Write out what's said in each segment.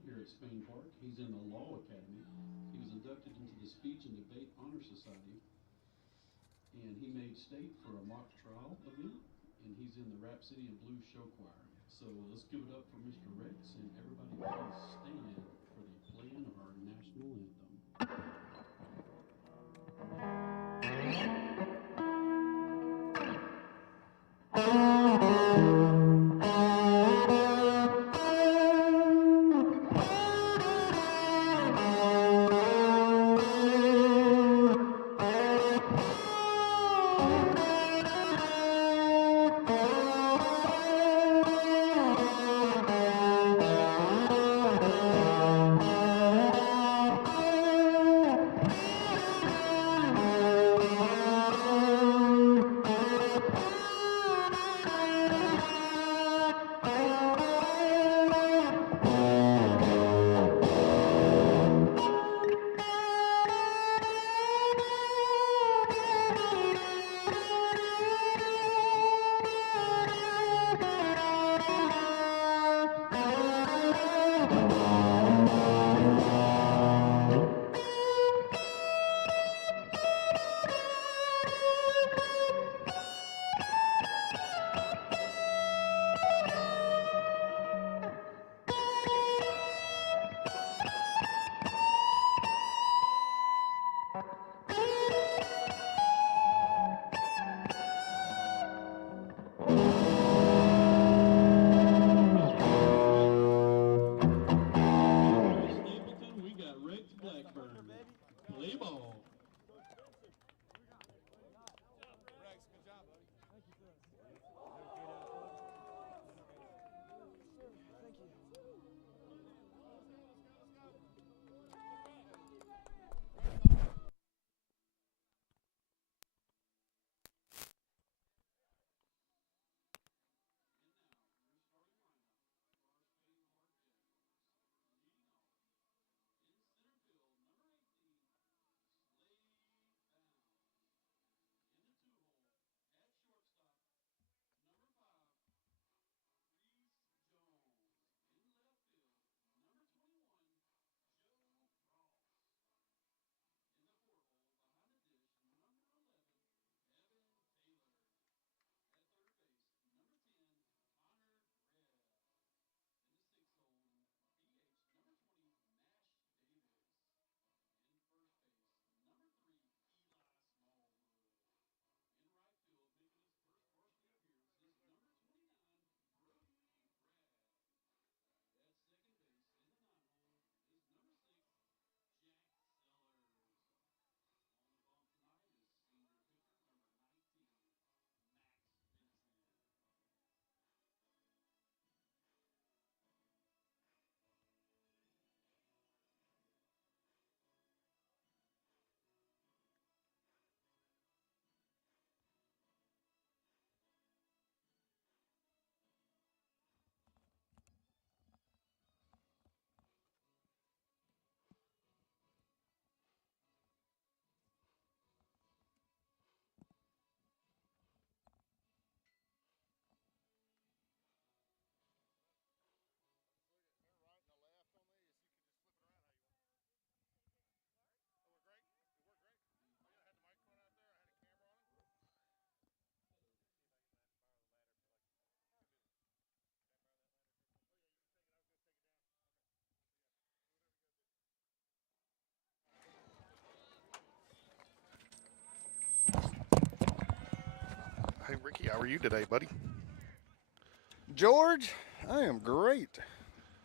intern here at Spain Park. He's in the Law Academy. He was inducted into the Speech and Debate Honor Society, and he made state for a mock trial event, and he's in the Rhapsody and Blues Show Choir. So let's give it up for Mr. Rex, and everybody please stand for the playing of our national anthem. Stapleton, we got Rex Blackburn. Play ball. Rex, good job, buddy. Thank you, sir. Thank you. Hey, Ricky, how are you today, buddy? George, I am great.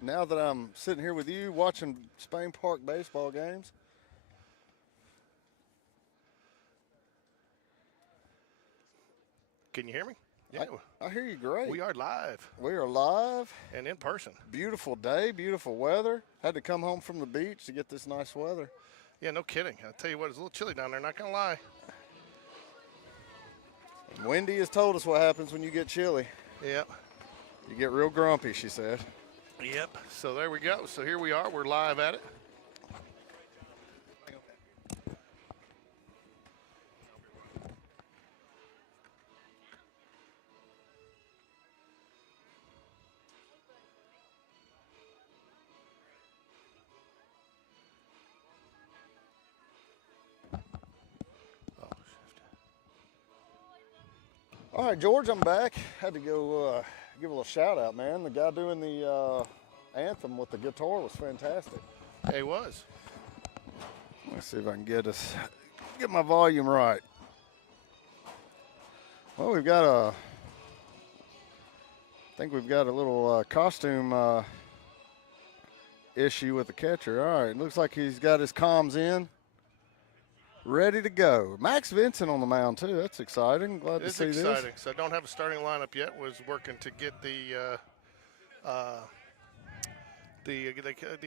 Now that I'm sitting here with you watching Spain Park baseball games. Can you hear me? Yeah. I hear you great. We are live We are live. and in person. Beautiful day, beautiful weather. Had to come home from the beach to get this nice weather. Yeah, no kidding. I'll tell you what, it's a little chilly down there, not going to lie. And Wendy has told us what happens when you get chilly. Yep. You get real grumpy, she said. Yep. So there we go. So here we are. We're live at it. All right, George, I'm back. Had to go give a little shout out, man. The guy doing the anthem with the guitar was fantastic. He was. Let's see if I can get my volume right. Well, I think we've got a little costume issue with the catcher. All right, looks like he's got his comms in, ready to go. Max Vincent on the mound too. That's exciting. Glad to see this. It's exciting. So I don't have a starting lineup yet. Was working to get the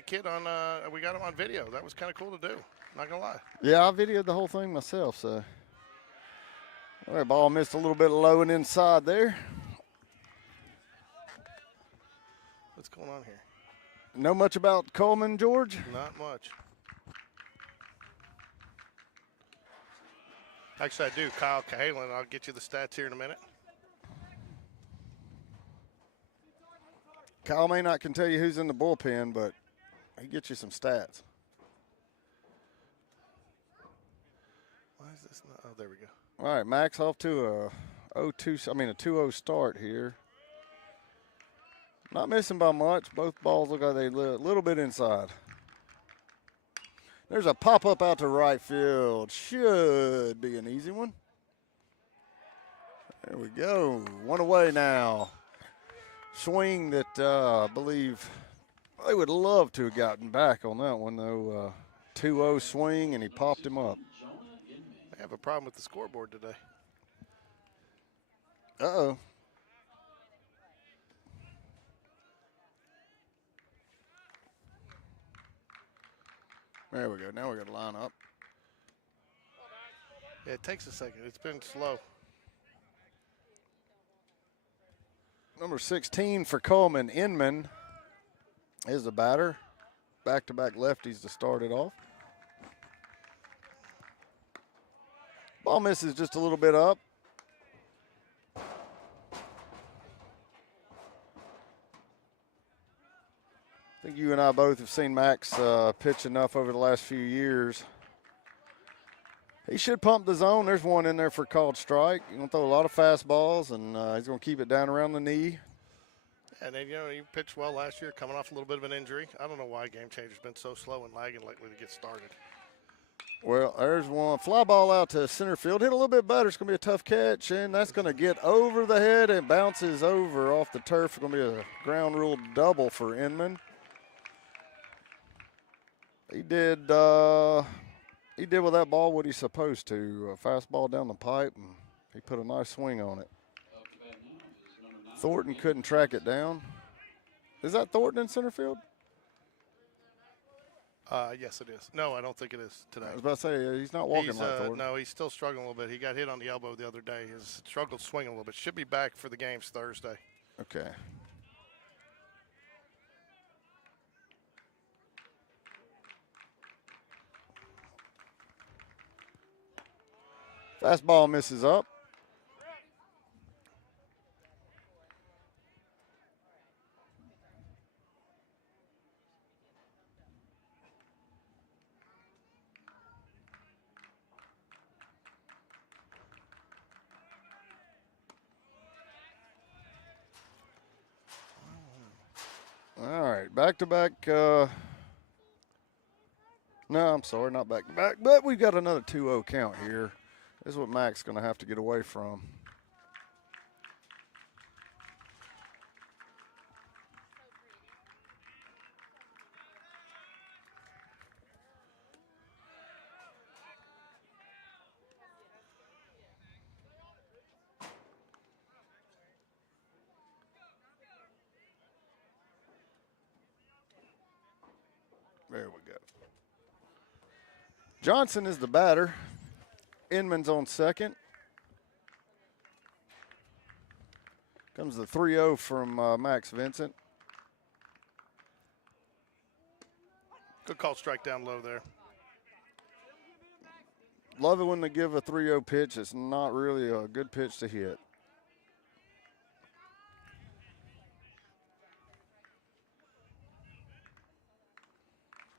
kid on. We got him on video. That was kind of cool to do. Not gonna lie. Yeah, I videoed the whole thing myself. So, all right, ball missed a little bit low and inside there. What's going on here? Know much about Cullman, George? Not much. Actually, I do. Kyle Cahalan. I'll get you the stats here in a minute. Kyle may not can tell you who's in the bullpen, but he gets you some stats. Why is this not? Oh, there we go. All right, Max off to a 2-0 start here. Not missing by much. Both balls look like they're a little bit inside. There's a pop-up out to right field. Should be an easy one. There we go. One away now. Swing that I believe they would love to have gotten back on that one, though. 2-0 swing, and he popped him up. I have a problem with the scoreboard today. Uh-oh. There we go. Now we got to line up. Yeah, it takes a second. It's been slow. Number 16 for Cullman, Inman, is the batter. Back-to-back lefties to start it off. Ball misses just a little bit up. I think you and I both have seen Max pitch enough over the last few years. He should pump the zone. There's one in there for called strike. He's going to throw a lot of fastballs, and he's going to keep it down around the knee. And then, he pitched well last year, coming off a little bit of an injury. I don't know why Game Changer's been so slow and lagging lately to get started. Well, there's one. Fly ball out to center field. Hit a little bit better. It's going to be a tough catch, and that's going to get over the head and bounces over off the turf. It's going to be a ground rule double for Inman. He did with that ball what he's supposed to. A fastball down the pipe, and he put a nice swing on it. Thornton couldn't track it down. Is that Thornton in center field? Yes, it is. No, I don't think it is today. I was about to say, he's not walking like Thornton. No, he's still struggling a little bit. He got hit on the elbow the other day. His struggled swinging a little bit. Should be back for the games Thursday. Okay. Fastball misses up. All right, back-to-back. No, I'm sorry, not back-to-back, but we've got another 2-0 count here. This is what Mac's going to have to get away from. There we go. Johnson is the batter. Inman's on second. Comes the 3-0 from Max Vincent. Good call, strike down low there. Love it when they give a 3-0 pitch. It's not really a good pitch to hit.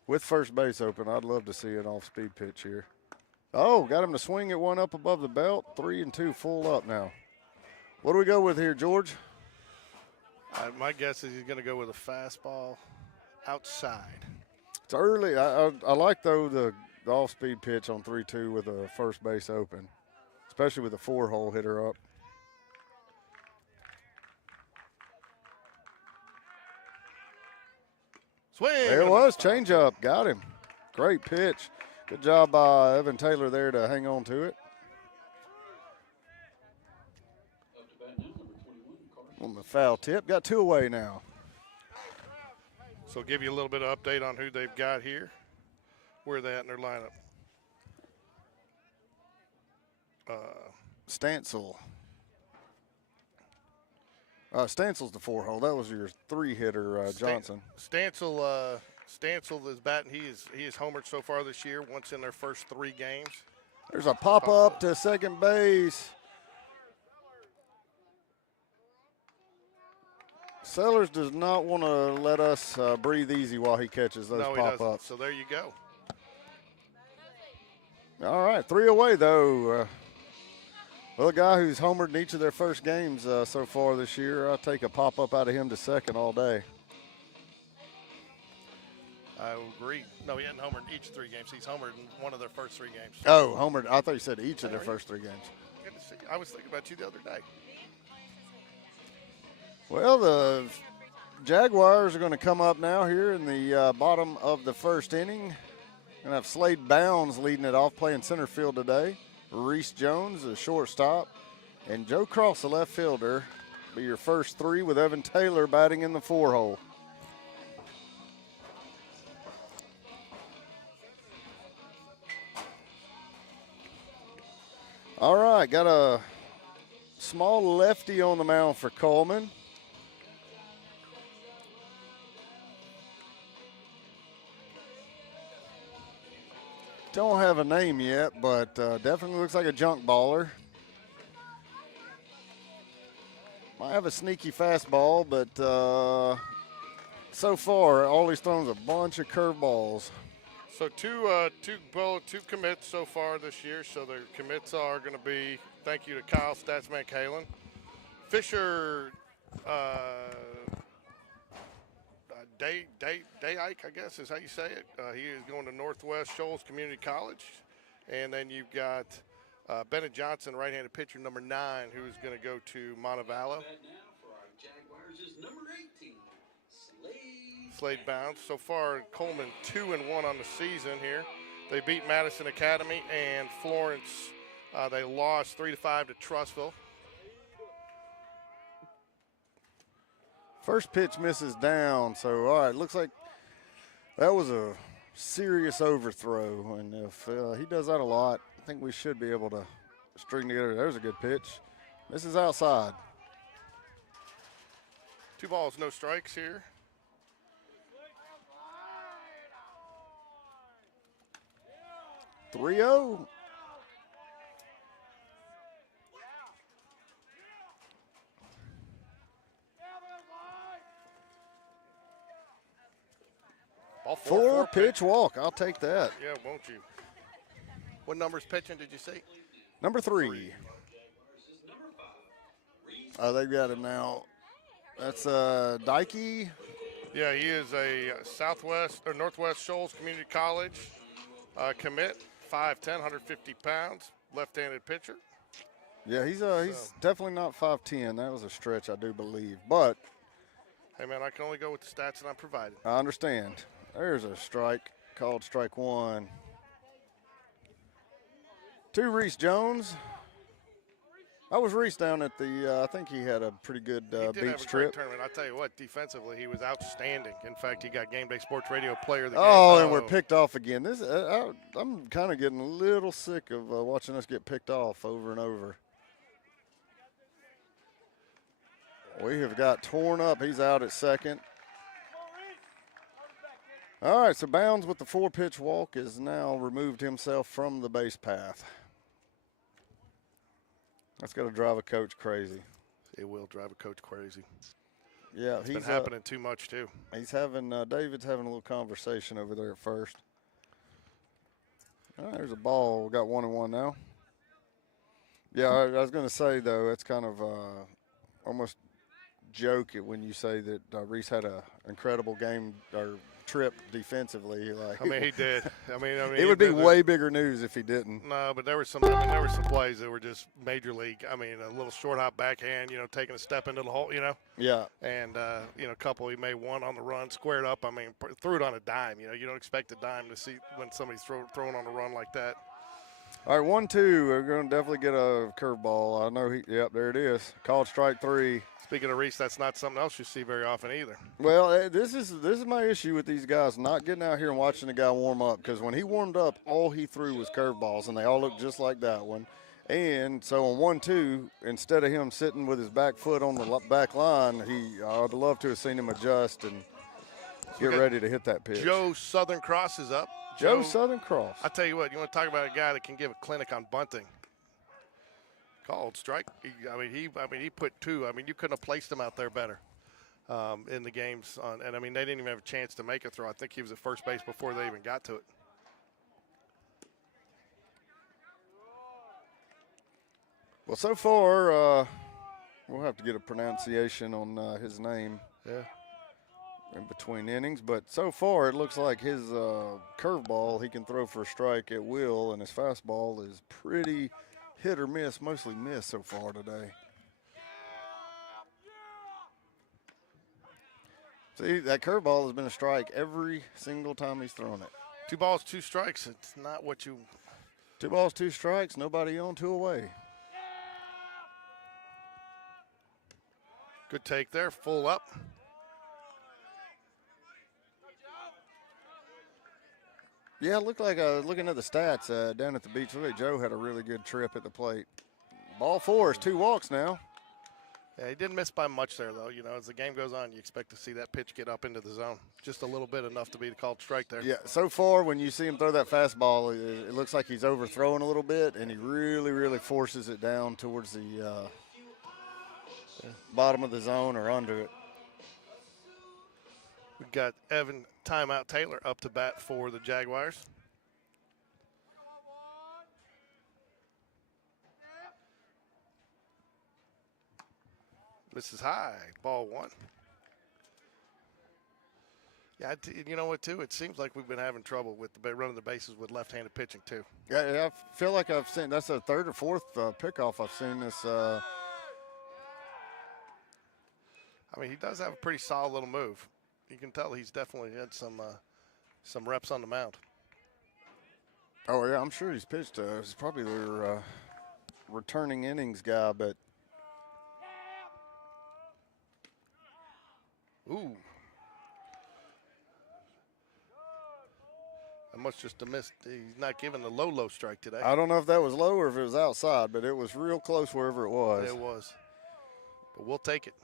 With first base open, I'd love to see an off-speed pitch here. Oh, got him to swing it one up above the belt. 3-2 full up now. What do we go with here, George? My guess is he's going to go with a fastball outside. It's early. I like, though, the off-speed pitch on 3-2 with a first base open, especially with a 4-hole hitter up. Swing. There it was, changeup. Got him. Great pitch. Good job by Evan Taylor there to hang on to it. Up to bat now, number 21, Carson. On the foul tip. Got 2 away now. So give you a little bit of update on who they've got here. Where are they at in their lineup? Stancil. Stancil's the 4-hole. That was your 3-hitter, Johnson. Stancil is batting. He is homered so far this year, once in their first 3 games. There's a pop-up to second base. Sellers does not want to let us breathe easy while he catches those pop-ups. So there you go. All right, 3 away, though. Well, a guy who's homered in each of their first games so far this year, I'll take a pop-up out of him to second all day. I agree. No, he hadn't homered in each 3 games. He's homered in one of their first 3 games. Oh, homered. I thought you said each of their first 3 games. Good to see you. I was thinking about you the other day. Well, the Jaguars are going to come up now here in the bottom of the first inning. Going to have Slade Bounds leading it off, playing center field today. Reese Jones, the shortstop, and Joe Cross, the left fielder, be your first 3 with Evan Taylor batting in the 4-hole. All right, got a small lefty on the mound for Cullman. Don't have a name yet, but definitely looks like a junk baller. Might have a sneaky fastball, but so far all he's thrown is a bunch of curveballs. So two commits so far this year. So their commits are going to be, thank you to Kyle Statsman Kalen, Fisher, Day Ike, I guess is how you say it. He is going to Northwest Shoals Community College. And then you've got Bennett Johnson, right-handed pitcher, number 9, who is going to go to Montevallo. Bat now for our Jaguars is number 18, Slade Bounds. So far, Cullman 2-1 on the season here. They beat Madison Academy and Florence. They lost 3-5 to Trussville. First pitch misses down, so all right, looks like that was a serious overthrow, and if he does that a lot, I think we should be able to string together. There's a good pitch. This is outside. 2 balls, no strikes here. (3-0). Ball 4 pitch walk. I'll take that. Yeah, won't you? What numbers pitching did you see? Number 3. They've got him now. That's Dikey. Yeah, he is a Northwest Shoals Community College commit. 5'10", 150 pounds, left-handed pitcher. Yeah, he's definitely not 5'10". That was a stretch, I do believe. But hey, man, I can only go with the stats that I'm provided. I understand. There's a strike, called strike 1. 2, Reese Jones. I was Reese down at the, I think he had a pretty good He did beach have a trip. great tournament. I'll tell you what, defensively, he was outstanding. In fact, he got GameDay Sports Radio Player of the Game. Oh, and we're picked off again. This I'm kind of getting a little sick of watching us get picked off over and over. We have got torn up. He's out at second. All right, so Bounds with the 4-pitch walk has now removed himself from the base path. That's got to drive a coach crazy. It will drive a coach crazy. Yeah, It's been happening too much, too. He's having David's having a little conversation over there at first. All right, there's a ball. We got 1-1 now. Yeah, I was going to say, though, it's kind of almost joke it when you say that Reese had an incredible game or trip defensively. Like, I mean, he did. I mean, it would be way bigger news if he didn't. No, but there were some. I mean, there were some plays that were just major league. I mean, a little short hop backhand, taking a step into the hole, Yeah. and a couple. He made one on the run, squared up. I mean, threw it on a dime. You don't expect a dime to see when somebody's throwing on a run like that. All right, 1-2. We're going to definitely get a curveball. I know yep, there it is. Called strike 3. Speaking of Reese, that's not something else you see very often either. Well, this is my issue with these guys, not getting out here and watching the guy warm up, because when he warmed up, all he threw was curveballs, and they all looked just like that one. And so on 1-2, instead of him sitting with his back foot on the back line, I'd love to have seen him adjust and get ready to hit that pitch. Joe Southern Cross is up. Joe Southern Cross. I tell you what, you want to talk about a guy that can give a clinic on bunting. Called strike. He put 2. I mean, you couldn't have placed him out there better in the games. And I mean, they didn't even have a chance to make a throw. I think he was at first base before they even got to it. Well, so far, we'll have to get a pronunciation on his name. Yeah. In between innings, but so far it looks like his curveball he can throw for a strike at will, and his fastball is pretty hit or miss, mostly miss so far today. See, that curveball has been a strike every single time he's thrown it. 2 balls, 2 strikes. It's not what you. 2 balls, 2 strikes, nobody on, 2 away. Good take there, full up. Yeah, it looked like looking at the stats down at the beach. Look like Joe had a really good trip at the plate. Ball 4 is 2 walks now. Yeah, he didn't miss by much there, though. As the game goes on, you expect to see that pitch get up into the zone. Just a little bit, enough to be called strike there. Yeah, so far when you see him throw that fastball, it looks like he's overthrowing a little bit, and he really, really forces it down towards the bottom of the zone or under it. We've got Evan Timeout Taylor up to bat for the Jaguars. This is high, ball 1. Yeah, you know what, too? It seems like we've been having trouble with running the bases with left-handed pitching, too. Yeah, I feel like I've seen, that's the 3rd or 4th pickoff I've seen this. I mean, he does have a pretty solid little move. You can tell he's definitely had some reps on the mound. Oh, yeah, I'm sure he's pitched. He's probably their returning innings guy, but. Ooh. I must just have missed. He's not giving the low strike today. I don't know if that was low or if it was outside, but it was real close wherever it was. It was. But we'll take it.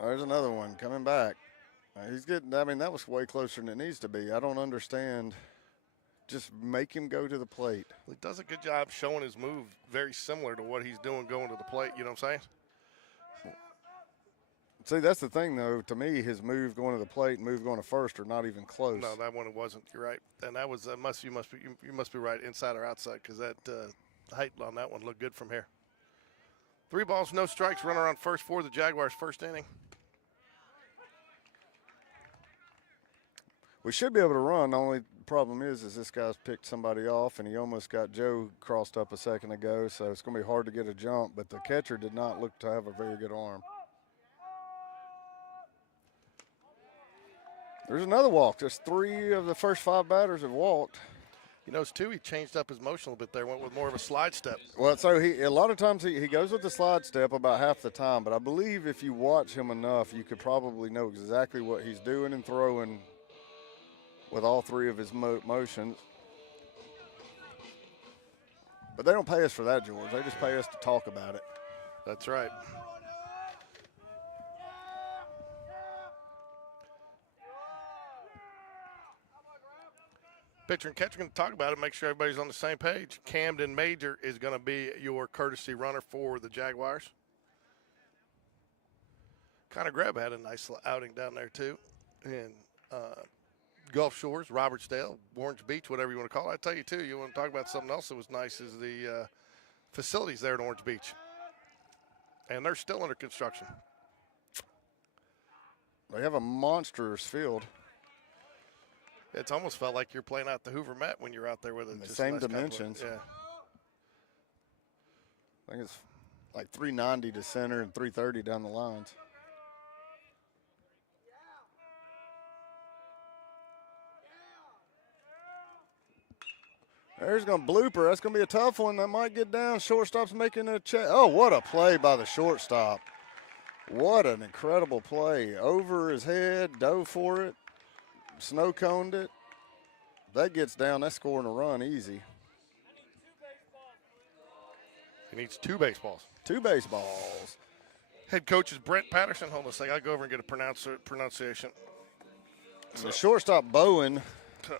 There's another one coming back. He's getting, I mean, that was way closer than it needs to be. I don't understand. Just make him go to the plate. He does a good job showing his move very similar to what he's doing going to the plate. You know what I'm saying? See, that's the thing, though. To me, his move going to the plate and move going to first are not even close. No, that one it wasn't. You're right. And that was you must be right, inside or outside, because that height on that one looked good from here. 3 balls, no strikes. Runner on first for the Jaguars, first inning. We should be able to run. The only problem is this guy's picked somebody off, and he almost got Joe crossed up a second ago, so it's going to be hard to get a jump. But the catcher did not look to have a very good arm. There's another walk. Just 3 of the first 5 batters have walked. You notice, too, he changed up his motion a little bit there, went with more of a slide step. Well, so a lot of times he goes with the slide step about half the time, but I believe if you watch him enough, you could probably know exactly what he's doing and throwing with all 3 of his motions. But they don't pay us for that, George. They just pay us to talk about it. That's right. Pitcher and catcher going to talk about it, make sure everybody's on the same page. Camden Major is going to be your courtesy runner for the Jaguars. Connor Grebb had a nice outing down there, too. And Gulf Shores, Robertsdale, Orange Beach, whatever you want to call it. I tell you, too, you want to talk about something else that was nice is the facilities there in Orange Beach. And they're still under construction. They have a monstrous field. It's almost felt like you're playing out the Hoover Met when you're out there with it. The same dimensions. Yeah. I think it's like 390 to center and 330 down the lines. There's going to blooper. That's going to be a tough one. That might get down. Shortstop's making a check. Oh, what a play by the shortstop. What an incredible play. Over his head, dove for it, snow coned it. That gets down. That's scoring a run easy. He needs 2 baseballs. 2 baseballs. Head coach is Brent Patterson. Hold on a second. I'll go over and get a pronunciation. The shortstop, Bowen,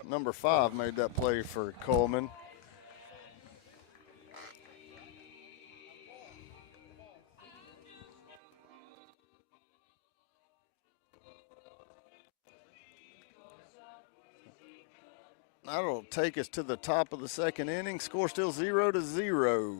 number 5, made that play for Cullman. That'll take us to the top of the second inning. Score still 0-0.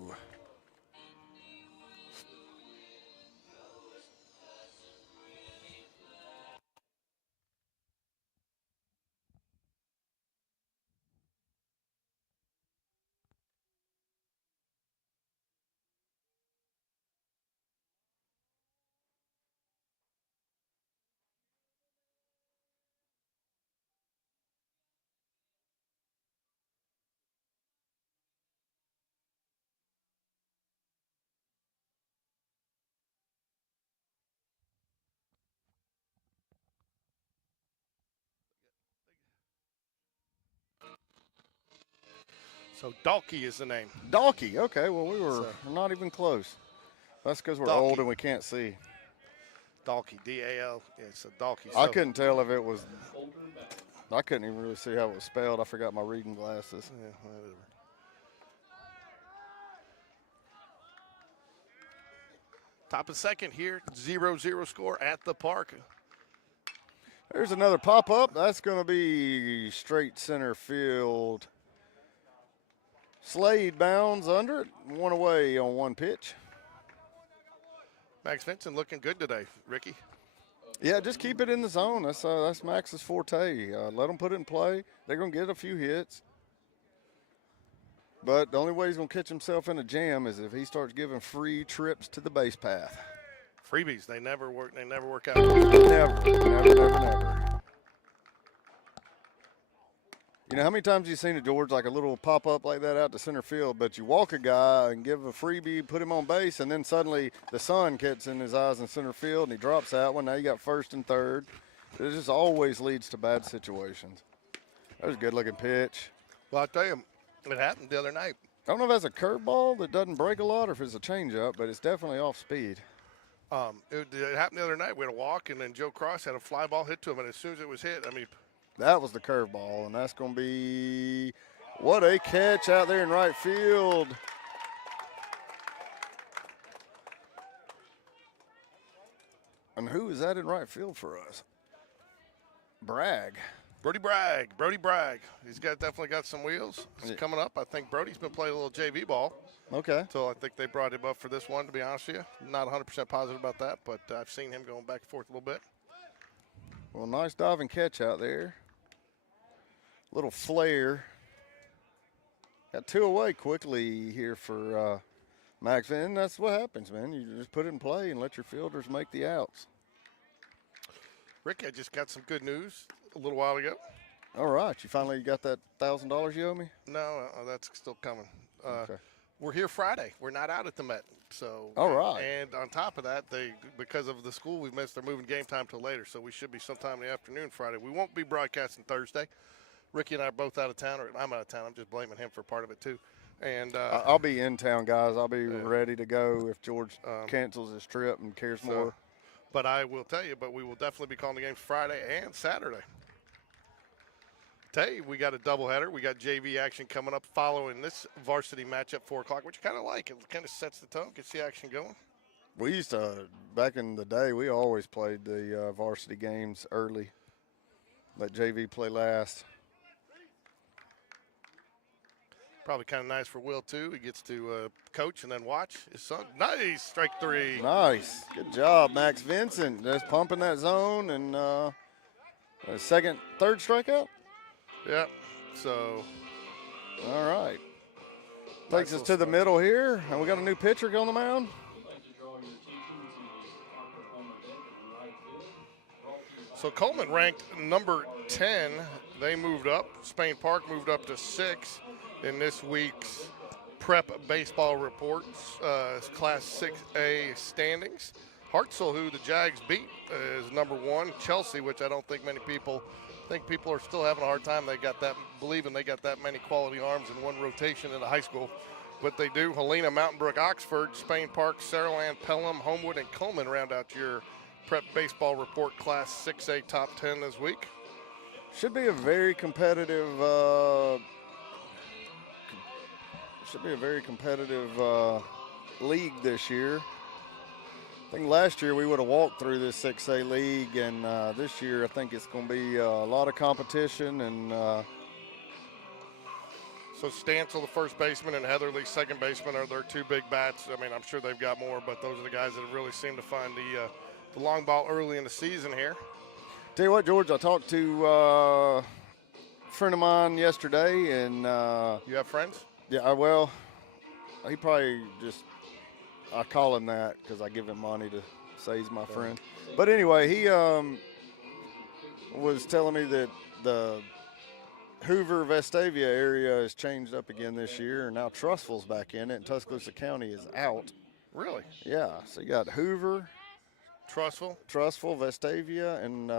So Dalkey is the name. Dalkey. Okay, well, we're not even close. That's because we're Dalkey. old and we can't see. Dalkey, D-A-L. Yeah, it's a Dalkey. I couldn't tell if it was. I couldn't even really see how it was spelled. I forgot my reading glasses. Yeah, whatever. Top of second here, 0-0 score at the park. There's another pop-up. That's going to be straight center field. Slade bounds under it, 1 away on 1 pitch. Max Vincent looking good today, Ricky. Yeah, just keep it in the zone. That's Max's forte. Let them put it in play. They're going to get a few hits. But the only way he's going to catch himself in a jam is if he starts giving free trips to the base path. Freebies, they never work. They never work out. Never. You know, how many times have you seen it, George, like a little pop-up like that out to center field, but you walk a guy and give a freebie, put him on base, and then suddenly the sun gets in his eyes in center field, and he drops that one. Now you got first and third. It just always leads to bad situations. That was a good-looking pitch. Well, I'll tell you, it happened the other night. I don't know if that's a curveball that doesn't break a lot or if it's a changeup, but it's definitely off speed. It happened the other night. We had a walk, and then Joe Cross had a fly ball hit to him, and as soon as it was hit, I mean – that was the curveball, and that's going to be – what a catch out there in right field. And who is that in right field for us? Bragg. Brody Bragg. He's definitely got some wheels. He's coming up. I think Brody's been playing a little JV ball. Okay. So I think they brought him up for this one, to be honest with you. Not 100% positive about that, but I've seen him going back and forth a little bit. Well, nice diving catch out there. Little flare. Got 2 away quickly here for Max. And that's what happens, man. You just put it in play and let your fielders make the outs. Rick, I just got some good news a little while ago. All right. You finally got that $1,000 you owe me? No, that's still coming. Okay. We're here Friday. We're not out at the Met. So. All right. And on top of that, because of the school we've missed, they're moving game time till later. So we should be sometime in the afternoon Friday. We won't be broadcasting Thursday. Ricky and I are both out of town, or I'm out of town. I'm just blaming him for part of it too. And I'll be in town, guys. I'll be ready to go if George cancels his trip and cares more. But I will tell you, we will definitely be calling the games Friday and Saturday. Tell you, we got a doubleheader. We got JV action coming up following this varsity match at 4 o'clock, which you kind of like. It kind of sets the tone, gets the action going. We used to, back in the day, we always played the varsity games early. Let JV play last. Probably kind of nice for Will, too. He gets to coach and then watch his son. Nice, strike 3. Nice. Good job, Max Vincent. Just pumping that zone and third strikeout? Yep, so. All right. Nice Takes us to the middle here, and we got a new pitcher on the mound. So Cullman ranked number 10. They moved up. Spain Park moved up to 6 in this week's Prep Baseball Reports Class 6A standings. Hartselle, who the Jags beat, is number 1. Chelsea, which I don't think many people think people are still having a hard time. Believing they got that many quality arms in one rotation in the high school. But they do. Helena, Mountain Brook, Oxford, Spain Park, Saraland, Pelham, Homewood, and Cullman round out your Prep Baseball Report Class 6A top 10 this week. Should be a very competitive league this year. I think last year we would have walked through this 6A league, and this year I think it's going to be a lot of competition. And so Stancil, the first baseman, and Heatherly, second baseman, are their 2 big bats. I mean, I'm sure they've got more, but those are the guys that have really seemed to find the long ball early in the season here. Tell you what, George, I talked to a friend of mine yesterday, and you have friends? Yeah, well, he probably just, I call him that because I give him money to say he's my friend. But anyway, he was telling me that the Hoover, Vestavia area has changed up again this year, and now Trussville's back in it, and Tuscaloosa County is out. Really? Yeah, so you got Hoover, Trussville, Vestavia, and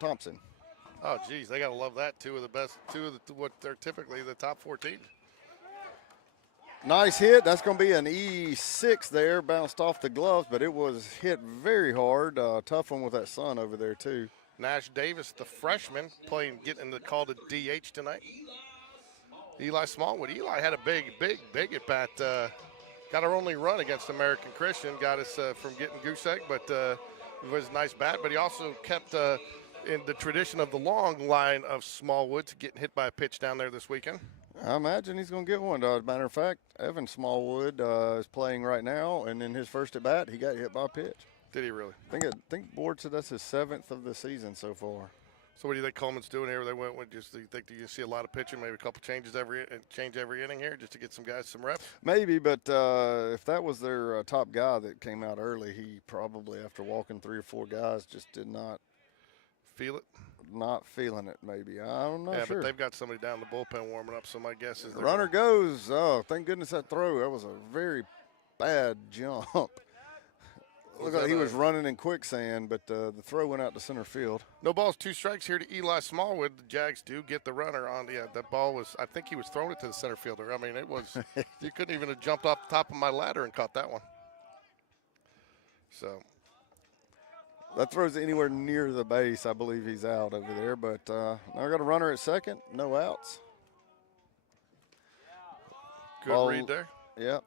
Thompson. Oh, geez, they got to love that. Two of what they're typically the top 4 teams. Nice hit. That's going to be an E6 there, bounced off the gloves, but it was hit very hard. Tough one with that sun over there, too. Nash Davis, the freshman, getting the call to DH tonight. Eli Smallwood. Eli had a big at bat. Got our only run against American Christian. Got us from getting goose egg, but it was a nice bat. But he also kept in the tradition of the long line of Smallwoods getting hit by a pitch down there this weekend. I imagine he's going to get one. As a matter of fact, Evan Smallwood is playing right now, and in his first at bat, he got hit by a pitch. Did he really? I think Board said that's his 7th of the season so far. So what do you think Cullman's doing here? They went with do you think you see a lot of pitching, maybe a couple changes every inning here, just to get some guys some reps? Maybe, but if that was their top guy that came out early, he probably, after walking 3 or 4 guys, just did not feel it. Not feeling it, maybe. I'm not sure. But they've got somebody down the bullpen warming up, so my guess is the runner goes. Oh, thank goodness that throw. That was a very bad jump. Looked like he was running in quicksand, but the throw went out to center field. No balls, 2 strikes here to Eli Smallwood. The Jags do get the runner on. Yeah, that ball was, I think he was throwing it to the center fielder. I mean, it was, you couldn't even have jumped off the top of my ladder and caught that one. So. That throws anywhere near the base. I believe he's out over there, but now I got a runner at second, no outs. Good read there. Yep.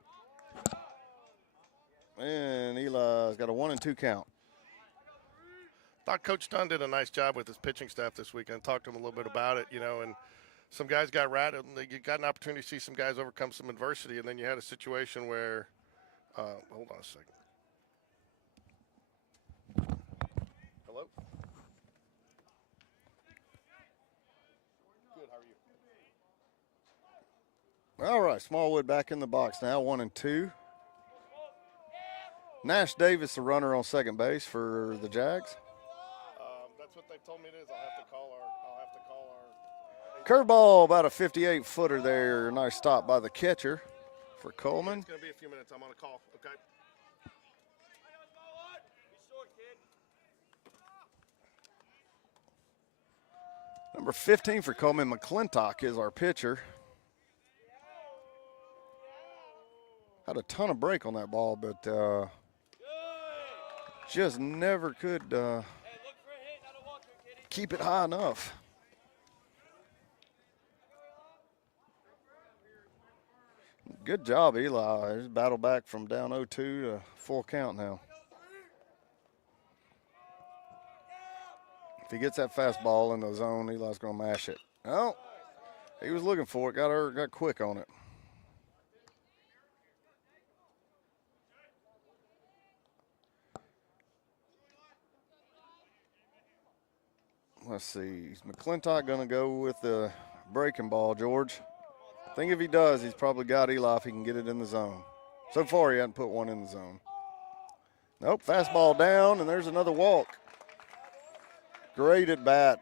And Eli's got a 1-2 count. Thought Coach Dunn did a nice job with his pitching staff this weekend. Talked to him a little bit about it, and some guys got rattled. You got an opportunity to see some guys overcome some adversity, and then you had a situation where, hold on a second. Hello? Good, how are you? All right, Smallwood back in the box now, 1-2. Nash Davis, the runner on second base for the Jags. That's what they told me it is. I'll have to call our. Curveball, about a 58-footer there. Nice stop by the catcher for Cullman. It's going to be a few minutes. I'm on a call. Okay. Number 15 for Cullman, McClintock is our pitcher. Had a ton of break on that ball, but just never could keep it high enough. Good job, Eli. He's battled back from down 0-2 to full count now. If he gets that fastball in the zone, Eli's going to mash it. Oh, He was looking for it, got quick on it. Let's see. Is McClintock going to go with the breaking ball, George? I think if he does, he's probably got Eli if he can get it in the zone. So far, he hasn't put one in the zone. Nope, fastball down, and there's another walk. Great at bat.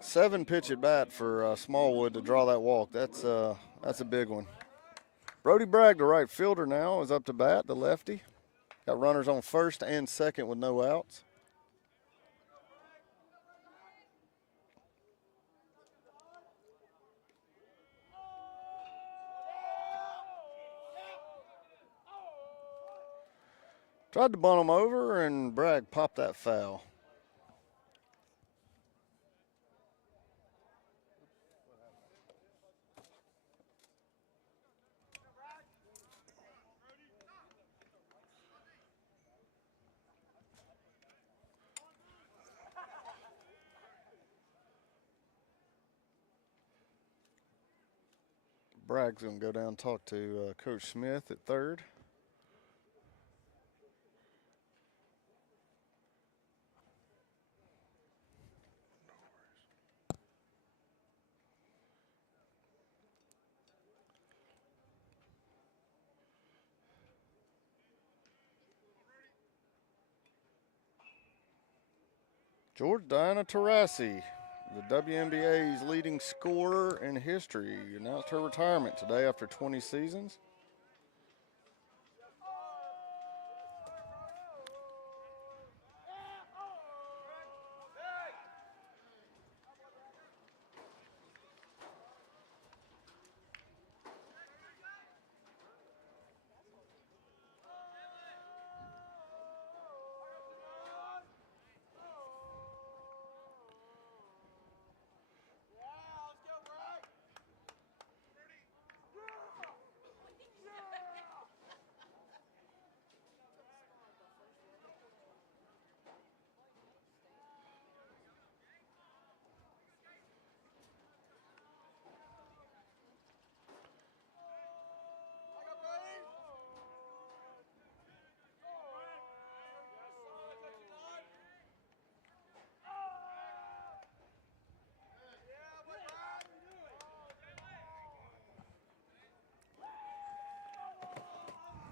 7 pitch at bat for Smallwood to draw that walk. That's a big one. Brody Bragg, the right fielder now, is up to bat, the lefty. Got runners on first and second with no outs. Tried to bunt him over, and Bragg popped that foul. Bragg's going to go down and talk to Coach Smith at third. George Diana Tarasi, the WNBA's leading scorer in history, announced her retirement today after 20 seasons.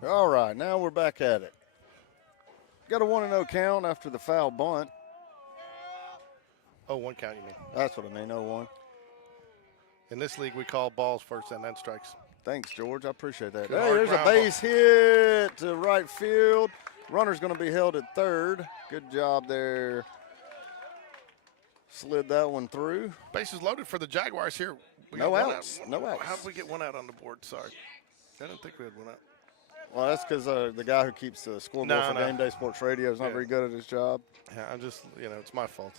All right, now we're back at it. Got a 1-0 count after the foul bunt. Oh, 1 count, you mean? That's what I mean, 0-1. In this league, we call balls first and then strikes. Thanks, George. I appreciate that. Good Hey, there's a base hit to right field. Runner's going to be held at third. Good job there. Slid that one through. Bases loaded for the Jaguars here. No outs. No outs. How did we get one out on the board? Sorry. I didn't think we had one out. Well, that's because the guy who keeps the scoreboard for GameDay Sports Radio is not very good at his job. Yeah, I'm just, it's my fault.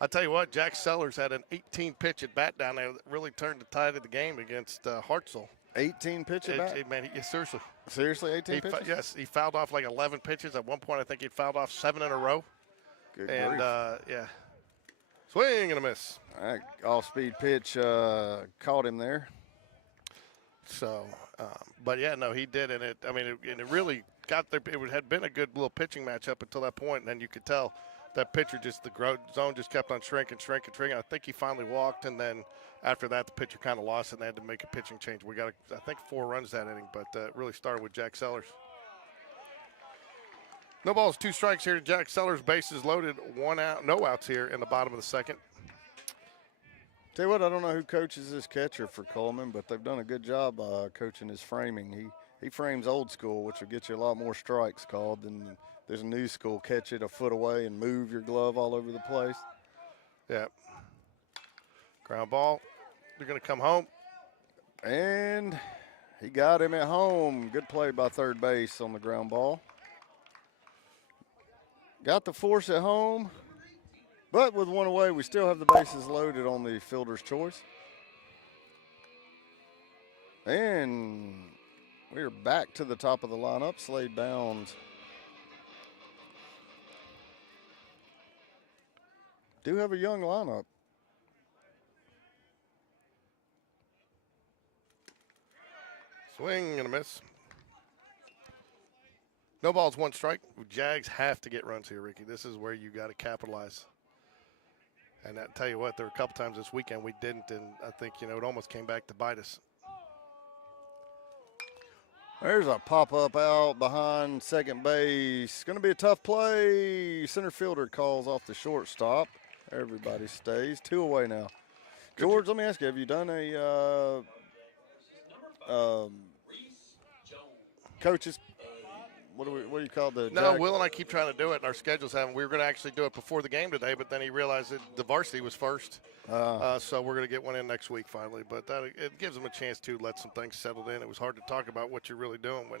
I tell you what, Jack Sellers had an 18-pitch at bat down there that really turned the tide of the game against Hartzell. 18 pitch at bat? Man, seriously. Seriously, 18 pitches? Yes, he fouled off like 11 pitches. At one point, I think he fouled off 7 in a row. Good and, grief. swing and a miss. That off-speed pitch caught him there. So, but yeah, no, he did, and it really got there. It had been a good little pitching match up until that point, and then you could tell that pitcher the zone just kept on shrinking. I think he finally walked, and then after that, the pitcher kind of lost, and they had to make a pitching change. We got, I think, 4 runs that inning, but it really started with Jack Sellers. No balls, 2 strikes here to Jack Sellers. Bases loaded, 1 out, no outs here in the bottom of the second. Tell you what, I don't know who coaches this catcher for Cullman, but they've done a good job coaching his framing. He frames old school, which will get you a lot more strikes called than there's a new school, catch it a foot away and move your glove all over the place. Yeah. Ground ball. They're going to come home. And he got him at home. Good play by third base on the ground ball. Got the force at home. But with 1 away, we still have the bases loaded on the fielder's choice. And we're back to the top of the lineup. Slade Bounds. Do have a young lineup. Swing and a miss. No balls, one strike. Jags have to get runs here, Ricky. This is where you got to capitalize. And I tell you what, there were a couple times this weekend we didn't, and I think, it almost came back to bite us. There's a pop-up out behind second base. Going to be a tough play. Center fielder calls off the shortstop. Everybody stays. 2 away now. George, let me ask you, have you done a coaches, what do you call the No, Will and I keep trying to do it, and our schedules haven't. We were going to actually do it before the game today, but then he realized that the varsity was first. So we're going to get one in next week finally. But it gives them a chance to let some things settle in. It was hard to talk about what you're really doing when,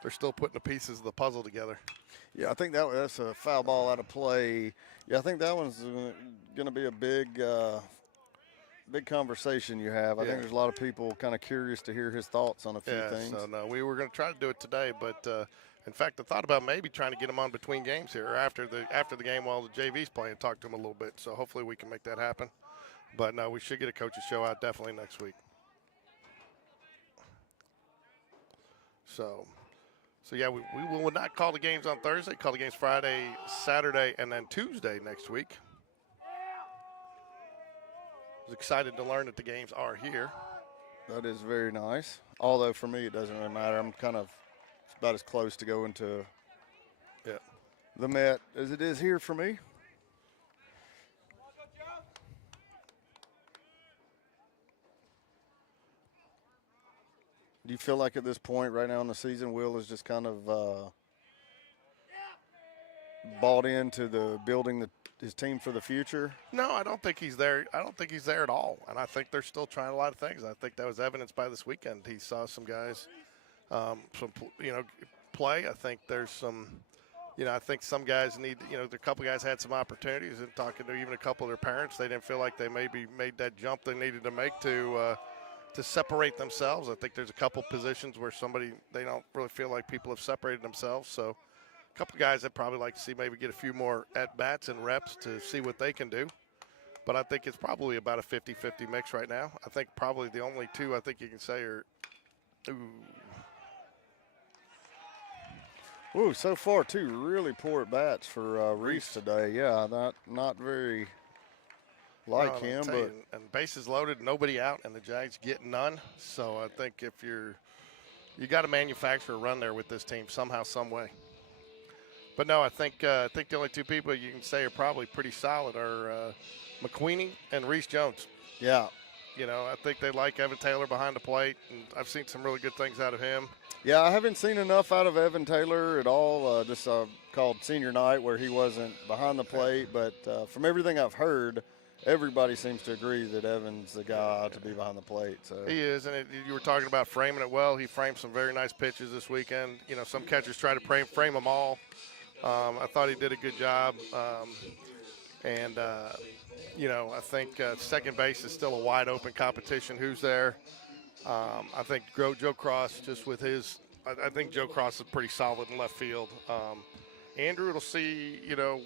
they're still putting the pieces of the puzzle together. Yeah, I think that's a foul ball out of play. Yeah, I think that one's going to be a big conversation you have. I think there's a lot of people kind of curious to hear his thoughts on a few things. So no, we were going to try to do it today, but in fact, I thought about maybe trying to get him on between games here, or after the game while the JV's playing, talk to him a little bit. So hopefully we can make that happen. But no, we should get a coach's show out definitely next week. So yeah, we will not call the games on Thursday. Call the games Friday, Saturday, and then Tuesday next week. I was excited to learn that the games are here. That is very nice. Although for me, it doesn't really matter. I'm kind of about as close to going to the Met as it is here for me. Do you feel like at this point right now in the season, Will is just kind of bought into the building his team for the future? No, I don't think he's there. I don't think he's there at all. And I think they're still trying a lot of things. I think that was evidenced by this weekend. He saw some guys, play. I think there's some, I think some guys need, a couple guys had some opportunities, and talking to even a couple of their parents, they didn't feel like they maybe made that jump they needed to make to separate themselves. I think there's a couple positions where they don't really feel like people have separated themselves. So a couple guys I'd probably like to see maybe get a few more at-bats and reps to see what they can do. But I think it's probably about a 50-50 mix right now. I think probably the only two I think you can say are Ooh, so far 2 really poor at-bats for Reese today. Yeah, not very like him. But and bases loaded, nobody out, and the Jags get none. So I think if you got to manufacture a run there with this team somehow, some way. But no, I think the only 2 people you can say are probably pretty solid are McQueenie and Reese Jones. Yeah. I think they like Evan Taylor behind the plate, and I've seen some really good things out of him. Yeah, I haven't seen enough out of Evan Taylor at all. Just called senior night where he wasn't behind the plate. But from everything I've heard, everybody seems to agree that Evan's the guy to be behind the plate. So he is, and you were talking about framing it well. He framed some very nice pitches this weekend. Some catchers try to frame them all. I thought he did a good job. I think second base is still a wide open competition. Who's there? I think Joe Cross, just with his, I think Joe Cross is pretty solid in left field. Andrew, will see,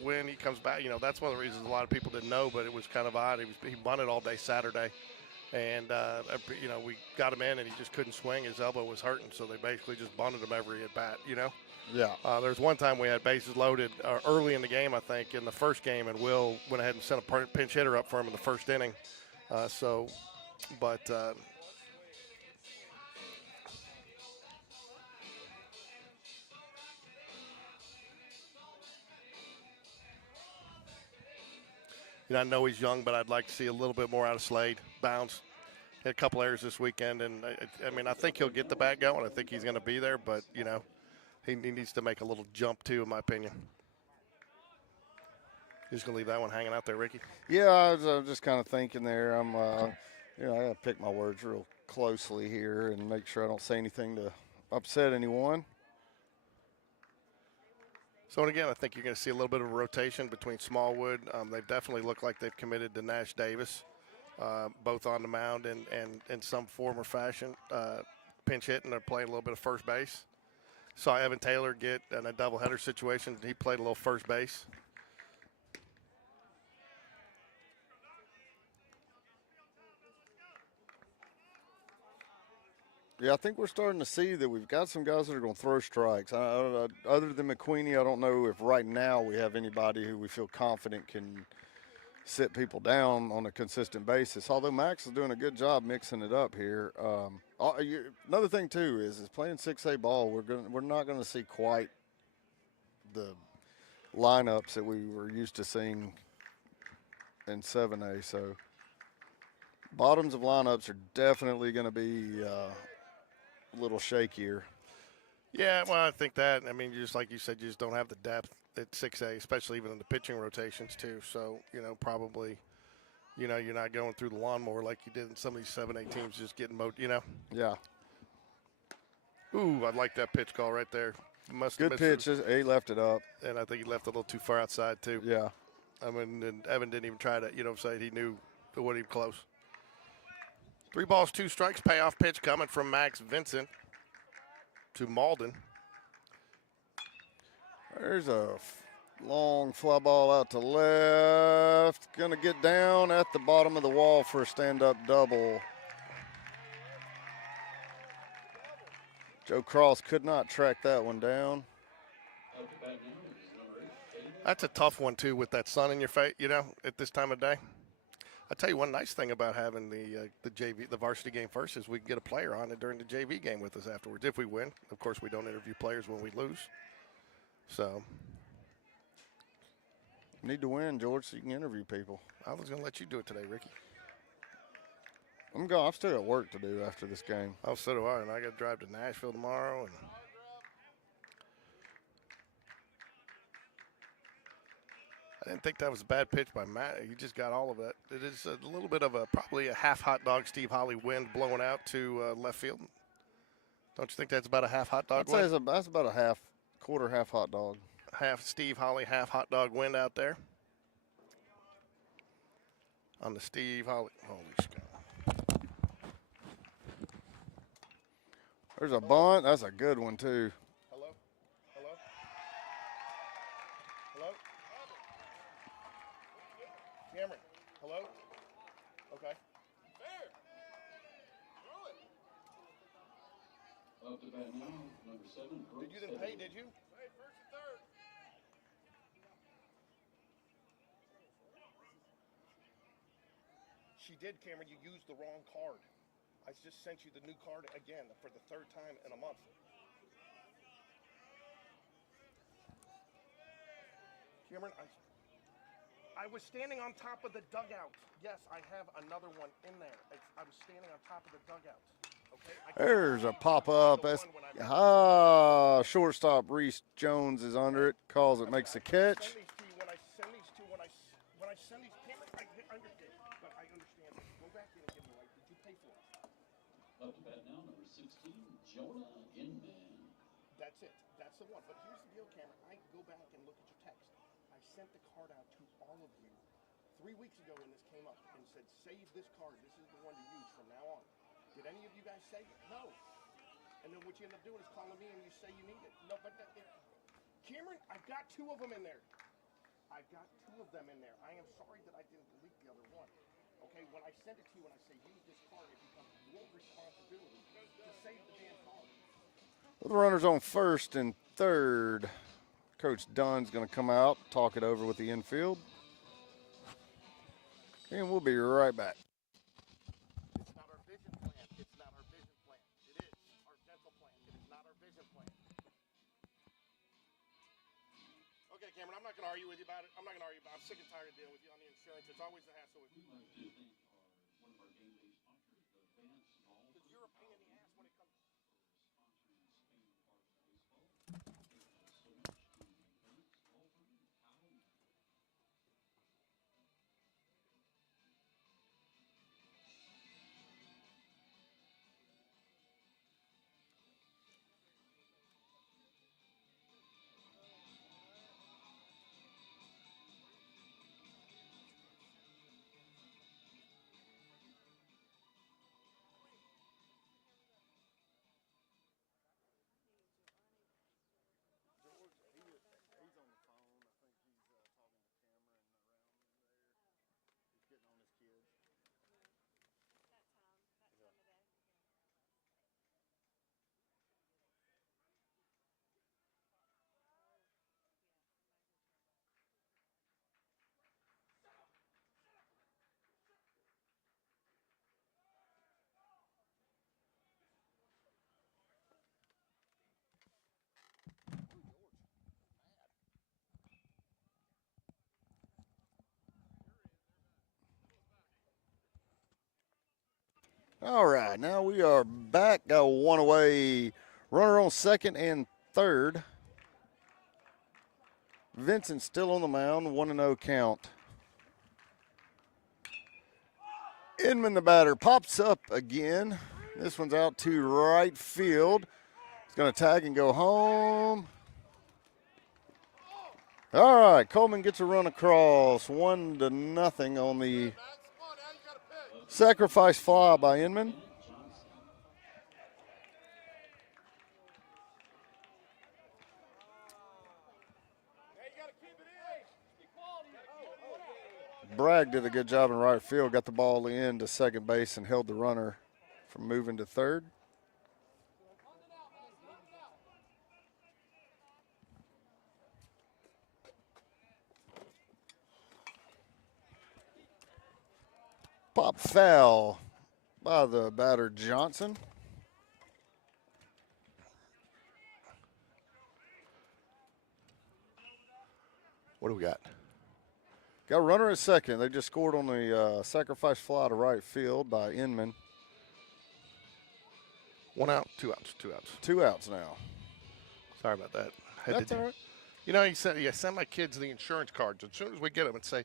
when he comes back. That's one of the reasons a lot of people didn't know, but it was kind of odd. He bunted all day Saturday, and we got him in, and he just couldn't swing. His elbow was hurting, so they basically just bunted him every at bat. Yeah. There's one time we had bases loaded early in the game, I think, in the first game, and Will went ahead and sent a pinch hitter up for him in the first inning. I know he's young, but I'd like to see a little bit more out of Slade. Bounce. Had a couple errors this weekend, and I think he'll get the bat going. I think he's going to be there, but, he needs to make a little jump, too, in my opinion. You're just going to leave that one hanging out there, Ricky? Yeah, I was just kind of thinking there. I got to pick my words real closely here and make sure I don't say anything to upset anyone. So, again, I think you're going to see a little bit of a rotation between Smallwood. They've definitely looked like they've committed to Nash Davis, both on the mound and in some form or fashion. Pinch hitting, they're playing a little bit of first base. Saw Evan Taylor get in a doubleheader situation. He played a little first base. Yeah, I think we're starting to see that we've got some guys that are going to throw strikes. Other than McQueenie, I don't know if right now we have anybody who we feel confident can sit people down on a consistent basis. Although Max is doing a good job mixing it up here. Another thing too is playing 6A ball. We're not going to see quite the lineups that we were used to seeing in 7A. So bottoms of lineups are definitely going to be a little shakier. Yeah, well, I think that. I mean, just like you said, you just don't have the depth at 6A, especially even in the pitching rotations too. So, probably, you're not going through the lawnmower like you did in some of these 7A teams, just getting Yeah. Ooh, I like that pitch call right there. Good pitch. He left it up. And I think he left a little too far outside too. Yeah. I mean, and Evan didn't even try to, say he knew it wasn't even close. 3 balls, 2 strikes, payoff pitch coming from Max Vincent to Malden. There's a long fly ball out to left. Going to get down at the bottom of the wall for a stand-up double. Joe Cross could not track that one down. That's a tough one, too, with that sun in your face, at this time of day. I'll tell you one nice thing about having the varsity game first is we can get a player on it during the JV game with us afterwards if we win. Of course, we don't interview players when we lose. So. Need to win, George, so you can interview people. I was going to let you do it today, Ricky. I'm going. I've still got work to do after this game. Oh, so do I, and I got to drive to Nashville tomorrow. And I didn't think that was a bad pitch by Matt. He just got all of it. It is a little bit of probably a half hot dog Steve Holly wind blowing out to left field. Don't you think that's about a half hot dog wind? I'd say that's about a quarter half hot dog. Half Steve Holly, half hot dog wind out there. On the Steve Holly. Holy cow. There's a bunt. That's a good one, too. Hello? Hello? Hello? Cameron? Hello? Okay. Fair. Throw it. Up to bat now, number 7. Did you then pay, did you? Hey, first and third. She did, Cameron. You used the wrong card. I just sent you the new card again for the 3rd time in a month. Cameron, I was standing on top of the dugout. Yes, I have another one in there. I was standing on top of the dugout. Okay. There's a pop-up. Shortstop Reese Jones is under it. Calls it, makes the catch. When I send these two, when I send these payments, I understand. But I understand. Go back in and give me, did you pay for it? Up to bat now, number 16, Jonah Inman. That's it. That's the one. But here's the deal, Cameron. I go back and look at your text. I sent the card out to all of you 3 weeks ago when this came up and said, save this card. This is the one to use from now on. Did any of you guys save it? No. And then what you end up doing is calling me and you say you need it. No, but Cameron, I've got 2 of them in there. I've got 2 of them in there. I am sorry that I didn't delete the other one. Okay, when I send it to you and I say use this card, it becomes your responsibility to save the damn card. With the runners on first and third, Coach Dunn's going to come out, talk it over with the infield. And we'll be right back. It's not our vision plan. It's not our vision plan. It is our dental plan. It is not our vision plan. Okay, Cameron, I'm not going to argue with you about it. I'm sick and tired of dealing with you on the insurance. It's always a hassle with you. We'd like to thank one of our game day sponsors, the Vance Ball. Because you're a pain in the ass when it comes. Sponsoring Spain Parks Baseball. Thank you so much to the Vance Ball Firm in Cullman. All right, now we are back. Got one away. Runner on second and third. Vincent still on the mound, 1-0 count. Inman, the batter, pops up again. This one's out to right field. He's going to tag and go home. All right, Cullman gets a run across, 1-0 on the sacrifice fly by Inman. Bragg did a good job in right field, got the ball in to second base and held the runner from moving to third. Pop foul by the batter Johnson. What do we got? Got a runner at second. They just scored on the sacrifice fly to right field by Inman. 1 out, 2 outs, 2 outs. 2 outs now. Sorry about that. That's all right. You know, you send my kids the insurance cards. As soon as we get them and say,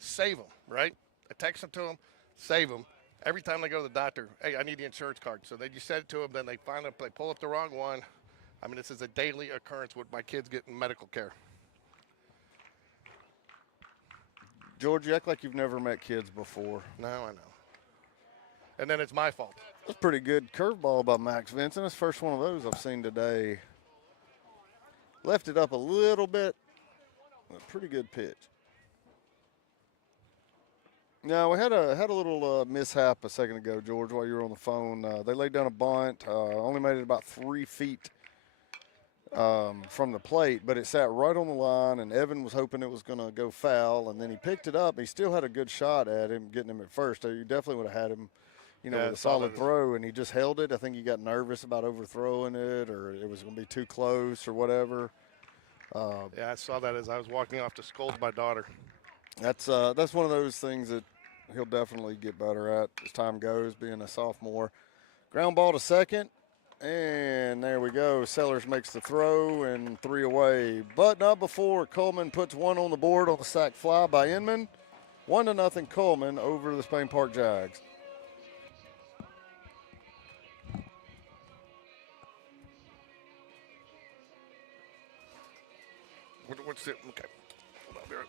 save them, right? I text them to them, save them. Every time they go to the doctor, hey, I need the insurance card. So they just send it to them, then they pull up the wrong one. I mean, this is a daily occurrence with my kids getting medical care. George, you act like you've never met kids before. No, I know. And then it's my fault. That's a pretty good curveball by Max Vincent. That's the first one of those I've seen today. Left it up a little bit. A pretty good pitch. Now, we had a little mishap a second ago, George, while you were on the phone. They laid down a bunt, only made it about 3 feet from the plate, but it sat right on the line, and Evan was hoping it was going to go foul, and then he picked it up. He still had a good shot at him, getting him at first. You definitely would have had him, with a solid throw, and he just held it. I think he got nervous about overthrowing it, or it was going to be too close or whatever. Yeah, I saw that as I was walking off to scold my daughter. That's one of those things that he'll definitely get better at as time goes, being a sophomore. Ground ball to second, and there we go. Sellers makes the throw, and 3 away. But not before Cullman puts 1 on the board on the sac fly by Inman. 1-0 Cullman over the Spain Park Jags. What's it? Okay. I'll be right.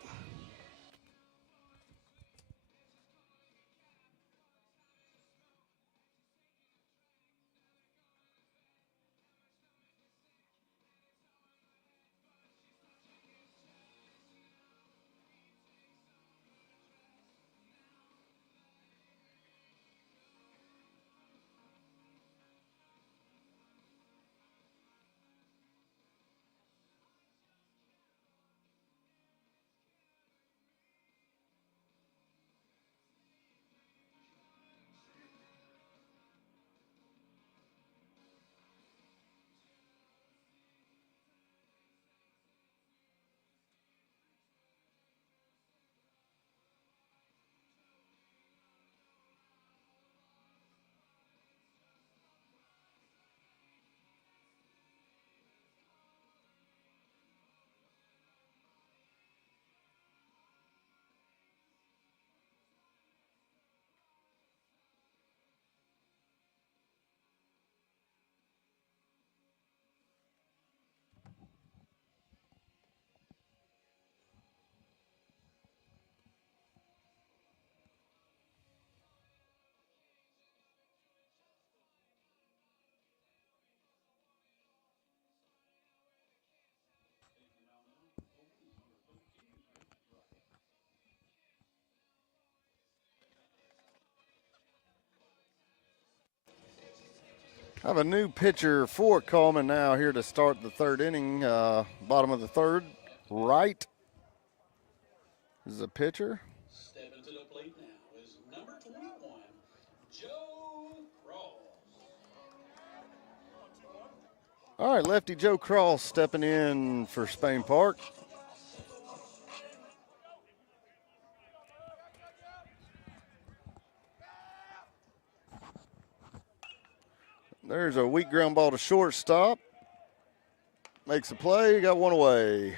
I have a new pitcher for Cullman now here to start the third inning, bottom of the third. Right is a pitcher. Stepping to the plate now is number 21, Joe Cross. All right, lefty Joe Cross stepping in for Spain Park. There's a weak ground ball to shortstop. Makes a play, got one away.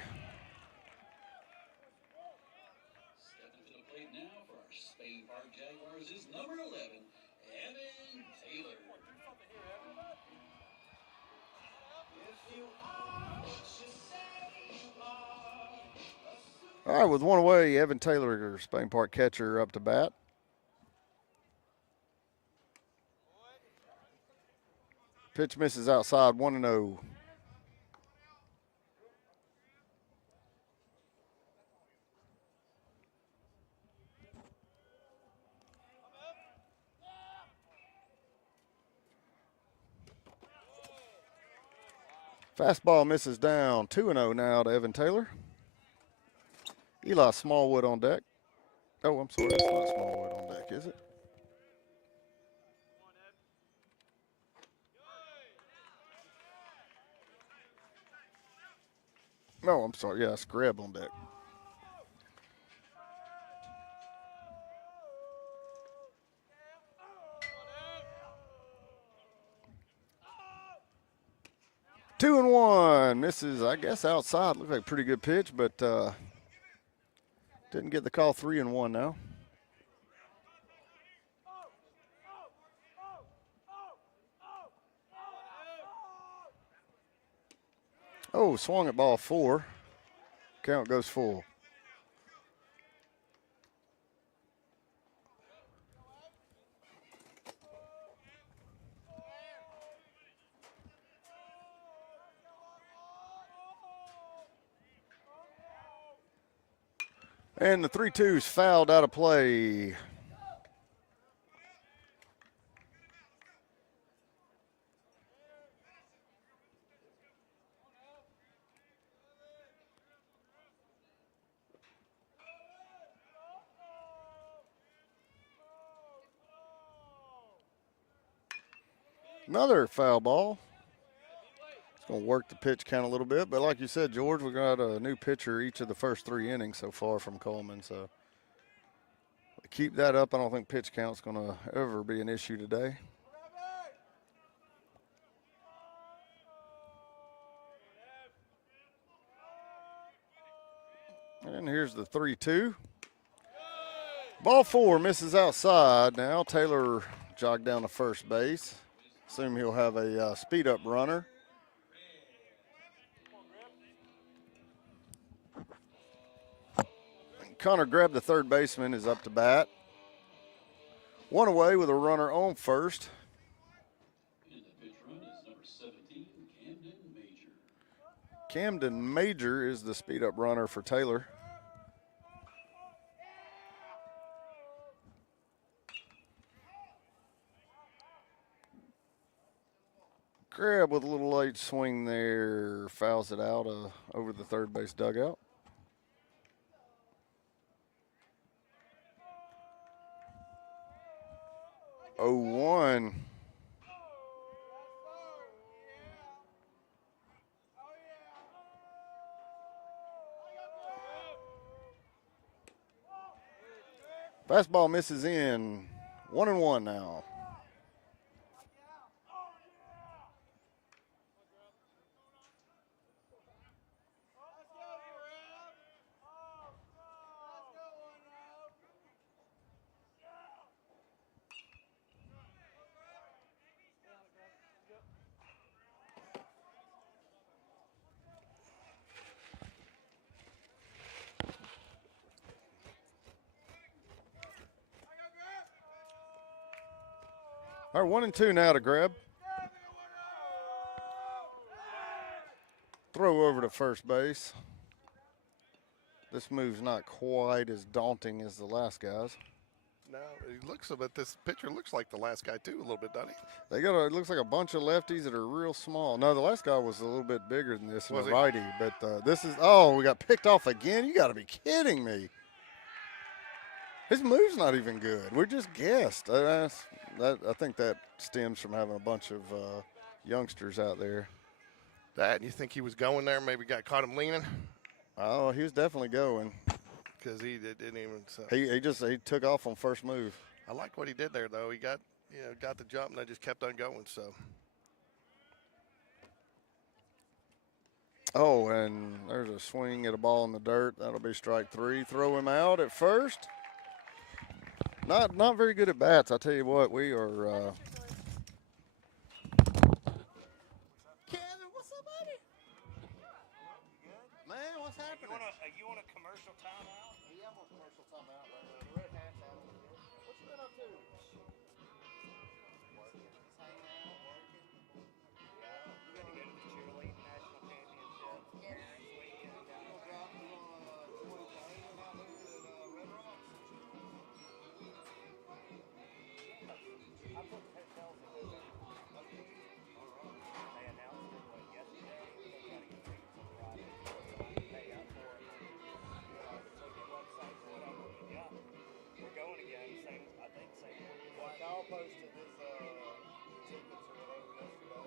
Stepping to the plate now for our Spain Park Jaguars is number 11, Evan Taylor. All right, with one away, Evan Taylor, Spain Park catcher, up to bat. Pitch misses outside, 1-0. Fastball misses down, 2-0 now to Evan Taylor. Eli Smallwood on deck. Oh, I'm sorry, it's not Smallwood on deck, is it? No, I'm sorry, yeah, it's Greb on deck. Two and one. This is, I guess, outside. Looks like a pretty good pitch, but didn't get the call. 3-1 now. Oh, swung at ball 4. Count goes full. And the 3-2's fouled out of play. Another foul ball. It's going to work the pitch count a little bit. But like you said, George, we got a new pitcher each of the first 3 innings so far from Cullman. So keep that up. I don't think pitch count's going to ever be an issue today. And here's the 3-2. Ball 4 misses outside. Now Taylor jogged down to first base. Assume he'll have a speed-up runner. Connor Greb, the third baseman, is up to bat. One away with a runner on first. And the pitch run is number 17, Camden Major. Camden Major is the speed-up runner for Taylor. Grab with a little late swing there, fouls it out over the third base dugout. Oh, 1. Fastball misses in. 1-1 now. All right, 1-2 now to Greb. Throw over to first base. This move's not quite as daunting as the last guy's. No, he looks a bit. This pitcher looks like the last guy too, a little bit, doesn't he? They got it looks like a bunch of lefties that are real small. No, the last guy was a little bit bigger than this, and a righty. But this is, oh, we got picked off again. You got to be kidding me. His move's not even good. We just guessed. I think that stems from having a bunch of youngsters out there. That, and you think he was going there? Maybe caught him leaning. Oh, he was definitely going. Because he didn't even. So. He took off on first move. I like what he did there, though. He got the jump and then just kept on going. So Oh, and there's a swing at a ball in the dirt. That'll be strike 3. Throw him out at first. Not very good at bats. I tell you what, we are. Kevin, what's up, buddy? Man, what's happening? You want a commercial timeout? Yeah, I'm on commercial timeout right now. The red hat's out over here. What you been up to? Working. Just hanging out, working. Yeah. You got to go to the cheerleading national championship. Yeah. This weekend. You gonna drop you on Jordan Taylor out there at Red Rocks? I put the hotels in there. They announced it yesterday. They got to get tickets on Friday. So I can pay up for it. Look at websites or whatever. But yeah, we're going again. Same. Well, Kyle posted his tickets or whatever yesterday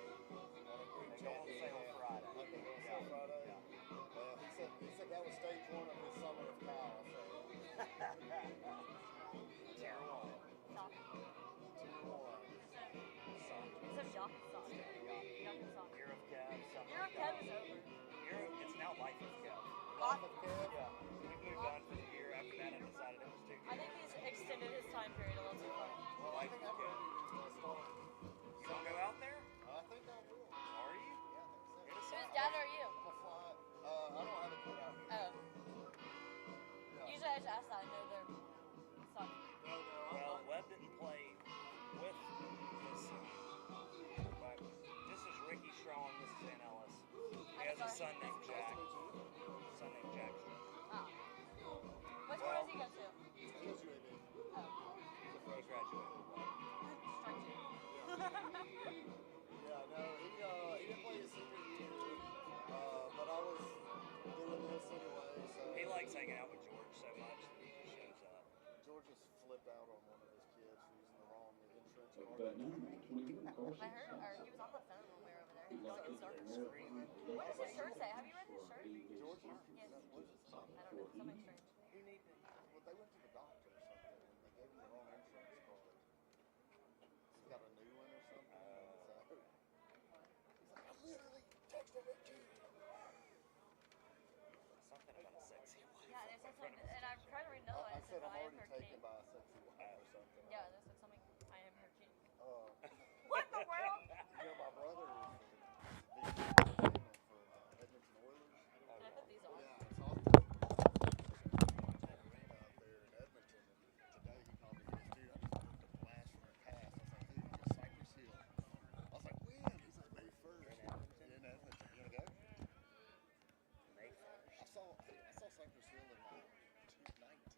or something about it on a group They go on sale Friday. Okay, go on sale Friday. Yeah. Well, he said that was stage 1 of his summer of Kyle. So. Tier 1. Year of Kev. Summer of Kev. It's now Life of Kev. Life of Kev? Yeah. We moved on for the year. After that, I decided it was too good. I think he's extended his time period a little too far. Well, I think I'm ready to start. You gonna go out there? I think I will. Are you? Yeah, I think so. Hit us Whose up. dad are you? I'm gonna fly. I don't have a kid out here. Oh. Yeah. Usually I just ask that. I know their son. No, Well, Webb didn't play with this. But this is Ricky Strong. This is Ann Ellis. He has a son named Jack. Son named Jack. Oh. What school does he go to? he goes to UAB. Oh. He graduated with Webb. Strike 2. Yeah, no, he didn't play his senior year, but I was doing this anyway, so. He likes hanging out with George so much that he just shows up. George just flipped out on one of his kids using the wrong insurance So card. bat now, number 21, Carson. I heard, or he was on the phone when we were over there. He He liked his it shirt. there. What does his shirt say? Have you read his shirt? George? Yes. What is it? I don't know. Something strange. You need to. Well, they went to the doctor or something, and they gave him the wrong insurance card. He's got a new one or something. So he's like, I literally texted Ricky. Something about a sexy wife. Yeah, there's something, and I'm trying to read another one. I It said says, I'm I am already her taken king. by a sexy wife or something. Yeah, there's like something, I am her king. Uh, What the world? you know, my brother is the entertainment for Edmonton Oilers. Can I put these on? Yeah, it's awesome. Arena up there in Edmonton, and today he called me. He goes, dude, I just booked a blast from your past. I was like, dude, just Cypress Hill. I was like, when? He's like, May 1st. In Edmonton. You wanna go? May 1st. I saw Cypress Hill in like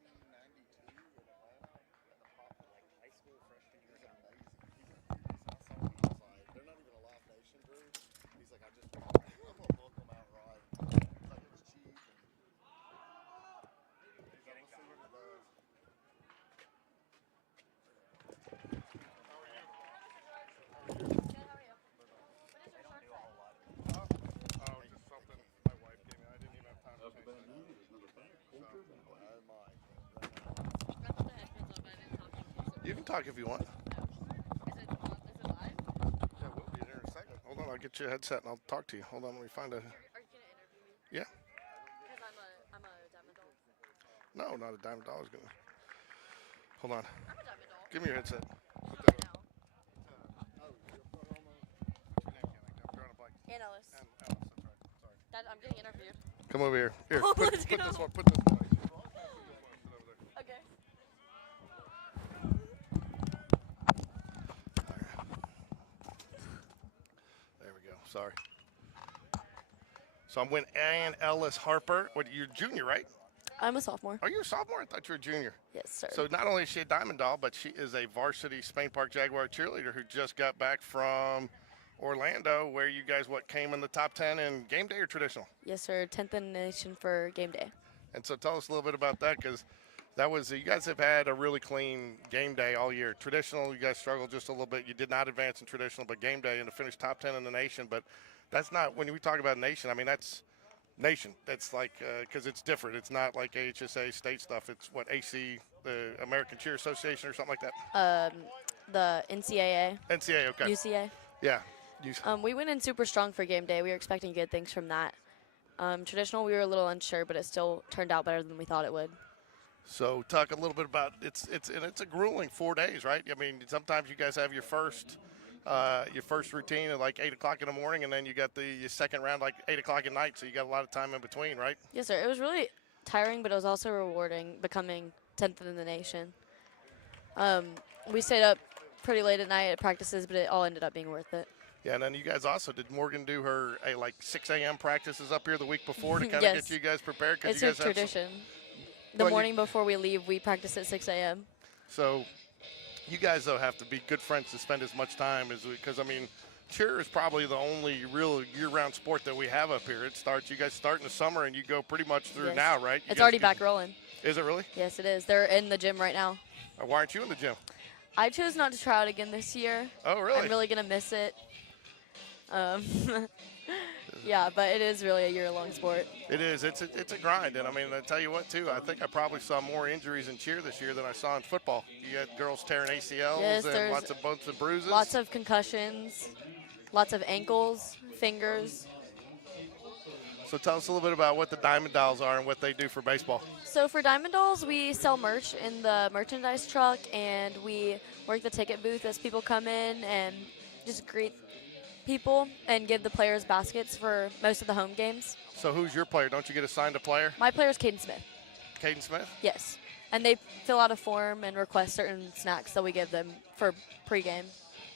1992 in Atlanta at the pop. Like high school freshman It year. was amazing. I saw him. I was like, they're not even a Live Nation, Drew. He's like, I'm gonna book them outright. He's like, it was cheap. And he's like, we'll see what it does. Good, how are you? What does your shirt say? Oh, just something my wife gave me. I didn't even have time to Up to change bat now, there's number 5, Colter Valley. Oh my. I put the headphones on, but I didn't talk to you. You can talk if you want. Is it live? Yeah, we'll be there in a second. Hold on, I'll get you a headset and I'll talk to you. Hold on, let me find a. Are you gonna interview me? Yeah. Because I'm a diamond doll. No, not a dime a dollar's gonna. Hold on. I'm a diamond doll. Give me your headset. Not right now. Ann Ellis. Dad, I'm getting interviewed. Come over here. Here, Oh, put let's this go. one. Put this one. Okay. There we go. Sorry. So I'm with Ann Ellis Harper. What? You're junior, right? I'm a sophomore. Are you a sophomore? I thought you were a junior. Yes, sir. So not only is she a diamond doll, but she is a varsity Spain Park Jaguar cheerleader who just got back from Orlando, where you guys came in the top 10 in game day or traditional. Yes, sir. 10th in the nation for game day. And so tell us a little bit about that, because that was you guys have had a really clean game day all year. Traditional, you guys struggled just a little bit. You did not advance in traditional, but game day and to finish top 10 in the nation. But that's not when we talk about nation. I mean, that's nation. That's like because it's different. It's not like AHSA state stuff. It's what AC, the American Cheer Association, or something like that. The NCAA. NCAA, okay. UCA. Yeah. We went in super strong for game day. We were expecting good things from that. Traditional, we were a little unsure, but it still turned out better than we thought it would. So talk a little bit about it's a grueling 4 days, right? I mean, sometimes you guys have your first routine at like 8 o'clock in the morning, and then you got your second round like 8 o'clock at night. So you got a lot of time in between, right? Yes, sir. It was really tiring, but it was also rewarding becoming 10th in the nation. We stayed up pretty late at night at practices, but it all ended up being worth it. Yeah, and then you guys also, did Morgan do her like 6 a.m. practices up here the week before to kind of Yes. get you guys prepared? It's you a guys have tradition. The morning before we leave, we practice at 6 a.m. So you guys, though, have to be good friends to spend as much time as because, I mean, cheer is probably the only real year-round sport that we have up here. You guys start in the summer and you go pretty much through Yes. now, right? It's already back rolling. Is it really? Yes, it is. They're in the gym right now. Why aren't you in the gym? I chose not to try out again this year. Oh, really? I'm really going to miss it. Yeah, but it is really a year-long sport. It is. It's a grind. And, I mean, I tell you what, too, I think I probably saw more injuries in cheer this year than I saw in football. You had girls tearing ACLs Yes, and there's lots of bumps and bruises. Lots of concussions, lots of ankles, fingers. So tell us a little bit about what the Diamond Dolls are and what they do for baseball. So for Diamond Dolls, we sell merch in the merchandise truck, and we work the ticket booth as people come in and just greet people and give the players baskets for most of the home games. So who's your player? Don't you get assigned a player? My player is Caden Smith. Caden Smith? Yes. And they fill out a form and request certain snacks that we give them for pregame.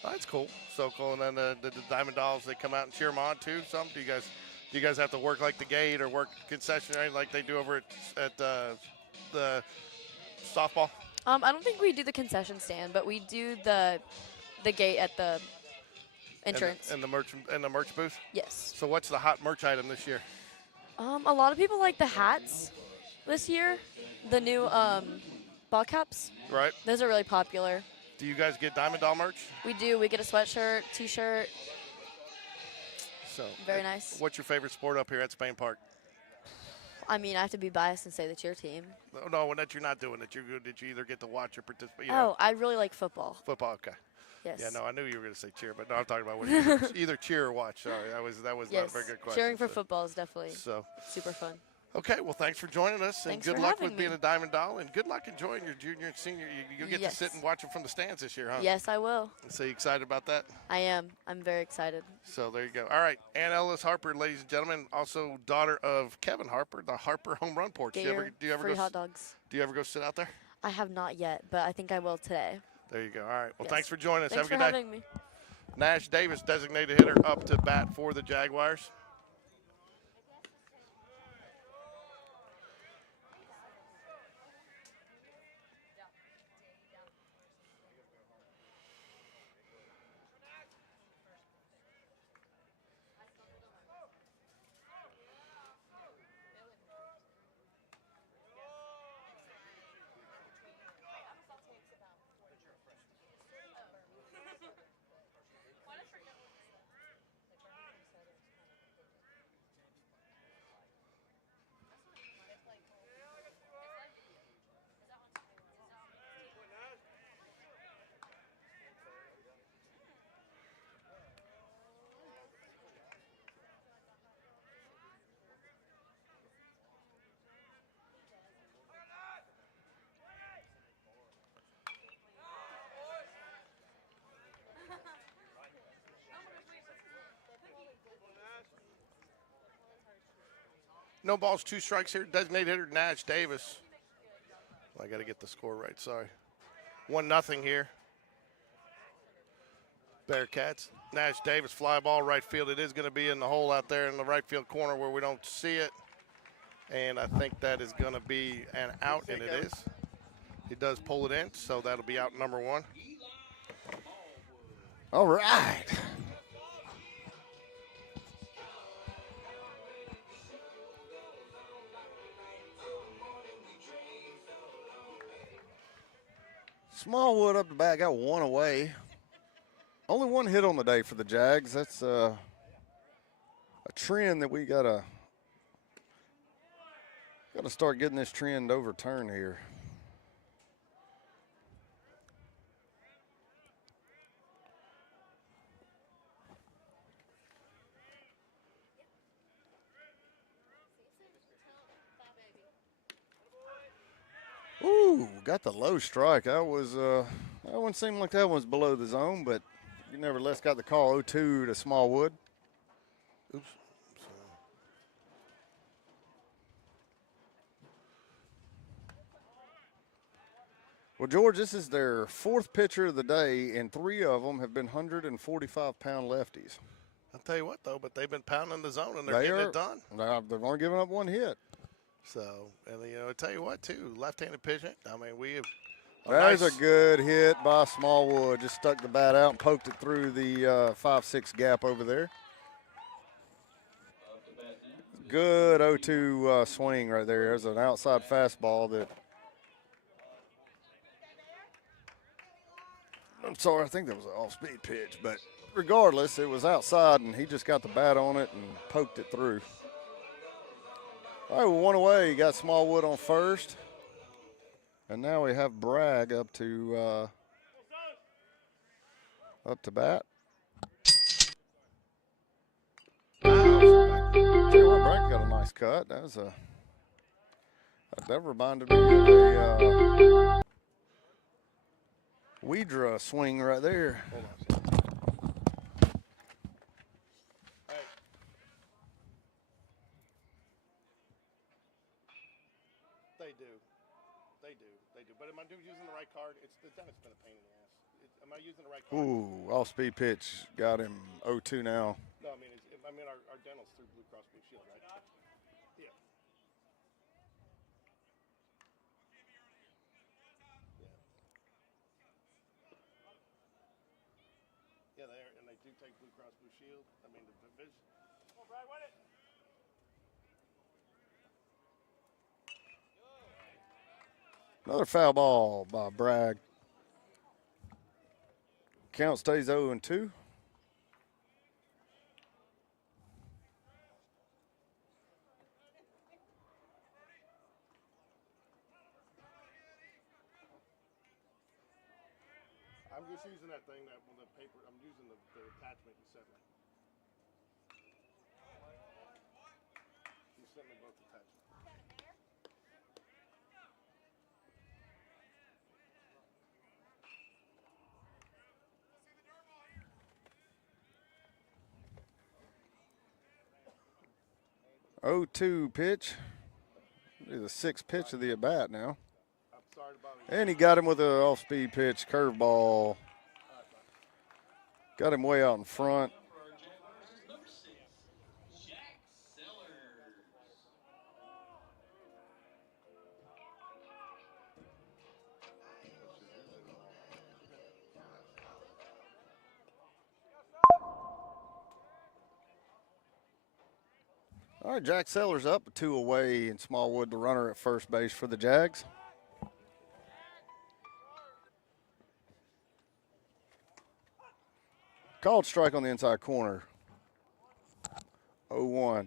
Oh, that's cool. So cool. And then the Diamond Dolls, they come out and cheer them on too. Some do you guys have to work like the gate or work concessionary like they do over at the softball? I don't think we do the concession stand, but we do the gate at the entrance. And the merch booth? Yes. So what's the hot merch item this year? A lot of people like the hats this year, the new ball caps. Right. Those are really popular. Do you guys get Diamond Doll merch? We do. We get a sweatshirt, T-shirt. So Very nice. What's your favorite sport up here at Spain Park? I mean, I have to be biased and say the cheer team. No, that you're not doing it. Did you either get to watch or participate? I really like football. Football, okay. Yes. Yeah, no, I knew you were going to say cheer, but no, I'm talking about either cheer or watch. Sorry, that was Yes. not a very good question. Cheering for football is definitely So super fun. Okay, well, thanks for joining us, and Thanks good for luck having with being me. a Diamond Doll, and good luck enjoying your junior and senior. You'll get to sit Yes. and watch them from the stands this year, huh? Yes, I will. So you excited about that? I am. I'm very excited. So there you go. All right, Ann Ellis Harper, ladies and gentlemen, also daughter of Kevin Harper, the Harper Home Run Porch. Get Do your you ever free go? hot dogs. Do you ever go sit out there? I have not yet, but I think I will today. There you go. All right. Well, Yes. thanks for joining us. Thanks Have a for good day. having me. Nash Davis, designated hitter, up to bat for the Jaguars. No balls, 2 strikes here. Designated hitter Nash Davis. I got to get the score right. Sorry. 1-0 here. Bearcats. Nash Davis, fly ball right field. It is going to be in the hole out there in the right field corner where we don't see it. And I think that is going to be an out, and it is. He does pull it in, so that'll be out number 1. All right. Smallwood up the bat, got 1 away. Only 1 hit on the day for the Jags. That's a trend that we gotta start getting this trend overturned here. Ooh, got the low strike. That one seemed like that was below the zone, but you nevertheless got the call 0-2 to Smallwood. Oops. Well, George, this is their fourth pitcher of the day, and 3 of them have been 145-pound lefties. I'll tell you what, though, but they've been pounding the zone, and they're getting it done. They've only given up 1 hit. So, and, I'll tell you what, too, left-handed pitching. I mean, we have That was a good hit by Smallwood. Just stuck the bat out and poked it through the 5-6 gap over there. Good 0-2 swing right there. There's an outside fastball that. I'm sorry, I think that was an off-speed pitch, but regardless, it was outside, and he just got the bat on it and poked it through. All right, well, 1 away. You got Smallwood on first, and now we have Bragg up to bat. Bragg got a nice cut. That reminded me of a Weedra swing right there. Hold on. Hey. They do. But am I using the right card? Then it's been a pain in the ass. Am I using the right card? Ooh, off-speed pitch. Got him 0-2 now. No, I mean our dental's through Blue Cross Blue Shield, right? Yeah. Yeah, they do take Blue Cross Blue Shield. I mean, the vision. Come on, Brad, win it. Another foul ball by Bragg. Count stays 0-2. I'm just using that thing the paper. I'm using the attachment you sent me. You sent me both attachments. Oh-2 pitch. This is the 6th pitch of the at bat now. I'm sorry to bother you. And he got him with an off-speed pitch, curveball. Got him way out in front. All right, Jack Sellers up, 2 away, and Smallwood the runner at first base for the Jags. Called strike on the inside corner. 0-1.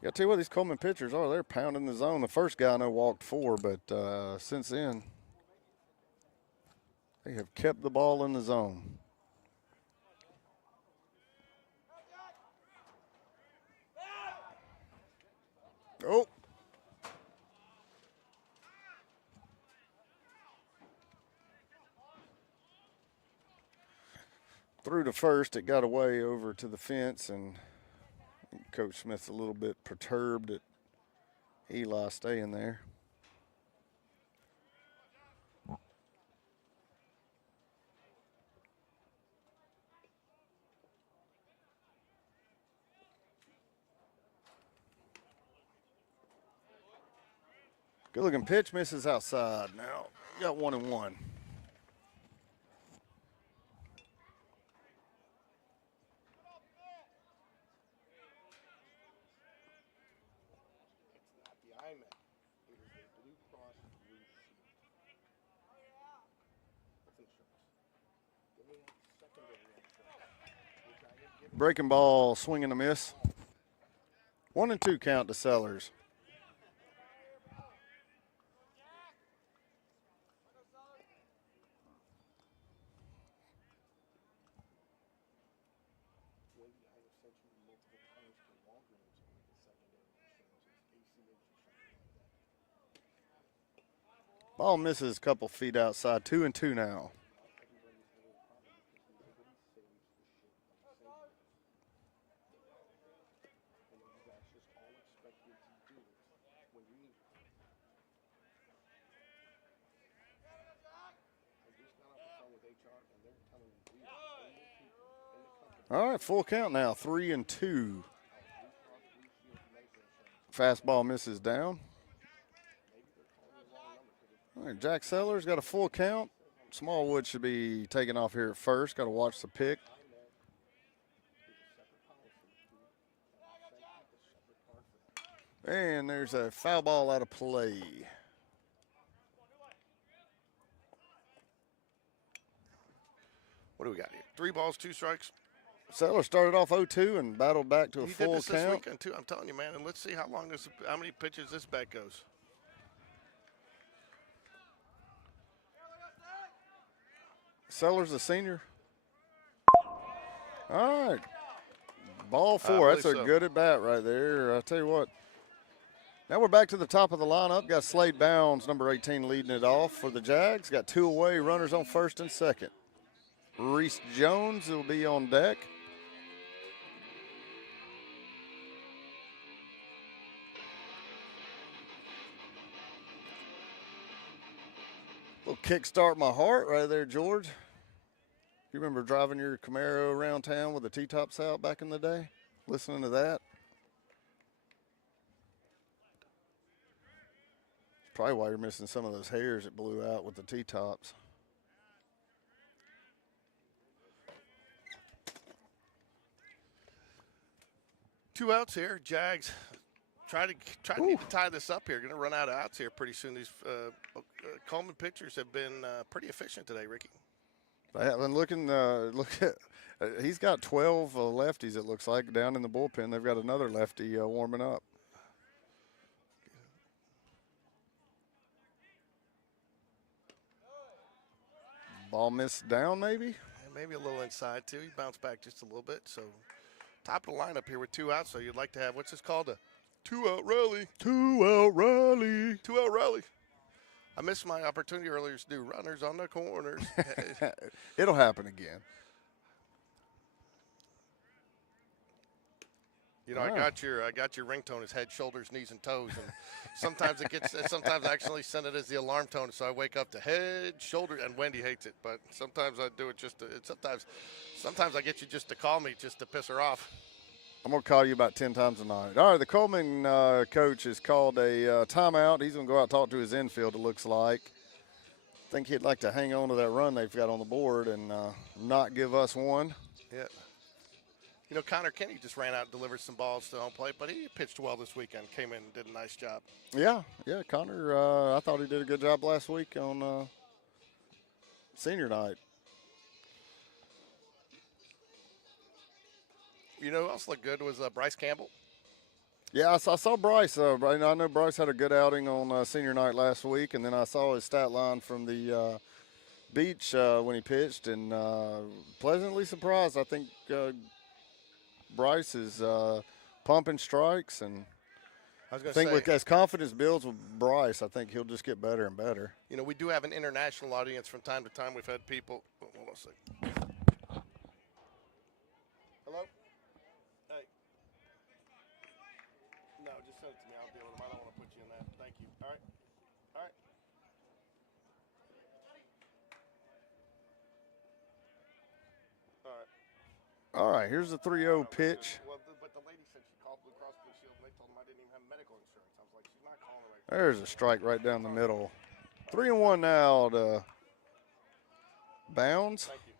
Yeah, tell you what, these Cullman pitchers are. They're pounding the zone. The first guy I know walked 4, but since then, they have kept the ball in the zone. Oh. Through to first, it got away over to the fence, and Coach Smith's a little bit perturbed at Eli staying there. Good looking pitch, misses outside. Now got 1-1. Breaking ball, swing and a miss. 1-2 count to Sellers. Ball misses a couple feet outside. 2-2 now. All right, full count now. 3-2. Fastball misses down. All right, Jack Sellers got a full count. Smallwood should be taking off here at first. Got to watch the pick. And there's a foul ball out of play. What do we got here? 3 balls, 2 strikes. Sellers started off 0-2 and battled back to a He full did this count. weekend too. I'm telling you, man. And let's see how many pitches this bet goes. Sellers, a senior. All right. Ball 4. believe That's a so. good at bat right there. I tell you what. Now we're back to the top of the lineup. Got Slade Bounds, number 18, leading it off for the Jags. Got 2 away, runners on first and second. Reese Jones will be on deck. Little kickstart my heart right there, George. You remember driving your Camaro around town with the T-tops out back in the day? Listening to that? Probably why you're missing some of those hairs that blew out with the T-tops. Two outs here. Jags try to need to tie this up here. Going to run out of outs here pretty soon. These Cullman pitchers have been pretty efficient today, Ricky. They have been looking. Look at. He's got 12 lefties. It looks like down in the bullpen. They've got another lefty warming up. Ball missed down, maybe. And maybe a little inside too. He bounced back just a little bit. So top of the lineup here with 2 outs. So you'd like to have what's this called, a 2-out rally. 2-out rally. 2-out rally. I missed my opportunity earlier to do runners on the corners. It'll happen again. You know, I got your ringtone as head, shoulders, knees, and toes, and sometimes sometimes I actually send it as the alarm tone, so I wake up to head, shoulder, and Wendy hates it, but sometimes I do it just to, sometimes I get you just to call me just to piss her off. I'm going to call you about 10 times a night. All right, the Cullman coach has called a timeout. He's going to go out and talk to his infield, it looks like. I think he'd like to hang on to that run they've got on the board and not give us one. Yeah. You know, Connor Kenny just ran out and delivered some balls to home plate, but he pitched well this weekend, came in and did a nice job. Yeah, Connor, I thought he did a good job last week on senior night. You know who else looked good was Bryce Campbell. Yeah, I saw Bryce. I know Bryce had a good outing on senior night last week, and then I saw his stat line from the beach when he pitched, and pleasantly surprised. I think Bryce is pumping strikes, and I was going I to think say, as confidence builds with Bryce, I think he'll just get better and better. you know, we do have an international audience from time to time. We've had people. Hold on a second. Hello? Hey. No, just send it to me. I'll deal with them. I don't want to put you in that. Thank you. All right. All right. All right. All right, here's the 3-0 pitch. Well, but the lady said she called Blue Cross Blue Shield, and they told them I didn't even have medical insurance. I was like, she's not calling the right. There's a strike right down the middle. 3-1 now to Bounds. Thank you.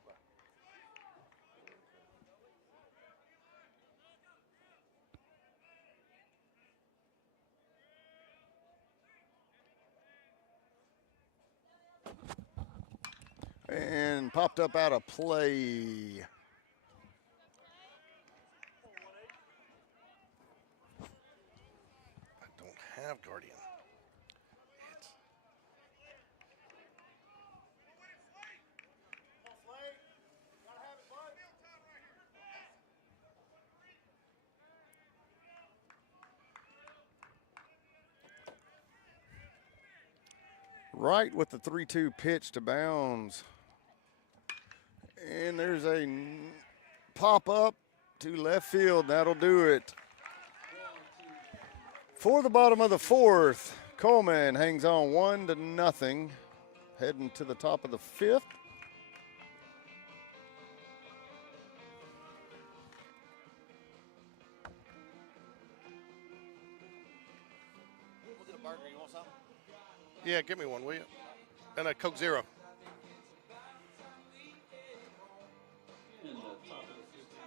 Bye. And popped up out of play. I don't have Guardian. It's Right with the 3-2 pitch to Bounds. And there's a pop up to left field. That'll do it. For the bottom of the fourth, Cullman hangs on 1-0, heading to the top of the fifth. We'll get a burger. You want something? Yeah, give me one, will you? And a Coke Zero. In the top of the 15th,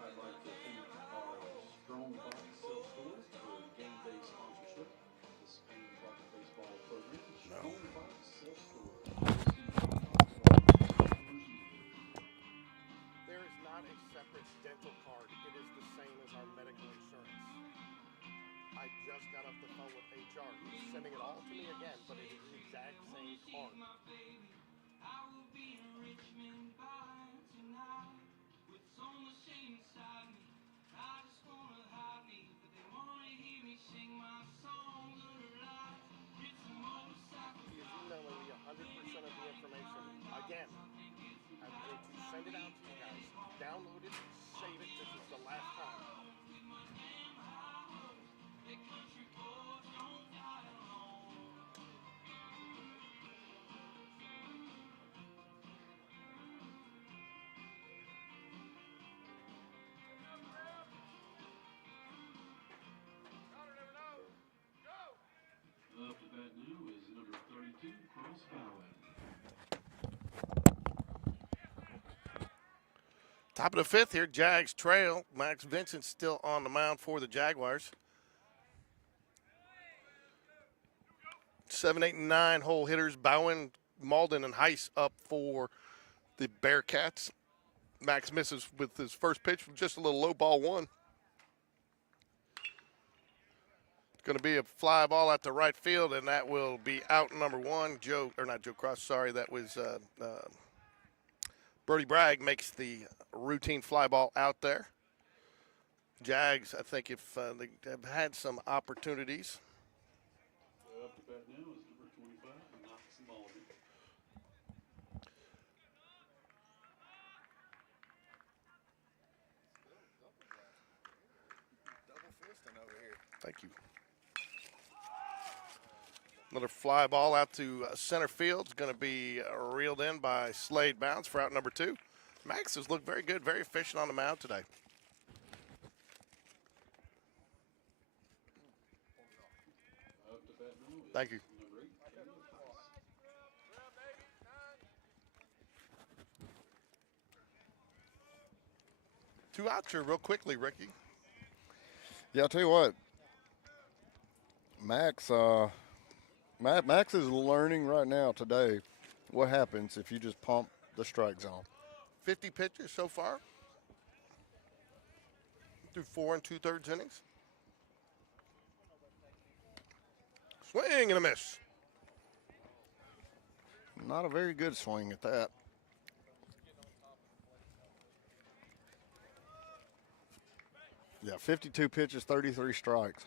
I'd like to thank our Strong Box Self-Store for GameDay sponsorship. This Green Block Baseball program. Strong Box Self-Store. There is not a separate dental card. It is the same as our medical insurance. I just got off the phone with HR. He's sending it all to me again, but it is the exact same card. He is emailing me 100% of the information again. I'm going to send it out to you guys. Download it, save it. This is the last time. Up to bat now is number 32, Cross Fowler. Top of the fifth here, Jags trail. Max Vincent still on the mound for the Jaguars. 7, 8, and 9 hole hitters. Bowen, Malden, and Heiss up for the Bearcats. Max misses with his first pitch, just a little low ball one. It's going to be a fly ball out to right field, and that will be out number one. Not Joe Cross, sorry, that was Brody Bragg makes the routine fly ball out there. Jags, I think if they have had some opportunities. Up to bat now is number 25, Knox Mulligan. Thank you. Another fly ball out to center field. It's going to be reeled in by Slade Bounds for out number 2. Max has looked very good, very efficient on the mound today. Up to bat now is Thank you. number 8, Caleb Heiss. 2 outs here real quickly, Ricky. Yeah, I'll tell you what. Max is learning right now today what happens if you just pump the strike zone. 50 pitches so far. Through 4 2/3 innings. Swing and a miss. Not a very good swing at that. Yeah, 52 pitches, 33 strikes.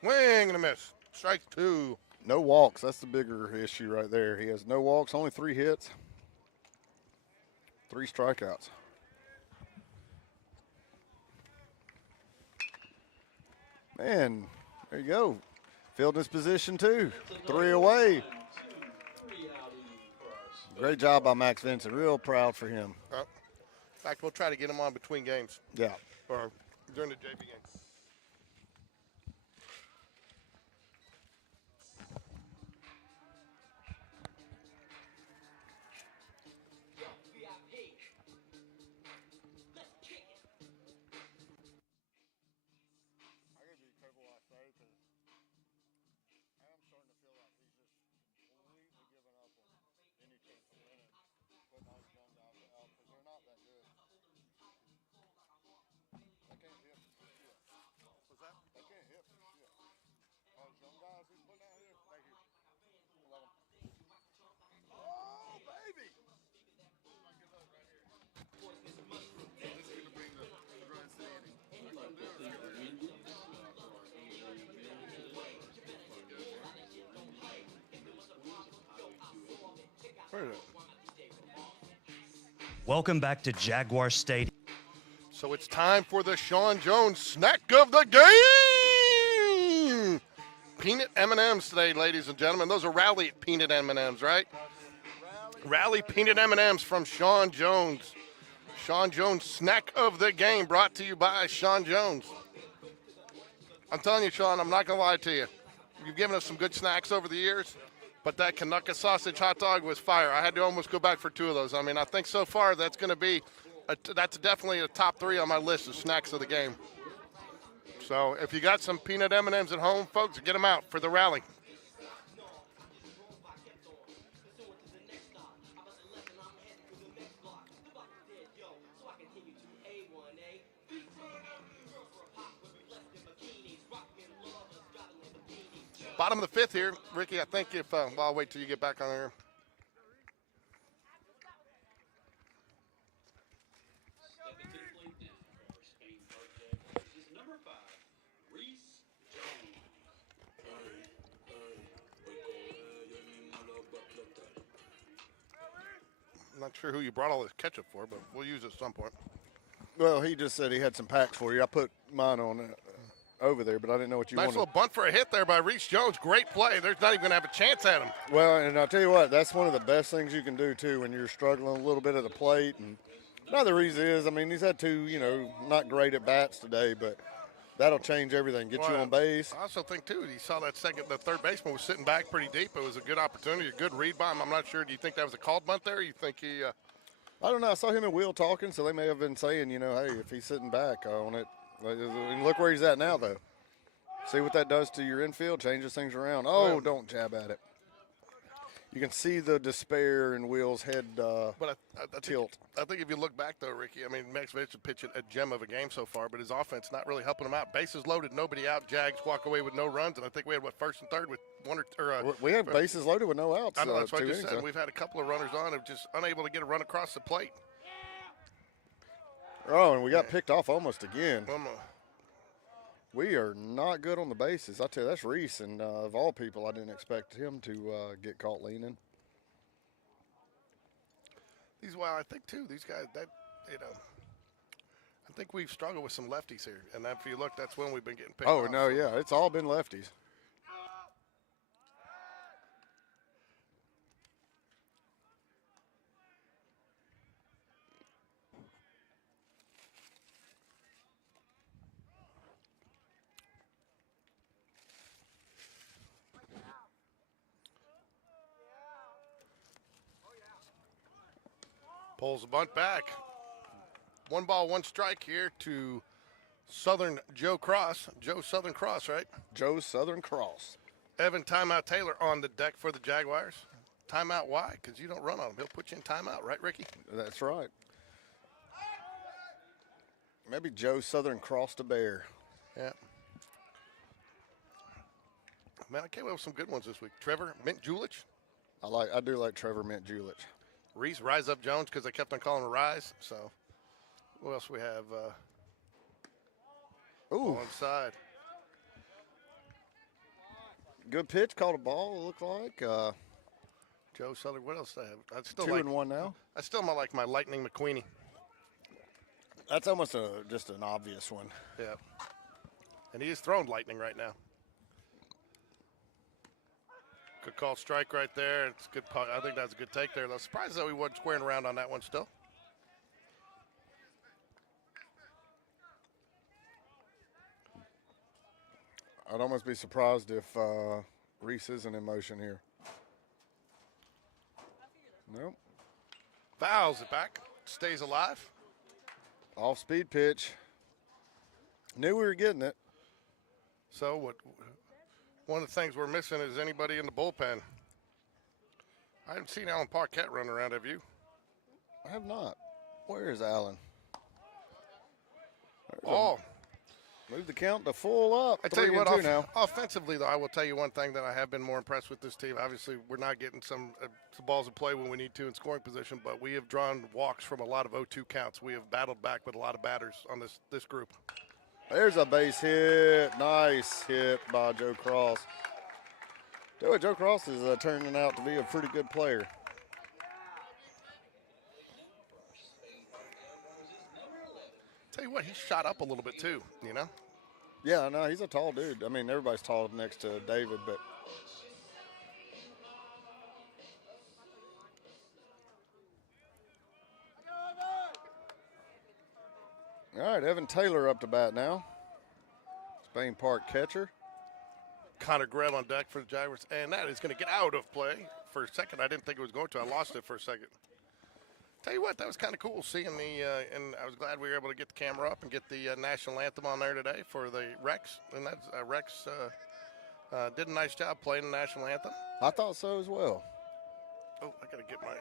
Swing and a miss. Strike 2. No walks. That's the bigger issue right there. He has no walks, only 3 hits, 3 strikeouts. Man, there you go. Filled his position too. 3 away. Great job by Max Vincent. Real proud for him. In fact, we'll try to get him on between games Yeah. or during the JV game. Welcome back to Jaguar Stadium. So it's time for the Sean Jones snack of the game. Peanut M&Ms today, ladies and gentlemen. Those are Rally peanut M&Ms, right? Rally peanut M&Ms from Sean Jones. Sean Jones snack of the game brought to you by Sean Jones. I'm telling you, Sean, I'm not going to lie to you. You've given us some good snacks over the years, but that Canucka sausage hot dog was fire. I had to almost go back for 2 of those. I mean, I think so far that's going to be, that's definitely a top 3 on my list of snacks of the game. So if you got some peanut M&Ms at home, folks, get them out for the rally. Bottom of the 5th here, Ricky. I think if well, I'll wait till you get back on there. I'm not sure who you brought all this ketchup for, but we'll use it at some point. Well, he just said he had some packs for you. I put mine on over there, but I didn't know what you Nice wanted. little bunt for a hit there by Reese Jones. Great play. There's not even going to have a chance at him. Well, and I'll tell you what, that's one of the best things you can do, too, when you're struggling a little bit at the plate. And another reason is, I mean, he's had 2, not great at bats today, but that'll change everything. Get you on base. I also think, too, he saw that the third baseman was sitting back pretty deep. It was a good opportunity, a good read by him. I'm not sure. Do you think that was a called bunt there? Or you think he I don't know. I saw him and Will talking, so they may have been saying, hey, if he's sitting back on it. And look where he's at now, though. See what that does to your infield, changes things around. Oh, don't jab at it. You can see the despair in Will's head but I tilt. I think if you look back, though, Ricky, I mean, Max Vitch has pitched a gem of a game so far, but his offense not really helping him out. Bases loaded, nobody out. Jags walk away with no runs, and I think we had, first and third with one or we have bases loaded with no outs. I know, that's what I just innings, said. We've had a couple of runners on and just unable to get a run across the plate. Oh, and we got picked off almost again. Well, We are not good on the bases. I tell you, that's Reese, and of all people, I didn't expect him to get caught leaning. I think, too, these guys, I think we've struggled with some lefties here. And if you look, that's when we've been getting picked off. Oh, no, yeah, it's all been lefties. Pulls the bunt back. 1 ball, 1 strike here to Southern Joe Cross. Joe Southern Cross, right? Joe Southern Cross. Evan Timeout Taylor on the deck for the Jaguars. Timeout, why? Because you don't run on him. He'll put you in timeout, right, Ricky? That's right. Maybe Joe Southern crossed a bear. Yeah. Man, I came up with some good ones this week. Trevor Mint Julich. I do like Trevor Mint Julich. Reese Rise Up Jones, because I kept on calling him Rise. So, what else we have? Ooh. On side. Good pitch, caught a ball, it looked like. Joe Southern, what else do I have? I still 2 like, and 1 now. I still like my Lightning McQueenie. That's almost just an obvious one. Yeah. And he is throwing lightning right now. Good call strike right there. It's good. I think that's a good take there. I was surprised that we wasn't squaring around on that one still. I'd almost be surprised if Reese isn't in motion here. Nope. Fouls it back. Stays alive. Off-speed pitch. Knew we were getting it. So what? One of the things we're missing is anybody in the bullpen. I haven't seen Alan Parkett running around, have you? I have not. Where is Alan? Move the count to full up. I tell you what, 3-2 now. offensively, though, I will tell you one thing that I have been more impressed with this team. Obviously, we're not getting some balls in play when we need to in scoring position, but we have drawn walks from a lot of 0-2 counts. We have battled back with a lot of batters on this group. There's a base hit. Nice hit by Joe Cross. Tell you what, Joe Cross is turning out to be a pretty good player. Tell you what, he shot up a little bit too, you know? Yeah, no, he's a tall dude. I mean, everybody's tall next to David, but. All right, Evan Taylor up to bat now. Spain Park catcher. Connor Greb on deck for the Jaguars, and that is going to get out of play. For a second, I didn't think it was going to. I lost it for a second. Tell you what, that was kind of cool seeing the, and I was glad we were able to get the camera up and get the national anthem on there today for the Rex. And that's Rex did a nice job playing the national anthem. I thought so as well. Oh, I got to get my.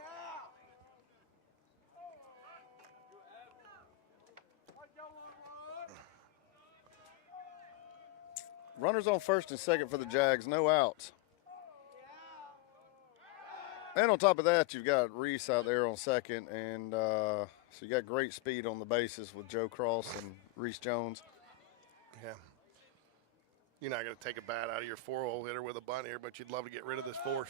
Runners on first and second for the Jags, no outs. And on top of that, you've got Reese out there on second, and so you got great speed on the bases with Joe Cross and Reese Jones. Yeah. You're not going to take a bat out of your 4-hole hitter with a bunt here, but you'd love to get rid of this force.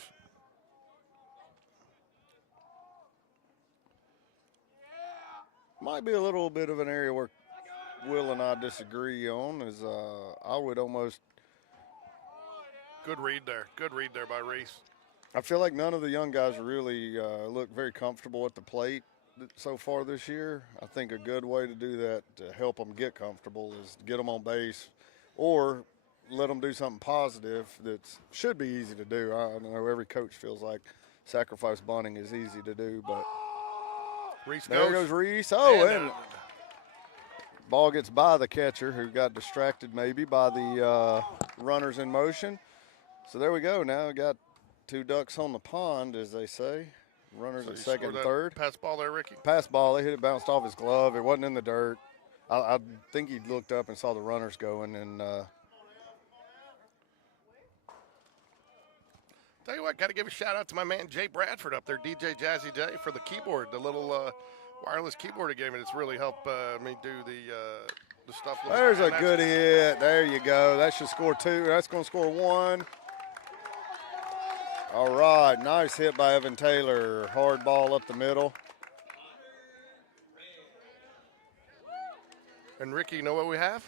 Might be a little bit of an area where Will and I disagree on is I would almost. Good read there. Good read there by Reese. I feel like none of the young guys really look very comfortable at the plate so far this year. I think a good way to do that to help them get comfortable is get them on base or let them do something positive that should be easy to do. I know every coach feels like sacrifice bunting is easy to do, but Reese there goes Reese. Oh, and ball gets by the catcher who got distracted maybe by the runners in motion. So there we go. Now we got two ducks on the pond, as they say. Runners at second and third. Pass ball there, Ricky. Pass ball. They hit it, bounced off his glove. It wasn't in the dirt. I think he looked up and saw the runners going. And tell you what, got to give a shout out to my man Jay Bradford up there, DJ Jazzy J, for the keyboard, the little wireless keyboard he gave me. It's really helped me do the stuff. There's a good hit. There you go. That should score two. That's going to score one. All right, nice hit by Evan Taylor. Hard ball up the middle. And Ricky, you know what we have?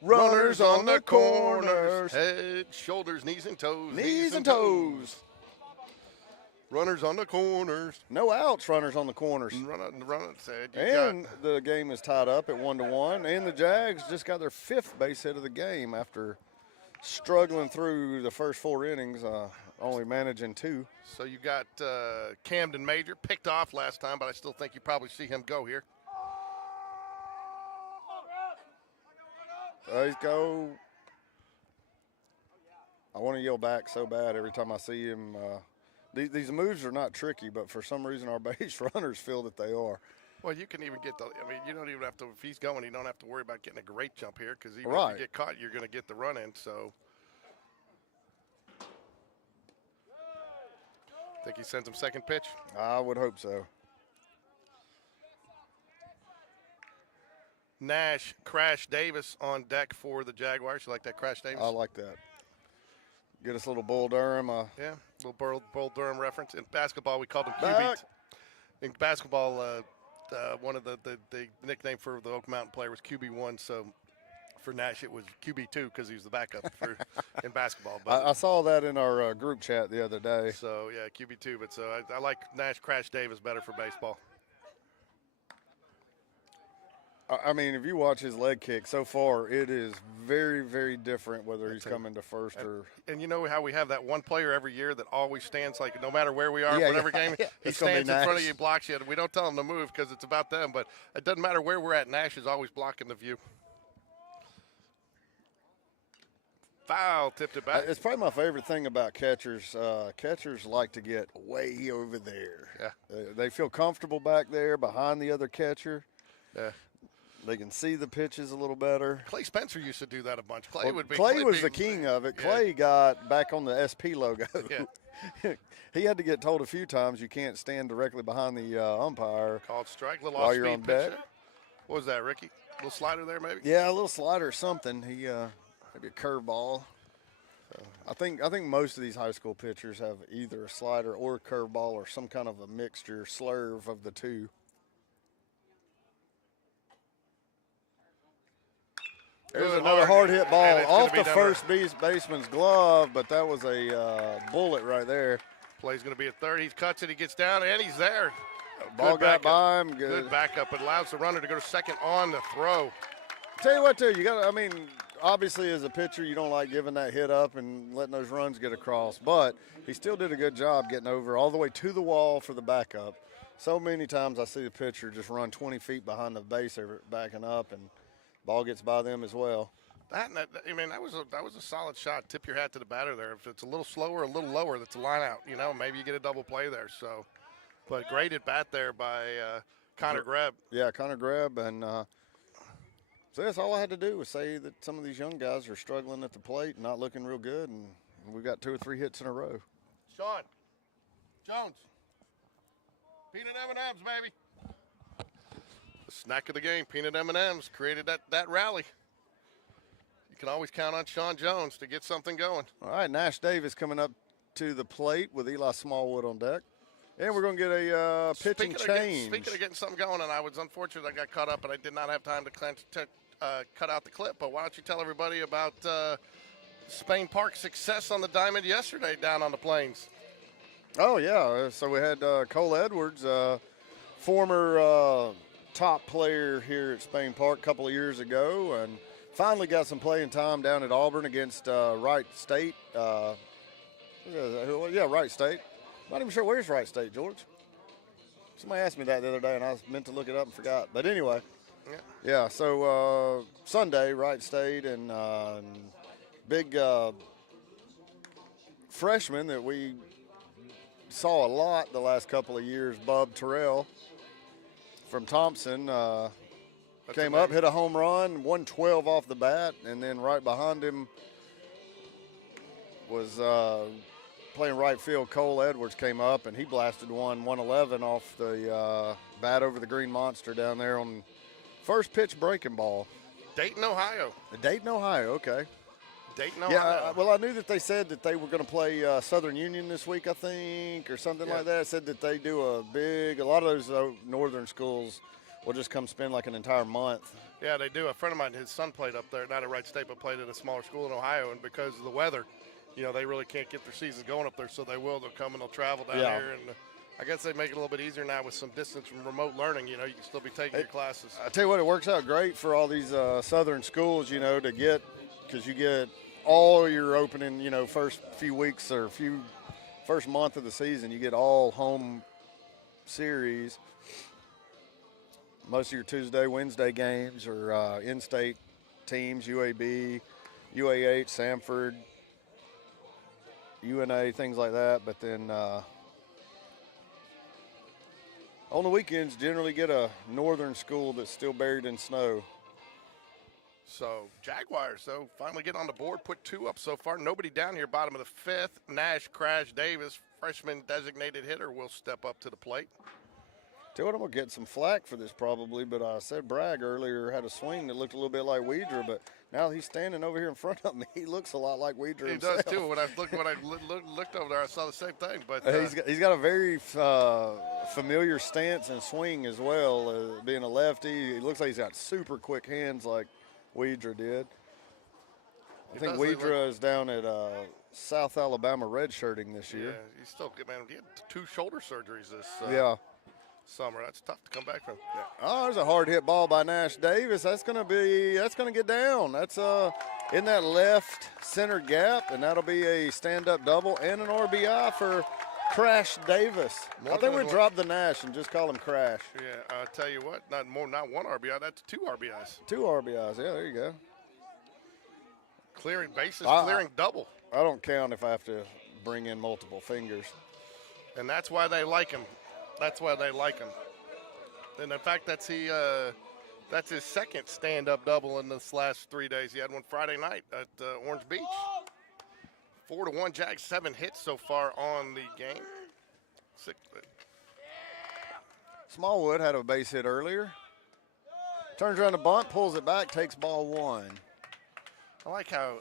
Runners on the corners. Head, shoulders, knees and toes. Knees and toes. Runners on the corners. No outs, runners on the corners. Run it, said. And the game is tied up at 1-1. And the Jags just got their fifth base hit of the game after struggling through the first 4 innings. Only managing 2. So you got Camden Major picked off last time, but I still think you probably see him go here. Let's go. I want to yell back so bad every time I see him. These moves are not tricky, but for some reason our base runners feel that they are. Well, you can even get you don't even have to, if he's going, you don't have to worry about getting a great jump here because even if you get caught, you're going to get the run in, so. Think he sends him second pitch? I would hope so. Nash, Crash Davis on deck for the Jaguars. You like that, Crash Davis? I like that. Get us a little Bull Durham. Yeah, little Bull Durham reference. In basketball, we called him QB. In basketball, one of the nickname for the Oak Mountain player was QB1, so for Nash it was QB2 because he was the backup in basketball. But I saw that in our group chat the other day. So, yeah, QB2. But so I like Nash Crash Davis better for baseball. I mean, if you watch his leg kick so far, it is very, very different whether he's coming to first or. And you know how we have that one player every year that always stands, like no matter where we are, whatever game, he stands in front of you, blocks you. We don't tell him to move because it's about them, but it doesn't matter where we're at. Nash is always blocking the view. Foul, tipped it back. It's probably my favorite thing about catchers. Catchers like to get way over there. Yeah. They feel comfortable back there behind the other catcher. Yeah. They can see the pitches a little better. Clay Spencer used to do that a bunch. Clay was the king of it. Clay got back on the SP logo. Yeah. He had to get told a few times you can't stand directly behind the umpire. Called strike, little while off-speed you're on pitch deck. there. What was that, Ricky? A little slider there, maybe? Yeah, a little slider or something. He maybe a curveball. I think most of these high school pitchers have either a slider or a curveball or some kind of a mixture, slurve of the two. There's Good another hard hit and ball it's gonna off be the down first baseman's glove, but that was a bullet right there. Play's going to be at third. He cuts it. He gets down, and he's there. Ball Good got backup. by him. Good backup. It allows the runner to go to second on the throw. Tell you what, too, you got to, I mean, obviously as a pitcher, you don't like giving that hit up and letting those runs get across, but he still did a good job getting over all the way to the wall for the backup. So many times I see the pitcher just run 20 feet behind the base backing up, and ball gets by them as well. That was a solid shot. Tip your hat to the batter there. If it's a little slower, a little lower, that's a line out. Maybe you get a double play there. So, but great at bat there by Connor Greb. Yeah, Connor Greb, and so that's all I had to do was say that some of these young guys are struggling at the plate and not looking real good, and we got 2 or 3 hits in a row. Sean Jones, peanut M&Ms, baby. The snack of the game, peanut M&Ms, created that rally. You can always count on Sean Jones to get something going. All right, Nash Davis coming up to the plate with Eli Smallwood on deck. And we're going to get a pitching change. Speaking of getting something going, and I was unfortunate I got caught up and I did not have time to cut out the clip, but why don't you tell everybody about Spain Park's success on the diamond yesterday down on the plains? Oh, yeah. So we had Cole Edwards, former top player here at Spain Park a couple of years ago, and finally got some playing time down at Auburn against Wright State. Wright State. Not even sure where's Wright State, George. Somebody asked me that the other day, and I meant to look it up and forgot. But anyway, yeah. So Sunday, Wright State, and big freshman that we saw a lot the last couple of years, Bub Terrell from Thompson. Came up, hit a home run, 112 off the bat, and then right behind him was playing right field. Cole Edwards came up, and he blasted 111 off the bat over the Green Monster down there on first pitch breaking ball. Dayton, Ohio. Dayton, Ohio, okay. Dayton, Ohio. Yeah, well, I knew that they said that they were going to play Southern Union this week, I think, or something like that. It said that they do a lot of those northern schools will just come spend like an entire month. Yeah, they do. A friend of mine, his son played up there, not at Wright State, but played at a smaller school in Ohio, and because of the weather, they really can't get their seasons going up there, so they will. They'll come and they'll travel down here, and I guess they make it a little bit easier now with some distance from remote learning. You can still be taking your classes. I tell you what, it works out great for all these southern schools, to get, because you get all your opening, first few weeks or first month of the season, you get all home series. Most of your Tuesday, Wednesday games are in-state teams, UAB, UAH, Samford, UNA, things like that. But then on the weekends, generally get a northern school that's still buried in snow. So Jaguars, though, finally get on the board, put 2 up so far. Nobody down here, bottom of the 5th. Nash, Crash, Davis, freshman designated hitter, will step up to the plate. Tell you what, I'm going to get some flack for this probably, but I said Bragg earlier had a swing that looked a little bit like Weidra, but now he's standing over here in front of me. He looks a lot like Weidra himself. He does, too. When I looked over there, I saw the same thing. But he's got a very familiar stance and swing as well, being a lefty. He looks like he's got super quick hands like Weidra did. I think Weidra is down at South Alabama redshirting this year. Yeah, he's still good, man. He had 2 shoulder surgeries this summer. That's tough to come back from. Yeah. Oh, there's a hard hit ball by Nash Davis. That's gonna get down. That's in that left center gap, and that'll be a stand-up double and an RBI for Crash Davis. I think we'll drop the Nash and just call him Crash. Yeah, I'll tell you what, not 1 RBI, that's 2 RBIs. 2 RBIs, yeah, there you go. Clearing bases, clearing double. I don't count if I have to bring in multiple fingers. And that's why they like him. And in fact, that's his second stand-up double in this last 3 days. He had one Friday night at Orange Beach. 4-1 Jags, 7 hits so far on the game. Smallwood had a base hit earlier. Turns around the bunt, pulls it back, takes ball 1. I like how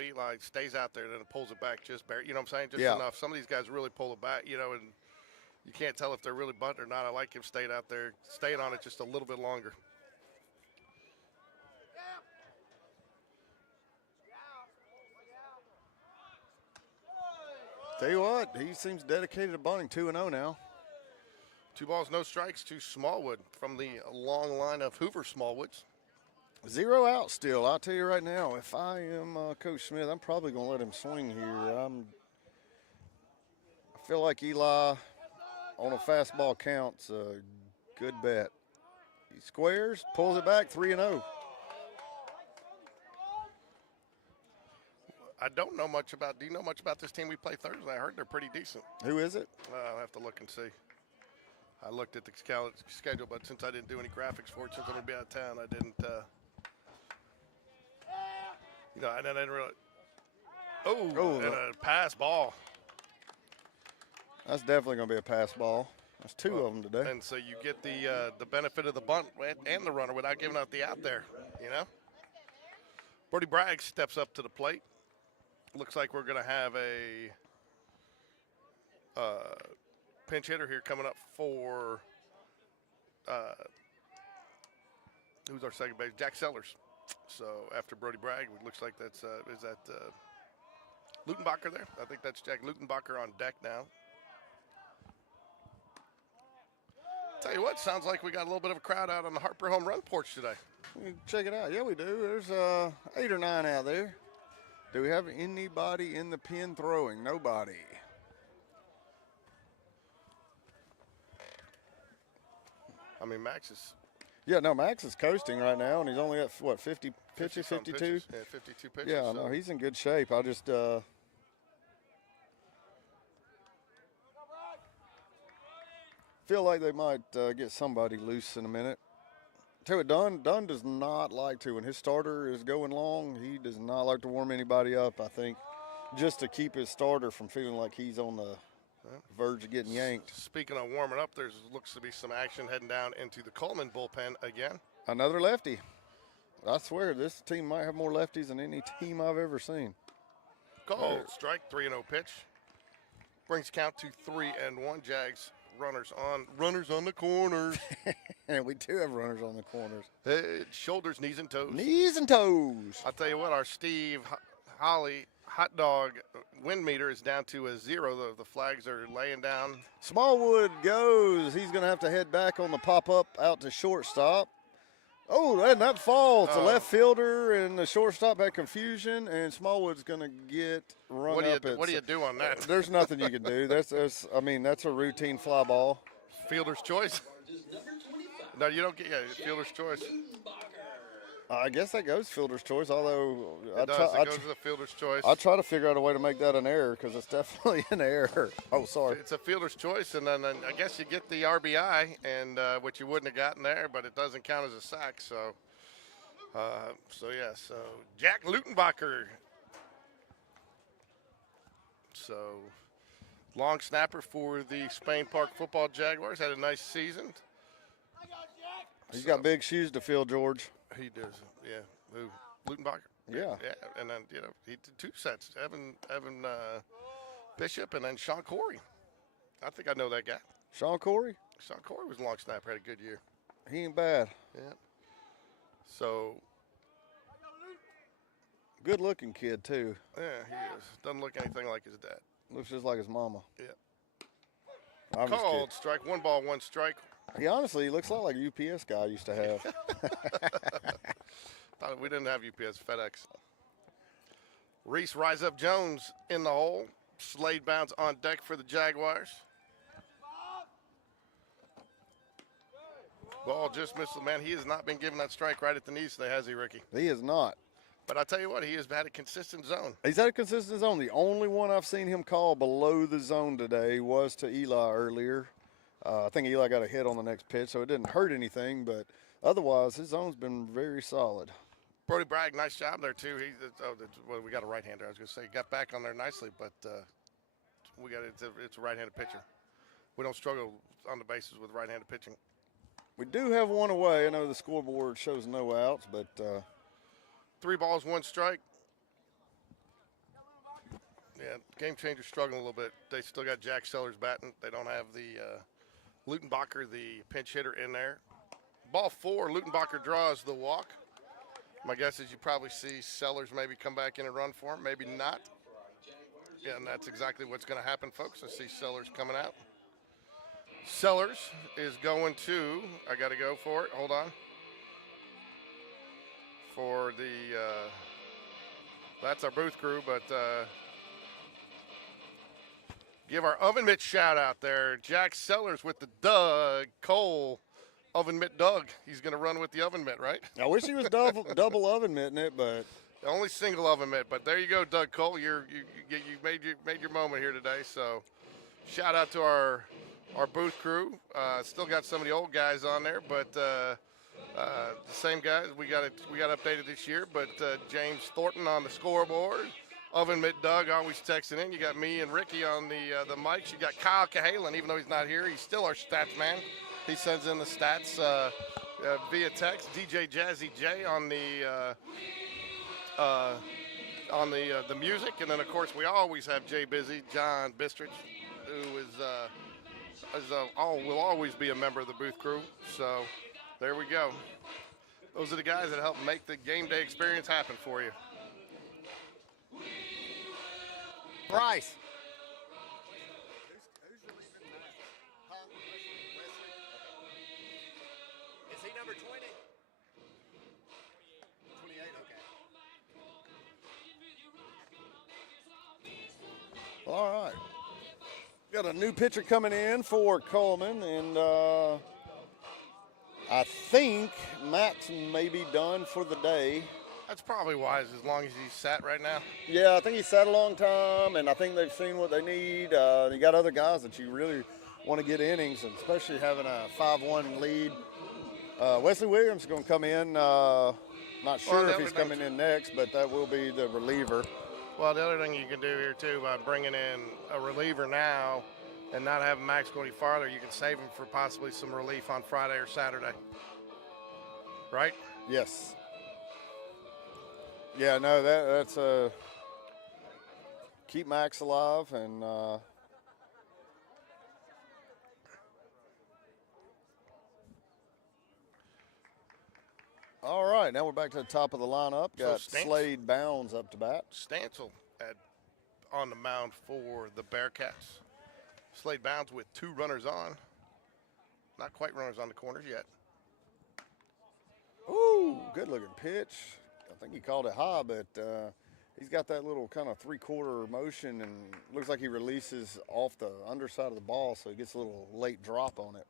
Eli stays out there and then pulls it back just barely. You know what I'm saying? Just enough. Some of these guys really pull it back, and you can't tell if they're really bunting or not. I like him staying out there, staying on it just a little bit longer. Tell you what, he seems dedicated to bunting. 2-0 now. 2 balls, no strikes to Smallwood from the long line of Hoover Smallwoods. 0 out still. I'll tell you right now, if I am Coach Smith, I'm probably going to let him swing here. I feel like Eli on a fastball counts a good bet. He squares, pulls it back, 3-0. I don't know much about. Do you know much about this team we play Thursday? I heard they're pretty decent. Who is it? I'll have to look and see. I looked at the schedule, but since I didn't do any graphics for it, since I'm going to be out of town, I didn't. And I didn't really. And a pass ball. That's definitely going to be a pass ball. That's 2 of them today. And so you get the benefit of the bunt and the runner without giving out the out there, Brody Bragg steps up to the plate. Looks like we're going to have a pinch hitter here coming up for who's our second base? Jack Sellers. So after Brody Bragg, it looks like that's is that Lutenbacher there? I think that's Jack Lutenbacher on deck now. Tell you what, sounds like we got a little bit of a crowd out on the Harper Home Run porch today. Check it out. Yeah, we do. There's 8 or 9 out there. Do we have anybody in the pen throwing? Nobody. I mean, Max is. Yeah, no, Max is coasting right now, and he's only at, 50 pitches, 52? Pitches. Yeah, 52 pitches. Yeah, no, he's in good shape. I just feel like they might get somebody loose in a minute. Tell you what, Dunn does not like to. When his starter is going long, he does not like to warm anybody up, I think, just to keep his starter from feeling like he's on the verge of getting yanked. Speaking of warming up, there looks to be some action heading down into the Cullman bullpen again. Another lefty. I swear, this team might have more lefties than any team I've ever seen. Called strike, 3-0 pitch. Brings count to 3-1. Jags runners on the corners. And we do have runners on the corners. Head, shoulders, knees, and toes. Knees and toes. I'll tell you what, our Steve Holly hot dog wind meter is down to a 0. The flags are laying down. Smallwood goes. He's going to have to head back on the pop-up out to shortstop. Oh, and that falls. The left fielder and the shortstop had confusion, and Smallwood's going to get run up. What do you do on that? There's nothing you can do. That's a routine fly ball. Fielder's choice. No, you don't get fielder's choice. I guess that goes fielder's choice, although It goes to the fielder's choice. I try to figure out a way to make that an error because it's definitely an error. Oh, sorry. It's a fielder's choice, and then I guess you get the RBI, and which you wouldn't have gotten there, but it doesn't count as a sack. So Jack Lutenbacher. So long snapper for the Spain Park Football Jaguars, had a nice season. He's got big shoes to fill, George. He does, yeah. Who? Lutenbacher? Yeah. Yeah, and then, he did 2 sets. Evan Bishop and then Sean Corey. I think I know that guy. Sean Corey? Sean Corey was a long snapper, had a good year. He ain't bad. Yeah. So. Good-looking kid, too. Yeah, he is. Doesn't look anything like his dad. Looks just like his mama. Yeah. I'm just Called kidding. strike, 1 ball, 1 strike. He honestly looks a lot like a UPS guy I used to have. We didn't have UPS, FedEx. Reese Rise Up Jones in the hole. Slade bounce on deck for the Jaguars. Ball just missed the man. He has not been given that strike right at the knees today, has he, Ricky? He is not. But I tell you what, he has had a consistent zone. He's had a consistent zone. The only one I've seen him call below the zone today was to Eli earlier. I think Eli got a hit on the next pitch, so it didn't hurt anything. But otherwise, his zone's been very solid. Brody Bragg, nice job there, too. We got a right-hander. I was going to say, got back on there nicely, but it's a right-handed pitcher. We don't struggle on the bases with right-handed pitching. We do have one away. I know the scoreboard shows no outs, but 3 balls, 1 strike. Yeah, game changer struggling a little bit. They still got Jack Sellers batting. They don't have the Lutenbacher, the pinch hitter, in there. Ball 4, Lutenbacher draws the walk. My guess is you probably see Sellers maybe come back in and run for him, maybe not. Yeah, and that's exactly what's going to happen, folks. I see Sellers coming out. Sellers is going to, I got to go for it. Hold on. For the, that's our booth crew, but give our oven mitt shout out there. Jack Sellers with the Doug Cole oven mitt Doug. He's going to run with the oven mitt, right? I wish he was double oven mitting it, but Only single oven mitt, but there you go, Doug Cole. You made your moment here today. So, shout out to our booth crew. Still got some of the old guys on there, but the same guys we got updated this year. But James Thornton on the scoreboard. Oven mitt Doug always texting in. You got me and Ricky on the mics. You got Kyle Cahalan, even though he's not here, he's still our stats man. He sends in the stats via text. DJ Jazzy J on the music, and then of course we always have Jay Busy, John Bistrich, who will always be a member of the booth crew. So there we go. Those are the guys that help make the game day experience happen for you. Bryce. Is he number 20? 28, okay. All right. Got a new pitcher coming in for Cullman, and I think Max may be done for the day. That's probably wise as long as he's sat right now. Yeah, I think he's sat a long time, and I think they've seen what they need. You got other guys that you really want to get innings, and especially having a 5-1 lead. Wesley Williams is going to come in. Not sure if he's coming in next, but that will be the reliever. Well, the other thing you can do here, too, by bringing in a reliever now and not having Max go any farther, you can save him for possibly some relief on Friday or Saturday. Right? Yes. Yeah, no, that's keep Max alive, and all right, now we're back to the top of the lineup. Got Slade Bounds up to bat. Stancil on the mound for the Bearcats. Slade Bounds with 2 runners on. Not quite runners on the corners yet. Ooh, good looking pitch. I think he called it high, but he's got that little kind of 3/4 motion, and looks like he releases off the underside of the ball, so he gets a little late drop on it.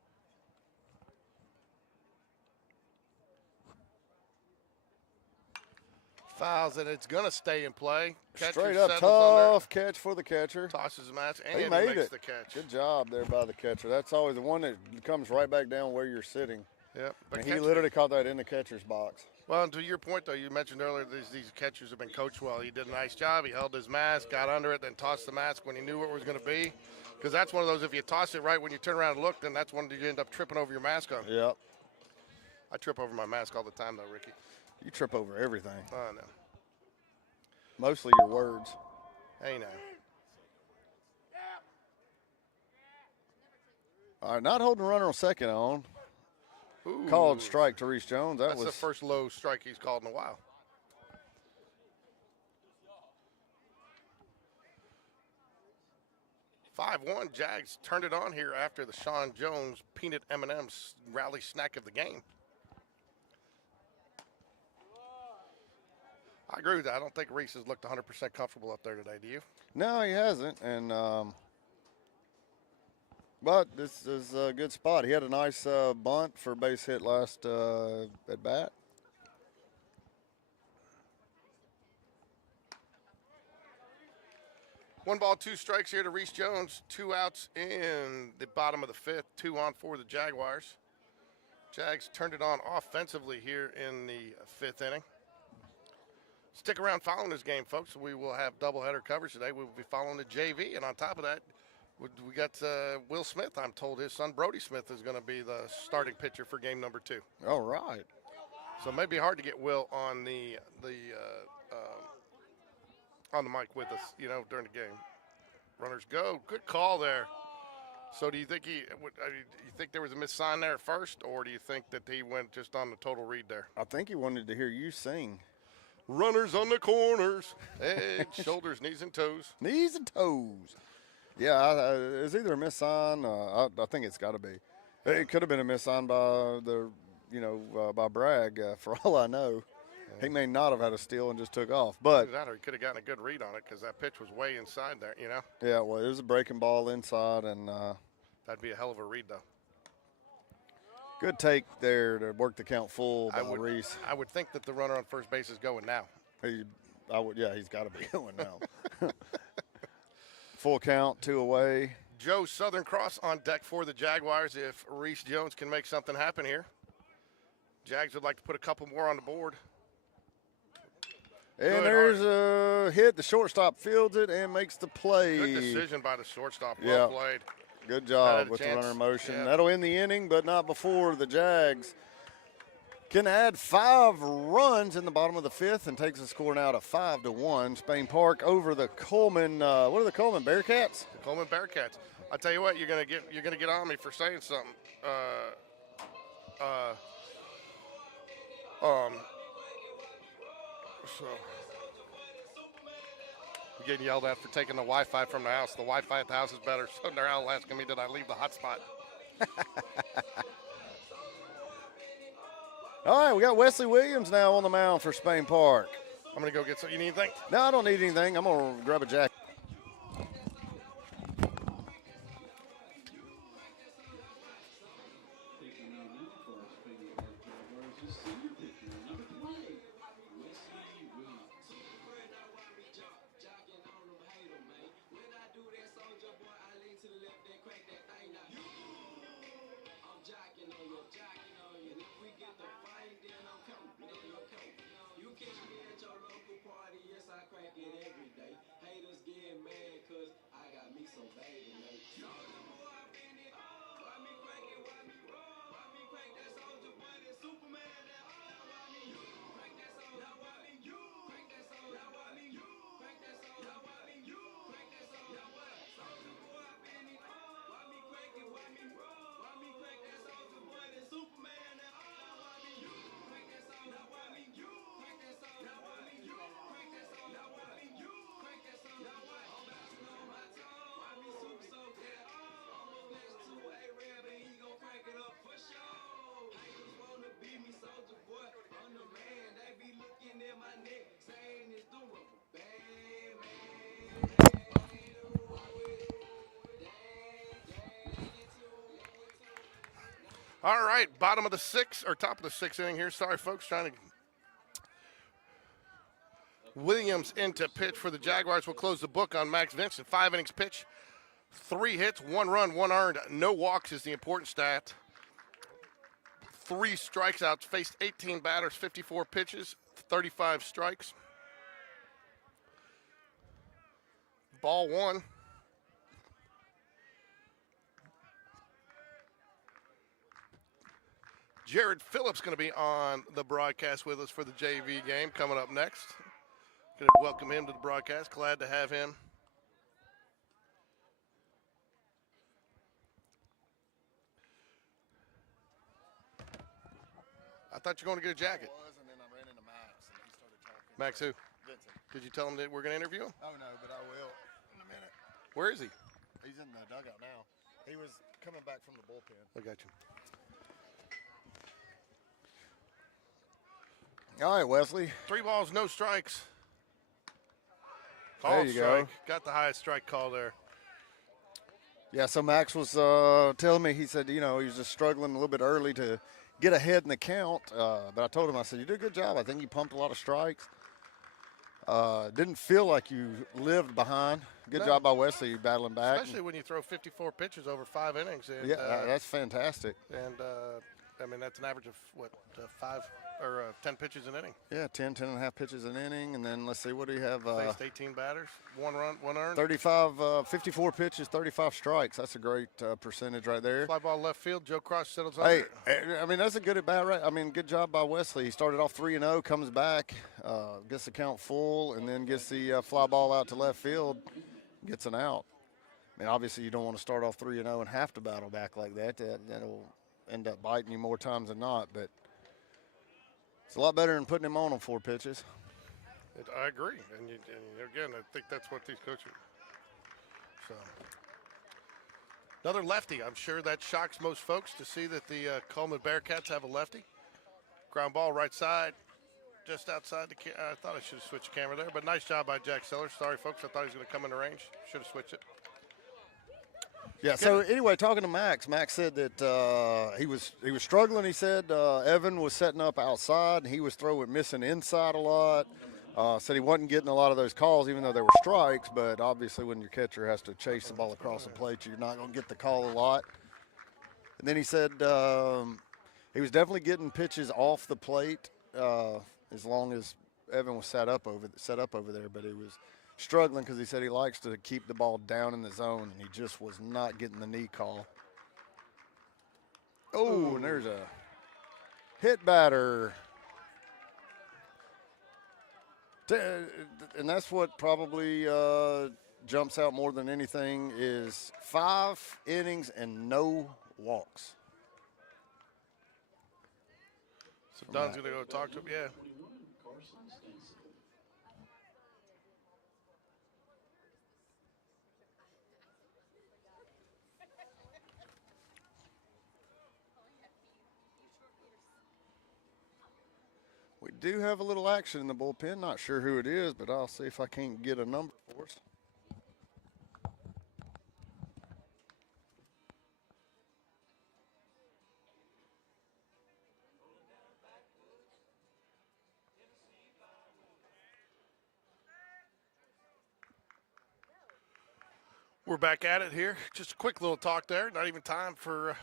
Fouls, and it's going to stay in play. Catcher Straight up tough catch for the catcher. Tosses the match, and he made makes it. the catch. Good job there by the catcher. That's always the one that comes right back down where you're sitting. Yep. And he literally caught that in the catcher's box. Well, and to your point, though, you mentioned earlier these catchers have been coached well. He did a nice job. He held his mask, got under it, then tossed the mask when he knew what it was going to be. Because that's one of those, if you toss it right when you turn around and look, then that's when you end up tripping over your mask on. Yep. I trip over my mask all the time, though, Ricky. You trip over everything. Oh, no. Mostly your words. Hey, now. All right, not holding a runner on second on. Ooh. Called strike to Reese Jones. That's the first low strike he's called in a while. (5-1) Jags turned it on here after the Sean Jones peanut M&M's rally snack of the game. I agree with that. I don't think Reese has looked 100% comfortable up there today. Do you? No, he hasn't. And but this is a good spot. He had a nice bunt for base hit last at bat. One ball, 2 strikes here to Reese Jones. 2 outs in the bottom of the 5th. 2 on for the Jaguars. Jags turned it on offensively here in the 5th inning. Stick around following this game, folks. We will have doubleheader coverage today. We will be following the JV, and on top of that, we got Will Smith. I'm told his son Brody Smith is going to be the starting pitcher for game number 2. All right. So it may be hard to get Will on the mic with us, during the game. Runners go. Good call there. So do you think you think there was a missed sign there at first, or do you think that he went just on the total read there? I think he wanted to hear you sing. Runners on the corners. Head, shoulders, knees, and toes. Knees and toes. Yeah, it's either a miss sign. I think it's got to be. It could have been a miss sign by by Bragg. For all I know, he may not have had a steal and just took off. But Either that or he could have gotten a good read on it because that pitch was way inside there. yeah, well, it was a breaking ball inside, and That'd be a hell of a read, though. good take there to work the count full by Reese. I would think that the runner on first base is going now. He's got to be going now. Full count, 2 away. Joe Southern Cross on deck for the Jaguars if Reese Jones can make something happen here. Jags would like to put a couple more on the board. And Good there's a hit. The shortstop fields it and makes the play. Good decision by the shortstop. Well played. Good Had job a with the chance. runner in motion. Yeah. That'll end the inning, but not before the Jags can add 5 runs in the bottom of the 5th and takes the score now to 5-1. Spain Park over the Cullman. What are the Cullman Bearcats? The Cullman Bearcats. I'll tell you what, you're gonna get on me for saying something. So I'm getting yelled at for taking the Wi-Fi from the house. The Wi-Fi at the house is better, so they're all asking me did I leave the hotspot. All right, we got Wesley Williams now on the mound for Spain Park. I'm gonna go get some. You need anything? No, I don't need anything. I'm gonna grab a jacket. Taking on now for our Spain Park Jaguars is senior pitcher, number 20, Wesley Williams. All right, bottom of the 6th, or top of the 6th inning here. Sorry, folks, trying to. Williams into pitch for the Jaguars will close the book on Max Vincent. 5 innings pitch, 3 hits, 1 run, 1 earned. No walks is the important stat. 3 strikeouts, faced 18 batters, 54 pitches, 35 strikes. Ball 1. Jared Phillips going to be on the broadcast with us for the JV game coming up next. Going to welcome him to the broadcast. Glad to have him. I thought you were going to get a jacket. And then I ran into Max, and he started talking. Max who? Vincent. Did you tell him that we're going to interview him? Oh, no, but I will in a minute. Where is he? He's in the dugout now. He was coming back from the bullpen. I got you. All right, Wesley. 3 balls, no strikes. There Called you strike. go. Got the highest strike call there. Yeah, so Max was telling me, he said, he was just struggling a little bit early to get ahead in the count. But I told him, I said, you did a good job. I think you pumped a lot of strikes. Didn't feel like you lived behind. Good job by Wesley battling back. Especially when you throw 54 pitches over 5 innings. And, Yeah, that's fantastic. And, that's an average of, 10 pitches an inning. Yeah, 10 and a half pitches an inning. And then let's see, what do you have? Faced 18 batters, 1 run, 1 earned. 54 pitches, 35 strikes. That's a great percentage right there. Fly ball left field. Joe Cross settles Hey, under. that's a good at bat, right? Good job by Wesley. He started off 3-0, comes back, gets the count full, and then gets the fly ball out to left field, gets an out. Obviously you don't want to start off 3-0 and have to battle back like that. That'll end up biting you more times than not, but it's a lot better than putting him on 4 pitches. I agree, and again, I think that's what these coaches. So, another lefty. I'm sure that shocks most folks to see that the Cullman Bearcats have a lefty. Ground ball right side, just outside the. I thought I should have switched the camera there, but nice job by Jack Sellers. Sorry, folks, I thought he was going to come in the range. Should have switched it. Yeah. So anyway, talking to Max, Max said that he was struggling. He said Evan was setting up outside, and he was missing inside a lot. Said he wasn't getting a lot of those calls, even though they were strikes. But obviously, when your catcher has to chase the ball across the plate, you're not going to get the call a lot. And then he said he was definitely getting pitches off the plate as long as Evan was set up over there. But he was struggling because he said he likes to keep the ball down in the zone, and he just was not getting the knee call. Oh, and there's a hit batter. And that's what probably jumps out more than anything is 5 innings and no walks. So Don's going to go talk to him. Yeah. We do have a little action in the bullpen. Not sure who it is, but I'll see if I can't get a number for us. We're back at it here. Just a quick little talk there. Not even time for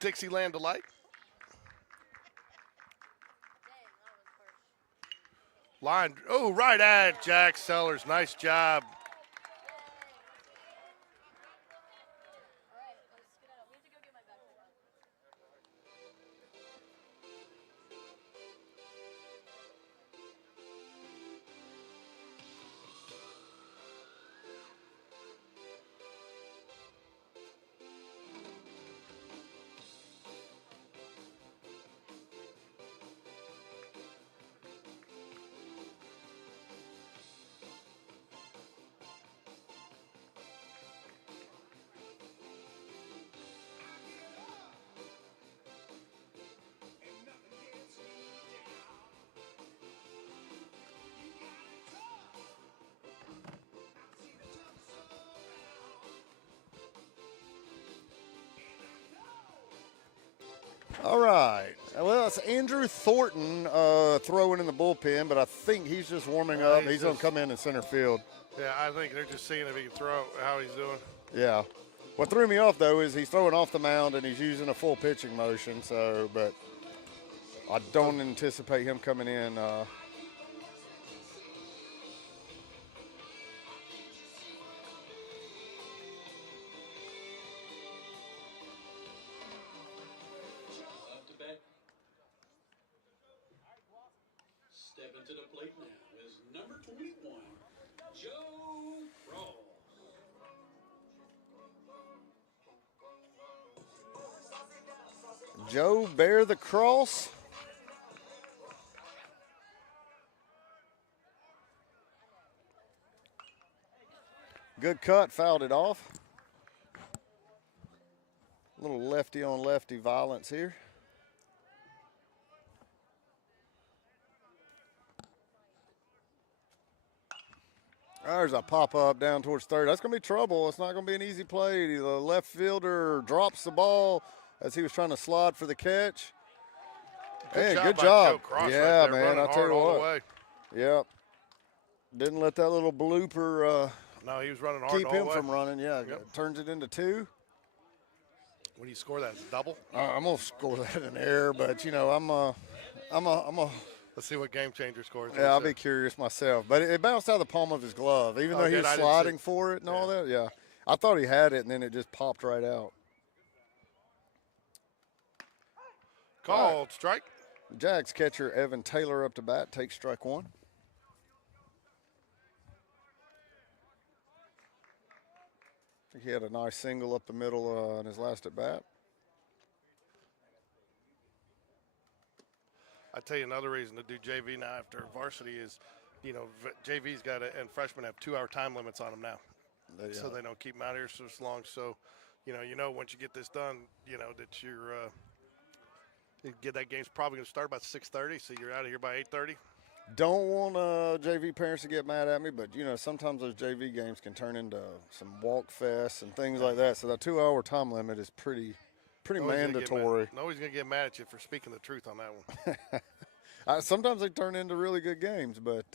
Dixieland Delight. Line, oh, right at Jack Sellers. Nice job. All right. Well, it's Andrew Thornton throwing in the bullpen, but I think he's just warming up. He's going to come in center field. Yeah, I think they're just seeing if he can throw, how he's doing. Yeah. What threw me off, though, is he's throwing off the mound and he's using a full pitching motion. So, but I don't anticipate him coming in. Stepping to the plate now is number 21, Joe Cross. Joe bear the cross. Good cut, fouled it off. A little lefty on lefty violence here. There's a pop-up down towards third. That's going to be trouble. It's not going to be an easy play. The left fielder drops the ball as he was trying to slide for the catch. Good job. Yeah, right man, I'll tell you what. Yep. Didn't let that little blooper no, he was running hard keep him from running. Yeah, turns it into 2. When you score that, it's double. I'm going to score that in air, but, you know, I'm a Let's see what Game Changer scores. Yeah, I'll be curious myself. But it bounced out of the palm of his glove, even though he was sliding for it and all that. Yeah, I thought he had it, and then it just popped right out. Called strike. Jags catcher Evan Taylor up to bat, takes strike 1. I think he had a nice single up the middle in his last at bat. I tell you another reason to do JV now after varsity is, JV's got and freshmen have 2-hour time limits on them now, so they don't keep them out here so long. So, once you get this done, that that game's probably going to start about 6:30, so you're out of here by 8:30. Don't want JV parents to get mad at me, but sometimes those JV games can turn into some walk fests and things like that. So that 2-hour time limit is pretty mandatory. Nobody's going to get mad at you for speaking the truth on that one. Sometimes they turn into really good games, but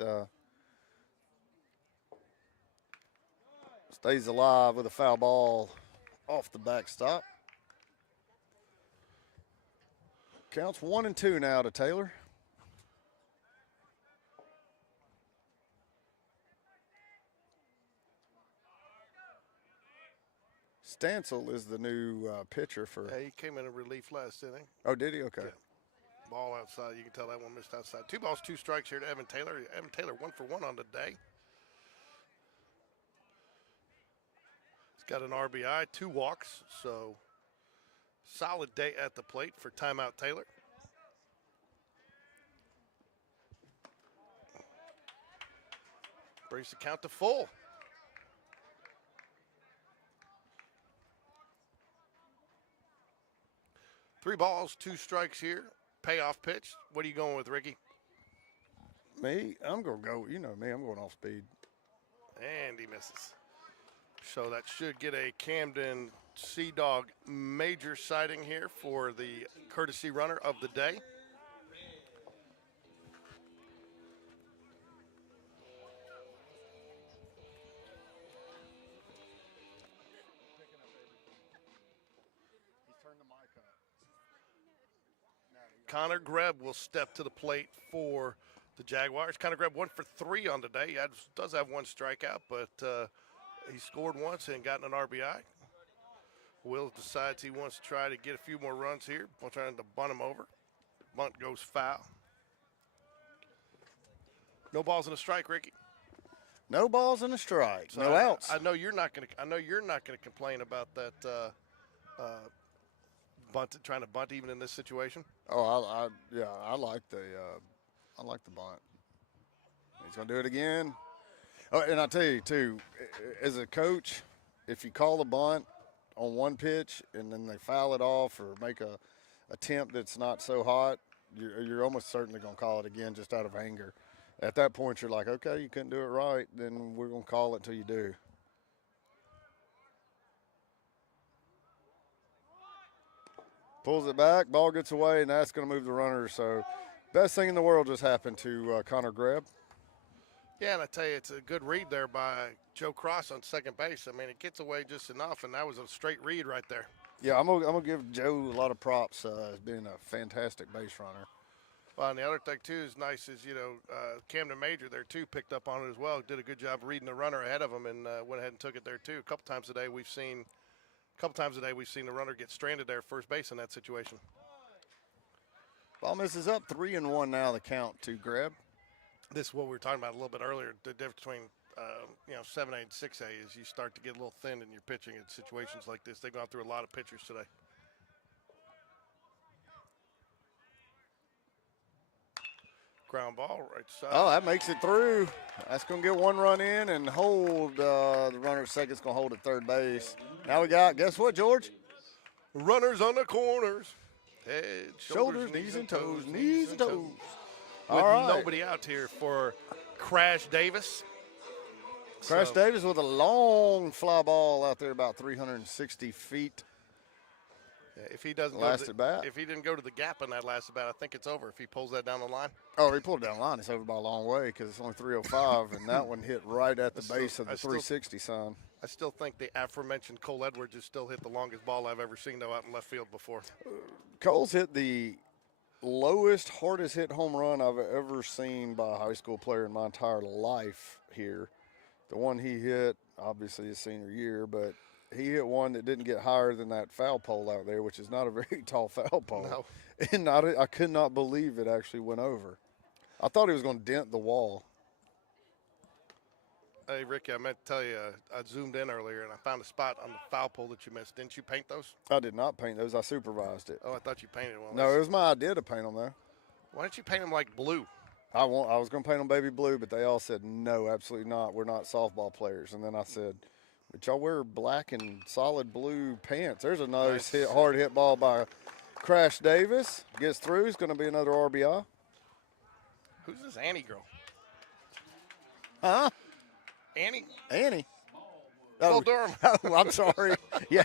stays alive with a foul ball off the backstop. Counts 1 and 2 now to Taylor. Stancil is the new pitcher for. Yeah, he came in relief last inning. Oh, did he? Okay. Yeah. Ball outside. You can tell that one missed outside. 2 balls, 2 strikes here to Evan Taylor. Evan Taylor 1 for 1 on the day. He's got an RBI, 2 walks, so solid day at the plate for timeout Taylor. Brings the count to full. 3 balls, 2 strikes here. Payoff pitch. What are you going with, Ricky? Me? I'm going to go, me, I'm going off speed. And he misses. So that should get a Camden Sea Dog major sighting here for the courtesy runner of the day. Connor Greb will step to the plate for the Jaguars. Connor Greb 1 for 3 on the day. He does have 1 strikeout, but he scored once and gotten an RBI. Will decides he wants to try to get a few more runs here. We're trying to bunt him over. Bunt goes foul. No balls and a strike, Ricky. No balls and a strike. So no outs. I know you're not going to complain about that trying to bunt even in this situation. Oh, I like the bunt. He's gonna do it again. Oh, and I tell you too, as a coach, if you call a bunt on one pitch and then they foul it off or make a attempt that's not so hot, you're almost certainly gonna call it again just out of anger. At that point, you're like, okay, you couldn't do it right, then we're gonna call it until you do. Pulls it back, ball gets away, and that's going to move the runner. So, best thing in the world just happened to Connor Greb. Yeah, and I tell you, it's a good read there by Joe Cross on second base. I mean, it gets away just enough, and that was a straight read right there. Yeah, I'm gonna give Joe a lot of props as being a fantastic base runner. Well, and the other thing, too, is nice is, Camden Major there, too, picked up on it as well. Did a good job reading the runner ahead of him and went ahead and took it there, too. A couple times today we've seen the runner get stranded there at first base in that situation. Ball misses up 3-1 now, the count to Greb. This is what we were talking about a little bit earlier. The difference between 7A and 6A is you start to get a little thin in your pitching in situations like this. They've gone through a lot of pitchers today. Ground ball right side. Oh, that makes it through. That's going to get 1 run in and hold. The runner at second's going to hold at third base. Now we got, guess what, George? Runners on the corners. Head, shoulders, knees and toes, knees and toes. With all right. Nobody out here for Crash Davis. Crash Davis with a long fly ball out there about 360 feet. If he doesn't if he didn't go to the gap on that last at bat, I think it's over. If he pulls that down the line. Oh, if he pulled it down the line, it's over by a long way because it's only 305, and that one hit right at the base of the 360 sign. I still think the aforementioned Cole Edwards has still hit the longest ball I've ever seen, though, out in left field before. Cole's hit the lowest, hardest hit home run I've ever seen by a high school player in my entire life here. The one he hit, obviously his senior year, but he hit one that didn't get higher than that foul pole out there, which is not a very tall foul pole. No. And I could not believe it actually went over. I thought he was going to dent the wall. Hey, Ricky, I meant to tell you, I zoomed in earlier, and I found a spot on the foul pole that you missed. Didn't you paint those? I did not paint those. I supervised it. Oh, I thought you painted one. No, it was my idea to paint them, though. Why don't you paint him like blue? I was going to paint them baby blue, but they all said, no, absolutely not. We're not softball players. And then I said, but y'all wear black and solid blue pants. There's a nice hard hit ball by Crash Davis. Gets through. It's going to be another RBI. Who's this Annie girl? Huh? Annie? Annie. Oh, Durham. Oh, I'm sorry. Yeah.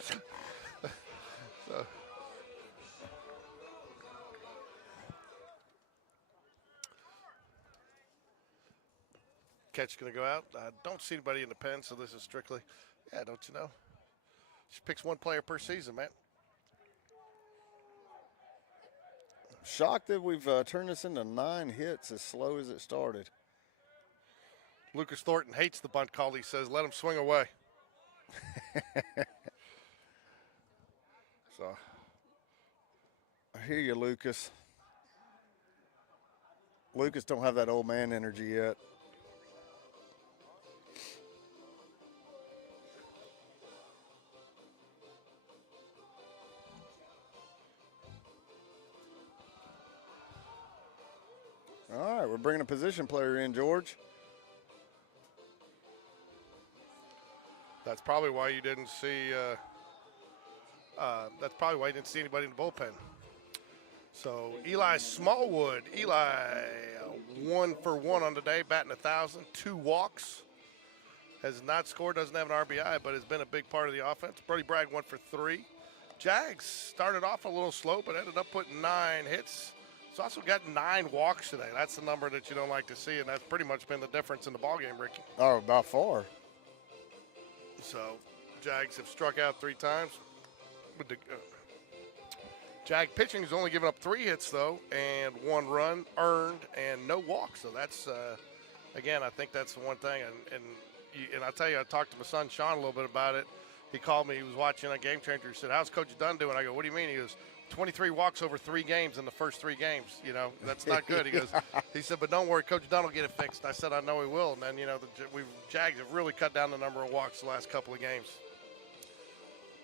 So. Catch going to go out. I don't see anybody in the pen, so this is strictly, yeah, don't you know? She picks one player per season, man. Shocked that we've turned this into 9 hits as slow as it started. Lucas Thornton hates the bunt call. He says, let him swing away. So. I hear you, Lucas. Lucas don't have that old man energy yet. All right, we're bringing a position player in, George. That's probably why you didn't see. That's probably why you didn't see anybody in the bullpen. So Eli Smallwood, 1 for 1 on the day, batting 1,000, 2 walks. Has not scored, doesn't have an RBI, but has been a big part of the offense. Brody Bragg 1 for 3. Jags started off a little slow, but ended up putting 9 hits. It's also got 9 walks today. That's the number that you don't like to see, and that's pretty much been the difference in the ballgame, Ricky. Oh, by far. So, Jags have struck out 3 times. With the, Jag pitching has only given up 3 hits, though, and 1 run earned and no walks. So that's, again, I think that's the one thing. And I tell you, I talked to my son Sean a little bit about it. He called me. He was watching a Game Changer. He said, how's Coach Dunn doing? I go, what do you mean? He goes, 23 walks over 3 games in the first 3 games. You know, that's not good. He goes, he said, but don't worry, Coach Dunn will get it fixed. I said, I know he will. And then, you know, Jags have really cut down the number of walks the last couple of games,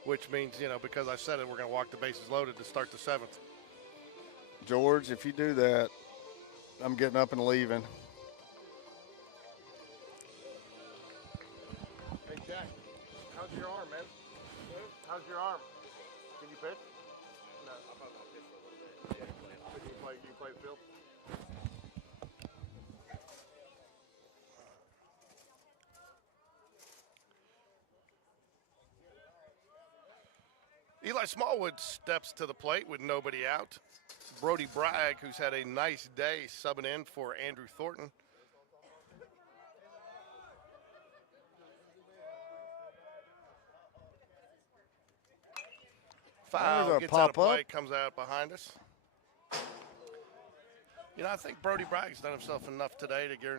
which means, you know, because I said it, we're going to walk the bases loaded to start the 7th. George, if you do that, I'm getting up and leaving. Hey, Jack, how's your arm, man? How's your arm? Can you pitch? No, I'm about to pitch for a little bit. Yeah, you play the field? Eli Smallwood steps to the plate with nobody out. Brody Bragg, who's had a nice day, subbing in for Andrew Thornton. Foul, gets out of play, comes out behind us. You know, I think Brody Bragg's done himself enough today to get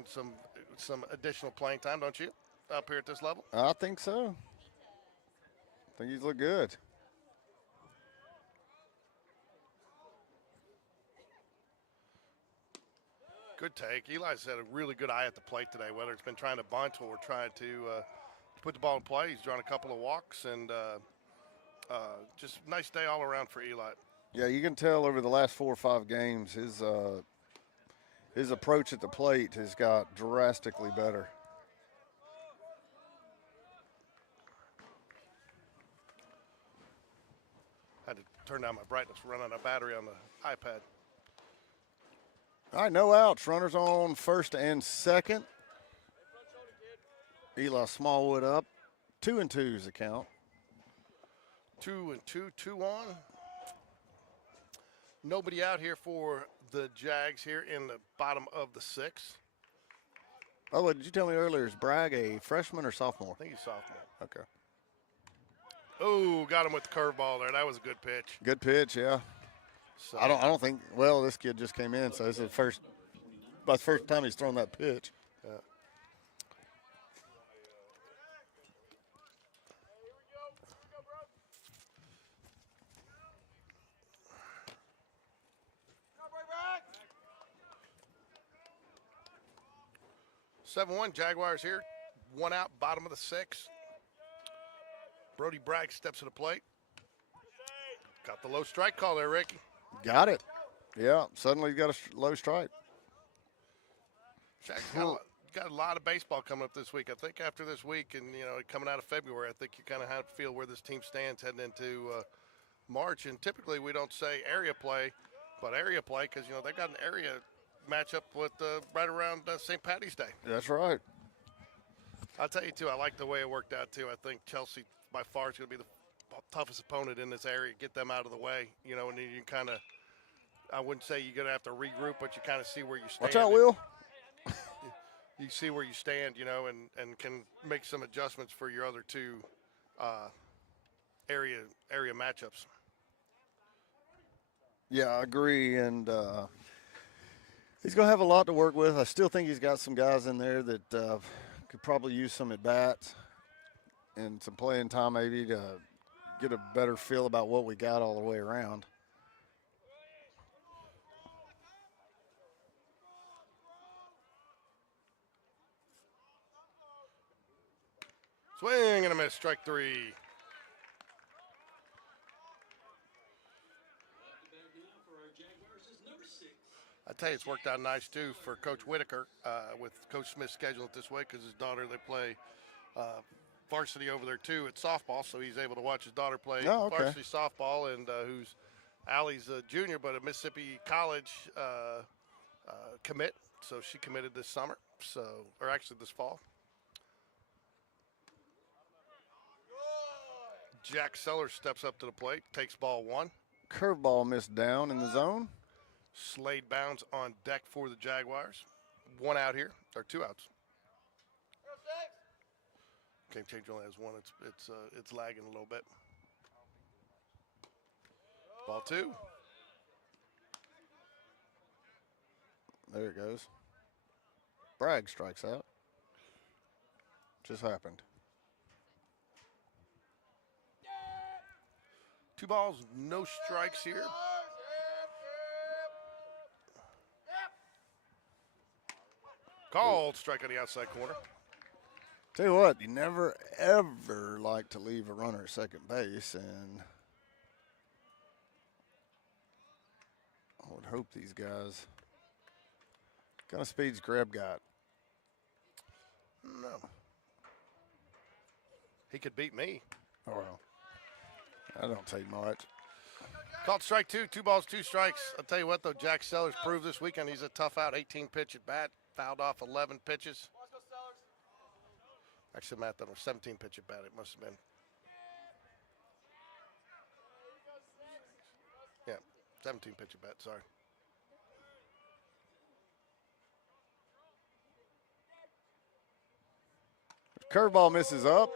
some additional playing time, don't you, up here at this level? I think so. I think he's looked good. Good take. Eli's had a really good eye at the plate today, whether it's been trying to bunt or trying to put the ball in play. He's drawn a couple of walks, and just a nice day all around for Eli. Yeah, you can tell over the last 4 or 5 games, his approach at the plate has got drastically better. Had to turn down my brightness, run out of battery on the iPad. All right, no outs. Runners on first and second. Eli Smallwood up. 2-2 is the count. 2-2, 2 on. Nobody out here for the Jags here in the bottom of the 6th. Oh, did you tell me earlier, is Bragg a freshman or sophomore? I think he's sophomore. Okay. Oh, got him with the curveball there. That was a good pitch. Good pitch, yeah. So, I don't think. Well, this kid just came in, so this is the first time he's thrown that pitch. Yeah. Seven-1 Jaguars here. 1 out, bottom of the 6th. Brody Bragg steps to the plate. Got the low strike call there, Ricky. Got it. Yeah, suddenly he's got a low strike. Jack's got a lot of baseball coming up this week. I think after this week and, coming out of February, I think you kind of have to feel where this team stands heading into March. And typically we don't say area play, but area play because, they've got an area matchup with right around St. Patty's Day. That's right. I'll tell you, too, I like the way it worked out, too. I think Chelsea, by far, is going to be the toughest opponent in this area. Get them out of the way, and then you kind of, I wouldn't say you're going to have to regroup, but you kind of see where you stand. Watch out, Will. You see where you stand, and can make some adjustments for your other two area matchups. Yeah, I agree, and he's going to have a lot to work with. I still think he's got some guys in there that could probably use some at-bats and some playing time maybe to get a better feel about what we got all the way around. Swing and a miss, strike 3. I tell you, it's worked out nice, too, for Coach Whitaker with Coach Smith's schedule this way because his daughter, they play varsity over there, too, at softball, so he's able to watch his daughter play varsity softball, and who's Allie's a junior, but a Mississippi College commit, so she committed this summer, or actually this fall. Jack Sellers steps up to the plate, takes ball 1. Curveball missed down in the zone. Slade bounds on deck for the Jaguars. 1 out here, or 2 outs. Game change only has 1. It's lagging a little bit. Ball 2. There it goes. Bragg strikes out. Just happened. 2 balls, no strikes here. Called strike on the outside corner. Tell you what, you never, ever like to leave a runner at second base, and I would hope these guys. What kind of speed's Greb got? No. He could beat me. Oh, well. I don't take much. Called strike 2, 2 balls, 2 strikes. I'll tell you what, though, Jack Sellers proved this weekend he's a tough out, 18 pitch at bat, fouled off 11 pitches. Actually, Matt, that was 17 pitch at bat. It must have been. Yeah, 17 pitch at bat, sorry. Curveball misses up.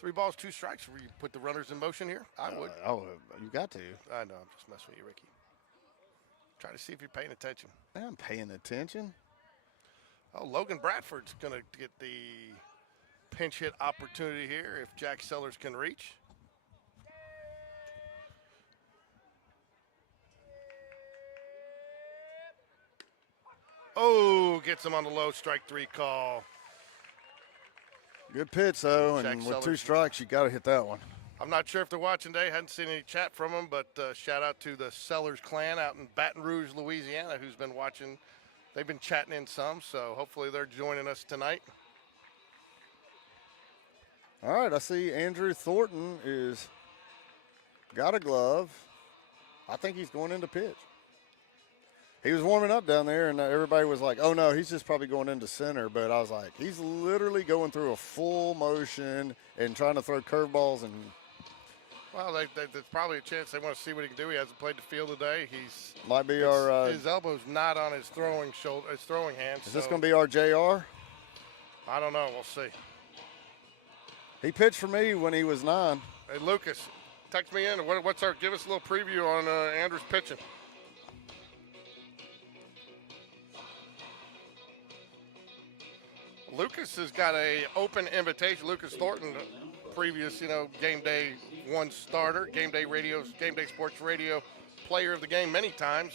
3 balls, 2 strikes. Will you put the runners in motion here? I would. You got to. I know. I'm just messing with you, Ricky. Try to see if you're paying attention. I'm paying attention. Oh, Logan Bradford's going to get the pinch hit opportunity here if Jack Sellers can reach. Oh, gets him on the low, strike 3 call. Good pitch, though, Jack and with Sellers. 2 strikes, you got to hit that one. I'm not sure if they're watching today. Hadn't seen any chat from them, but shout out to the Sellers clan out in Baton Rouge, Louisiana, who's been watching. They've been chatting in some, so hopefully they're joining us tonight. All right, I see Andrew Thornton is got a glove. I think he's going into pitch. He was warming up down there, and everybody was like, oh, no, he's just probably going into center. But I was like, he's literally going through a full motion and trying to throw curveballs. And well, there's probably a chance they want to see what he can do. He hasn't played the field today. Might be his elbow's not on his throwing hand. Is this going to be our JR? I don't know. We'll see. He pitched for me when he was 9. Hey, Lucas, text me in. Give us a little preview on Andrew's pitching. Lucas has got a open invitation. Lucas Thornton, previous, Game Day 1 starter, Game Day Sports Radio player of the game many times.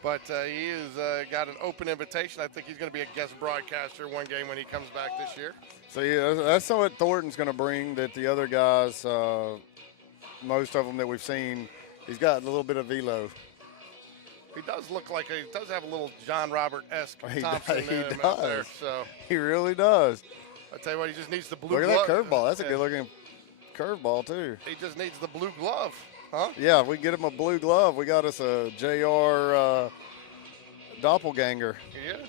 But he has got an open invitation. I think he's going to be a guest broadcaster one game when he comes back this year. So, yeah, that's what Thornton's going to bring that the other guys, most of them that we've seen, he's got a little bit of velo. He does look like he does have a little John Robert-esque He Thompson does. He in him out there. does. So He really does. I tell you what, he just needs the blue Look glove. at that curveball. That's a Yeah. good-looking curveball, too. He just needs the blue glove, huh? Yeah, if we get him a blue glove, we got us a JR doppelganger. Yeah.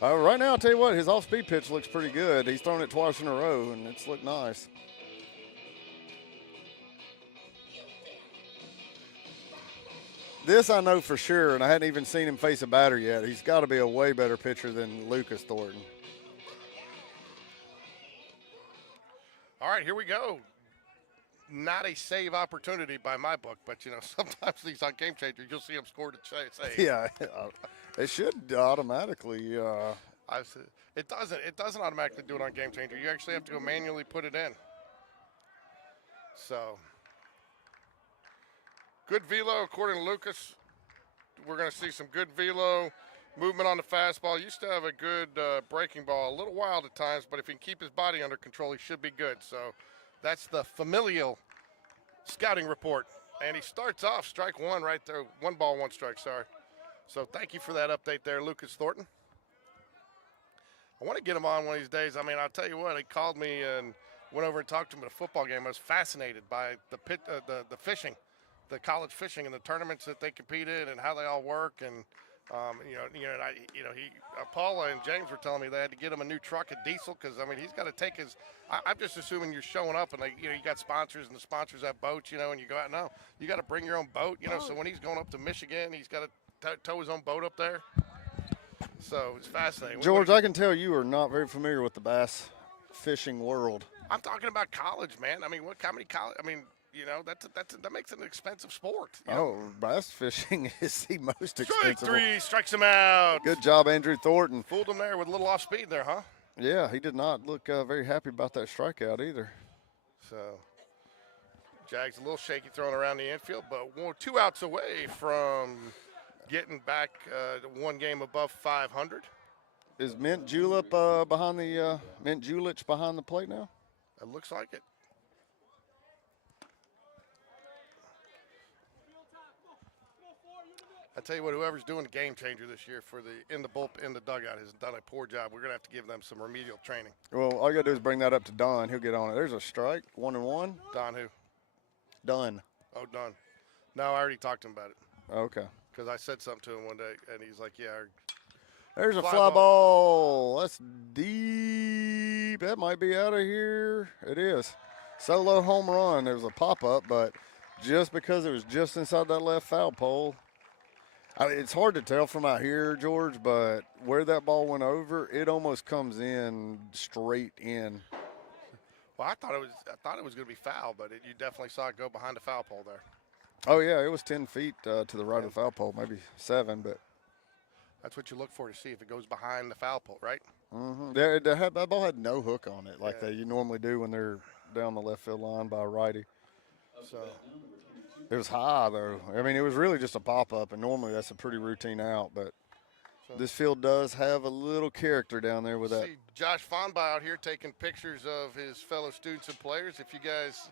Right now, I'll tell you what, his off-speed pitch looks pretty good. He's thrown it twice in a row, and it's looked nice. This I know for sure, and I hadn't even seen him face a batter yet. He's got to be a way better pitcher than Lucas Thornton. All right, here we go. Not a save opportunity by my book, but, you know, sometimes these on Game Changer, you'll see them score to save. Yeah, it should automatically. It doesn't automatically do it on Game Changer. You actually have to go manually put it in. So, good velo according to Lucas. We're going to see some good velo movement on the fastball. Used to have a good breaking ball, a little wild at times, but if he can keep his body under control, he should be good. So that's the familial scouting report. And he starts off strike one right there. 1 ball, 1 strike, sorry. So thank you for that update there, Lucas Thornton. I want to get him on one of these days. I mean, I'll tell you what, he called me and went over and talked to him at a football game. I was fascinated by the fishing, the college fishing and the tournaments that they compete in and how they all work. And Paula and James were telling me they had to get him a new truck, a diesel, because I mean he's got to take his. I'm just assuming you're showing up and you got sponsors and the sponsors have boats, and you go out. No, you got to bring your own boat, So when he's going up to Michigan, he's got to tow his own boat up there. So it's fascinating. George, I can tell you are not very familiar with the bass fishing world. I'm talking about college, man. I mean, how many college? I mean, that makes it an expensive sport. Bass fishing is the most Strike expensive. 3, strikes him out. Good job, Andrew Thornton. Fooled him there with a little off speed there, huh? Yeah, he did not look very happy about that strikeout either. So, Jags a little shaky throwing around the infield, but 2 outs away from getting back 1 game above 500. Is Mint Julep behind the Mint Julich behind the plate now? It looks like it. I tell you what, whoever's doing the Game Changer this year for in the dugout has done a poor job. We're gonna have to give them some remedial training. Well, all you gotta do is bring that up to Don. He'll get on it. There's a strike, 1-1. Don who? Done. Oh, Don. No, I already talked to him about it. Okay. Because I said something to him one day, and he's like, "Yeah." There's a fly ball. That's deep. That might be out of here. It is. Solo home run. There was a pop-up, but just because it was just inside that left foul pole, it's hard to tell from out here, George, but where that ball went over, it almost comes in straight in. Well, I thought it was going to be foul, but you definitely saw it go behind the foul pole there. Oh, yeah, it was 10 feet to the right of the foul pole, maybe 7, but. That's what you look for to see if it goes behind the foul pole, right? Mm-hmm. That ball had no hook on it like you normally do when they're down the left field line by a righty. So it was high, though. I mean, it was really just a pop-up, and normally that's a pretty routine out, but this field does have a little character down there with that. See Josh Fonba out here taking pictures of his fellow students and players. If you guys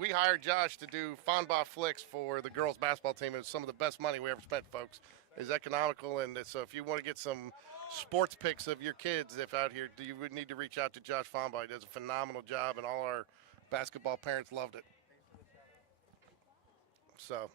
we hired Josh to do Fonba flicks for the girls basketball team. It was some of the best money we ever spent, folks. It's economical, and so if you want to get some sports pics of your kids if out here, you would need to reach out to Josh Fonba. He does a phenomenal job, and all our basketball parents loved it. So.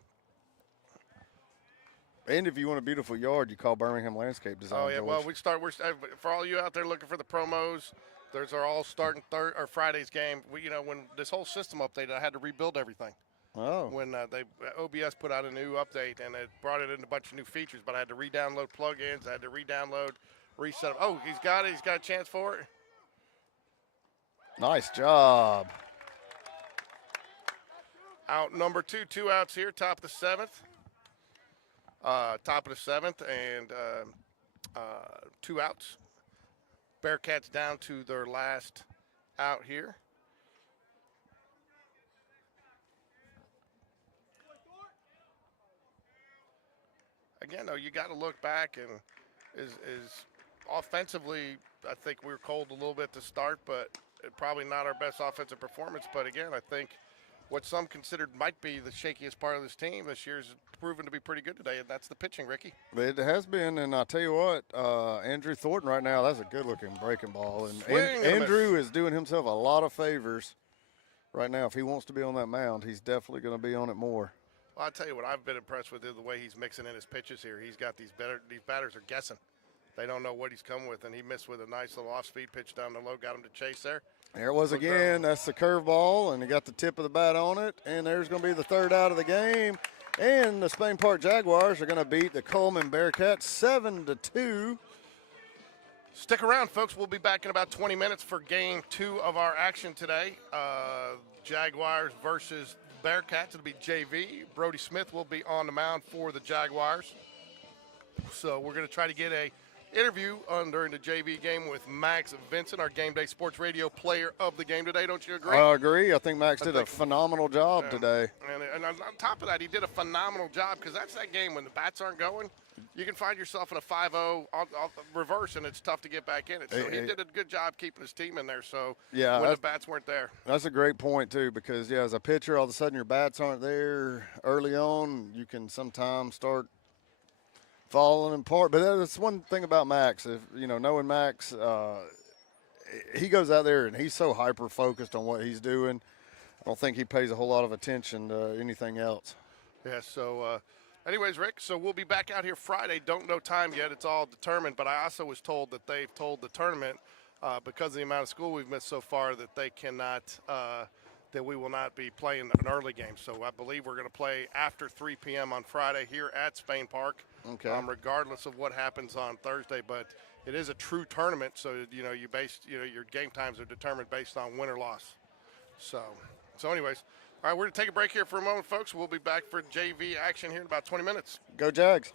And if you want a beautiful yard, you call Birmingham Landscape Design. Oh, yeah. George. Well, we're for all you out there looking for the promos, there's our all starting Friday's game. When this whole system updated, I had to rebuild everything. Oh. When OBS put out a new update and it brought it in a bunch of new features, but I had to re-download plugins. I had to re-download, reset them. Oh, he's got it. He's got a chance for it. Nice job. Out number 2, 2 outs here, top of the 7th. And 2 outs. Bearcats down to their last out here. Again, though, you got to look back and is offensively, I think we were cold a little bit to start, but probably not our best offensive performance. But again, I think what some considered might be the shakiest part of this team this year's proven to be pretty good today, and that's the pitching, Ricky. It has been, and I'll tell you what, Andrew Thornton right now, that's a good-looking breaking ball. And Swing and a Andrew miss. is doing himself a lot of favors right now. If he wants to be on that mound, he's definitely going to be on it more. Well, I'll tell you what I've been impressed with is the way he's mixing in his pitches here. He's got these batters are guessing. They don't know what he's coming with, and he missed with a nice little off-speed pitch down the low, got him to chase there. There it was again. That's the curveball, and he got the tip of the bat on it. And there's going to be the third out of the game. And the Spain Park Jaguars are going to beat the Cullman Bearcats 7-2. Stick around, folks. We'll be back in about 20 minutes for game 2 of our action today. Jaguars versus Bearcats. It'll be JV. Brody Smith will be on the mound for the Jaguars. So we're going to try to get a interview during the JV game with Max Vincent, our Game Day Sports Radio player of the game today. Don't you agree? I agree. I think Max did a phenomenal job today. And on top of that, he did a phenomenal job because that's that game when the bats aren't going. You can find yourself in a 5-0 reverse, and it's tough to get back in it. So he did a good job keeping his team in there. So when the bats weren't there. That's a great point, too, because, as a pitcher, all of a sudden your bats aren't there early on. You can sometimes start falling apart. But that's one thing about Max. If knowing Max, he goes out there and he's so hyper focused on what he's doing. I don't think he pays a whole lot of attention to anything else. Yeah. So, anyways, Rick. So we'll be back out here Friday. Don't know time yet. It's all determined. But I also was told that they've told the tournament because of the amount of school we've missed so far that they cannot. That we will not be playing an early game. So I believe we're going to play after 3 p.m. on Friday here at Spain Park, regardless of what happens on Thursday. But it is a true tournament, so your game times are determined based on win or loss. So anyways, all right, we're going to take a break here for a moment, folks. We'll be back for JV action here in about 20 minutes. Go Jags.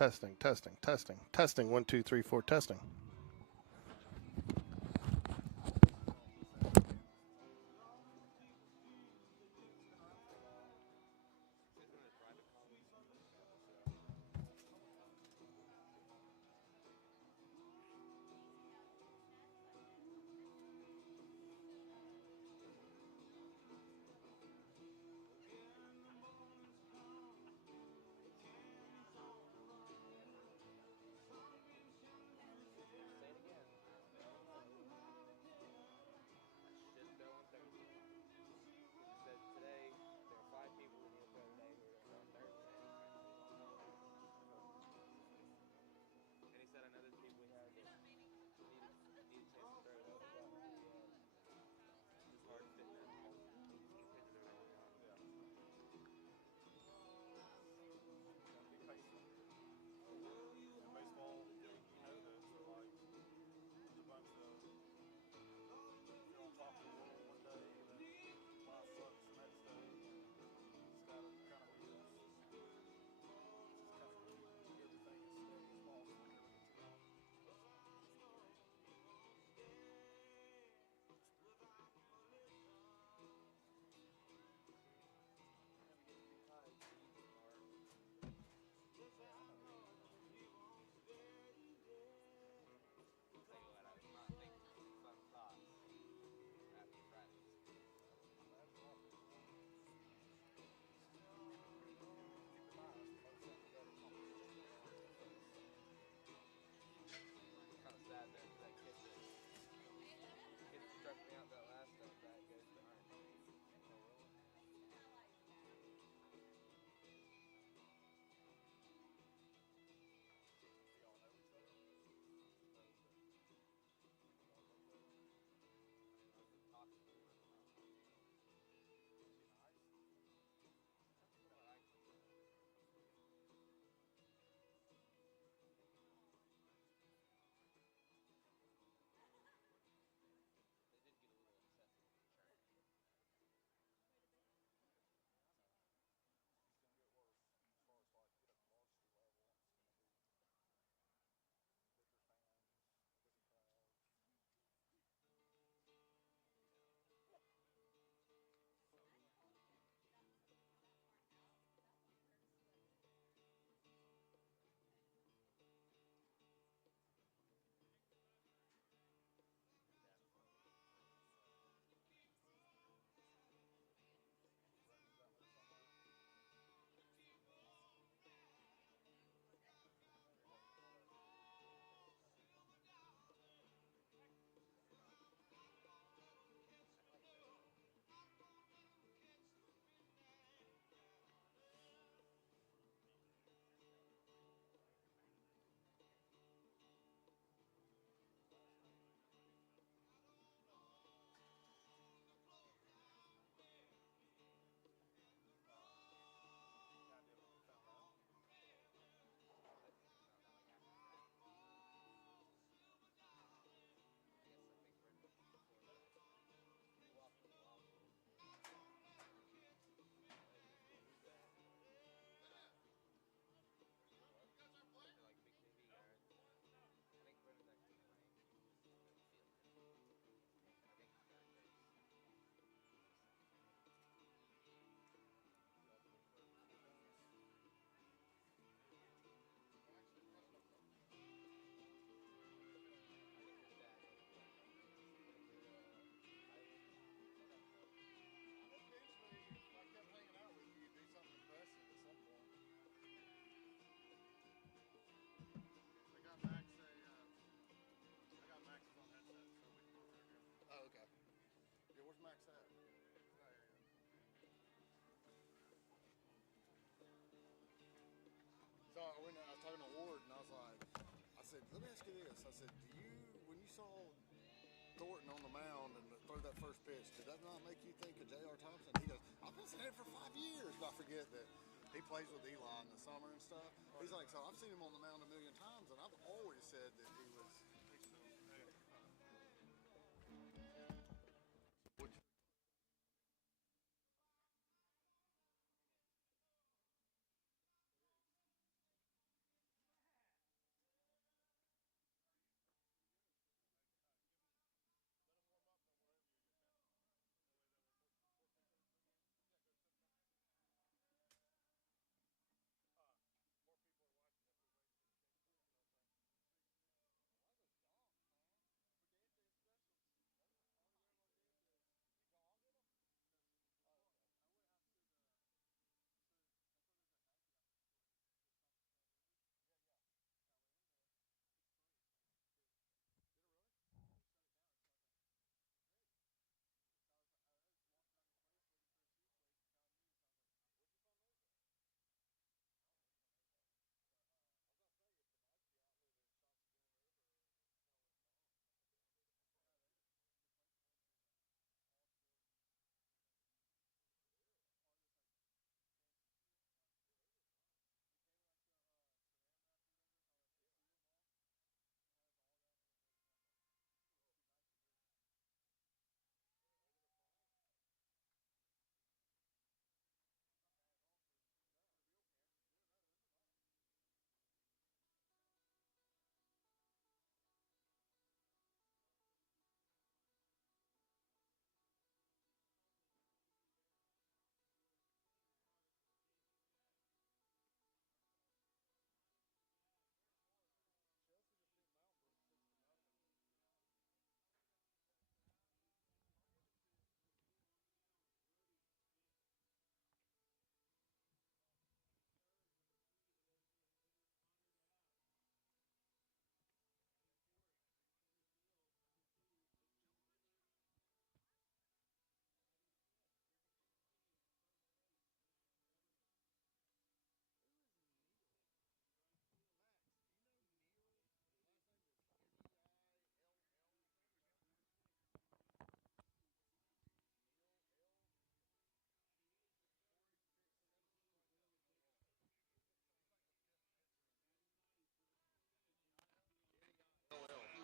Testing, testing, testing, testing. 1, 2, 3, 4, testing. So I was talking to Ward, and I said, let me ask you this. I said, when you saw Thornton on the mound and throw that first pitch, did that not make you think of J.R. Thompson? He goes, I've been saying it for 5 years, but I forget that he plays with Eli in the summer and stuff. He's like, so I've seen him on the mound a million times, and I've always said that he was.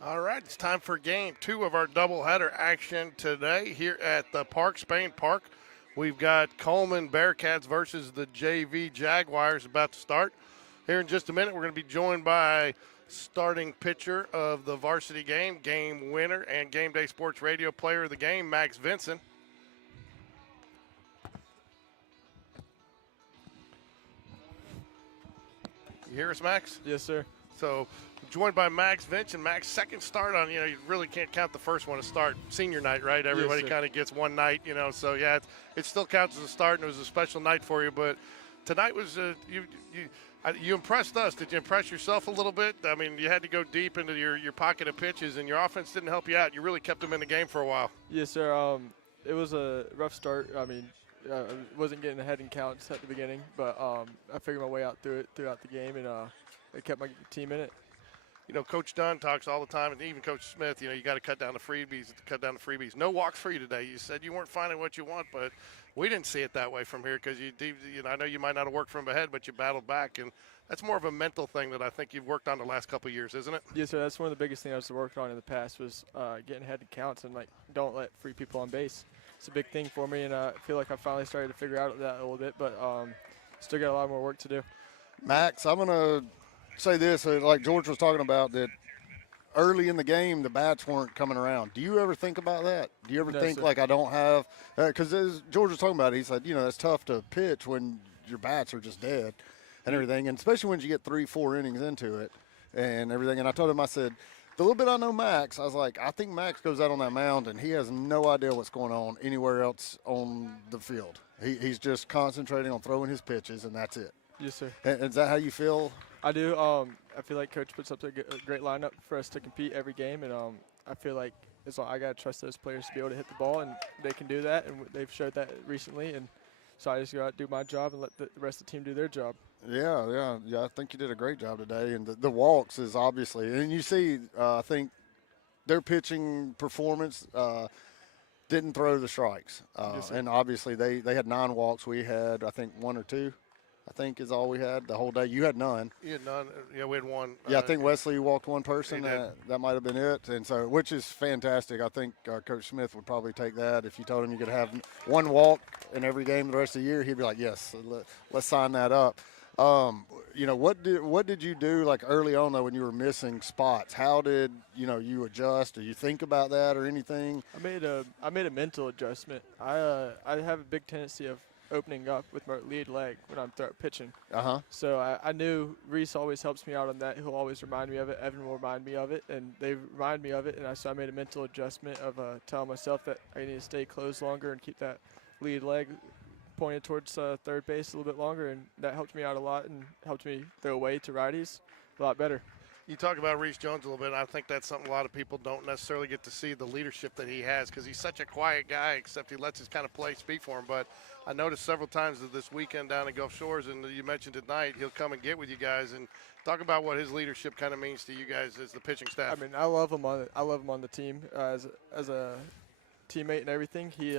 All right, it's time for game 2 of our doubleheader action today here at the Park, Spain Park. We've got Cullman Bearcats versus the JV Jaguars about to start. Here in just a minute, we're going to be joined by starting pitcher of the varsity game, game winner, and Game Day Sports Radio player of the game, Max Vincent. You hear us, Max? Yes, sir. So, joined by Max Vincent. Max, second start on, you really can't count the first one to start. Senior night, right? Everybody Yes, kind of gets one night, so yeah, it still counts as a start, and it was a special night for you. But tonight was, you impressed us. Did you impress yourself a little bit? I mean, you had to go deep into your pocket of pitches, and your offense didn't help you out. You really kept them in the game for a while. Yes, sir. It was a rough start. I mean, I wasn't getting ahead in counts at the beginning, but I figured my way out through it throughout the game, and it kept my team in it. Coach Dunn talks all the time, and even Coach Smith, you got to cut down the freebies. No walks for you today. You said you weren't finding what you want, but we didn't see it that way from here because I know you might not have worked from ahead, but you battled back, and that's more of a mental thing that I think you've worked on the last couple of years, isn't it? Yes, sir. That's one of the biggest things I was working on in the past was getting ahead in counts and, don't let free people on base. It's a big thing for me, and I feel like I finally started to figure out that a little bit, but still got a lot more work to do. Max, I'm going to say this, like George was talking about, that early in the game the bats weren't coming around. Do you ever think about that? Do you ever think, sir. I don't have – because as George was talking about it, he said, that's tough to pitch when your bats are just dead and everything, and especially when you get 3-4 innings into it and everything. And I told him, I said, the little bit I know Max, I was like, I think Max goes out on that mound and he has no idea what's going on anywhere else on the field. He's just concentrating on throwing his pitches, and that's it. Yes, sir. And is that how you feel? I do. I feel like Coach puts up a great lineup for us to compete every game, and I feel like I got to trust those players to be able to hit the ball, and they can do that, and they've showed that recently. And so I just go out and do my job and let the rest of the team do their job. Yeah. I think you did a great job today, and the walks is obviously, and you see, I think their pitching performance didn't throw the strikes, Yes, and obviously they had 9 walks. We had, I think, 1 or 2. I think is all we had the whole day. You had none. You had none. Yeah, we had one. Yeah, I think Wesley walked one person. He did. That might have been it, and so which is fantastic. I think Coach Smith would probably take that if you told him you could have 1 walk in every game the rest of the year. He'd be like, yes, let's sign that up. What did you do early on though when you were missing spots? How did you adjust? Or you think about that or anything? I made a mental adjustment. I have a big tendency of opening up with my lead leg when I'm pitching. So I knew Reese always helps me out on that. He'll always remind me of it. Evan will remind me of it, and they remind me of it. And so I made a mental adjustment of telling myself that I need to stay closed longer and keep that lead leg pointed towards third base a little bit longer, and that helped me out a lot and helped me throw away to righties a lot better. You talk about Reese Jones a little bit, and I think that's something a lot of people don't necessarily get to see, the leadership that he has, because he's such a quiet guy, except he lets his kind of play speak for him. But I noticed several times this weekend down at Gulf Shores, and you mentioned tonight, he'll come and get with you guys and talk about what his leadership kind of means to you guys as the pitching staff. I mean, I love him on the team as a teammate and everything. He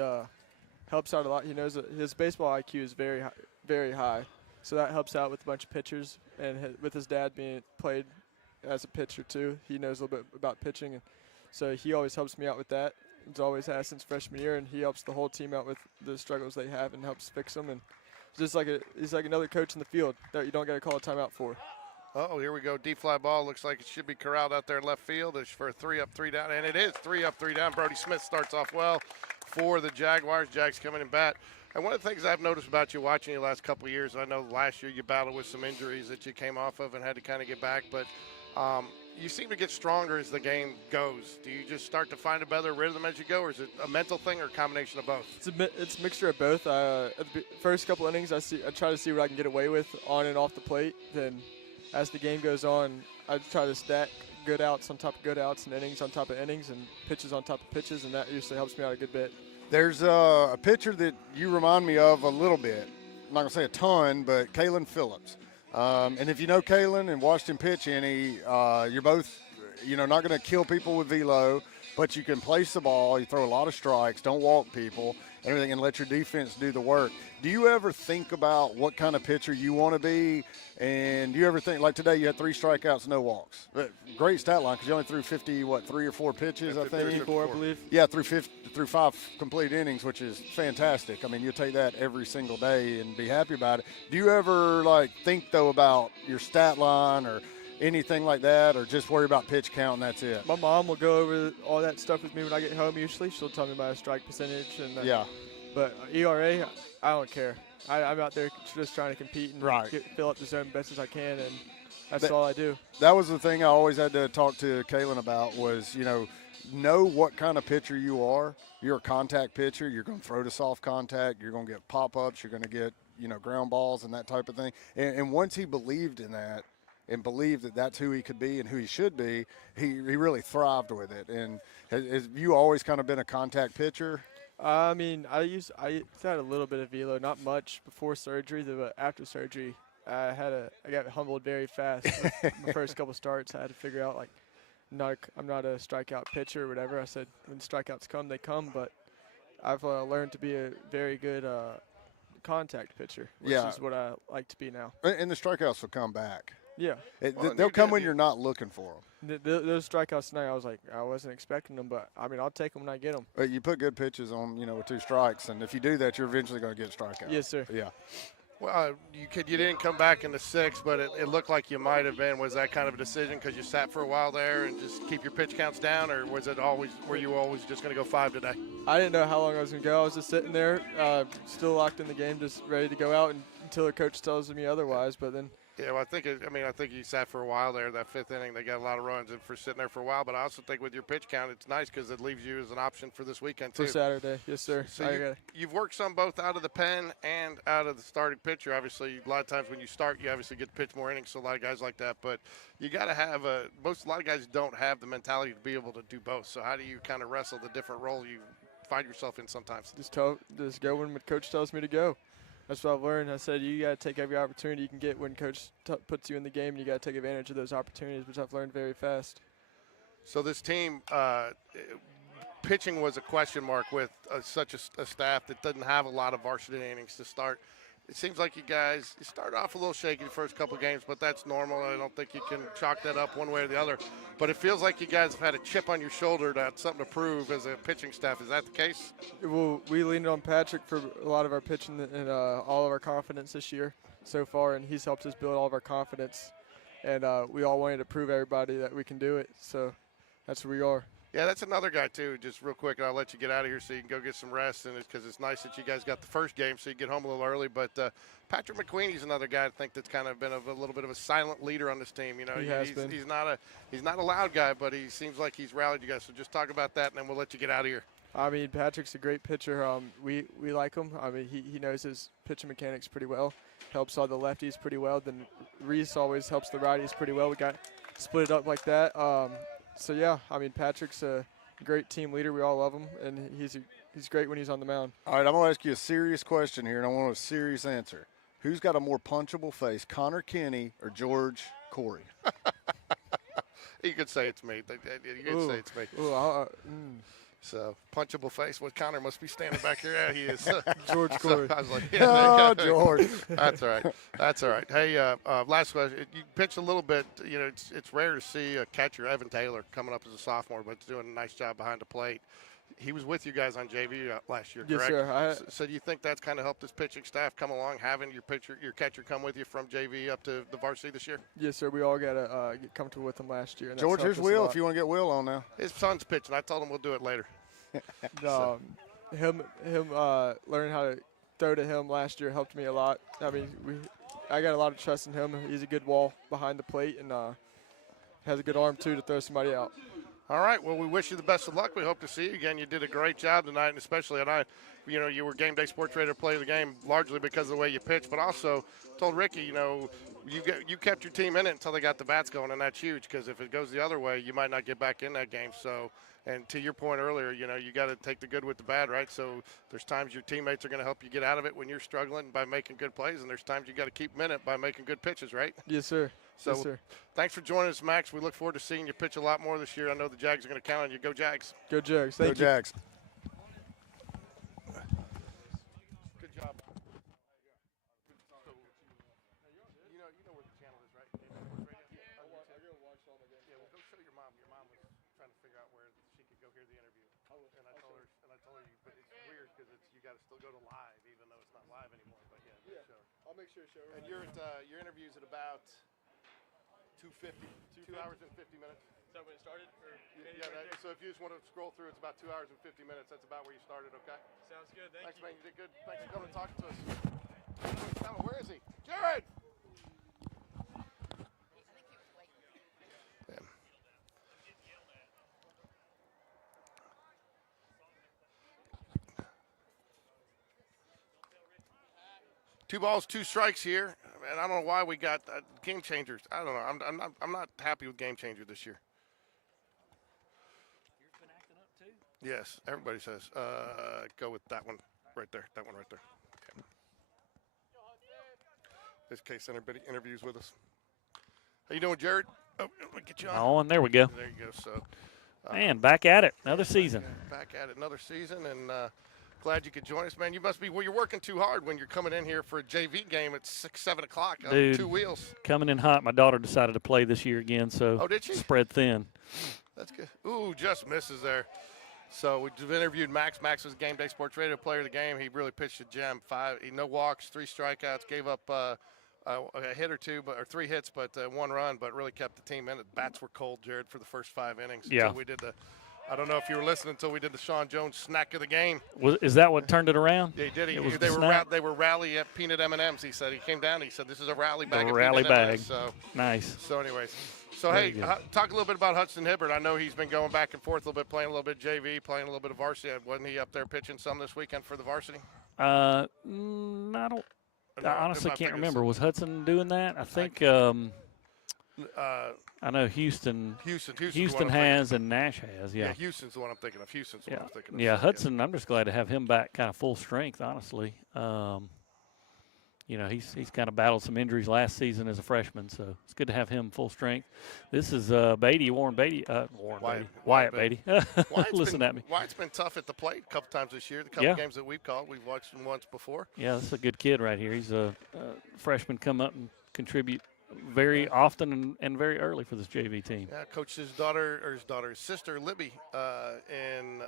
helps out a lot. He knows that his baseball IQ is very high, very high, so that helps out with a bunch of pitchers. And with his dad being played as a pitcher too, he knows a little bit about pitching, and so he always helps me out with that. He's always has since freshman year, and he helps the whole team out with the struggles they have and helps fix them. And he's like another coach in the field that you don't got to call a timeout for. Oh, here we go. Deep fly ball. Looks like it should be corralled out there in left field. It's for a 3 up, 3 down, and it is 3 up, 3 down. Brody Smith starts off well for the Jaguars. Jags coming in bat. And one of the things I've noticed about you watching you the last couple of years, I know last year you battled with some injuries that you came off of and had to kind of get back, but you seem to get stronger as the game goes. Do you just start to find a better rhythm as you go, or is it a mental thing or a combination of both? It's a mixture of both. At the first couple innings, I try to see what I can get away with on and off the plate. Then as the game goes on, I try to stack good outs on top of good outs and innings on top of innings and pitches on top of pitches, and that usually helps me out a good bit. There's a pitcher that you remind me of a little bit. I'm not going to say a ton, but Kalen Phillips. And if you know Kalen and watched him pitch any, you're both, not going to kill people with velo. but you can place the ball, you throw a lot of strikes, don't walk people, and everything, and let your defense do the work. Do you ever think about what kind of pitcher you want to be? And do you ever think, like today, you had 3 strikeouts, no walks? Great stat line because you only threw 3 or 4 pitches, I think. 54, I believe. Yeah, through 5 complete innings, which is fantastic. I mean, you'll take that every single day and be happy about it. Do you ever, like, think, though, about your stat line or anything like that, or just worry about pitch count and that's it? My mom will go over all that stuff with me when I get home usually. She'll tell me my strike percentage. And Yeah. But ERA, I don't care. I'm out there just trying to compete and Right. fill up the zone best as I can, and that's all I do. That was the thing I always had to talk to Kalen about was, know what kind of pitcher you are. You're a contact pitcher. You're going to throw to soft contact. You're going to get pop-ups. You're going to get, ground balls and that type of thing. And once he believed in that and believed that that's who he could be and who he should be, he really thrived with it. And has you always kind of been a contact pitcher? I mean, I had a little bit of velo, not much before surgery, but after surgery, I got humbled very fast. My first couple starts, I had to figure out I'm not a strikeout pitcher or whatever. I said when strikeouts come, they come, but I've learned to be a very good contact pitcher, which is what I like to be now. And the strikeouts will come back. Yeah. They'll come when you're not looking for them. Those strikeouts tonight, I wasn't expecting them, but I mean, I'll take them when I get them. But you put good pitches on, with 2 strikes, and if you do that, you're eventually going to get strikeouts. Yes, sir. Yeah. Well, you didn't come back in the 6th, but it looked like you might have been. Was that kind of a decision because you sat for a while there and just keep your pitch counts down, or were you always just going to go 5 today? I didn't know how long I was going to go. I was just sitting there, still locked in the game, just ready to go out until the coach tells me otherwise. But then. Yeah, well, I think you sat for a while there. That 5th inning, they got a lot of runs and for sitting there for a while. But I also think with your pitch count, it's nice because it leaves you as an option for this weekend too. For Saturday, yes, sir. So you've worked some both out of the pen and out of the starting pitcher. Obviously, a lot of times when you start, you obviously get to pitch more innings. So a lot of guys like that. But you got to have a lot of guys don't have the mentality to be able to do both. So how do you kind of wrestle the different roles you find yourself in sometimes? Just go when coach tells me to go. That's what I've learned. I said you got to take every opportunity you can get when coach puts you in the game, and you got to take advantage of those opportunities, which I've learned very fast. So this team, pitching was a question mark with such a staff that doesn't have a lot of varsity innings to start. It seems like you start off a little shaky the first couple of games, but that's normal. I don't think you can chalk that up one way or the other. But it feels like you guys have had a chip on your shoulder to have something to prove as a pitching staff. Is that the case? Well, we leaned on Patrick for a lot of our pitching and all of our confidence this year so far, and he's helped us build all of our confidence. And we all wanted to prove everybody that we can do it, so that's where we are. Yeah, that's another guy, too, just real quick, and I'll let you get out of here so you can go get some rest, because it's nice that you guys got the first game so you get home a little early. But Patrick McQueen's another guy I think that's kind of been a little bit of a silent leader on this team. He's not a loud guy, but he seems like he's rallied you guys. So just talk about that, and then we'll let you get out of here. I mean, Patrick's a great pitcher. We like him. I mean, he knows his pitching mechanics pretty well, helps all the lefties pretty well. Then Reese always helps the righties pretty well. We got split it up like that. So, yeah, I mean, Patrick's a great team leader. We all love him, and he's great when he's on the mound. All right, I'm going to ask you a serious question here, and I want a serious answer. Who's got a more punchable face, Connor Kenny or George Corey? You could say it's me. You could say it's me. So, punchable face. Well, Connor must be standing back here. Yeah, he is. George Corey. So I was like, yeah, George. That's all right. That's all right. Hey, last question. You pitched a little bit. It's rare to see a catcher, Evan Taylor, coming up as a sophomore, but doing a nice job behind the plate. He was with you guys on JV last year, correct? Yes, sir. So do you think that's kind of helped this pitching staff come along, having your catcher come with you from JV up to the varsity this year? Yes, sir. We all got to get comfortable with him last year. And George, here's Will if you want to get Will on now. His son's pitching. I told him we'll do it later. Him learning how to throw to him last year helped me a lot. I mean, I got a lot of trust in him. He's a good wall behind the plate and has a good arm, too, to throw somebody out. All right. Well, we wish you the best of luck. We hope to see you again. You did a great job tonight, and especially you were Game Day Sports Raider Play of the Game largely because of the way you pitched, but also told Ricky, you kept your team in it until they got the bats going, and that's huge because if it goes the other way, you might not get back in that game. So, and to your point earlier, you got to take the good with the bad, right? So there's times your teammates are going to help you get out of it when you're struggling by making good plays, and there's times you got to keep them in it by making good pitches, right? Yes, sir. So Yes, sir. thanks for joining us, Max. We look forward to seeing you pitch a lot more this year. I know the Jags are going to count on you. Go Jags. Go Jags. Go Thank you. Jags. Good job. You know where the channel is, right? Yeah, well, go show your mom. Your mom was trying to figure out where she could go hear the interview. And I told her, but it's weird because you got to still go to live, even though it's not live anymore. But yeah, show her. I'll make sure to show her. And you're at your interview's at about 2:50, 2 hours and 50 minutes. Is that when it started? So if you just want to scroll through, it's about 2 hours and 50 minutes. That's about where you started, okay? Sounds good. Thanks, man. You did good. Thanks for coming and talking to us. Where is he? Jared! Yeah. 2 balls, 2 strikes here, and I don't know why we got game changers. I don't know. I'm not happy with game changer this year. You've been acting up too. Yes, everybody says. Go with that one right there. That one right there. Okay. This case anybody interviews with us. How you doing, Jared? Oh, let me get you on. On, there we go. There you go. So, Man, back at it. Another season. Back at it, another season, and glad you could join us, man. You must be, well, you're working too hard when you're coming in here for a JV game at 6, 7 o'clock on Dude, 2 wheels. Coming in hot. My daughter decided to play this year again, so Oh, did she? spread thin. That's good. Ooh, just misses there. So we interviewed Max. Max was Game Day Sports Radio Player of the Game. He really pitched a gem. No walks, 3 strikeouts, gave up a hit or 2, or 3 hits, but 1 run, but really kept the team in it. Bats were cold, Jared, for the first 5 innings. Yeah. Until we did I don't know if you were listening until we did the Sean Jones snack of the game. Is that what turned it around? Yeah, he did. It was They the were snack? they were rally at peanut M&Ms. He said he came down. He said this is a rally bag. A of rally peanut bag. M&Ms. So Nice. So anyways, so Very hey, good. talk a little bit about Hudson Hibbert. I know he's been going back and forth a little bit, playing a little bit JV, playing a little bit of varsity. Wasn't he up there pitching some this weekend for the varsity? I No, honestly I can't think remember. Was Hudson doing that? I think I know Houston's Houston's the one Houston I'm has and Nash has. Yeah, Yeah. Houston's the one I'm thinking of. Houston's the one I'm thinking of. Yeah, So, Hudson. I'm just glad to have him back, kind of full strength. Honestly, he's kind of battled some injuries last season as a freshman, so it's good to have him full strength. This is Wyatt Beatty. Listen at me. Wyatt's been tough at the plate a couple times this year. The couple games that we've called, we've watched him once before. Yeah, this is a good kid right here. He's a freshman, come up and contribute very often and very early for this JV team. Yeah, coached his sister Libby in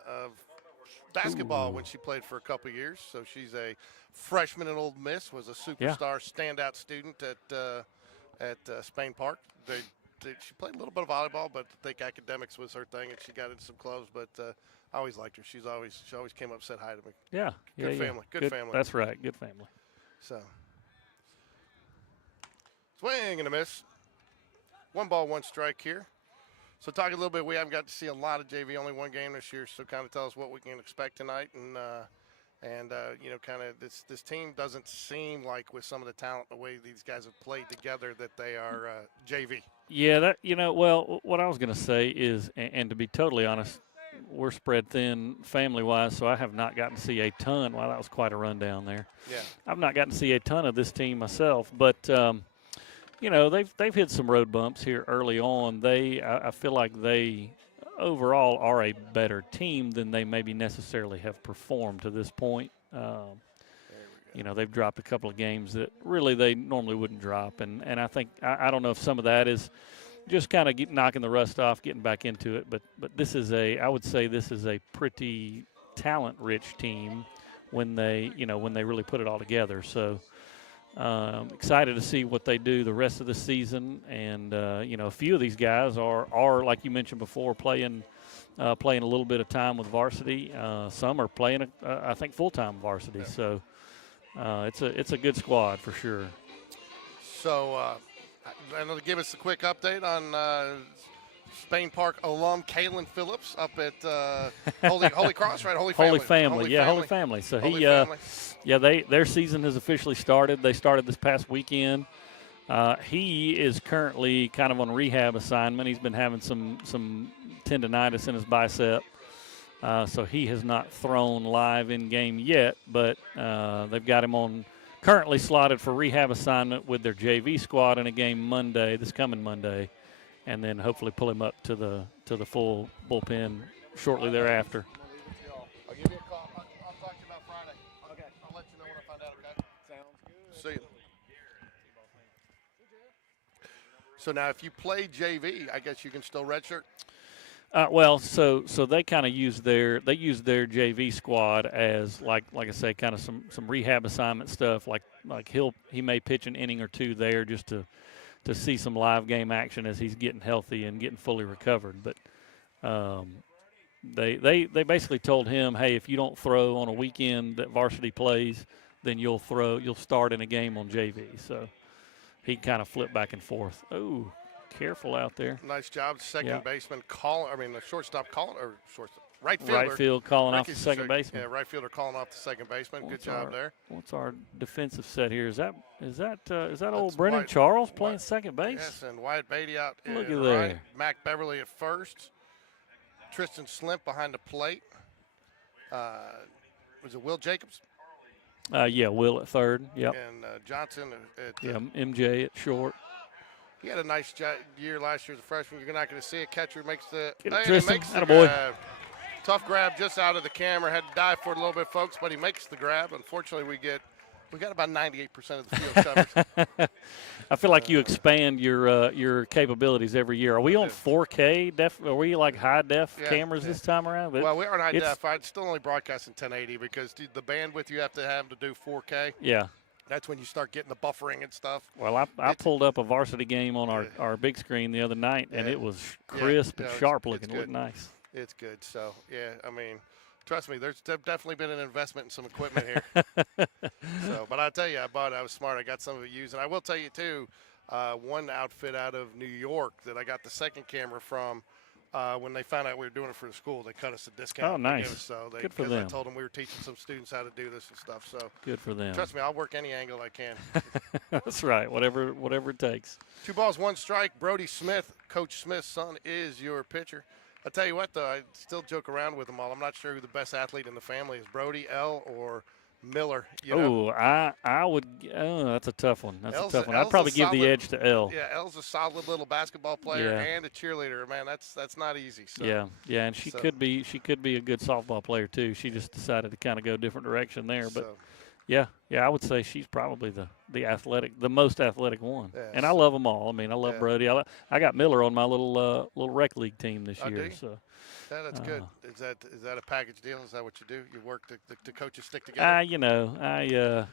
basketball when she played for a couple of years. So she's a freshman at Ole Miss, was a superstar standout student at Spain Park. She played a little bit of volleyball, but I think academics was her thing, and she got into some clubs. But I always liked her. She always came up, said hi to me. Yeah, Good family. Good family. That's right. Good family. So, swing and a miss. 1 ball, 1 strike here. So talk a little bit. We haven't got to see a lot of JV, only 1 game this year. So kind of tell us what we can expect tonight, and kind of this team doesn't seem like, with some of the talent, the way these guys have played together, that they are JV. Yeah, well, what I was going to say is, and to be totally honest, we're spread thin family-wise, so I have not gotten to see a ton. Wow, that was quite a rundown there. Yeah. I've not gotten to see a ton of this team myself, but they've hit some road bumps here early on. I feel like they overall are a better team than they maybe necessarily have performed to this point. They've dropped a couple of games that really they normally wouldn't drop, and I think I don't know if some of that is just kind of knocking the rust off, getting back into it. But I would say this is a pretty talent-rich team when they really put it all together. So excited to see what they do the rest of the season. And a few of these guys are like you mentioned before, playing a little bit of time with varsity. Some are playing I think full-time varsity. So it's a good squad for sure. So. And to give us a quick update on Spain Park alum Kalen Phillips up at Holy Cross, right? Holy Family. Holy Family. So their season has officially started. They started this past weekend. He is currently kind of on rehab assignment. He's been having some tendonitis in his bicep. So he has not thrown live in game yet, but they've got him on currently slotted for rehab assignment with their JV squad in a game Monday, this coming Monday, and then hopefully pull him up to the full bullpen shortly thereafter. I'll give you a call. I'll talk to you about Friday. Okay. I'll let you know when I find out, okay? Sounds good. See you. So now if you play JV, I guess you can still redshirt? Well, so they kind of use their JV squad as like I say, kind of some rehab assignment stuff. Like he may pitch an inning or two there just to see some live game action as he's getting healthy and getting fully recovered. But they basically told him, hey, if you don't throw on a weekend that varsity plays, then you'll start in a game on JV. So he kind of flipped back and forth. Oh, careful out there. Nice job, second baseman the shortstop calling, or shortstop, right fielder. Right field calling off the second baseman. Yeah, right fielder calling off the second baseman. Good job there. What's our defensive set here? Is that That's old Brennan Charles playing Wyatt, second base? Yes, and Wyatt Beatty out. Look at right. there. Mac Beverly at first. Tristan Slimp behind the plate. Was it Will Jacobs? Yeah, Will at third. Yep. And Johnson at MJ at short. He had a nice year last year as a freshman. You're not going to see it. Catcher makes the grab. Tough grab just out of the camera. Had to dive for it a little bit, folks, but he makes the grab. Unfortunately, we got about 98% of the field covered. I feel like you expand your capabilities every year. Are we on 4K def? Are we like high def cameras this time around? Well, we are in high def. I still only broadcast in 1080 because the bandwidth you have to do 4K. Yeah. That's when you start getting the buffering and stuff. Well, I pulled up a varsity game on our big screen the other night, and it was crisp and sharp looking. It looked nice. It's good. So, I mean, trust me, there's definitely been an investment in some equipment here. But I tell you, I was smart. I got some of it used. And I will tell you, too, one outfit out of New York that I got the second camera from, when they found out we were doing it for the school, they cut us a discount. Oh, nice. Good for them. I told them we were teaching some students how to do this and stuff. So good for them. Trust me, I'll work any angle I can. That's right. Whatever it takes. 2 balls, 1 strike. Brody Smith, Coach Smith's son, is your pitcher. I tell you what, though, I still joke around with them all. I'm not sure who the best athlete in the family is, Brody, L, or Miller. I would. Oh, that's a tough one. I'd probably give the edge to L. Yeah, L's a solid little basketball player and a cheerleader. Man, that's not easy. So. Yeah, and she could be a good softball player too. She just decided to kind of go a different direction there, but. Yeah, I would say she's probably the most athletic one, and I love them all. I mean, I love Brody. I got Miller on my little rec league team this year. So that's good. Is that a package deal? Is that what you do? You work the coaches stick together?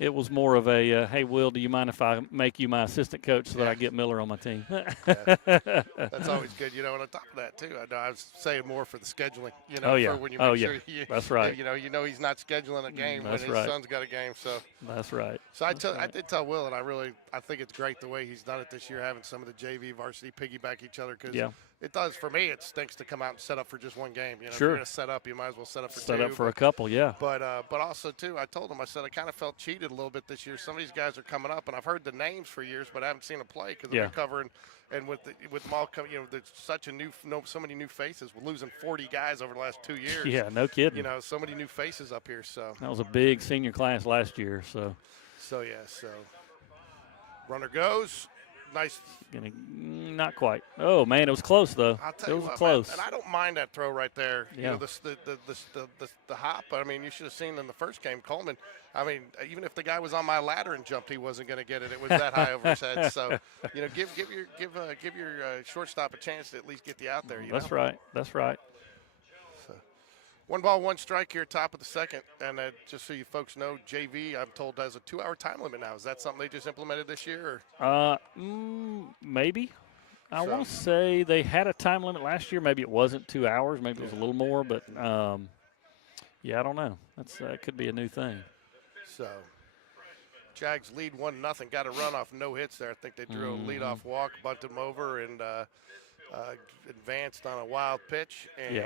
It was more of a, hey, Will, do you mind if I make you my assistant coach so that I get Miller on my team? That's always good. And on top of that, too, I was saying more for the scheduling, for when you make sure that's right. He's not scheduling a game when his son's got a game. So that's right. So I did tell Will, and I think it's great the way he's done it this year, having some of the JV varsity piggyback each other because it does, for me, it stinks to come out and set up for just one game. If you're going to set up, you might as well set up for two. Set up for a couple, But also, too, I told him, I said, I kind of felt cheated a little bit this year. Some of these guys are coming up, and I've heard the names for years, but I haven't seen them play because I've been covering. And with them all coming, there's so many new faces. We're losing 40 guys over the last 2 years. Yeah, no kidding. So many new faces up here. So that was a big senior class last year. So runner goes. Nice. Not quite. Oh man, it was close though. I'll tell you what, close. Man, and I don't mind that throw right there. Yeah. The hop. I mean, you should have seen in the first game, Cullman. I mean, even if the guy was on my ladder and jumped, he wasn't going to get it. It was that high over his head. So, give your shortstop a chance to at least get the out there. That's right. That's right. 1 ball, 1 strike here, top of the second. And just so you folks know, JV, I'm told, has a 2-hour time limit now. Is that something they just implemented this year? Maybe. I want to say they had a time limit last year. Maybe it wasn't 2 hours. Maybe it was a little more. But, I don't know. That could be a new thing. So, Jags lead 1-0. Got a run off no hits there. I think they drew a leadoff walk, bunted them over, and advanced on a wild pitch and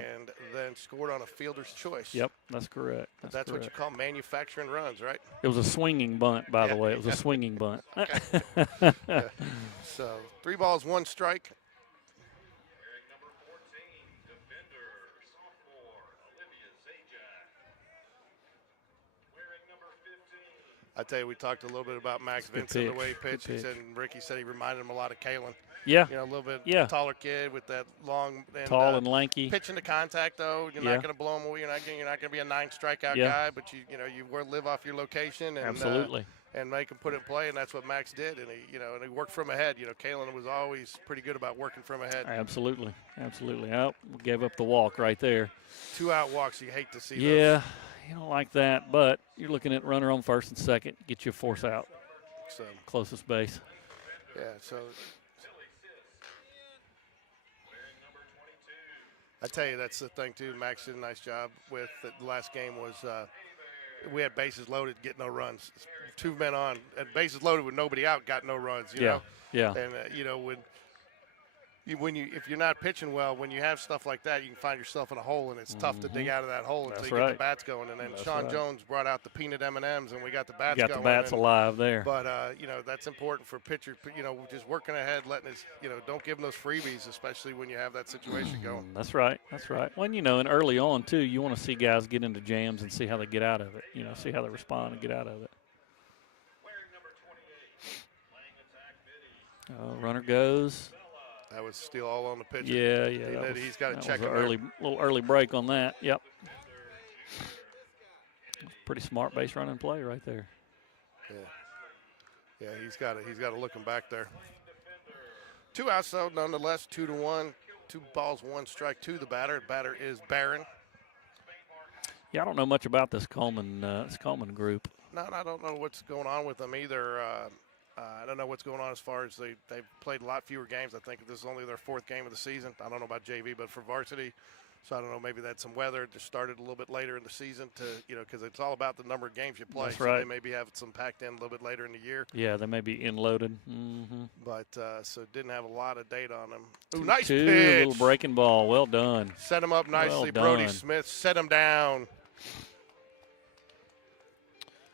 then scored on a fielder's choice. Yep, that's correct. That's what you call manufacturing runs, right? It was a swinging bunt, by the way. It was a swinging bunt. So 3 balls, 1 strike. I tell you, we talked a little bit about Max Good Vincent, the pitch. way he Good pitched. He pitch. said, and Ricky said he reminded him a lot of Kalen. Yeah. You know, a little bit Yeah. taller kid with that long and Tall and lanky. pitching to contact though. You're Yeah. not going to blow him away. You're not going to be a 9 strikeout Yeah. guy, but you live off your location and Absolutely. and make him put it in play, and that's what Max did. And he worked from ahead. Kalen was always pretty good about working from ahead. Absolutely. Oh, we gave up the walk right there. 2 out walks, you hate to see Yeah, those. you don't like that, but you're looking at runner on first and second, get you a force out, So closest base. yeah, so I tell you, that's the thing too. Max did a nice job with the last game was we had bases loaded, get no runs. 2 men on, and bases loaded with nobody out, got no runs. You know? Yeah. And if you're not pitching well, when you have stuff like that, you can find yourself in a hole, and it's tough to dig out of that hole until That's you get right. the bats going. And then That's Sean right. Jones brought out the peanut M&Ms, and we got the bats Got going. the bats alive there. But that's important for pitcher. Just working ahead, letting his. Don't give them those freebies, especially when you have that situation going. That's right. Well, and early on, too, you want to see guys get into jams and see how they get out of it. See how they respond and get out of it. Runner goes. That was still all on the pitcher. Yeah. He's got to check that him. was a little early break on that. Yep. Pretty smart base running play right there. Yeah, he's got to look him back there. 2 outs though, nonetheless. 2-1. 2 balls, 1 strike to the batter. Batter is Barron. Yeah, I don't know much about this Cullman group. No, I don't know what's going on with them either. I don't know what's going on as far as they've played a lot fewer games. I think this is only their 4th game of the season. I don't know about JV, but for varsity, so I don't know, maybe that's some weather. It just started a little bit later in the season because it's all about the number of games you play. That's so right. They maybe have some packed in a little bit later in the year. Yeah, they may be in-loaded. Mm-hmm. But so didn't have a lot of data on them. Ooh, nice pitch. pitch. Little breaking ball. Well done. Set him up nicely. Well Brody done. Smith set him down.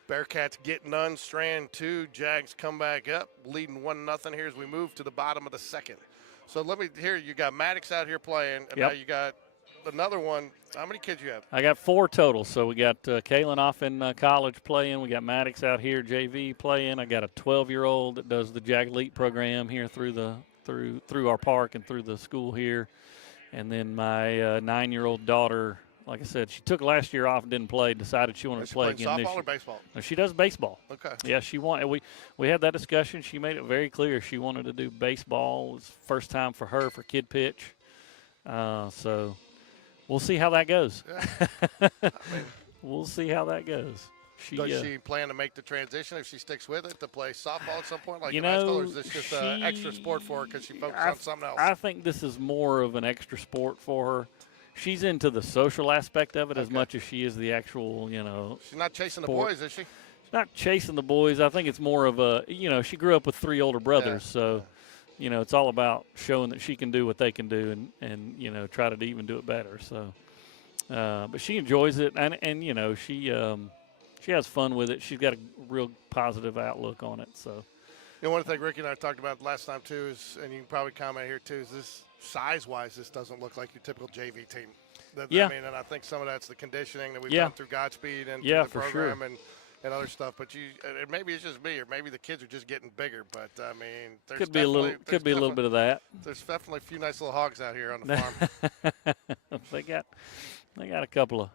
Bearcats get none. Strand 2. Jags come back up, leading 1-0 here as we move to the bottom of the 2nd. So let me hear you got Maddox out here playing, and Yep. now you got another one. How many kids you have? I got 4 total. So we got Kalen off in college playing. We got Maddox out here, JV playing. I got a 12-year-old that does the JAG Elite program here through our park and through the school here. And then my 9-year-old daughter, like I said, she took last year off and didn't play, decided she wanted to play again this softball year. or baseball? No, she does baseball. Okay. Yeah, she wanted. We had that discussion. She made it very clear she wanted to do baseball. It was first time for her for kid pitch. So we'll see how that goes. Yeah. We'll see how that goes. Does she plan to make the transition if she sticks with it to play softball at some point, like You in high school, know, or is this just an extra sport for her because she focuses on something else? I think this is more of an extra sport for her. She's into the social aspect of it as much as she is the actual, She's not chasing the sport. boys, is she? She's not chasing the boys. I think it's more of a, she grew up with 3 older brothers, so, it's all about showing that she can do what they can do and try to even do it better. So, but she enjoys it, and she has fun with it. She's got a real positive outlook on it. So, One thing Ricky and I talked about last time too is, and you can probably comment here too, is this size-wise, this doesn't look like your typical JV team. Yeah. I mean, and I think some of that's the conditioning that we've Yeah. done through Godspeed and Yeah, through the for program sure. and other stuff. But and maybe it's just me, or maybe the kids are just getting bigger. But I mean, there's could be a little bit of that. There's definitely a few nice little hogs out here on the farm. they got a couple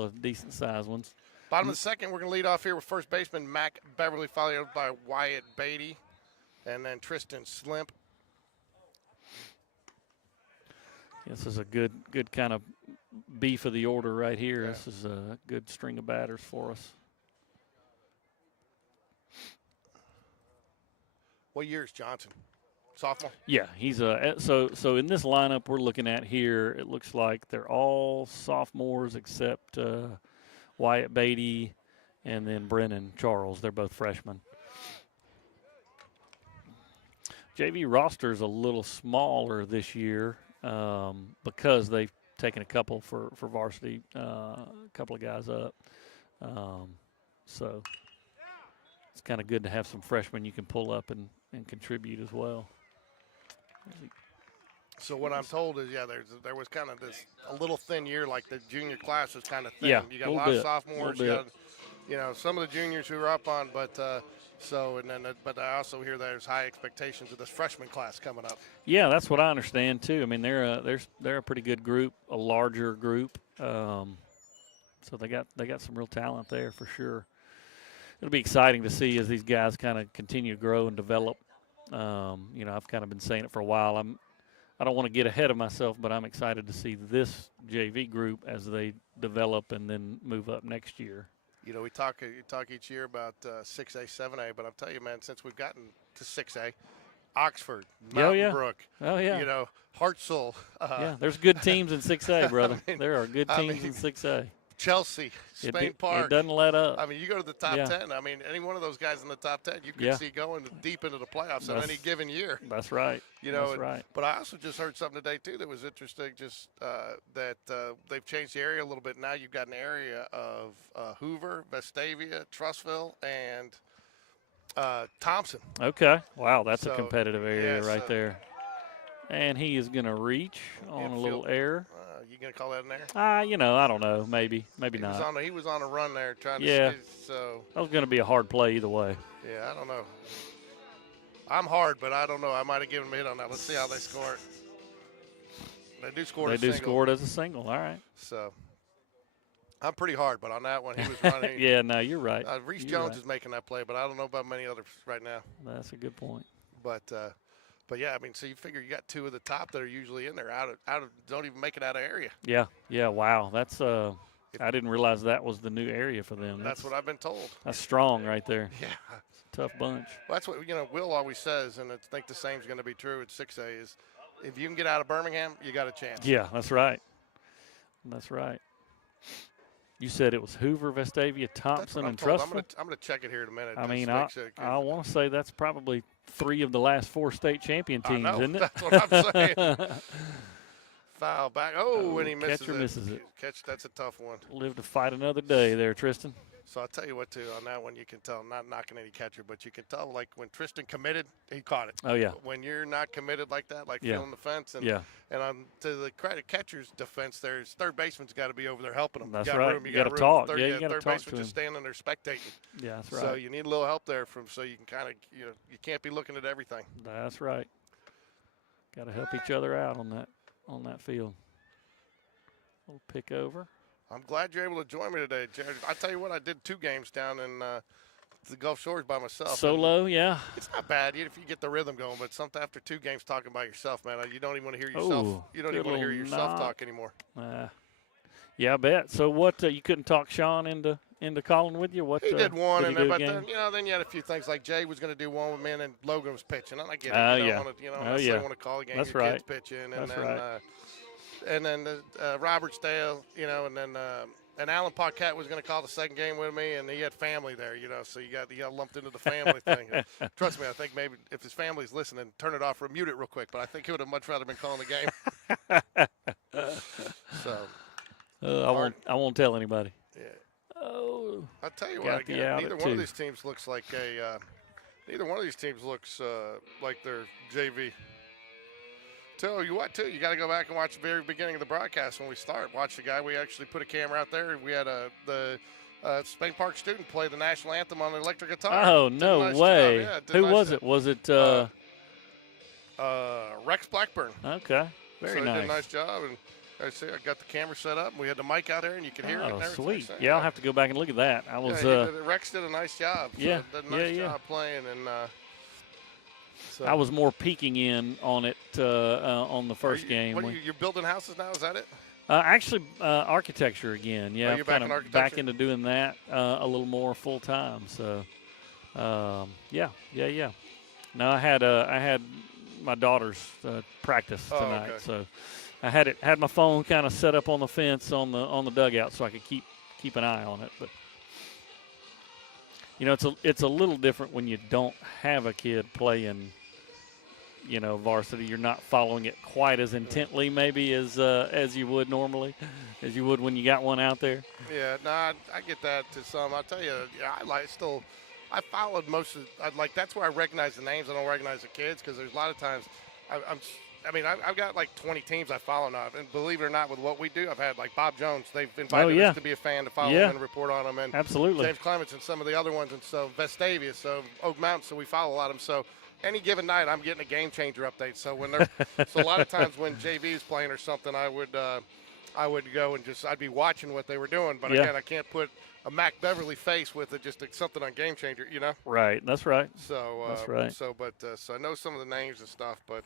of decent sized ones. Bottom of the 2nd, we're going to lead off here with first baseman Mac Beverly, followed by Wyatt Beatty, and then Tristan Slimp. This is a good kind of beef of the order right here. Yeah. This is a good string of batters for us. What year is Johnson? Sophomore? Yeah, he's so in this lineup we're looking at here, it looks like they're all sophomores except Wyatt Beatty and then Brennan Charles. They're both freshmen. JV roster's a little smaller this year because they've taken a couple for varsity, a couple of guys up. So it's kind of good to have some freshmen you can pull up and contribute as well. So what I'm told is, there was kind of a little thin year, like the junior class was kind of thin. Yeah, you got a little lot bit, of sophomores. little You got some of the juniors who are up on, but but I also hear there's high expectations of this freshman class coming up. Yeah, that's what I understand too. I mean, they're a pretty good group, a larger group. So they got some real talent there for sure. It'll be exciting to see as these guys kind of continue to grow and develop. I've kind of been saying it for a while. I don't want to get ahead of myself, but I'm excited to see this JV group as they develop and then move up next year. We talk each year about 6A, 7A, but I'll tell you, man, since we've gotten to 6A, Oxford, Mountain Brook, Hartselle. Yeah, there's good teams in 6A, brother. There are good teams in 6A. Chelsea, Spain Park. It doesn't let up. I mean, you go to the top 10. I mean, any one of those guys in the top 10, you can see going deep into the playoffs in any given year. That's right. That's right. But I also just heard something today, too, that was interesting, just that they've changed the area a little bit. Now you've got an area of Hoover, Vestavia, Trussville, and Thompson. Okay. Wow, that's a competitive area right there. And he is going to reach on a little error. You going to call that an error? I don't know. Maybe not. He was on a run there trying to see. So that was going to be a hard play either way. Yeah, I don't know. I'm hard, but I don't know. I might have given him a hit on that. Let's see how they score it. They do score it as a single. They do score it as a single. All right. So I'm pretty hard, but on that one, he was running. Yeah, no, you're right. Reese Jones is making that play, but I don't know about many others right now. That's a good point. But yeah, I mean, so you figure you got two of the top that are usually in there out of don't even make it out of area. Yeah. Wow, that's I didn't realize that was the new area for them. That's what I've been told. That's strong right there. Yeah, it's a tough bunch. Well, that's what Will always says, and I think the same is going to be true at 6A. Is if you can get out of Birmingham, you got a chance. Yeah, that's right. That's right. You said it was Hoover, Vestavia, Thompson, and Trussville? I'm going to check it here in a minute. I mean, I want to say that's probably 3 of the last 4 state champion teams, isn't it? That's what I'm saying. Foul back. Oh, and he misses catcher misses it. That's a tough one. Live to fight another day there, Tristan. So I'll tell you what, too, on that one you can tell, not knocking any catcher, but you can tell, like, when Tristan committed, he caught it. Oh, yeah. When you're not committed like that, like feeling the fence. And, and to the credit catcher's defense, there's third baseman's got to be over there helping him. That's you got right. Room. You got to talk. You got to third talk baseman to just standing there spectating. Yeah, that's right. So you need a little help there so you can kind of, you can't be looking at everything. That's right. Got to help each other out on that field. Little pick over. I'm glad you're able to join me today, Jared. I tell you what, I did 2 games down in the Gulf Shores by myself. Solo, yeah. It's not bad if you get the rhythm going, but sometimes after 2 games talking by yourself, man, you don't even want to hear yourself. You don't even want to hear yourself talk anymore. Yeah, I bet. So what? You couldn't talk Sean into calling with you? What? He did one, but then you had a few things like Jay was going to do one with me, and then Logan was pitching. And I get it. I want to call a game. That's your right. Kids pitching, and That's then. Right. And then Robertsdale, and then Alan Paquette was going to call the second game with me, and he had family there, so you got lumped into the family thing. Trust me, I think maybe if his family's listening, turn it off or mute it real quick. But I think he would have much rather been calling the game. So I won't tell anybody. Yeah. Oh. I'll tell you what. Again, neither one of these teams looks like neither one of these teams looks like they're JV. Tell you what, too, you got to go back and watch the very beginning of the broadcast when we start. Watch the guy. We actually put a camera out there. We had the Spain Park student play the national anthem on the electric guitar. Oh, no way. Who was it? Was it Rex Blackburn? Okay, very nice. He did a nice job. And I got the camera set up, and we had the mic out there, and you could hear it. Oh, sweet. Yeah, I'll have to go back and look at that. Rex did a nice job. Yeah, did a nice job playing, and so. I was more peeking in on it on the first game. You're building houses now? Is that it? Actually, architecture again. Yeah, you're kind of back into doing that a little more full time. So, yeah. No, I had my daughter's practice tonight, so I had my phone kind of set up on the fence on the dugout so I could keep an eye on it. But it's a little different when you don't have a kid playing. Varsity, you're not following it quite as intently maybe as you would normally, as you would when you got one out there. Yeah, no, I get that to some. I'll tell you, I followed most of. That's where I recognize the names. I don't recognize the kids because there's a lot of times I mean, I've got like 20 teams I follow now, and believe it or not, with what we do, I've had like Bob Jones. They've invited us to be a fan to follow him and report on him, and absolutely James Clements and some of the other ones, and so Vestavia, so Oak Mountain, so we follow a lot of them. So any given night, I'm getting a game changer update. So when they're, so a lot of times when JV is playing or something, I would go and I'd be watching what they were doing. But again, I can't put a Mac Beverly face with it, just something on Game Changer, you know? Right, that's right. So that's right. So I know some of the names and stuff, but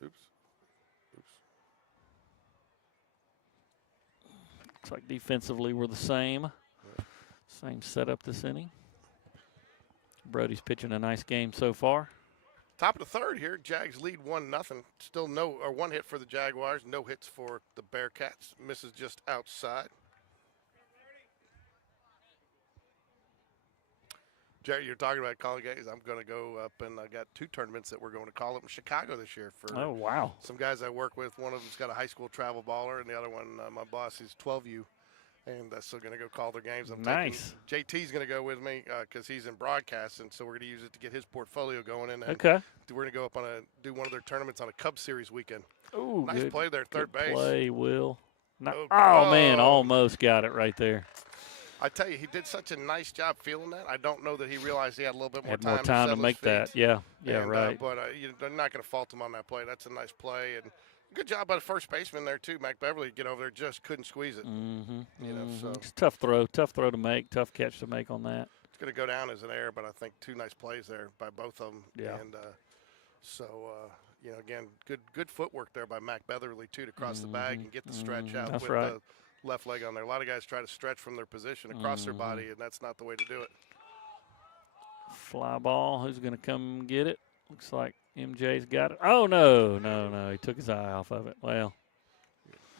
oops. Looks like defensively we're the same. Same setup this inning. Brody's pitching a nice game so far. Top of the third here, Jags lead 1-0. Still one hit for the Jaguars, no hits for the Bearcats. Misses just outside. Jerry, you're talking about college games. I'm going to go up, and I got 2 tournaments that we're going to call up in Chicago this year for some guys I work with. One of them's got a high school travel baller, and the other one, my boss, is 12U, and still going to go call their games. Nice. JT's going to go with me because he's in broadcast, and so we're going to use it to get his portfolio going. And okay. We're going to go up do one of their tournaments on a Cub Series weekend. Ooh, nice play there, third base. Play, Will. Oh, man, almost got it right there. I tell you, he did such a nice job feeling that. I don't know that he realized he had a little bit more time. More time to make that. Yeah, right. But you're not going to fault him on that play. That's a nice play, and good job by the first baseman there too, Mac Beverly. Get over there, just couldn't squeeze it. So it's a tough throw to make, tough catch to make on that. It's going to go down as an error, but I think 2 nice plays there by both of them. Yeah. And again, good footwork there by Mac Beverly too to cross the bag and get the stretch out with the left leg on there. A lot of guys try to stretch from their position across their body, and that's not the way to do it. Fly ball. Who's going to come get it? Looks like MJ's got it. Oh, no. He took his eye off of it. Well,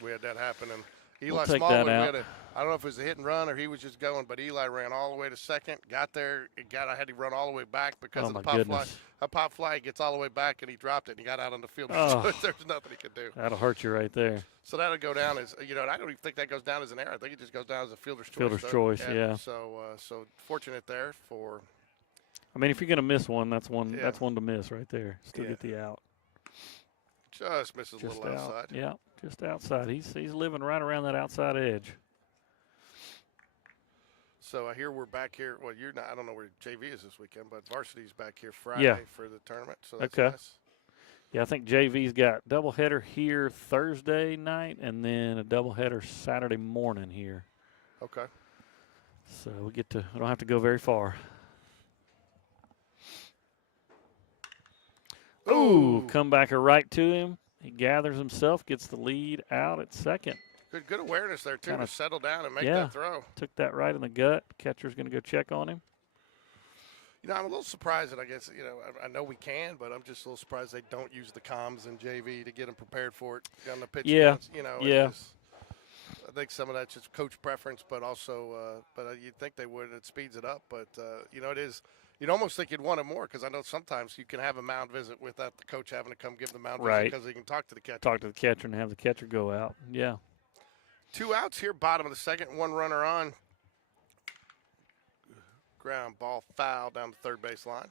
we had that happen. And Eli we'll take Smallwood, that out. I don't know if it was a hit and run or he was just going, but Eli ran all the way to second, got there, I had to run all the way back because of the pop fly. A pop fly, he gets all the way back, and he dropped it, and he got out on the field. Oh. So there's nothing he could do. That'll hurt you right there. So that'll go down as, I don't even think that goes down as an error. I think it just goes down as a fielder's choice. Fielder's choice, yeah. So fortunate there for. I mean, if you're going to miss one, that's one to miss right there. Still get the out. Just misses a little outside. Yeah, just outside. He's living right around that outside edge. So I hear we're back here. Well, you're not. I don't know where JV is this weekend, but Varsity's back here Friday for the tournament. So that's nice. Yeah, I think JV's got doubleheader here Thursday night, and then a doubleheader Saturday morning here. Okay. So we don't have to go very far. Ooh, comebacker right to him. He gathers himself, gets the lead out at second. Good awareness there, too, to settle down and make that throw. Took that right in the gut. Catcher's going to go check on him. I'm a little surprised that I guess, I know we can, but I'm just a little surprised they don't use the comms in JV to get them prepared for it on the pitch. Yeah. I think some of that's just coach preference, but also, you'd think they would. It speeds it up, but, it is. You'd almost think you'd want it more because I know sometimes you can have a mound visit without the coach having to come give the mound visit because he can talk to the catcher. Talk to the catcher and have the catcher go out. Yeah. 2 outs here, bottom of the second, 1 runner on. Ground ball foul down the third base line.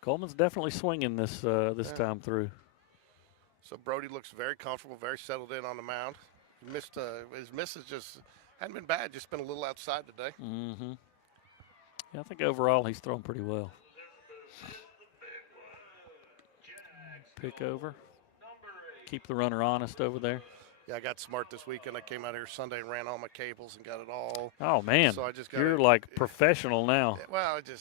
Coleman's definitely swinging this time through. So Brody looks very comfortable, very settled in on the mound. His misses just hadn't been bad, just been a little outside today. Mm-hmm. Yeah, I think overall he's thrown pretty well. Pick over. Keep the runner honest over there. Yeah, I got smart this weekend. I came out here Sunday and ran all my cables and got it all. Oh, man. So I just got You're like professional now. Well, I did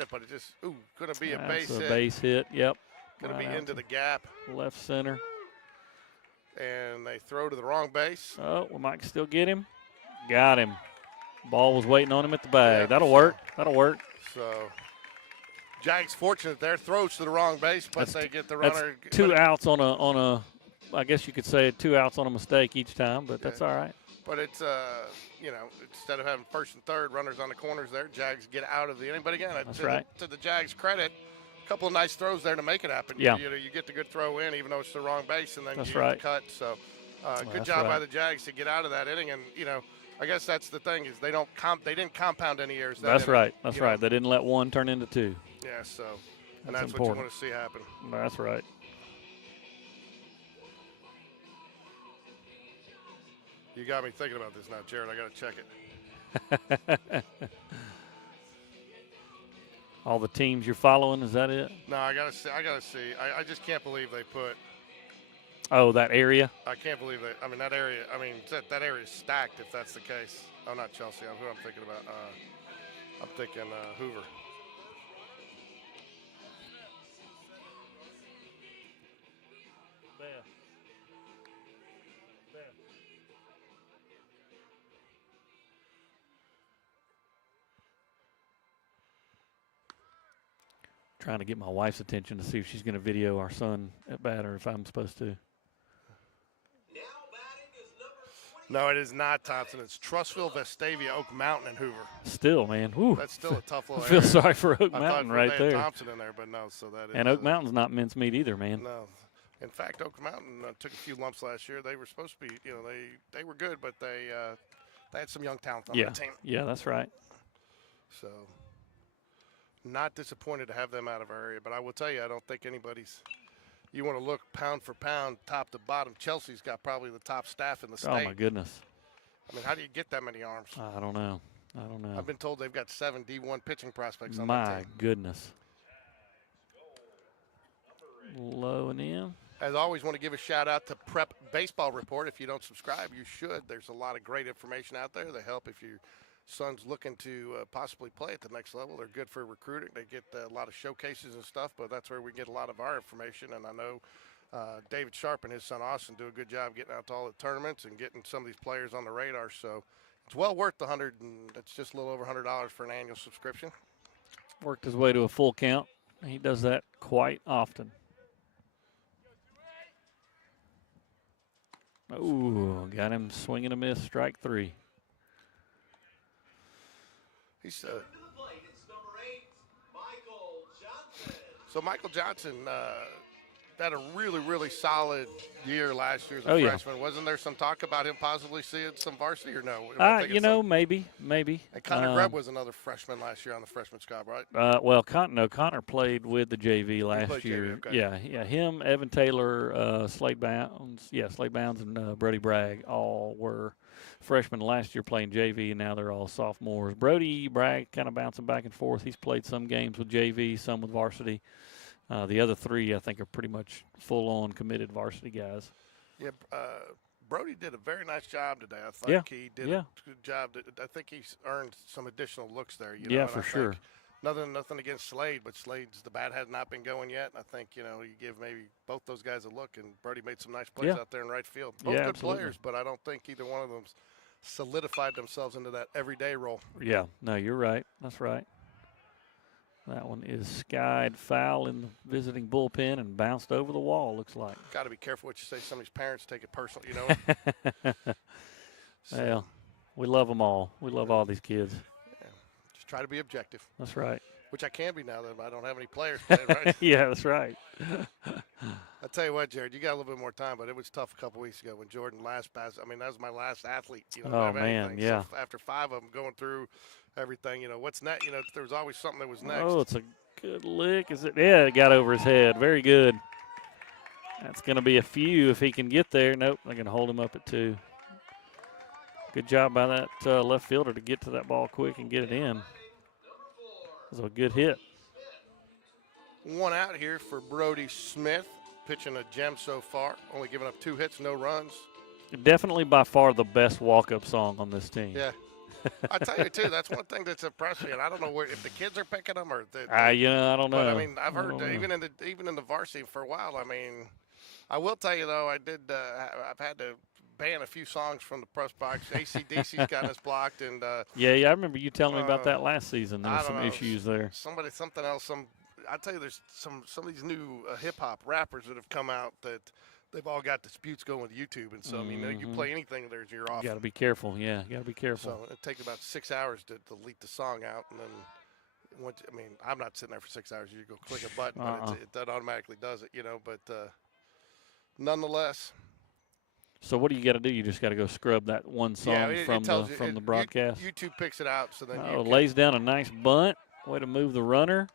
it, but it just, going to be a base hit. A base hit, yep. Going to be into the gap. Left center. And they throw to the wrong base. Oh, we might still get him. Got him. Ball was waiting on him at the bag. That'll work. So, Jags fortunate there. Throws to the wrong base, but they get the runner. 2 outs on a, I guess you could say 2 outs on a mistake each time, but that's all right. But it's, instead of having first and third runners on the corners there, Jags get out of the inning. But again, to the Jags' credit, a couple of nice throws there to make it happen. Yeah. You get the good throw in, even though it's the wrong base, and then you get the cut. So, good job by the Jags to get out of that inning. And, I guess that's the thing is they didn't compound any errors. That's right. They didn't let one turn into 2. Yeah, so And that's what you want to see happen. That's right. You got me thinking about this now, Jared. I got to check it. All the teams you're following, is that it? No, I gotta see. I just can't believe they put. Oh, that area. I can't believe that. I mean, that area. I mean, that area is stacked. If that's the case. Oh, not Chelsea. Who I'm thinking about. I'm thinking Hoover. Trying to get my wife's attention to see if she's going to video our son at bat or if I'm supposed to. No, it is not Thompson. It's Trussville, Vestavia, Oak Mountain, and Hoover. Still, man. Woo. That's still a tough little I feel area. sorry for Oak I Mountain thought right they there. had Thompson in there, but no. So that is. And Oak Mountain's not mincemeat either, man. No. In fact, Oak Mountain took a few lumps last year. They were supposed to be, they were good, but they had some young talent on their team. Yeah, that's right. So, not disappointed to have them out of our area. But I will tell you, I don't think anybody's. You want to look pound for pound, top to bottom. Chelsea's got probably the top staff in the state. Oh, my goodness. I mean, how do you get that many arms? I don't know. I've been told they've got 7 D1 pitching prospects on my that team. Goodness. Low and in. As always, want to give a shout out to Prep Baseball Report. If you don't subscribe, you should. There's a lot of great information out there. They help if your son's looking to possibly play at the next level. They're good for recruiting. They get a lot of showcases and stuff, but that's where we get a lot of our information. And I know David Sharp and his son Austin do a good job getting out to all the tournaments and getting some of these players on the radar. So it's well worth the $100, and it's just a little over $100 for an annual subscription. Worked his way to a full count. He does that quite often. Ooh, got him swinging a miss, strike 3. He's so Michael Johnson had a really, really solid year last year as a freshman. Wasn't there some talk about him possibly seeing some varsity or no? Maybe. And Connor Grebb was another freshman last year on the freshman squad, right? Well, Connor played with the JV last year. JV, okay. Yeah, him, Evan Taylor, Slade Bounds, and Brody Bragg all were freshmen last year playing JV, and now they're all sophomores. Brody Bragg kind of bouncing back and forth. He's played some games with JV, some with varsity. The other 3, I think, are pretty much full-on committed varsity guys. Yeah, Brody did a very nice job today. I think he did a good job. I think he's earned some additional looks there. For sure. Nothing against Slade, but the bat has not been going yet. I think, you give maybe both those guys a look, and Brody made some nice plays out there in right field. Both good players, but I don't think either one of them solidified themselves into that everyday role. Yeah, no, you're right. That's right. That one is skied foul in the visiting bullpen and bounced over the wall, looks like. Got to be careful what you say. Some of these parents take it personal, Well, we love them all. We love all these kids. Yeah. Just try to be objective. That's right. Which I can be now that I don't have any players playing, right? Yeah, that's right. I'll tell you what, Jared, you got a little bit more time, but it was tough a couple weeks ago when Jordan last passed. I mean, that was my last athlete. Oh, man, yeah. So after 5 of them going through everything, what's next? There was always something that was next. Oh, it's a good lick. Is it? Yeah, it got over his head. Very good. That's going to be a few if he can get there. Nope, they're going to hold him up at 2. Good job by that left fielder to get to that ball quick and get it in. It was a good hit. 1 out here for Brody Smith, pitching a gem so far. Only giving up 2 hits, no runs. Definitely by far the best walk-up song on this team. Yeah. I tell you, too, that's one thing that's impressed me, and I don't know if the kids are picking them or I don't know. But, I mean, I've heard even in the varsity for a while. I mean, I will tell you, though, I've had to ban a few songs from the press box. AC/DC's got us blocked. And yeah, I remember you telling me about that last season. There were some issues there. Something else. I tell you, there's some of these new hip-hop rappers that have come out that they've all got disputes going with YouTube. And so, I mean, you play anything, you're off. You got to be careful. Yeah, you got to be careful. So it takes about 6 hours to delete the song out. And then, I'm not sitting there for 6 hours. You go click a button, but that automatically does it, But nonetheless. So what do you got to do? You just got to go scrub that one song from the broadcast? YouTube picks it out. So then lays down a nice bunt. Way to move the runner.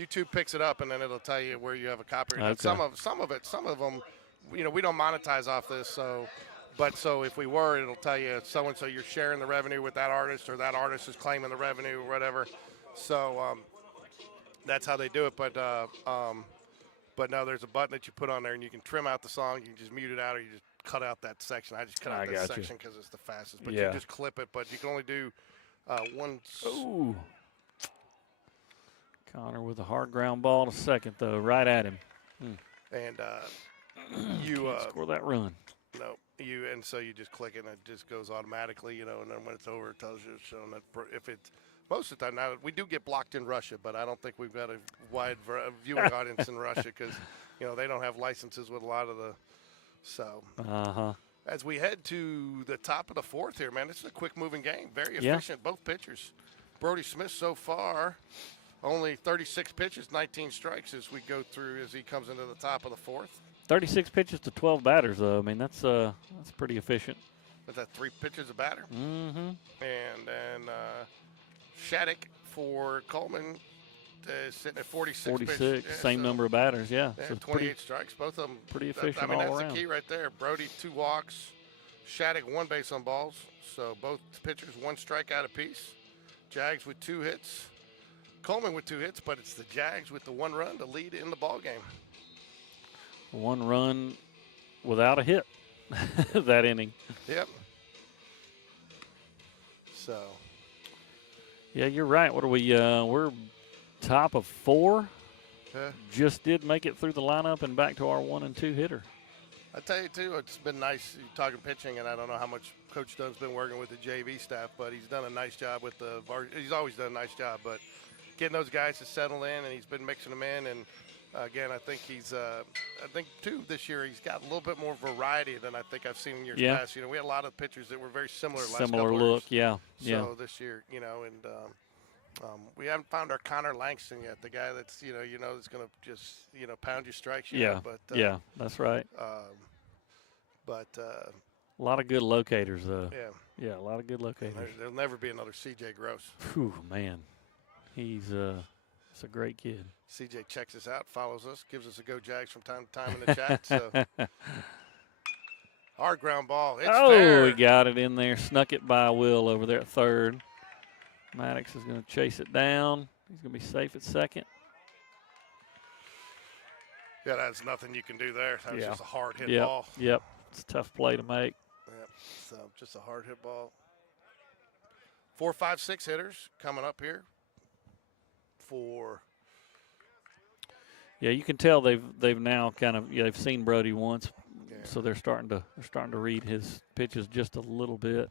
YouTube picks it up, and then it'll tell you where you have a copyright. Okay. Some of them, we don't monetize off this, so if we were, it'll tell you so and so you're sharing the revenue with that artist, or that artist is claiming the revenue or whatever. So that's how they do it. But no, there's a button that you put on there, and you can trim out the song. You can just mute it out, or you just cut out that section. I just cut out that section because it's the fastest. But you just clip it. But you can only do one. Ooh. Connor with a hard ground ball to second, though, right at him. And you Can't score that run. No, and so you just click it, and it just goes automatically, and then when it's over, it tells you it's showing that if it's most of the time. Now we do get blocked in Russia, but I don't think we've got a wide viewing audience in Russia because they don't have licenses with a lot of the. So as we head to the top of the fourth here, man, it's a quick moving game, very efficient. Both pitchers, Brody Smith so far. Only 36 pitches, 19 strikes as we go through as he comes into the top of the fourth. 36 pitches to 12 batters, though. I mean, that's pretty efficient. Is that 3 pitches a batter? Mm-hmm. And then Shattuck for Cullman is sitting at 46. 46, same number of batters, so 28 strikes, both of them. Pretty efficient all all that's around. the key right there. Brody 2 walks, Shattuck 1 base on balls. So both pitchers 1 strikeout apiece. Jags with 2 hits. Cullman with 2 hits, but it's the Jags with the 1 run to lead in the ball game. 1 run without a hit that inning. Yep. So. Yeah, you're right. What are we? We're top of 4. Yeah. Just did make it through the lineup and back to our 1 and 2 hitter. I tell you too, it's been nice talking pitching, and I don't know how much Coach Dunn's been working with the JV staff, but he's done a nice job with the. He's always done a nice job, but getting those guys to settle in, and he's been mixing them in. And again, I think too this year he's got a little bit more variety than I think I've seen in years past. We had a lot of pitchers that were very similar. Similar look, yeah. So this year, and we haven't found our Connor Langston yet, the guy that's that's going to just pound your strikes. But that's right. But a lot of good locators, though. Yeah, a lot of good locators. There'll never be another C.J. Gross. Whew, man. He's a great kid. CJ checks us out, follows us, gives us a go Jags from time to time in the chat. So hard ground ball. It's fair. He got it in there. Snuck it by Will over there at third. Maddox is going to chase it down. He's going to be safe at second. Yeah, that's nothing you can do there. That was just a hard hit ball. Yep. It's a tough play to make. Yep. So just a hard hit ball. 4, 5, 6 hitters coming up here. Yeah, you can tell they've now kind of they've seen Brody once, so they're starting to read his pitches just a little bit.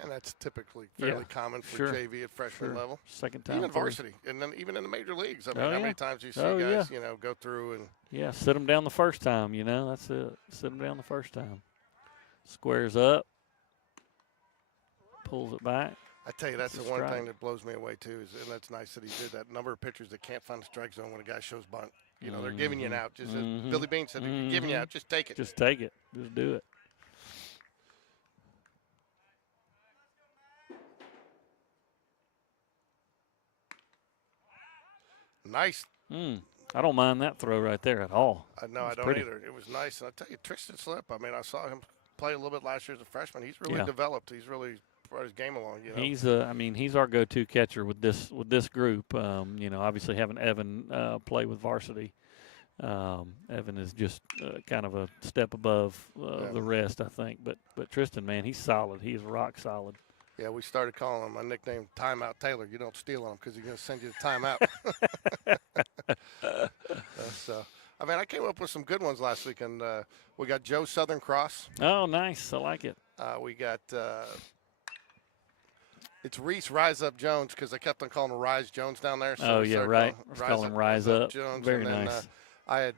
And that's typically fairly common for JV at freshman level. Second time. Even varsity, and then even in the major leagues. I mean, how many times do you see guys go through and sit them down the first time. That's it. Sit them down the first time. Squares up, pulls it back. I tell you, that's the one thing that blows me away too, and that's nice that he did that. Number of pitchers that can't find the strike zone when a guy shows bunt. They're giving you an out. Just as Billy Bean said, they're giving you out. Just take it. Just take it. Just do it. Nice. I don't mind that throw right there at all. No, I don't either. It was nice. And I tell you, Tristan Slip, I mean, I saw him play a little bit last year as a freshman. He's really developed. He's really brought his game along. He's our go-to catcher with this group. Obviously having Evan play with Varsity. Evan is just kind of a step above the rest, I think. But Tristan, man, he's solid. He's rock solid. Yeah, we started calling him my nickname, Timeout Taylor. You don't steal on him because he's going to send you to timeout. I came up with some good ones last week, and we got Joe Southern Cross. Oh, nice. I like it. We got it's Reese Rise Up Jones because I kept on calling him Rise Jones down there. So right. Call him Rise Up Jones. Very and then, nice. I had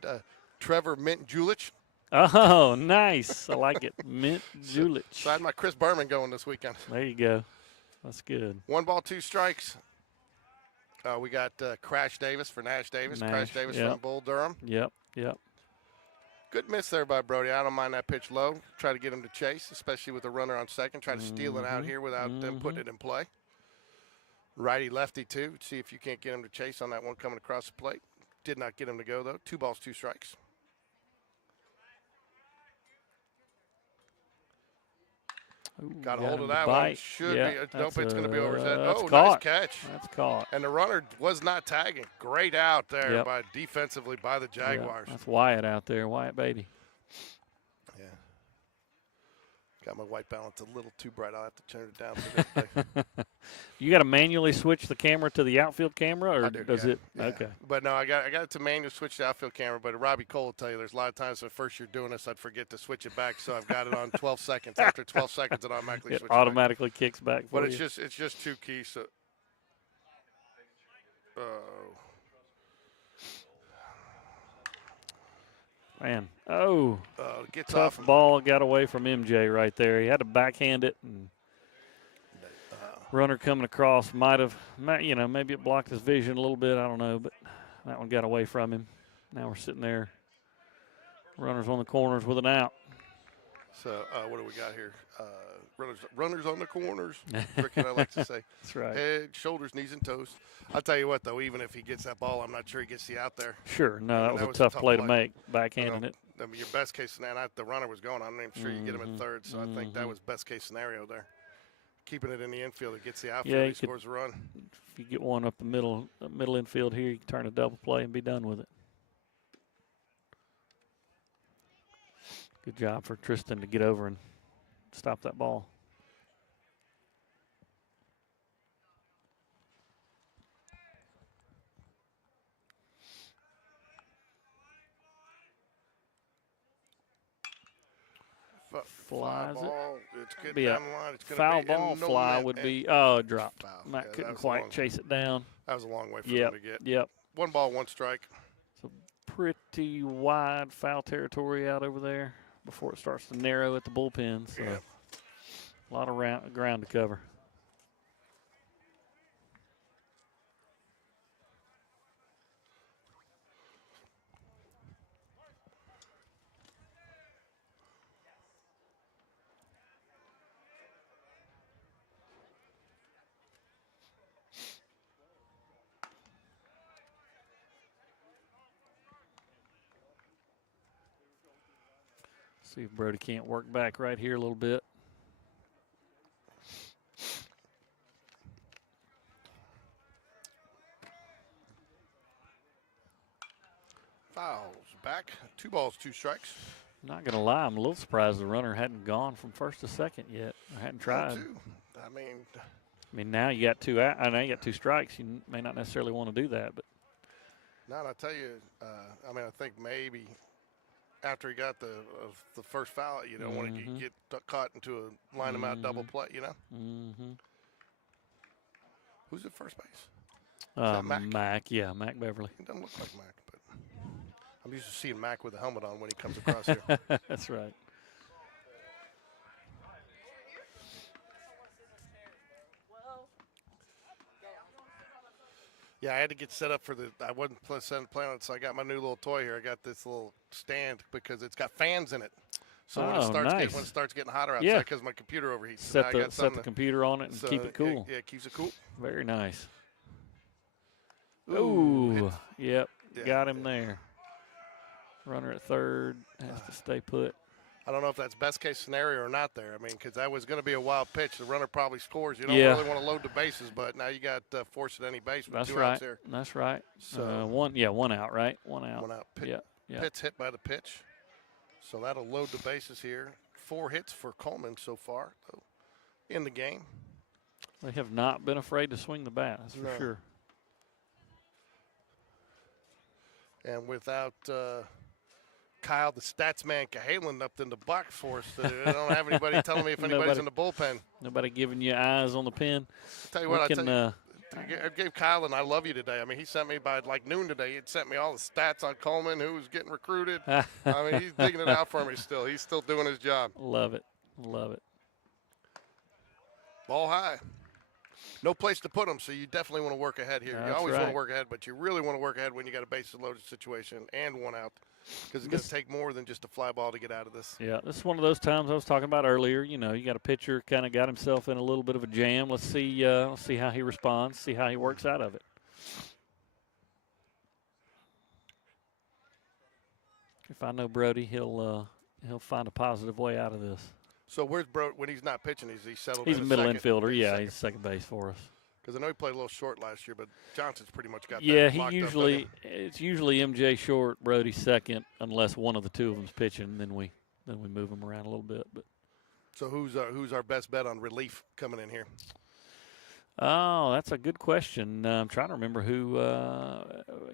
Trevor Mint Julich. Oh, nice. I like it. Mint Julich. So I had my Chris Berman going this weekend. There you go. That's good. 1 ball, 2 strikes. We got Crash Davis for Nash Davis. Crash Davis from Bull Durham. Yep. Good miss there by Brody. I don't mind that pitch low. Try to get him to chase, especially with a runner on second. Try to steal it out here without them putting it in play. Righty, lefty, too. See if you can't get him to chase on that one coming across the plate. Did not get him to go, though. 2 balls, 2 strikes. Got a hold of that one. Should be. Nope, it's going to be over his head. Oh, nice catch. That's caught. And the runner was not tagging. Great out there defensively by the Jaguars. That's Wyatt out there, Wyatt Beatty. Yeah. Got my white balance a little too bright. I'll have to turn it down for this day. You got to manually switch the camera to the outfield camera, or does it? Yeah. Okay. But no, I got it to manual switch to outfield camera. But Robbie Cole will tell you there's a lot of times when first you're doing this, I'd forget to switch it back. So I've got it on 12 seconds. After 12 seconds, it automatically switches automatically kicks back for But you. it's just 2 keys. So, Man, gets tough off ball got away from MJ right there. He had to backhand it, and runner coming across might have, maybe it blocked his vision a little bit. I don't know, but that one got away from him. Now we're sitting there, runners on the corners with an out. So what do we got here? Runners on the corners. Cricket, I like to say. That's right. Head, shoulders, knees, and toes. I'll tell you what, though, even if he gets that ball, I'm not sure he gets the out there. Sure. No, that was a tough play to make, backhanding it. I mean, your best case scenario, the runner was going. I'm not even sure you get him at third, so I think that was best case scenario there. Keeping it in the infield, it gets the outfield, he scores a run. If you get one up the middle infield here, you can turn a double play and be done with it. Good job for Tristan to get over and stop that ball. Flies it. It's getting down the line. It's foul ball fly would be dropped. Foul. Matt couldn't quite chase it down. That was a long way for him to get. Yep. 1 ball, 1 strike. So pretty wide foul territory out over there before it starts to narrow at the bullpen. So a lot of ground to cover. See if Brody can't work back right here a little bit. Fouls back. 2 balls, 2 strikes. Not going to lie, I'm a little surprised the runner hadn't gone from first to second yet. Or hadn't tried. I mean, now you got 2 out. I know you got 2 strikes. You may not necessarily want to do that, but. No, I tell you, I think maybe after he got the first foul, you don't want to get caught into a line him out double play, Who's at first base? Is that Mac? Mac Beverly. He doesn't look like Mac, but I'm used to seeing Mac with a helmet on when he comes across here. That's right. Yeah, I had to get set up for I wasn't planning on it, so I got my new little toy here. I got this little stand because it's got fans in it. So when it starts getting hotter outside, because my computer overheats. Set the computer on it and keep it cool. Yeah, it keeps it cool. Very nice. Ooh, yep, got him there. Runner at third has to stay put. I don't know if that's best case scenario or not there. I mean, because that was going to be a wild pitch. The runner probably scores. You don't really want to load the bases, but now you got force at any base with 2 outs there. That's right. So one out, right? One out. Pitt's hit by the pitch. So that'll load the bases here. 4 hits for Cullman so far, though, in the game. They have not been afraid to swing the bat, that's for sure. And without Kyle, the stats man, Cahalan up in the box for us, I don't have anybody telling me if anybody's in the bullpen. Nobody giving you eyes on the pen. I'll tell you what, I gave Kyle and I love you today. I mean, he sent me by like noon today. He sent me all the stats on Cullman, who was getting recruited. I mean, he's digging it out for me still. He's still doing his job. Love it. Love it. Ball high. No place to put him, so you definitely want to work ahead here. You always want to work ahead, but you really want to work ahead when you got a bases loaded situation and 1 out. Because it's going to take more than just a fly ball to get out of this. Yeah, this is one of those times I was talking about earlier. You know, you got a pitcher kind of got himself in a little bit of a jam. Let's see how he responds, see how he works out of it. If I know Brody, he'll find a positive way out of this. So where's Brody when he's not pitching? Is he settled? He's in a middle second? infielder. Yeah, he's second base for us. Because I know he played a little short last year, but Johnson's pretty much got yeah, that he locked usually up. It's usually MJ short, Brody second, unless one of the two of them's pitching. Then we move them around a little bit. But So who's our best bet on relief coming in here? oh, that's a good question. I'm trying to remember who.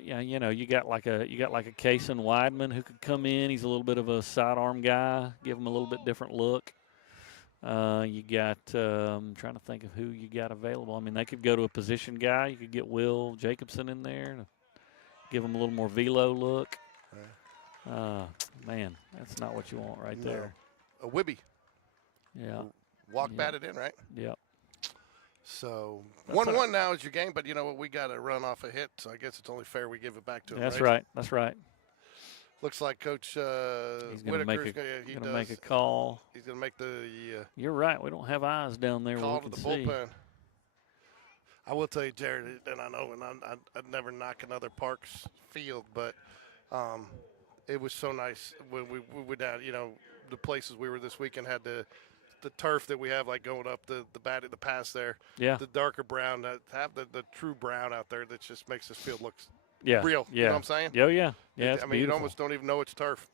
Yeah, you know, you got like a Kaysen Weidman who could come in. He's a little bit of a sidearm guy. Give him a little bit different look. You got. I'm trying to think of who you got available. I mean, they could go to a position guy. You could get Will Jacobson in there to give him a little more velo look. Man, that's not what you want right there. A Wibby. Yeah. Walk batted in, right? Yep. So 1-1 now is your game, but you know what? We got to run off a hit, so I guess it's only fair we give it back to him. That's right. That's right. Looks like Coach He's going to make a call. He's going to make the. You're right. We don't have eyes down there. Call where to we the can see. bullpen. I will tell you, Jared, and I know, and I'd never knock another Parks field, but it was so nice when we were down. You know, the places we were this weekend had the turf that we have, like going up the pass there. Yeah. The darker brown, have the true brown out there that just makes this field look Yeah. real. You know what I'm saying? Oh, yeah. Yeah, I mean, you almost don't even know it's turf.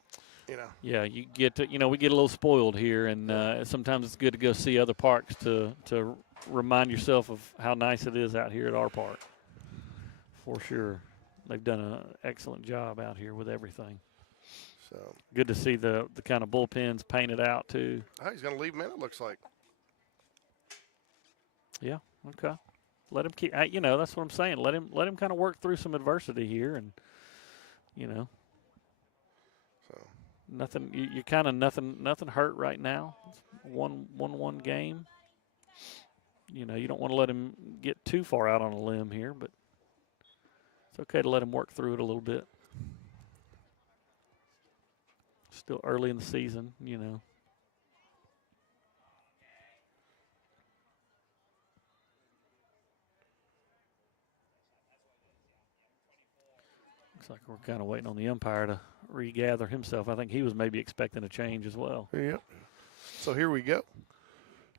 You know. Yeah, you get to, you know, we get a little spoiled here, and sometimes it's good to go see other parks to remind yourself of how nice it is out here at our park. For sure. They've done an excellent job out here with everything. So good to see the kind of bullpens painted out too. Oh, he's going to leave him in, it looks like. Yeah, okay. Let him keep, you know, that's what I'm saying. Let him kind of work through some adversity here, and, you know. So nothing, you kind of nothing hurt right now. It's 1-1 game. You know, you don't want to let him get too far out on a limb here, but it's okay to let him work through it a little bit. Still early in the season, you know. Looks like we're kind of waiting on the umpire to regather himself. I think he was maybe expecting a change as well. Yep. So here we go.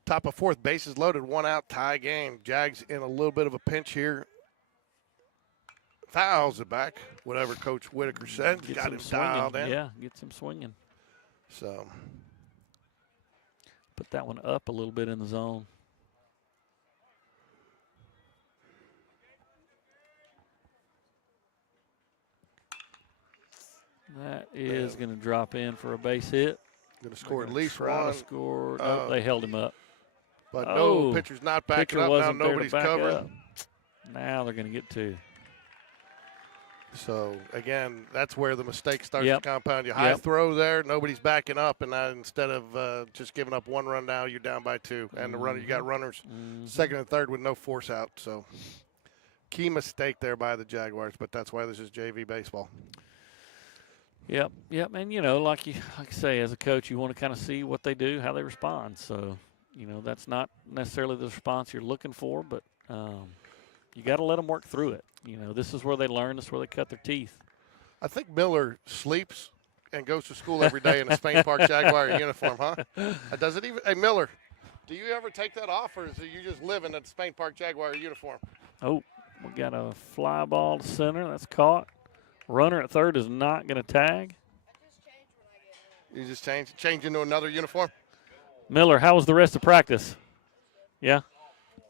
Top of fourth, bases loaded, 1 out, tie game. Jags in a little bit of a pinch here. Fouls it back, whatever Coach Whitaker said. Got him dialed in. Yeah, gets him swinging. So put that one up a little bit in the zone. That is going to drop in for a base hit. Going to score at least try one. To score. Nope, they held him up. But no, pitcher's not backing up. Now nobody's covering. Now they're going to get 2. So, again, that's where the mistake starts to compound. You high throw there, nobody's backing up, and instead of just giving up 1 run now, you're down by 2. And the runner, you got runners second and third with no force out. So, key mistake there by the Jaguars, but that's why this is JV baseball. Yep, and you know, like you say, as a coach, you want to kind of see what they do, how they respond. So, you know, that's not necessarily the response you're looking for, but you got to let them work through it. You know, this is where they learn. This is where they cut their teeth. I think Miller sleeps and goes to school every day in a Spain Park Jaguar uniform, huh? Does it even? Hey, Miller, do you ever take that off, or is it you just living in the Spain Park Jaguar uniform? Oh, we got a fly ball to center. That's caught. Runner at third is not going to tag. You just change into another uniform? Miller, how was the rest of practice? Yeah?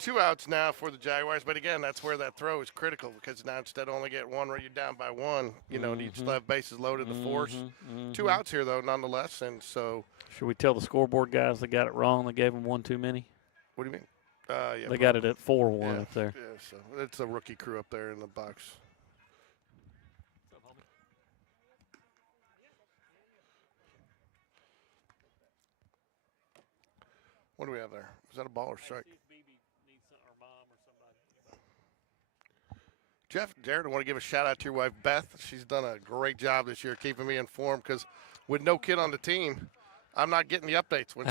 2 outs now for the Jaguars, but again, that's where that throw is critical because now instead of only get 1 where you're down by 1, you know, you still have bases loaded to force. 2 outs here, though, nonetheless, and so. Should we tell the scoreboard guys they got it wrong? They gave them 1 too many? What do you mean? Yeah, they got it at 4-1 up there. Yeah, so it's a rookie crew up there in the box. What do we have there? Is that a ball or strike? Jeff, Jared, I want to give a shout out to your wife, Beth. She's done a great job this year keeping me informed because with no kid on the team, I'm not getting the updates when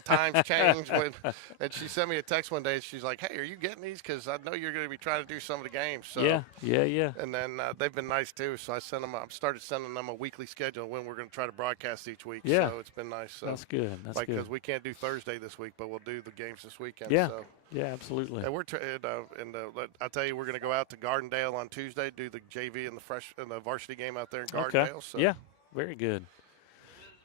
times change. And she sent me a text one day. And she's like, "Hey, are you getting these? Because I know you're going to be trying to do some of the games." So, yeah. And then they've been nice too. So I started sending them a weekly schedule when we're going to try to broadcast each week. Yeah, so it's been nice. So, that's good. That's good. Because we can't do Thursday this week, but we'll do the games this weekend. Yeah, so. yeah, absolutely. And I'll tell you, we're going to go out to Gardendale on Tuesday, do the JV and the varsity game out there in Gardendale. Okay. So. Yeah, very good.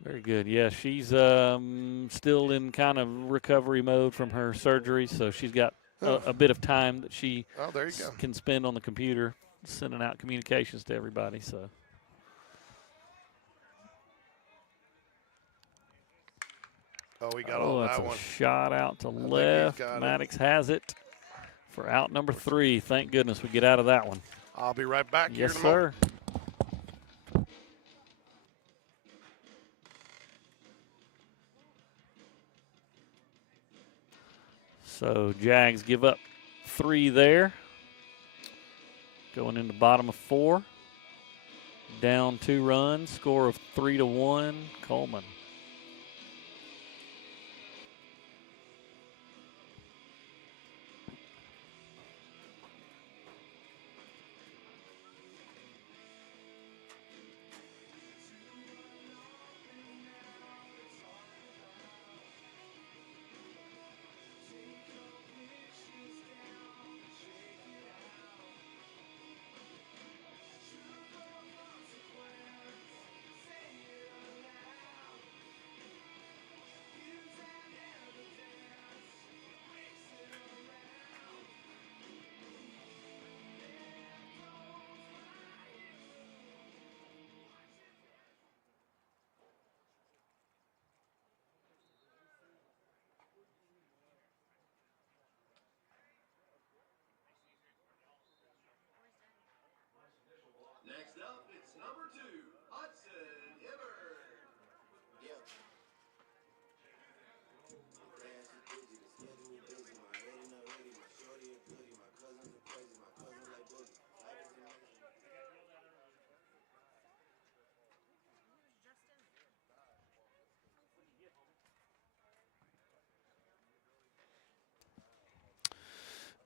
Very good. Yeah, she's still in kind of recovery mode from her surgery, so she's got a bit of time that she can spend on the computer sending out communications to everybody. So. We got all that that's one. A shot out to left. Maddox has it for out number 3. Thank goodness we get out of that one. I'll be right back. Yes, sir. So Jags give up 3 there. Going into bottom of 4. Down 2 runs. Score of 3-1. Cullman. Next up, it's number 2, Hudson Hibbert. Yep.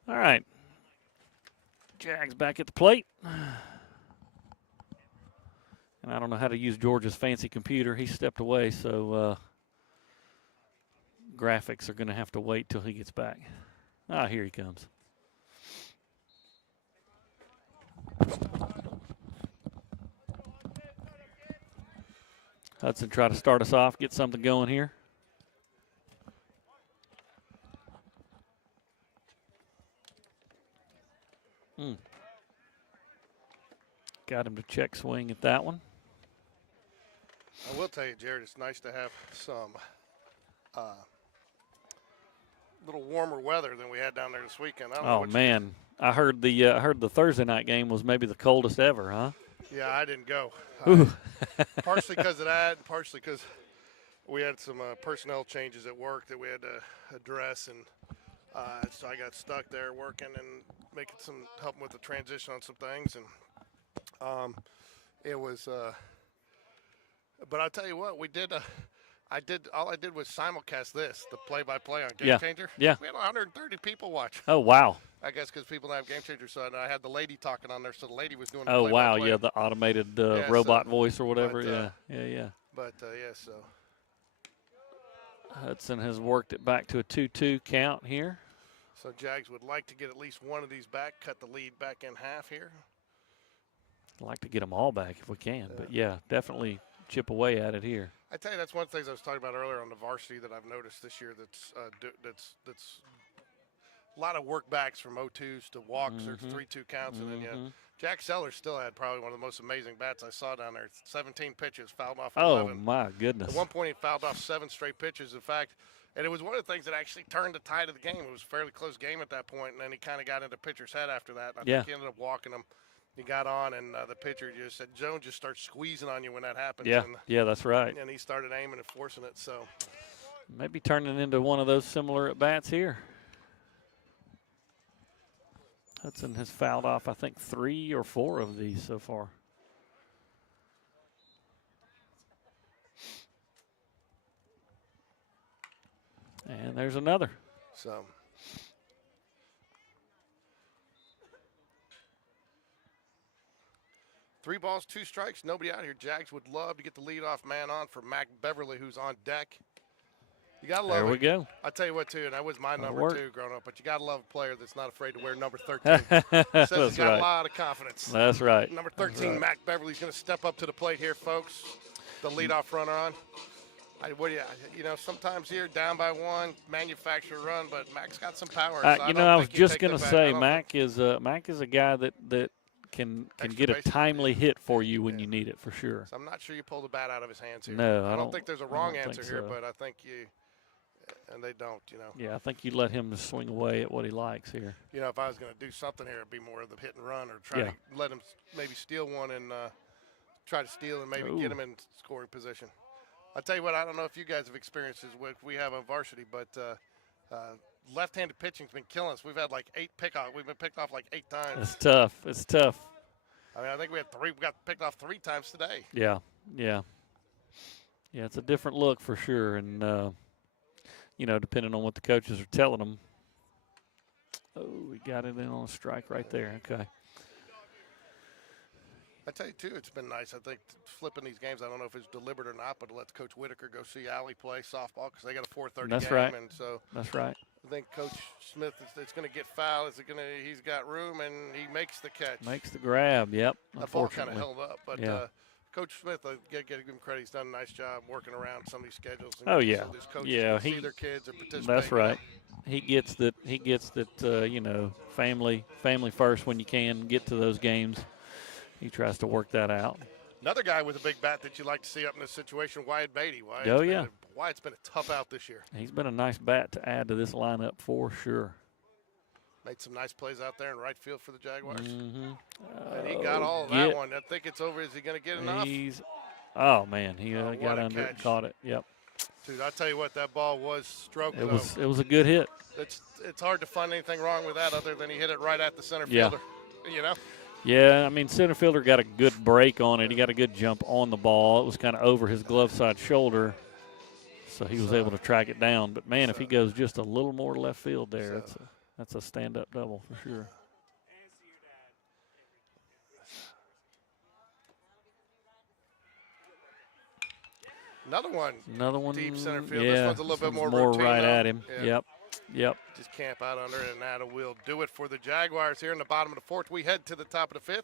All right. Jags back at the plate. And I don't know how to use George's fancy computer. He stepped away, so graphics are going to have to wait till he gets back. Here he comes. Hudson try to start us off, get something going here. Got him to check swing at that one. I will tell you, Jared, it's nice to have some little warmer weather than we had down there this weekend. Man, I heard the Thursday night game was maybe the coldest ever, huh? Yeah, I didn't go. Partially because of that, and partially because we had some personnel changes at work that we had to address, and so I got stuck there working and helping with the transition on some things, and it was. But I'll tell you what, all I did was simulcast the play-by-play on Game Changer. Yeah. We had 130 people watch. Oh, wow. I guess because people don't have Game Changer, so I had the lady talking on there, so the lady was doing the play-by-play. Oh, wow, yeah, the automated robot voice or whatever, yeah. But, so. Hudson has worked it back to a 2-2 count here. So Jags would like to get at least one of these back, cut the lead back in half here. I'd like to get them all back if we can, but definitely chip away at it here. I tell you, that's one of the things I was talking about earlier on the varsity that I've noticed this year. That's a lot of work backs from 0-2s to walks or 3-2 counts, and then Jack Sellers still had probably one of the most amazing bats I saw down there. 17 pitches, fouled off 11. Oh my goodness! At one point, he fouled off 7 straight pitches. In fact, and it was one of the things that actually turned the tide of the game. It was a fairly close game at that point, and then he kind of got into pitcher's head after that. I think he ended up walking him. He got on, and the pitcher just said, Jones just starts squeezing on you when that happens. Yeah, that's right. And he started aiming and forcing it. So maybe turning into one of those similar at-bats here. Hudson has fouled off, I think, 3 or 4 of these so far. And there's another. So. Three balls, 2 strikes, nobody out here. Jags would love to get the leadoff man on for Mac Beverly, who's on deck. You got to love it. There we go. I tell you what, too, and that was my That'll number work. 2 growing up, but you got to love a player that's not afraid to wear number 13. Says he's got a lot of confidence. That's right. Number 13, right. Mac Beverly's going to step up to the plate here, folks. The leadoff runner on. You know, sometimes here, down by 1, manufacturer run, but Mac's got some power. So I was just going to say, Mac is a guy that can get a timely hit for you when you need it, for sure. So I'm not sure you pull the bat out of his hands here. No, I don't think there's a wrong answer here, so. but I think and they don't, you know. Yeah, I think you let him just swing away at what he likes here. You know, if I was going to do something here, it'd be more of the hit and run, or try to let him maybe steal one and try to steal and maybe get him in scoring position. I'll tell you what, I don't know if you guys have experienced this with we have on Varsity, but left-handed pitching's been killing us. We've had like 8 pickoff. We've been picked off like 8 times. It's tough. It's tough. I mean, I think we got picked off 3 times today. Yeah. It's a different look for sure, and you know, depending on what the coaches are telling them. Oh, we got it in on a strike right there. Okay. I tell you, too, it's been nice. I think flipping these games, I don't know if it's deliberate or not, but it lets Coach Whitaker go see Allie play softball because they got a 4:30 That's game. right. And so that's right. I think Coach Smith is going to get fouled. He's got room, and he makes the catch. Makes the grab, yep. That ball kind of held up. But Coach Smith, get him credit. He's done a nice job working around some of these schedules. Oh, yeah. So these coaches yeah, see their kids are participating. That's right. He gets that, you know, family first when you can get to those games. He tries to work that out. Another guy with a big bat that you like to see up in this situation, Wyatt Beatty. Wyatt's been a tough out this year. He's been a nice bat to add to this lineup for sure. Made some nice plays out there in right field for the Jaguars. Mm-hmm. And he got all of that one. I think it's over. Is he going to get enough? Oh, man, he got under it and caught it. Yep. Dude, I'll tell you what, that ball was stroked. It was a good hit. It's hard to find anything wrong with that other than he hit it right at the center fielder. You know? Yeah, I mean, center fielder got a good break on it. He got a good jump on the ball. It was kind of over his glove side shoulder, so he was able to track it down. But, man, if he goes just a little more left field there, that's a stand-up double for sure. Another one. Deep center field. Yeah, this one's a little bit more routine, right though. at him. Yeah. Yep. Just camp out under it, and that will do it for the Jaguars here in the bottom of the 4th. We head to the top of the 5th.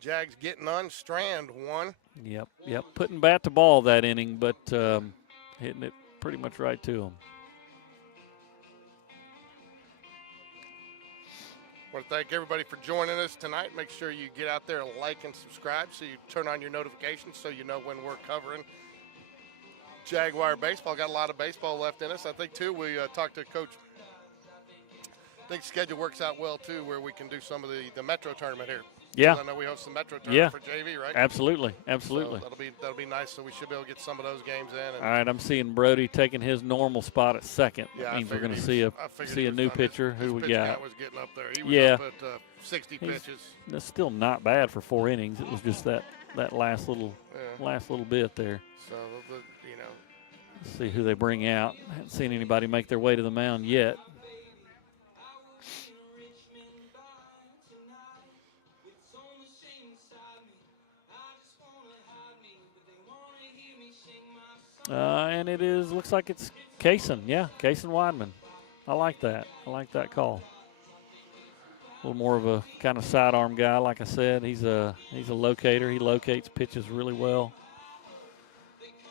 Jags getting unstrand 1. Yep. Putting bat to ball that inning, but hitting it pretty much right to him. I want to thank everybody for joining us tonight. Make sure you get out there and like and subscribe so you turn on your notifications so you know when we're covering Jaguar baseball. Got a lot of baseball left in us. I think, too, we talked to Coach. I think schedule works out well, too, where we can do some of the Metro tournament here. Yeah. I know we host the Metro tournament for JV, right? Absolutely. So that'll be nice. So we should be able to get some of those games in. All right, I'm seeing Brody taking his normal spot at second. Yeah, that means we're going to see see a new pitcher. Who we got? Count was getting up there. He was up at 60 pitches. That's still not bad for 4 innings. It was just that last little bit there. So you know. Let's see who they bring out. I haven't seen anybody make their way to the mound yet. And it looks like it's Kaysen. Yeah, Kaysen Weidman. I like that. I like that call. A little more of a kind of sidearm guy, like I said. He's a locator. He locates pitches really well.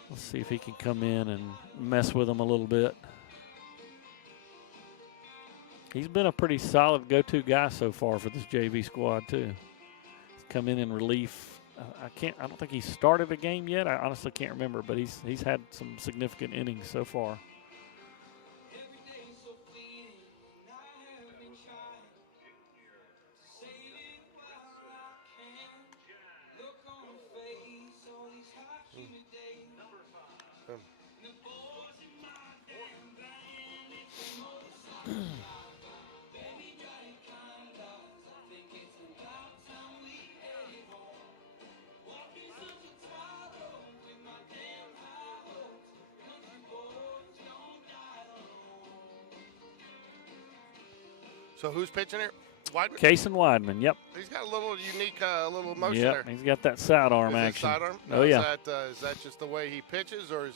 Let's see if he can come in and mess with them a little bit. He's been a pretty solid go-to guy so far for this JV squad too. He's come in relief. I don't think he started a game yet. I honestly can't remember, but he's had some significant innings so far. So who's pitching here? Weidman? Kason Weidman, yep. He's got a little unique little motion Yep, there. he's got that sidearm Is it action. sidearm? Oh, yeah. Is that just the way he pitches, or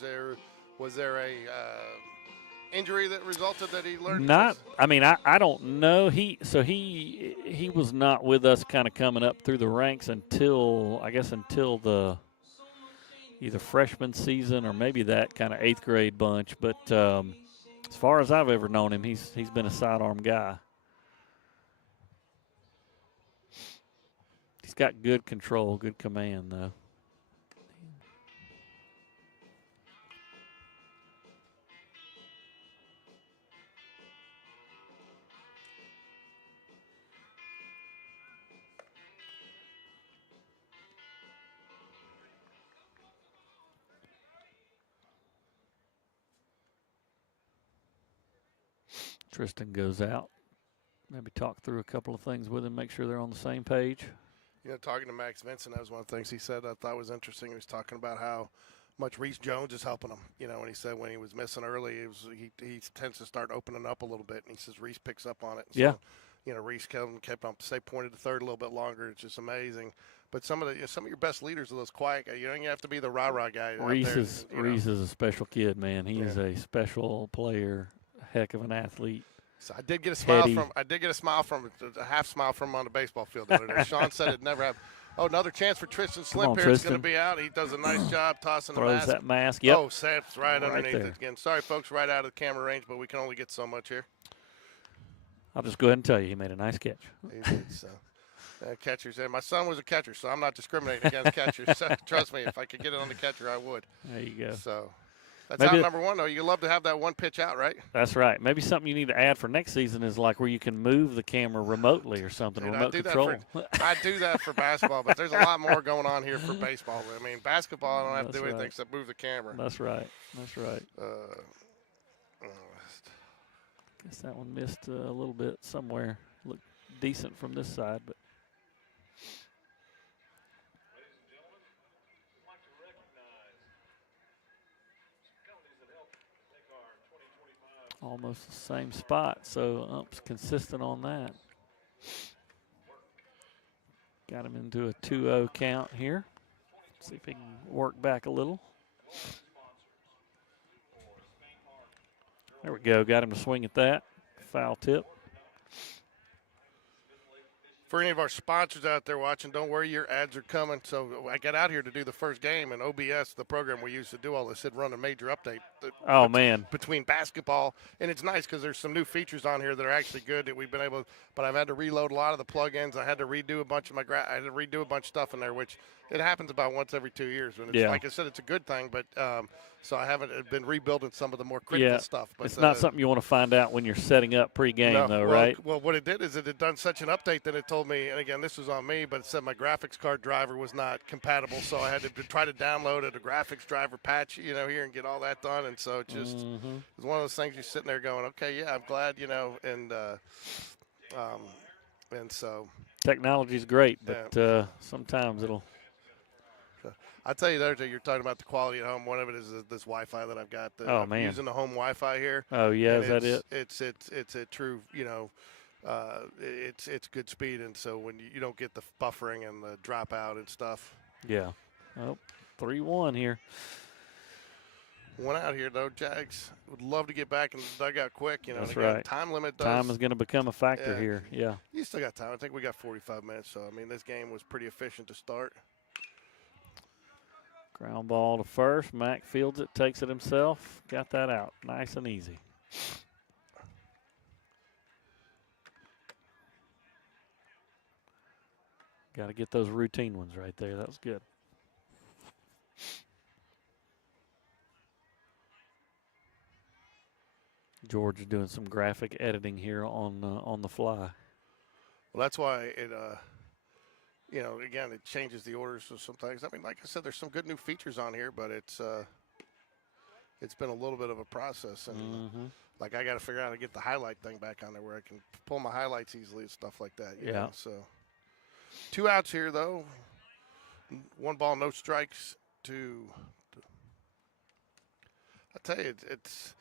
was there a injury that resulted that he learned? I don't know. He was not with us kind of coming up through the ranks until the either freshman season or maybe that kind of 8th grade bunch. But as far as I've ever known him, he's been a sidearm guy. He's got good control, good command, though. Tristan goes out. Maybe talk through a couple of things with him, make sure they're on the same page. You know, talking to Max Vincent, that was one of the things he said I thought was interesting. He was talking about how much Reese Jones is helping him. You know, and he said when he was missing early, he tends to start opening up a little bit, and he says Reese picks up on it. So, yeah. You know, Reese kept up, pointed to third a little bit longer. It's just amazing. But some of your best leaders are those quiet guys. You don't have to be the rah-rah guy. Reese is a special kid, man. He is a special player, heck of an athlete. So I did get a smile a half smile from him on the baseball field the other day. Sean said it never happened. Oh, another chance for Tristan Slimp here. It's going to be out. He does a nice job tossing the mask. Throws that mask. Yep. Oh, Saps right underneath it again. Sorry, folks, right out of the camera range, but we can only get so much here. I'll just go ahead and tell you, he made a nice catch. He did, so. Catchers, and my son was a catcher, so I'm not discriminating against catchers. So, trust me, if I could get it on the catcher, I would. There you go. So that's out number one, though. You love to have that one pitch out, right? That's right. Maybe something you need to add for next season is like where you can move the camera remotely or something, Dude, remote control. I do that for basketball, but there's a lot more going on here for baseball. I mean, basketball, I don't have to do anything except move the camera. That's right. Guess that one missed a little bit somewhere. Looked decent from this side, but. Almost the same spot, so Ump's consistent on that. Got him into a 2-0 count here. See if he can work back a little. There we go, got him to swing at that. Foul tip. For any of our sponsors out there watching, don't worry, your ads are coming. So I got out here to do the first game, and OBS, the program we use to do all this, had run a major update. Between basketball, and it's nice because there's some new features on here that are actually good that we've been able. But I've had to reload a lot of the plugins. I had to redo a bunch of I had to redo a bunch of stuff in there, which it happens about once every 2 years. And it's, like I said, it's a good thing. But so I haven't been rebuilding some of the more critical stuff. But it's not something you want to find out when you're setting up pregame, right? Well, what it did is it had done such an update that it told me, and again, this was on me, but it said my graphics card driver was not compatible, so I had to try to download a graphics driver patch, here and get all that done. And so it just was one of those things you're sitting there going, okay, yeah, I'm glad, and so. Technology's great, but sometimes it'll. I'll tell you the other thing, you're talking about the quality at home. One of it is this Wi-Fi that I've got. I'm using the home Wi-Fi here. Oh, yeah, is that it? It's a true, it's good speed, and so when you don't get the buffering and the dropout and stuff. Yeah. Oh, 3-1 here. One out here, though. Jags would love to get back in the dugout quick. That's right. Time limit does. Time is going to become a factor here. Yeah. You still got time. I think we got 45 minutes. So, I mean, this game was pretty efficient to start. Ground ball to first. Mack fields it, takes it himself. Got that out. Nice and easy. Got to get those routine ones right there. That was good. George is doing some graphic editing here on the fly. Well, that's why it, again, it changes the orders of some things. I mean, like I said, there's some good new features on here, but it's been a little bit of a process, and like I got to figure out how to get the highlight thing back on there where I can pull my highlights easily and stuff like that. You know? So 2 outs here though. 1 ball, no strikes. I tell you, it's.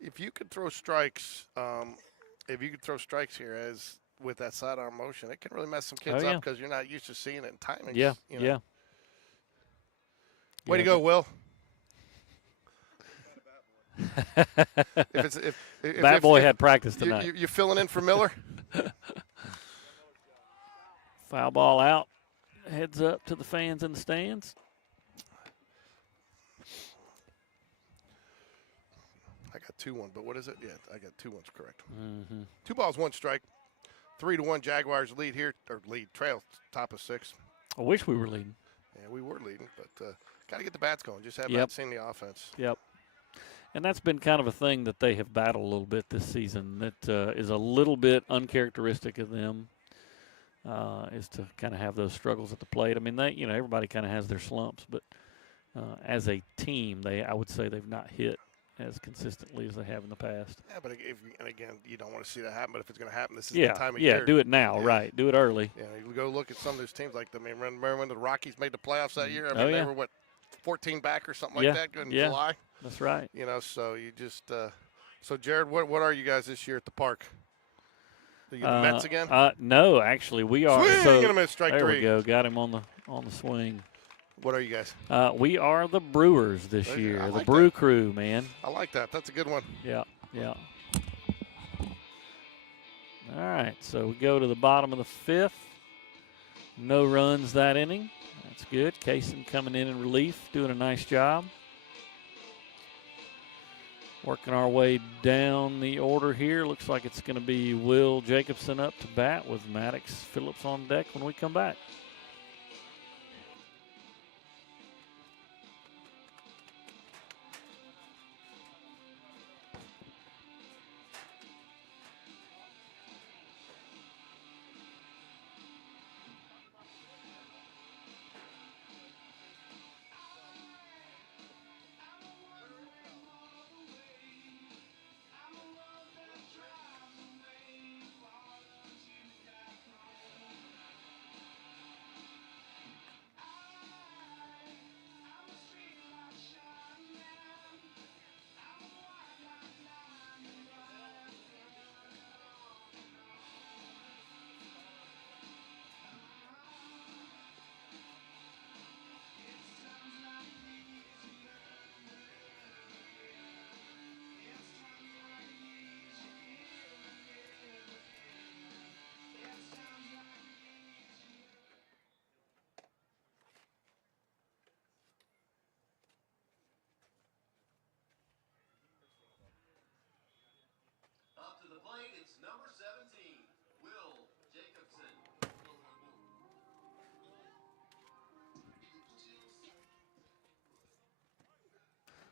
If you could throw strikes if you could throw strikes here as with that sidearm motion, it can really mess some Oh, kids yeah. up because you're not used to seeing it in timing. Yeah, You know. yeah. Way to Yeah, go, Will. Bat Boy had practice tonight. You filling in for Miller? Foul ball out. Heads up to the fans in the stands. I got 2-1, but what is it? Yeah, I got 2-1's correct. Mm-hmm. 2 balls, 1 strike. 3-1 Jaguars lead here, or lead, trail, top of 6. I wish we were leading. Yeah, we were leading, but got to get the bats going. Just have Yep. not seen the offense. Yep. And that's been kind of a thing that they have battled a little bit this season that is a little bit uncharacteristic of them, is to kind of have those struggles at the plate. I mean, everybody kind of has their slumps, but as a team, I would say they've not hit as consistently as they have in the past. Yeah, but and again, you don't want to see that happen, but if it's going to happen, this is the time of year. Yeah, do it now, right. Do it early. Yeah, you go look at some of those teams. Like, remember when the Rockies made the playoffs that year? I mean, they were, 14 back or something like that in July? That's right. So you just so Jared, what are you guys this year at the park? Are you the Mets again? No, actually, we are. Swing and a miss, strike there 3. We go. Got him on the swing. What are you guys? We are the Brewers this year. I The like Brew that. Crew, man. I like that. That's a good one. Yeah. All right, so we go to the bottom of the 5th. No runs that inning. That's good. Kaysen coming in relief, doing a nice job. Working our way down the order here. Looks like it's going to be Will Jacobson up to bat with Maddox Phillips on deck when we come back. Up to the plate, it's number 17, Will Jacobson.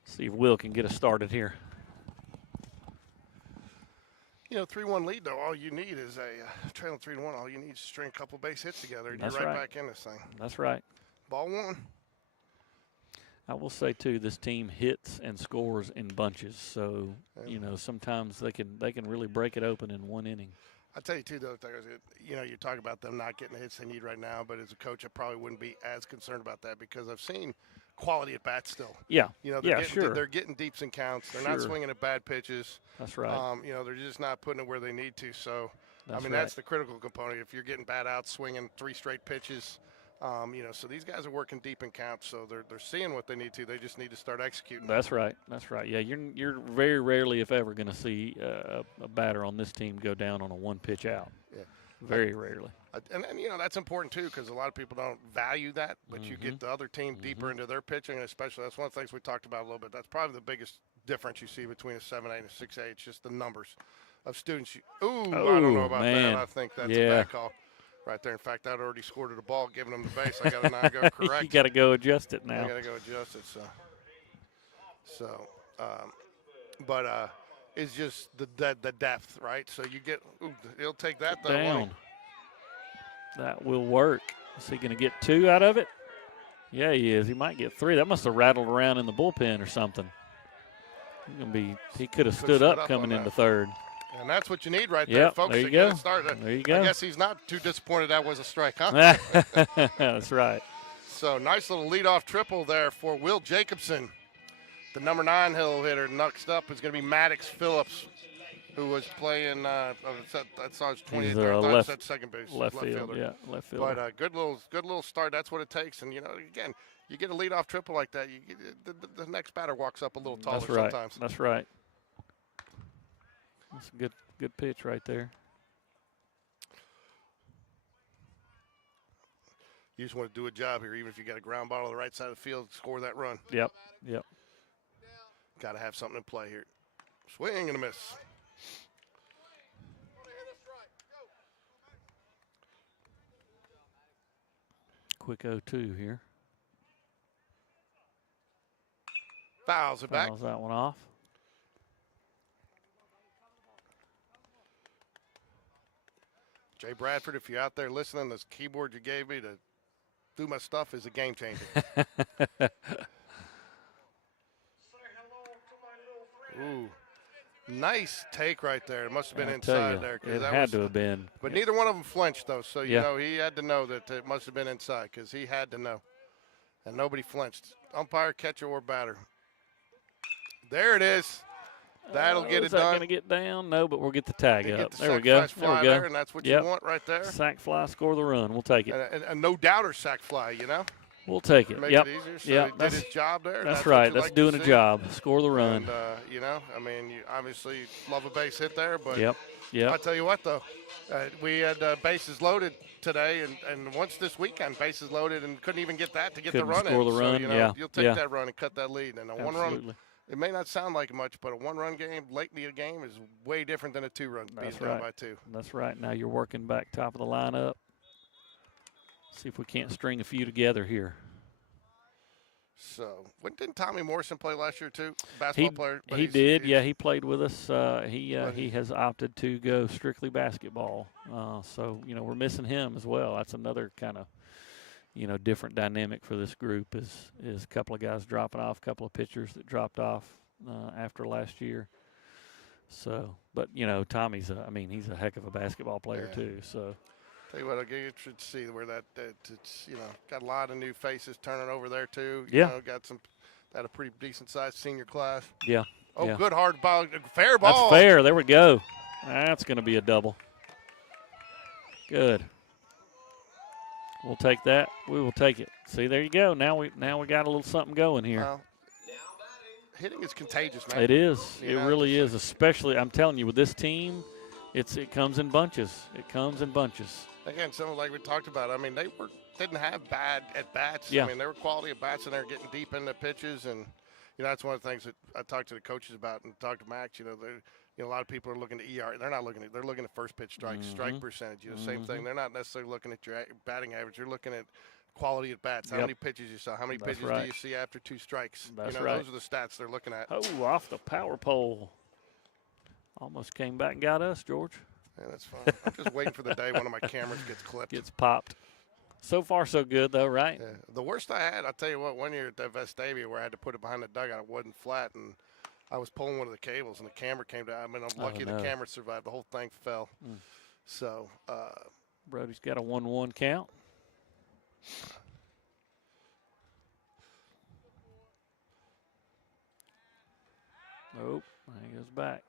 See if Will can get us started here. 3-1 lead, though, all you need is trailing 3-1. All you need is to string a couple base hits together, and That's you're right right. back in this thing. That's right. Ball 1. I will say too, this team hits and scores in bunches. So sometimes they can really break it open in one inning. I tell you too, though, you talk about them not getting the hits they need right now, but as a coach, I probably wouldn't be as concerned about that because I've seen quality at bats still. Yeah. Sure. They're getting deeps in counts. They're not swinging at bad pitches. That's right. They're just not putting it where they need to. So, That's that's the critical component. If you're getting bat outs, swinging 3 straight pitches, so these guys are working deep in counts. So they're seeing what they need to. They just need to start executing. That's right. Yeah, you're very rarely, if ever, going to see a batter on this team go down on a 1-pitch out. Yeah. Very rarely. And that's important, too, because a lot of people don't value that. But you get the other team deeper into their pitching, and especially that's one of the things we talked about a little bit. That's probably the biggest difference you see between a 7-8 and a 6-8. It's just the numbers of students. I don't know about that. I think that's a bad call right there. In fact, I'd already scored the ball, giving them the base. I got to now go correct. You got to go adjust it now. I got to go adjust it. It's just the depth, right? So you get he'll take that though. Down. That will work. Is he going to get 2 out of it? Yeah, he is. He might get 3. That must have rattled around in the bullpen or something. He could have stood up coming into 3rd. And that's what you need right there, folks. There you go. There you go. I guess he's not too disappointed that was a strike, huh? That's right. So nice little leadoff triple there for Will Jacobson. The number 9 hill hitter. Next up is going to be Maddox Phillips. who was playing. I saw his 28th. He's I thought he left, was at second base, left field, fielder. yeah, left fielder. But good little start. That's what it takes. And again, you get a leadoff triple like that, you get, the next batter walks up a little taller That's right. sometimes. That's right. That's a good pitch right there. You just want to do a job here, even if you got a ground ball on the right side of the field, score that run. Yep. Got to have something in play here. Swing and a miss. Quick 0-2 here. Fouls it back. Fouls that one off. Jay Bradford, if you're out there listening, this keyboard you gave me to do my stuff is a game changer. Ooh, nice take right there. It must have been inside there. It had to have been. But neither one of them flinched, though. So, you know, he had to know that it must have been inside because he had to know. And nobody flinched. Umpire, catcher, or batter. There it is. That'll get it is that done. going to get down? No, but we'll get the tag They up. get the There we sac go. fly There we go. there, and that's what you want right there. Sack fly, score the run. We'll take it. And a no-doubter sack fly, you know? We'll take it. Make yep. it easier. So yep. he did his job there. That's what right. you That's like to doing a see. job. Score the run. And, you know, I mean, you obviously love a base hit there, but Yep. I'll tell you what, though. We had bases loaded today, and once this weekend, bases loaded and couldn't even get that to get Couldn't the run score in. the run, So, you know, yeah, you'll take yeah. that run and cut that lead. And a one-run, Absolutely. it may not sound like much, but a one-run game, late in the game, is way different than a two-run being down by two. That's right. Now you're working back top of the lineup. See if we can't string a few together here. So, didn't Tommy Morrison play last year too? Basketball player. But he did. Yeah, he played with us. He has opted to go strictly basketball. So you know we're missing him as well. That's another kind of different dynamic for this group. Is a couple of guys dropping off, a couple of pitchers that dropped off after last year. So, but Tommy's he's a heck of a basketball player too. So. Tell you what, I'll get interested to see where it's got a lot of new faces turning over there too. Got a pretty decent sized senior class. Yeah. Oh, yeah. good hard ball, fair ball. That's fair. There we go. That's going to be a double. Good. We'll take that. We will take it. See, there you go. Now we got a little something going here. Well, hitting is contagious, man. It is. It really is. Especially, I'm telling you, with this team, it comes in bunches. It comes in bunches. Again, something like we talked about. I mean, they didn't have bad at bats. Yeah. I mean, they were quality at bats, and they're getting deep into pitches, and that's one of the things that I talked to the coaches about and talked to Max. A lot of people are looking at ER. They're looking at first pitch strikes, strike percentage. Same thing. They're not necessarily looking at your batting average. You're looking at quality at bats. How many pitches you saw? How many pitches do you see after two strikes? That's Those are the stats they're looking at. Oh, off the power pole. Almost came back and got us, George. Yeah, that's fine. I'm just waiting for the day one of my cameras gets clipped. Gets popped. So far, so good, though, right? Yeah. The worst I had, I'll tell you what, one year at that Vestavia where I had to put it behind the dugout, it wasn't flat, and I was pulling one of the cables, and the camera came down. I mean, I'm lucky the camera survived. The whole thing fell. So. Brody's got a 1-1 count. Nope. He goes back.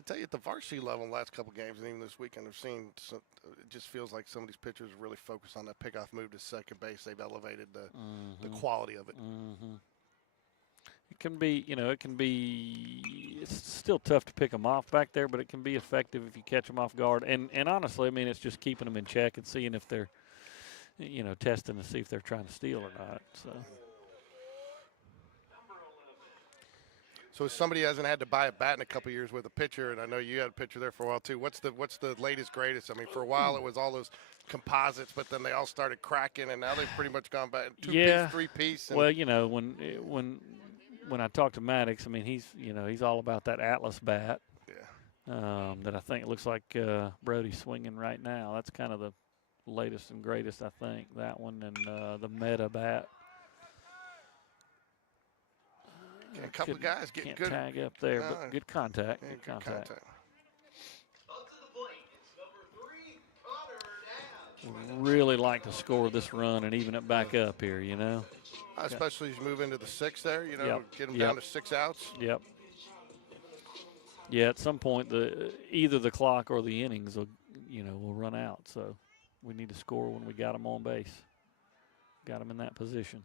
I tell you, at the varsity level, the last couple games, and even this weekend, I've seen it just feels like some of these pitchers are really focused on that pickoff move to second base. They've elevated the quality of it. It can be, it's still tough to pick them off back there, but it can be effective if you catch them off guard. And honestly, I mean, it's just keeping them in check and seeing if they're, testing to see if they're trying to steal or not. So as somebody hasn't had to buy a bat in a couple of years with a pitcher, and I know you had a pitcher there for a while too. What's the latest greatest? I mean, for a while it was all those composites, but then they all started cracking, and now they've pretty much gone back two-piece, three-piece. Well, when I talk to Maddox, I mean he's all about that Atlas bat. Yeah. That I think it looks like Brody's swinging right now. That's kind of the latest and greatest, I think. That one and the Meta bat. A couple of guys getting good. Tag up there, but good contact. Good contact. Really like to score this run and even it back up here, Especially as you move into the sixth there, get them Yep. down to 6 outs. Yep. Yeah, at some point, either the clock or the innings will run out. So we need to score when we got them on base. Got them in that position.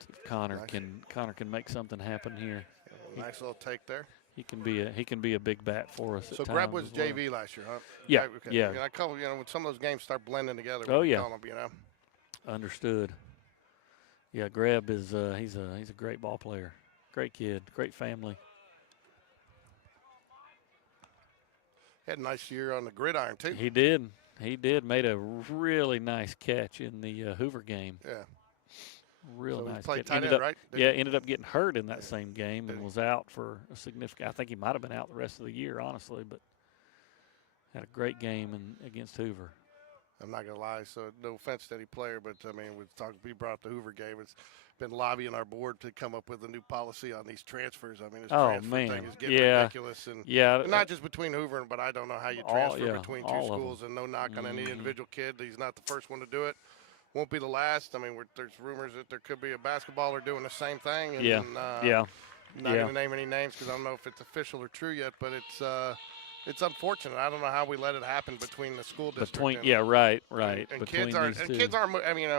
See if Connor can make something happen here. Nice little take there. He can be a big bat for us. So at Greb times was as well. JV last year, huh? Yeah, Okay. yeah. And I call when some of those games start blending together. Oh, we yeah. call them, Understood. Yeah, Greb is he's a great ball player, great kid, great family. Had a nice year on the gridiron too. He did. Made a really nice catch in the Hoover game. Yeah. Real So he nice. played catch. tight end, right? Ended up getting hurt in that same game and was out for a significant. I think he might have been out the rest of the year, honestly, but had a great game against Hoover. I'm not gonna lie. So no offense to any player, but I mean, we brought up the Hoover game. It's been lobbying our board to come up with a new policy on these transfers. I mean, this transfer thing is getting ridiculous, and not just between Hoover, but I don't know how you transfer between two schools. And no knock on any individual kid. He's not the first one to do it. Won't be the last. I mean, there's rumors that there could be a basketballer doing the same thing. And, not going to name any names because I don't know if it's official or true yet, but it's unfortunate. I don't know how we let it happen between the school district. Right. And kids aren't. I mean,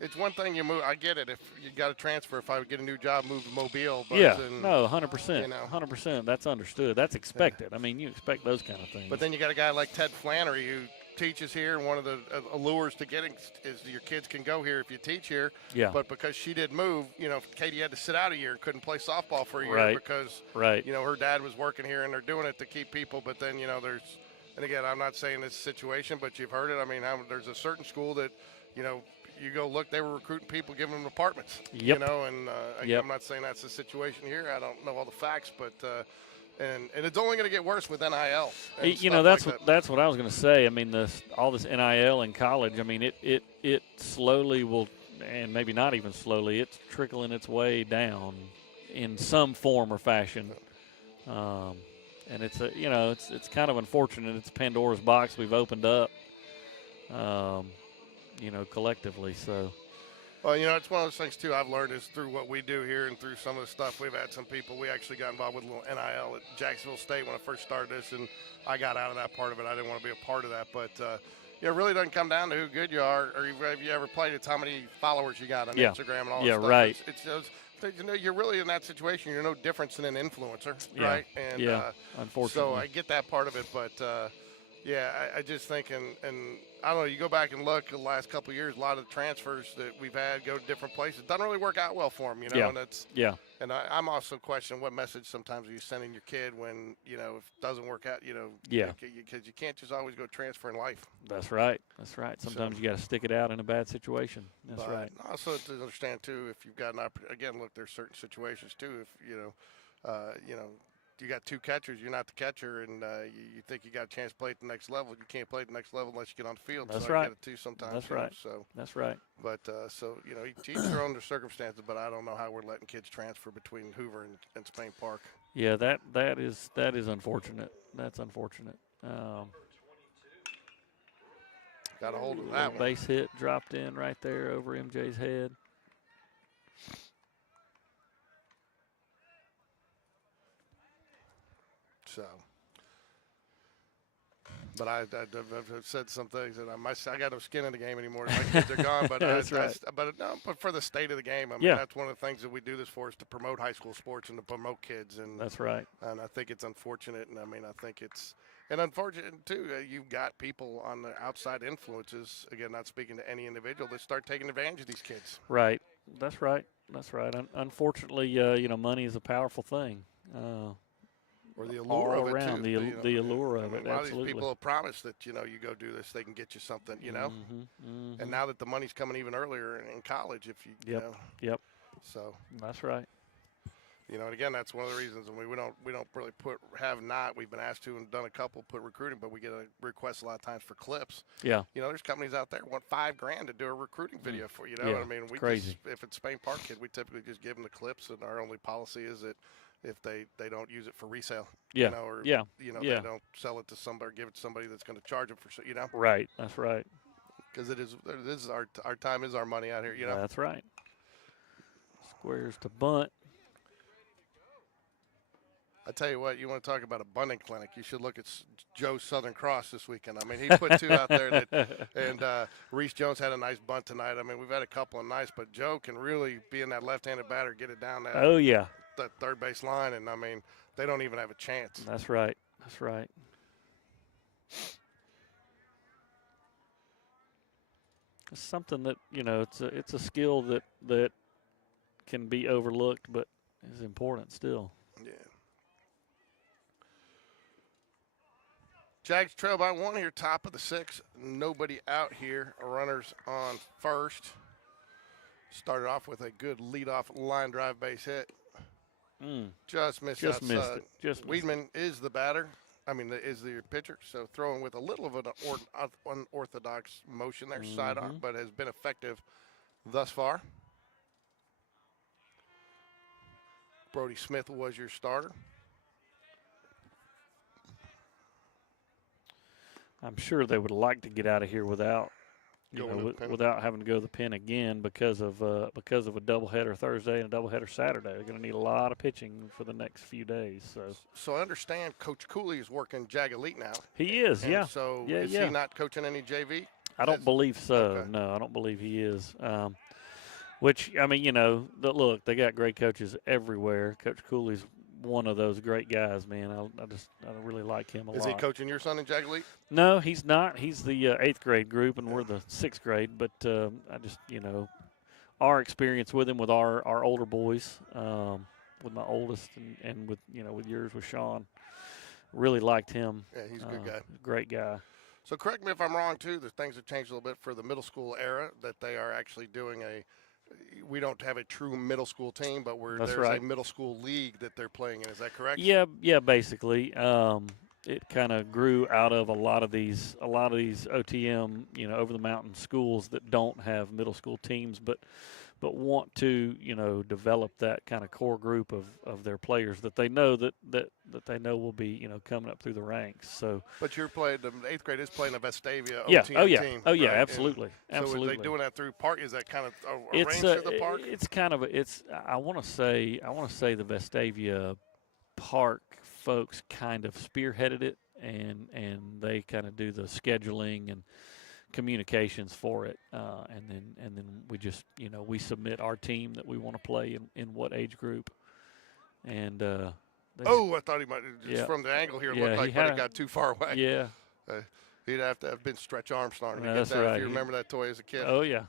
it's one thing you move. I get it. If you got to transfer, if I would get a new job, move to Mobile. But 100%. 100%. That's understood. That's expected. I mean, you expect those kind of things. But then you got a guy like Ted Flannery who teaches here, and one of the allures to getting is your kids can go here if you teach here. Yeah. But because she didn't move, Katie had to sit out a year and couldn't play softball for a year because her dad was working here and they're doing it to keep people. But then there's, and again, I'm not saying this situation, but you've heard it. I mean, there's a certain school that you go look, they were recruiting people, giving them apartments. Yep. And I'm not saying that's the situation here. I don't know all the facts, but. And it's only going to get worse with NIL. That's what I was going to say. I mean, all this NIL in college. I mean, it slowly will, and maybe not even slowly. It's trickling its way down in some form or fashion. And it's it's kind of unfortunate. It's Pandora's box we've opened up. Collectively. So. Well, it's one of those things, too, I've learned is through what we do here and through some of the stuff we've had some people. We actually got involved with a little NIL at Jacksonville State when I first started this, and I got out of that part of it. I didn't want to be a part of that. But, it really doesn't come down to who good you are or have you ever played. It's how many followers you got on Instagram and all that stuff. Yeah, right. It's just, you're really in that situation. You're no different than an influencer, right? And, unfortunately. So I get that part of it, but I just think, and I don't know, you go back and look the last couple of years, a lot of the transfers that we've had go to different places. It doesn't really work out well for them, And I'm also questioning what message sometimes are you sending your kid when, if it doesn't work out, because you can't just always go transfer in life. That's right. Sometimes you got to stick it out in a bad situation. That's right. Also to understand, too, if you've got an opportunity, again, look, there's certain situations, too, if, you got two catchers, you're not the catcher, and you think you got a chance to play at the next level. You can't play at the next level unless you get on the field. That's so right. I get it too sometimes. That's right. So that's right. But each their own circumstances. But I don't know how we're letting kids transfer between Hoover and Spain Park. Yeah, that is unfortunate. That's unfortunate. Got a hold of that one. Base hit dropped in right there over MJ's head. So, but I've said some things that I got no skin in the game anymore. My kids are gone, but but for the state of the game, I mean, that's one of the things that we do this for is to promote high school sports and to promote kids. And that's right. And I think it's unfortunate, and I mean, I think it's unfortunate too. You've got people on the outside influences. Again, not speaking to any individual that start taking advantage of these kids. Right. That's right. Unfortunately, money is a powerful thing. Or the allure all of around, it too. The allure of it, a lot absolutely. of these people have promised that, you go do this, they can get you something, And now that the money's coming even earlier in college, if you, Yep. So. That's right. And again, that's one of the reasons we don't really we've been asked to and done a couple put recruiting, but we get a request a lot of times for clips. Yeah. There's companies out there want $5,000 to do a recruiting video for, Yeah, I mean, crazy. If it's Spain Park kid, we typically just give them the clips, and our only policy is that if they don't use it for resale, they don't sell it to somebody or give it to somebody that's going to charge them for, Right, that's right. because this is our time is our money out here. You know. That's right. Squares to bunt. I tell you what, you want to talk about a bunting clinic? You should look at Joe's Southern Cross this weekend. I mean, he put 2 out there, and Reese Jones had a nice bunt tonight. I mean, we've had a couple of nice, but Joe can really be in that left-handed batter, get it down that. Oh yeah. That third base line, and I mean, they don't even have a chance. That's right. That's right. It's something that it's a skill that can be overlooked, but is important still. Yeah. Jags trail by 1 here, top of the 6th. Nobody out here. Runners on first. Started off with a good leadoff line drive base hit. Just missed Just outside. missed it. Just missed Weedman is the batter. Is the pitcher. So throwing with a little of an unorthodox motion there, sidearm, but has been effective thus far. Brody Smith was your starter. I'm sure they would like to get out of here without without having to go to the pen again because of a doubleheader Thursday and a doubleheader Saturday. They're going to need a lot of pitching for the next few days. So I understand Coach Cooley is working Jag Elite now. He is, and yeah. So is he not coaching any JV? I don't believe so. Okay. No, I don't believe he is. Which, I mean, look, they got great coaches everywhere. Coach Cooley's one of those great guys, man. I really like him a lot. Is he coaching your son in Jag Elite? No, he's not. He's the 8th grade group, and we're the 6th grade. But I just, our experience with him, with our older boys, with my oldest, and with with yours, with Sean, really liked him. Yeah, he's a good guy. Great guy. So correct me if I'm wrong, too. The things have changed a little bit for the middle school era, that they are actually doing we don't have a true middle school team, but there's a middle school league that they're playing in. Is that correct? Yeah, basically. It kind of grew out of a lot of these OTM, over the mountain schools that don't have middle school teams, but want to, develop that kind of core group of their players that they know that they know will be, coming up through the ranks. So. But you're playing the 8th grade is playing a Vestavia OTM team. Oh yeah, right? absolutely. And absolutely. So are they doing that through park? Is that kind of arranged through the park? It's kind of I want to say the Vestavia Park folks kind of spearheaded it, and they kind of do the scheduling and communications for it, and then we just we submit our team that we want to play in what age group, and I thought he might just from the angle here looked like, but it got too far away. Yeah, he'd have to have been Stretch Armstrong to get that's that. Right. If you remember that toy as a kid. Oh yeah.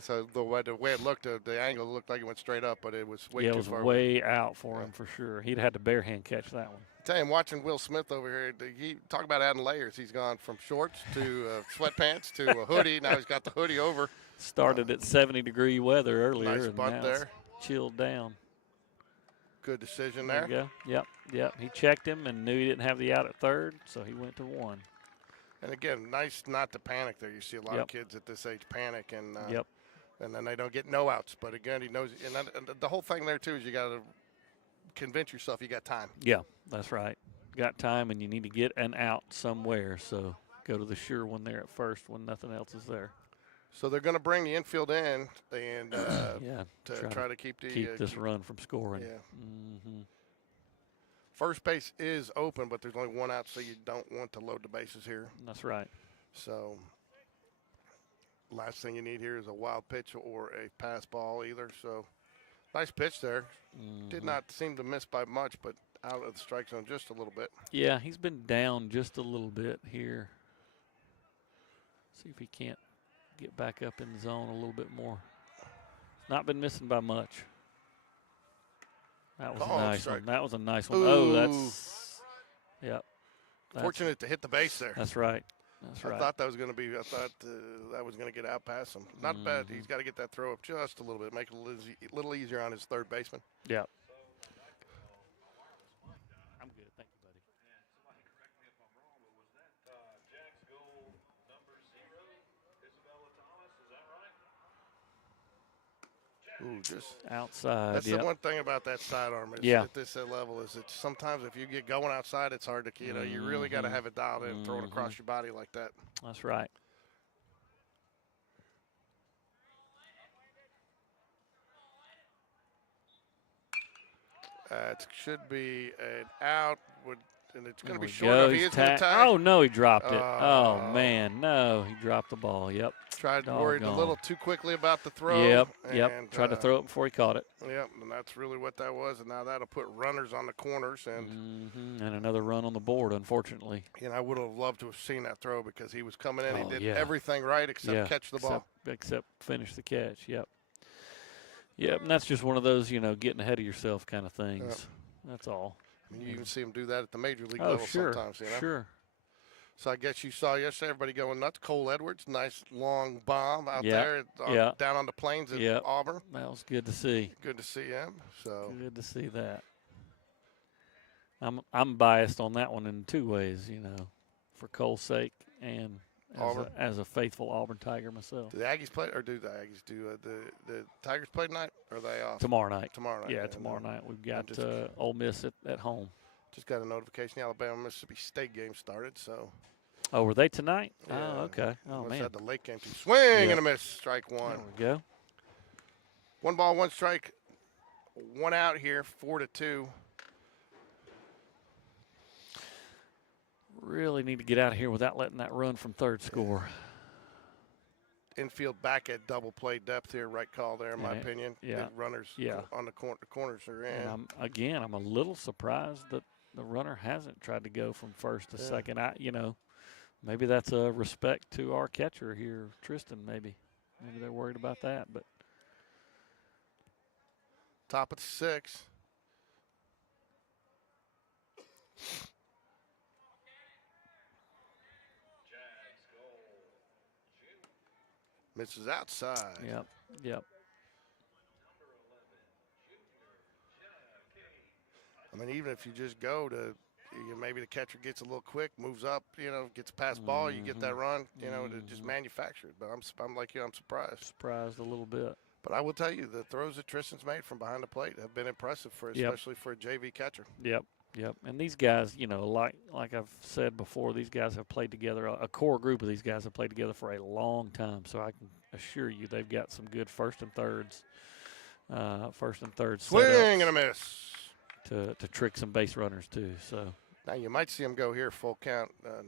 So the way it looked, the angle looked like it went straight up, but it was way too far. It was way out for him for sure. He'd had to bare hand catch that one. Tell you, I'm watching Will Smith over here. He talk about adding layers. He's gone from shorts to sweatpants to a hoodie. Now he's got the hoodie over. Started at 70-degree weather earlier. Nice and bunt now there. It's chilled down. Good decision there. There you go. Yep. He checked him and knew he didn't have the out at third, so he went to 1. And again, nice not to panic there. You see a lot of kids at this age panic, and and then they don't get no outs. But again, he knows. And the whole thing there too is you got to convince yourself you got time. Yeah, that's right. Got time, and you need to get an out somewhere. So go to the sure one there at first when nothing else is there. So they're going to bring the infield in and try to keep this run from scoring. Yeah. First base is open, but there's only 1 out, so you don't want to load the bases here. That's right. So last thing you need here is a wild pitch or a pass ball either. So nice pitch there. Did not seem to miss by much, but out of the strike zone just a little bit. Yeah, he's been down just a little bit here. See if he can't get back up in the zone a little bit more. Not been missing by much. That was a nice one. That was a nice one. Ooh. That's fortunate to hit the base there. That's right. That's right. I thought that was going to be. I thought that was going to get out past him. Not bad. He's got to get that throw up just a little bit, make it a little easier on his third baseman. Yeah. I'm good. Thank you, buddy. Somebody correct me if I'm wrong, but was that Jack's goal number 0, Isabella Thomas? Is that right? Ooh, just outside. That's the one thing about that sidearm is at this level is it's sometimes if you get going outside, it's hard to you really got to have it dialed in and throw it across your body like that. That's right. It should be an out, and it's going to There be we short go. enough. He He's is going to tagged. tag. Oh, no, he dropped it. Oh, Oh. man, no. He dropped the ball. Yep. Worried a Doggone. little too quickly about the throw. Yep. And, Tried to throw it before he caught it. Yep, and that's really what that was. And now that'll put runners on the corners. And And another run on the board, unfortunately. I would have loved to have seen that throw because he was coming in. Oh, He did yeah. everything right except catch the ball. Except finish the catch. Yep. Yep, and that's just one of those, getting ahead of yourself kind of things. Yep. That's all. I mean, you even see him do that at the major league Oh, level sure. sometimes. Sure. So I guess you saw yesterday everybody going nuts. Cole Edwards, nice long bomb out Yeah, there down on the plains at Auburn. That was good to see. Good to see him. So Good to see that. I'm biased on that one in two ways, for Cole's sake and as a faithful Auburn Tiger myself. do the Aggies play, or do the Aggies the Tigers play tonight? Or are they off? Tomorrow night. Tomorrow night. Yeah, tomorrow night. We've got just- Ole Miss at home. Just got a notification the Alabama-Mississippi State game started. So Oh, were they tonight? yeah, Oh, okay. Oh, Must man. had the late game too. Swing Yeah. and a miss. Strike one. There we go. 1 ball, 1 strike, 1 out here. 4-2. Really need to get out of here without letting that run from third score. Infield back at double play depth here. Right call there, in my Yeah, opinion. yeah, The runners yeah. on the corners are in. And I'm a little surprised that the runner hasn't tried to go from first to second. Maybe that's a respect to our catcher here, Tristan. Maybe they're worried about that. But Top of the 6. Misses outside. Yep. I mean, even if you just go to, maybe the catcher gets a little quick, moves up, gets a pass ball, you get that run, to just manufacture it. But I'm like you, I'm surprised. Surprised a little bit. But I will tell you, the throws that Tristan's made from behind the plate have been impressive especially for a JV catcher. Yep. And these guys, like I've said before, these guys have played together. A core group of these guys have played together for a long time. So I can assure you they've got some good first and thirds Swing and a miss. To trick some base runners too. So now you might see him go here full count, and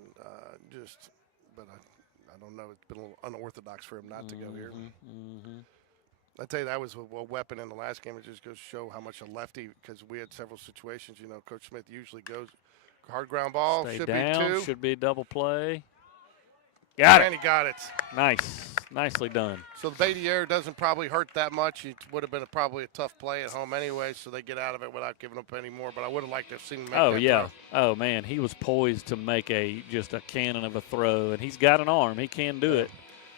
but I don't know. It's been a little unorthodox for him not to go here. I tell you, that was a weapon in the last game. It just goes to show how much a lefty, because we had several situations. Coach Smith usually goes hard ground ball. Stay should down. be 2. Should be a double play. Got And it. he got it. Nicely done. So the Beatty error doesn't probably hurt that much. It would have been probably a tough play at home anyway, so they get out of it without giving up any more. But I would have liked to have seen him make that throw. Oh man, he was poised to make just a cannon of a throw, and he's got an arm. He can do it.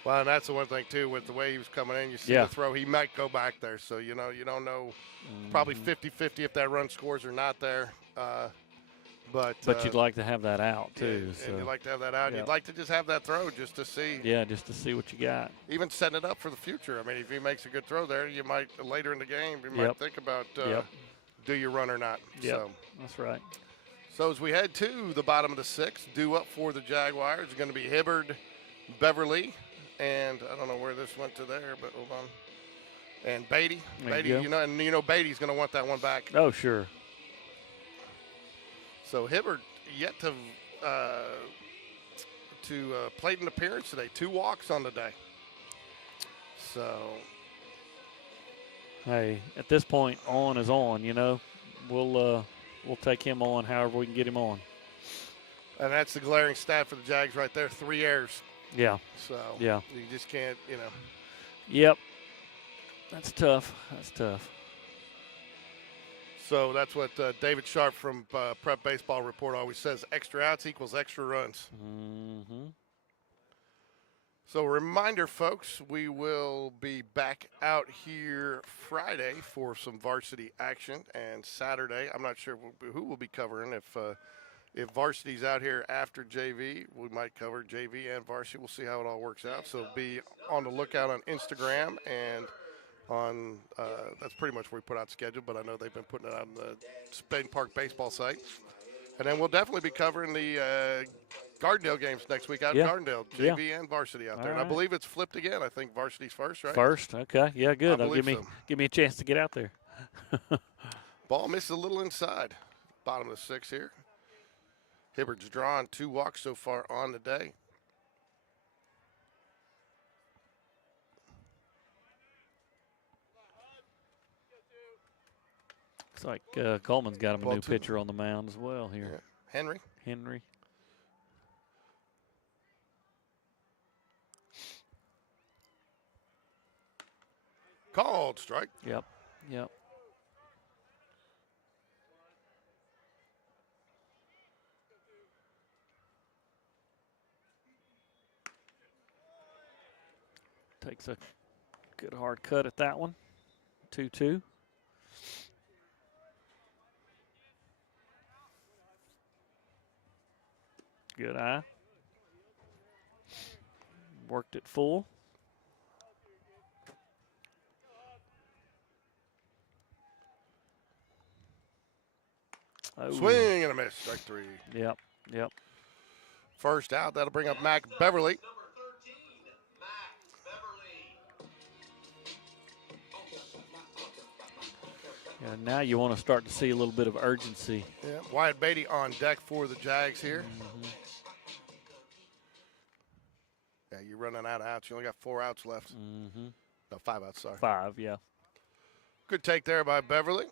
Well, and that's the one thing too, with the way he was coming in. You see the throw, he might go back there. So you don't know. Probably 50-50 if that run scores or not there. But you'd like to have that out too. Yeah, and you'd like to have that out. Yep. You'd like to just have that throw just to see. Yeah, just to see what you got. Even setting it up for the future. I mean, if he makes a good throw there, you might later in the game might think about do you run or not. Yep. So That's right. So as we head to the bottom of the 6th, due up for the Jaguars is going to be Hibbard, Beverly, and I don't know where this went to there, but hold on. And Beatty. Beatty, Beatty's going to want that one back. Oh, sure. So Hibbard yet to plate an appearance today. 2 walks on the day. So. Hey, at this point, on is on. We'll take him on however we can get him on. And that's the glaring stat for the Jags right there. 3 errors. Yeah. So. Yeah. You just can't, Yep. That's tough. So that's what David Sharp from Prep Baseball Report always says. Extra outs equals extra runs. Mm-hmm. So a reminder, folks, we will be back out here Friday for some varsity action, and Saturday, I'm not sure who we'll be covering. If varsity's out here after JV, we might cover JV and varsity. We'll see how it all works out. So be on the lookout on Instagram and on that's pretty much where we put out the schedule, but I know they've been putting it on the Spain Park baseball site. And then we'll definitely be covering the Gardendale games next week out in Gardendale, JV and varsity out there. And I believe it's flipped again. I think varsity's first, right? First, okay. Yeah, good. I believe Give me a chance to get out there. Ball misses a little inside. Bottom of the 6 here. Hibbert's drawn 2 walks so far on the day. Looks like Cullman's got him a Ball new 2. pitcher on the mound as well here. Yeah. Henry. Henry. Called strike. Yep. Yep. Takes a good hard cut at that one. 2-2. Good eye. Worked it full. Oh. Swing and a miss. Strike 3. Yep. Yep. First out. That'll bring up Mac Beverly. Number 13, Max Beverly. Yeah, now you want to start to see a little bit of urgency. Yeah. Wyatt Beatty on deck for the Jags here. Yeah, you're running out of outs. You only got 4 outs left. No, 5 outs, sorry. 5, yeah. Good take there by Beverly.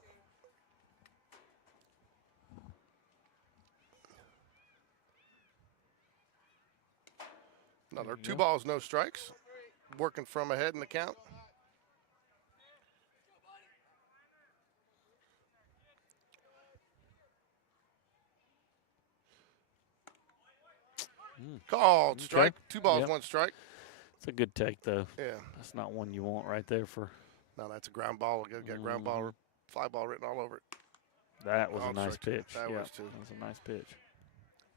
Another 2 balls, no strikes. Working from ahead in the count. Called strike. 2 balls, 1 strike. It's a good take, though. Yeah. That's not one you want right there for. No, that's a ground ball. Got ground ball or fly ball written all over it. That was a Called nice strike. pitch. That Yeah, was too. That was a nice pitch.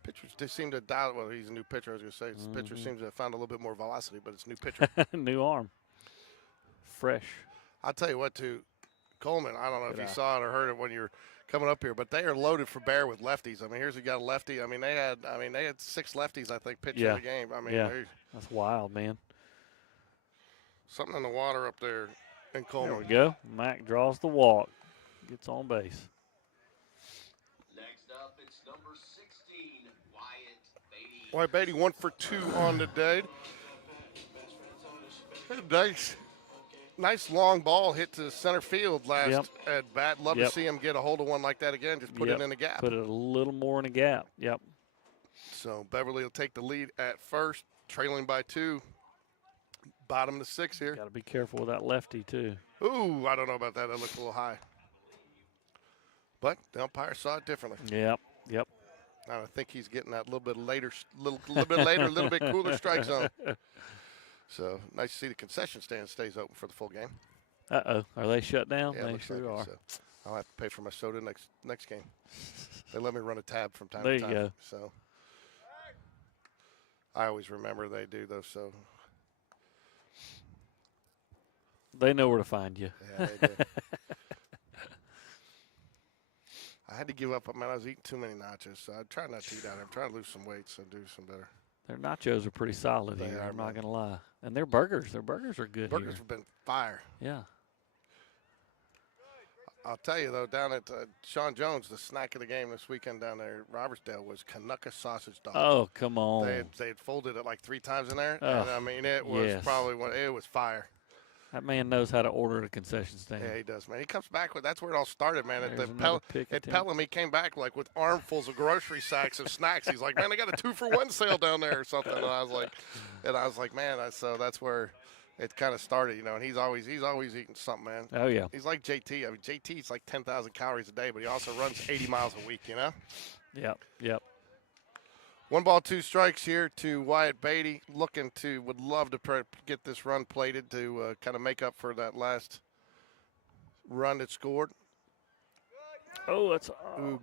Pitchers just seem to dial. Well, he's a new pitcher. I was going to say, this pitcher seems to have found a little bit more velocity, but it's a new pitcher. New arm. Fresh. I'll tell you what, too, Cullman. I don't know if Good you eye. saw it or heard it when you were coming up here, but they are loaded for bear with lefties. I mean, here's a got a lefty. I mean, they had 6 lefties. I think pitching the game. I mean, yeah, that's wild, man. Something in the water up there in Cullman. There we go. Mac draws the walk. Gets on base. Next up, it's number 16, Wyatt Beatty. Wyatt Beatty 1 for 2 on the day. Nice long ball hit to center field last at bat. Love to see him get a hold of one like that again. Just put it in the gap. Put it a little more in the gap. Yep. So Beverly will take the lead at first, trailing by 2. Bottom of the 6 here. Got to be careful with that lefty, too. Ooh, I don't know about that. That looked a little high. But the umpire saw it differently. Yep. Yep. I think he's getting that little bit later, a little bit cooler strike zone. So nice to see the concession stand stays open for the full game. Uh-oh. Are they shut down? Yeah, They looks sure like are. it, so I'll have to pay for my soda next game. They let me run a tab from time There to you time. go. So I always remember they do those. So They know where to find you. yeah, they do. I had to give up. I was eating too many nachos, so I try not to eat out. I'm trying to lose some weight, so do some better. Their nachos are pretty solid They here. are, I'm not man. going to lie. And their burgers are good Burgers here. have been fire. Yeah. I'll tell you, though, down at Sean Jones, the snack of the game this weekend down there at Robertsdale was Canucka sausage dog. Oh, come on. They had folded it like 3 times in there, Oh, and I mean, it was probably it was fire. That man knows how to order at a concession stand. Yeah, he does, man. He comes back with that's where it all started, man. At There's another pick at attempt. Pelham, he came back like with armfuls of grocery sacks of snacks. He's like, man, I got a 2-for-1 sale down there or something. And I was like, man, so that's where it kind of started, you know. And he's always eating something, man. Oh yeah. He's like JT. I mean, JT's like 10,000 calories a day, but he also runs 80 miles a week, you know. Yep. Yep. 1 ball, 2 strikes here to Wyatt Beatty. Would love to get this run plated to kind of make up for that last run that scored. Oh, that's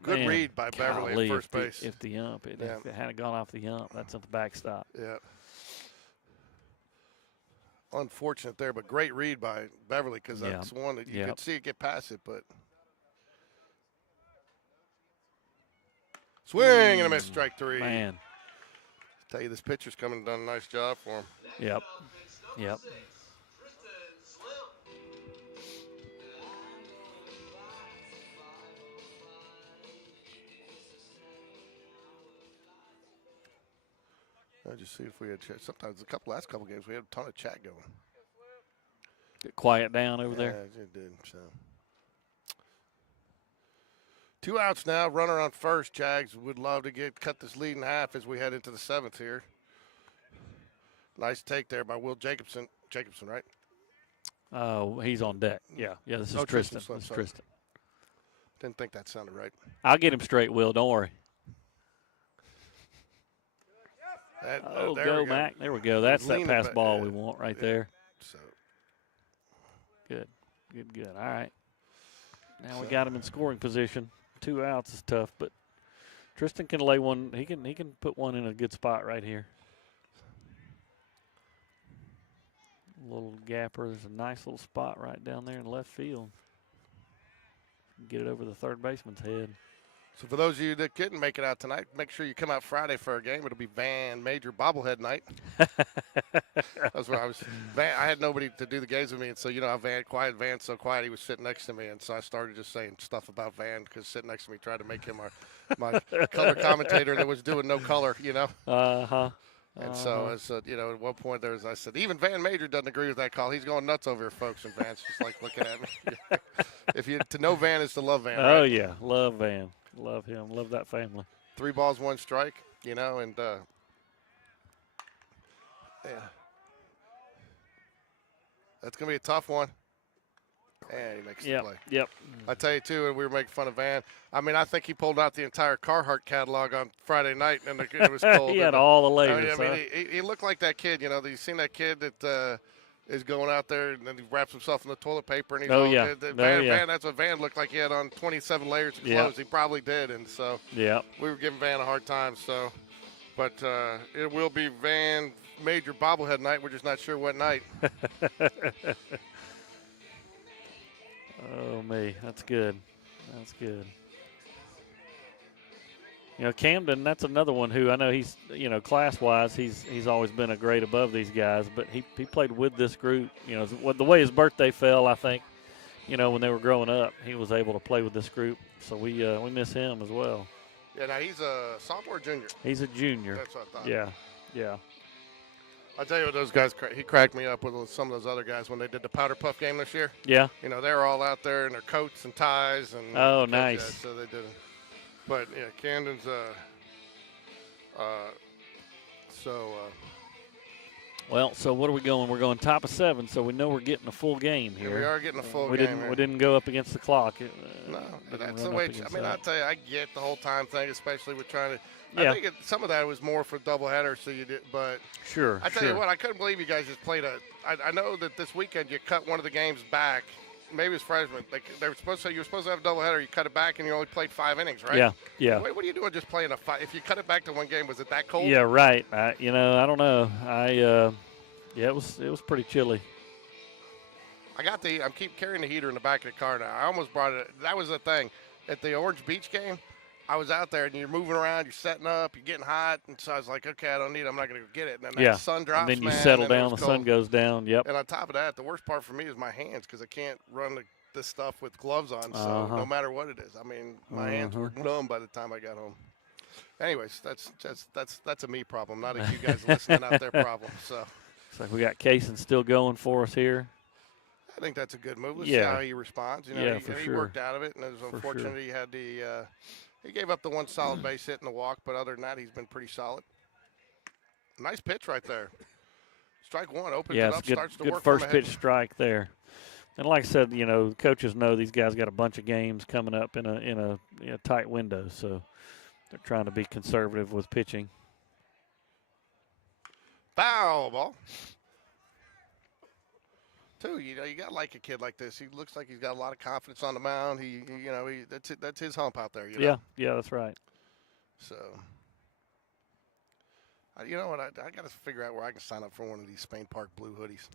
good man. read by Beverly Golly, at first base. If the ump, if Yeah. it hadn't gone off the ump, that's at the backstop. Yeah. Unfortunate there, but great read by Beverly because that's one that you could see it get past it, but. Swing and a miss, strike 3. Man. Tell you, this pitcher's coming and done a nice job for him. Yep. Yep. I just see if we had chat. Sometimes last couple games we had a ton of chat going. Get quiet down over there. Yeah, it did. So 2 outs now. Runner on first. Jags would love to cut this lead in half as we head into the 7th here. Nice take there by Will Jacobson. Jacobson, right? Oh, he's on deck. Yeah. This is Tristan. This is Tristan. Didn't think that sounded right. I'll get him straight, Will. Don't worry. There we go. Mac. There we go. That's that pass ball we want right there. So good. All right. Now we got him in scoring position. 2 outs is tough, but Tristan can lay one. He can put one in a good spot right here. Little gapper. There's a nice little spot right down there in left field. Get it over the third baseman's head. So for those of you that couldn't make it out tonight, make sure you come out Friday for our game. It'll be Van Major bobblehead night. That's where I had nobody to do the games with me, and so how Van's so quiet. He was sitting next to me, and so I started just saying stuff about Van because sitting next to me tried to make him my color commentator that was doing no color, And so, at one point I said, even Van Major doesn't agree with that call. He's going nuts over here, folks. And Van's just like looking at me. To know Van is to love Van. Oh, right? yeah. Love Van. Love him. Love that family. 3 balls, 1 strike, and yeah. That's going to be a tough one. And he makes the play. Yep. I tell you, too, and we were making fun of Van. I mean, I think he pulled out the entire Carhartt catalog on Friday night, and it was cold. He had all the latest. He looked like that kid. You seen that kid that is going out there, and then he wraps himself in the toilet paper, and he's Van, that's what Van looked like. He had on 27 layers of clothes. He probably did, and so we were giving Van a hard time. So, but it will be Van Major bobblehead night. We're just not sure what night. Oh, me. That's good. Camden, that's another one who I know he's, class-wise, he's always been a grade above these guys, but he played with this group. The way his birthday fell, I think, when they were growing up, he was able to play with this group. So we miss him as well. Yeah, now he's a sophomore or junior? He's a junior. That's what I thought. Yeah. I'll tell you what, those guys, he cracked me up with some of those other guys when they did the Powder Puff game this year. Yeah. They were all out there in their coats and ties. And oh, nice. So they did it. But, yeah, Camden's so what are we going? We're going top of 7, so we know we're getting a full game here. Yeah, we are getting a full game. We didn't go up against the clock. No, but that's the way. I'll tell you, I get the whole time thing, especially with trying to. Yeah. I think some of that was more for doubleheader, so you did. But sure. I tell you what, I couldn't believe you guys just played I know that this weekend you cut one of the games back. Maybe it was freshman. Like you were supposed to have a doubleheader. You cut it back, and you only played 5 innings, right? Yeah. What are you doing just playing if you cut it back to one game? Was it that cold? Yeah, right. I don't know. It was pretty chilly. I keep carrying the heater in the back of the car now. I almost brought it. That was the thing at the Orange Beach game. I was out there, and you're moving around, you're setting up, you're getting hot, and so I was like, okay, I don't need it. I'm not going to go get it. And then that sun drops, and then you settle down, the sun goes down. Yep. And on top of that, the worst part for me is my hands because I can't run this stuff with gloves on. So no matter what it is, I mean, my hands were numb by the time I got home. Anyways, that's a me problem, not a you guys listening out there problem. So looks like we got Kaysen still going for us here. I think that's a good move. Let's see how he responds. He worked out of it, and it was unfortunate he had he gave up the one solid base hit and the walk, but other than that, he's been pretty solid. Nice pitch right there. Strike one, opens it up, starts to work. Good first pitch strike there. And like I said, coaches know these guys got a bunch of games coming up in a tight window, so they're trying to be conservative with pitching. Foul ball. Too, you got to like a kid like this. He looks like he's got a lot of confidence on the mound. That's his hump out there. Yeah, that's right. So, you know what? I got to figure out where I can sign up for one of these Spain Park blue hoodies.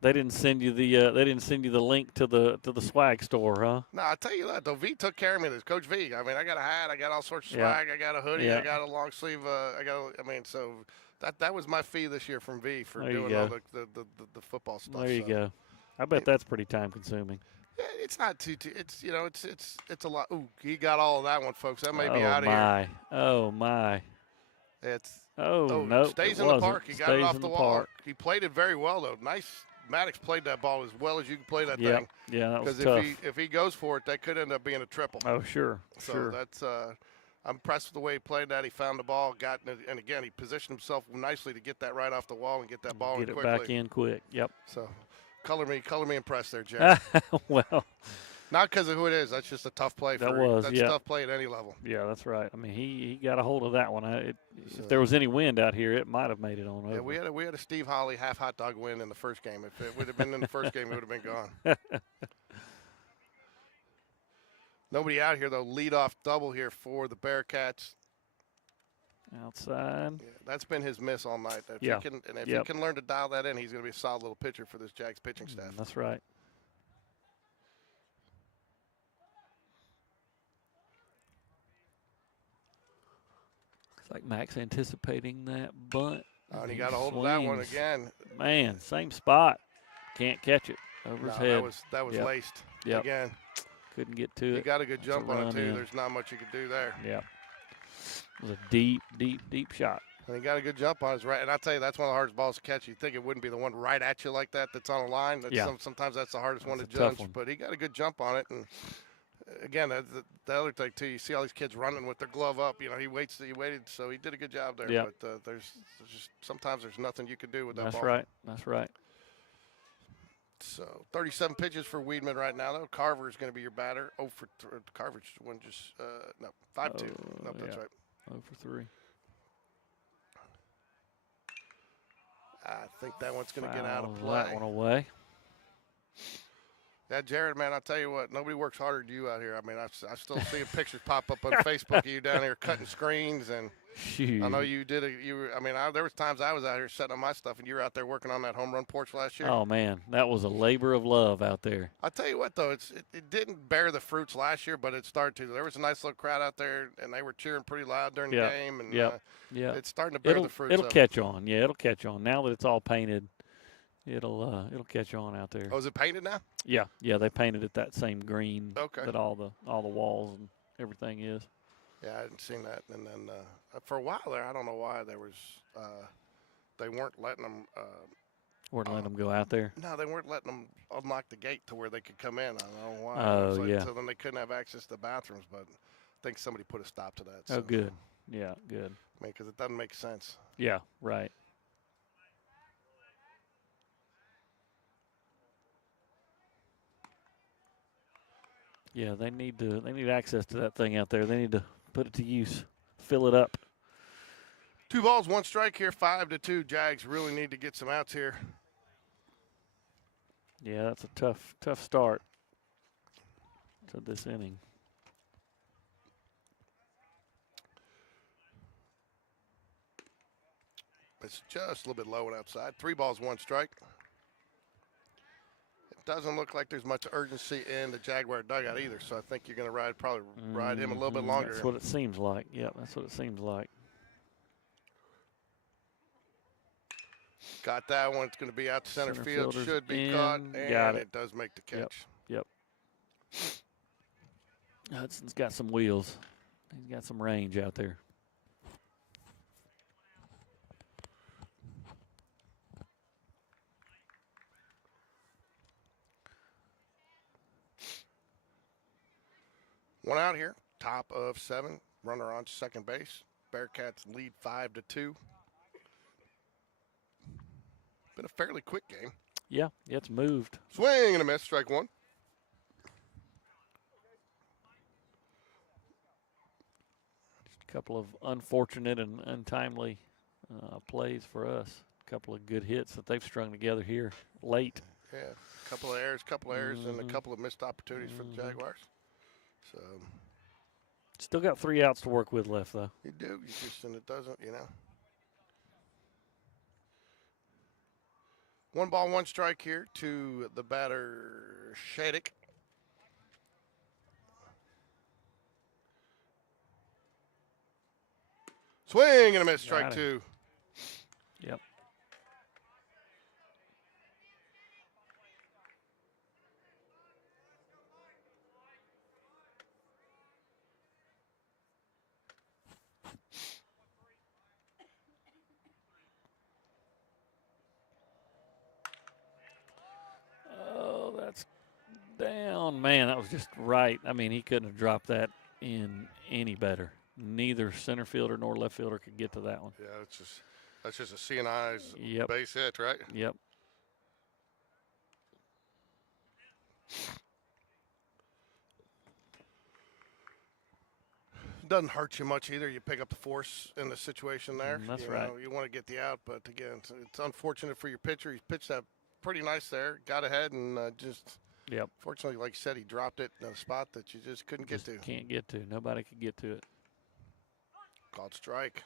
They didn't send you the link to the swag store, huh? No, I'll tell you that though. V took care of me. This Coach V. I mean, I got a hat. I got all sorts of swag. I got a hoodie. I got a long sleeve. So. That was my fee this year from V for doing all the football stuff. There you go. I bet that's pretty time consuming. Yeah, it's not too. It's it's a lot. Ooh, he got all of that one, folks. That may be out of here. Oh my. It's no, stays it in the wasn't. park. He got it Stays off in the the wall. park. He played it very well though. Nice. Maddox played that ball as well as you can play that Yep. thing. Yeah, that was Because tough. if he goes for it, that could end up being a triple. Oh, sure. So sure. that's I'm impressed with the way he played that. He found the ball, got in it, and again he positioned himself nicely to get that right off the wall and get that ball Get in it quickly. back in quick. Yep. So color me impressed there, Jared. Well, Not because of who it is. That's just a tough play. That for was, that's yeah. tough play at any level. yeah, that's right. I mean, he got a hold of that one. If So- there was any wind out here, it might have made it on over. Yeah, we had a Steve Holly half hot dog win in the first game. If it would have been in the first game, it would have been gone. Nobody out here though. Lead off double here for the Bearcats. Outside. Yeah, that's been his miss all night. If Yeah. he can learn to dial that in, he's going to be a solid little pitcher for this Jags pitching staff. That's right. It's like Max anticipating that bunt. Oh, and he got a hold of that one swings. again. Man, same spot. Can't catch it over his head. That was Yep. laced Yep. again. Couldn't get to it. He got a good That's a jump on it run too. in. There's not much you could do there. Yeah. It was a deep, deep, deep shot. And he got a good jump on his right. And I tell you, that's one of the hardest balls to catch. You'd think it wouldn't be the one right at you like that that's on a line. Sometimes that's the hardest one to That's a tough judge. one. But he got a good jump on it. And again, the other thing too, you see all these kids running with their glove up. You know, he waited, so he did a good job there. Yeah. But there's just sometimes there's nothing you can do with that That's ball. right. That's right. So 37 pitches for Weedman right now, though. Carver's going to be your batter. Carver's one just, 5-2. Nope, that's yeah. right. 0 for 3. I think that one's going to get out of Fouls play. that one away. Yeah, Jared, man, I'll tell you what, nobody works harder than you out here. I mean, I still see pictures pop up on Facebook of you down here cutting screens, and Shoot. I know you did it. There was times I was out here setting up my stuff, and you were out there working on that home run porch last year. Oh, man. That was a labor of love out there. I'll tell you what, though, it didn't bear the fruits last year, but it started to. There was a nice little crowd out there, and they were cheering pretty loud during the Yeah. game, and Yeah. it's starting to bear the fruits. It'll of it. catch on. Yeah, it'll catch on. Now that it's all painted, it'll catch on out there. Oh, is it painted now? Yeah, they painted it that same green Okay. that all the walls and everything is. Yeah, I hadn't seen that. And then for a while there, I don't know why they weren't letting them. Weren't letting them go out there. No, they weren't letting them unlock the gate to where they could come in. I don't know why. Oh, It was yeah. So then they couldn't have access to the bathrooms, but I think somebody put a stop to that. Oh, So, good. Yeah, good. I mean, because it doesn't make sense. Yeah, right. Yeah, they need access to that thing out there. They need to put it to use, fill it up. 2 balls, 1 strike here, 5-2. Jags really need to get some outs here. Yeah, that's a tough start to this inning. It's just a little bit low and outside. 3 balls, 1 strike. It doesn't look like there's much urgency in the Jaguar dugout either, so I think you're going to probably ride him a little bit longer. That's what it seems like. Yep, that's what it seems like. Got that one. It's going to be out to center field. fielder's Should be in. caught, and Got it. it does make the catch. Yep. Hudson's got some wheels. He's got some range out there. One out here, top of 7. Runner on second base. Bearcats lead 5-2. Been a fairly quick game. Yeah, it's moved. Swing and a miss, strike 1. Just a couple of unfortunate and untimely plays for us. A couple of good hits that they've strung together here late. Yeah, a couple of errors, and a couple of missed opportunities for the Jaguars. So Still got 3 outs to work with left, though. you do, and it doesn't, 1 ball, 1 strike here to the batter, Shaddick. Swing and a miss, strike Got it. 2. Yep. down. Man, that was just right. I mean, he couldn't have dropped that in any better. Neither center fielder nor left fielder could get to that one. Yeah, that's just a CNI's Yep. base hit, right? Yep. Doesn't hurt you much either. You pick up the force in the situation there. That's you right. know, you want to get the out, but again, it's unfortunate for your pitcher. He pitched that pretty nice there, got ahead, and just. Yep. Fortunately, like you said, he dropped it in a spot that you just couldn't get to. Can't get to. Nobody could get to it. Called strike.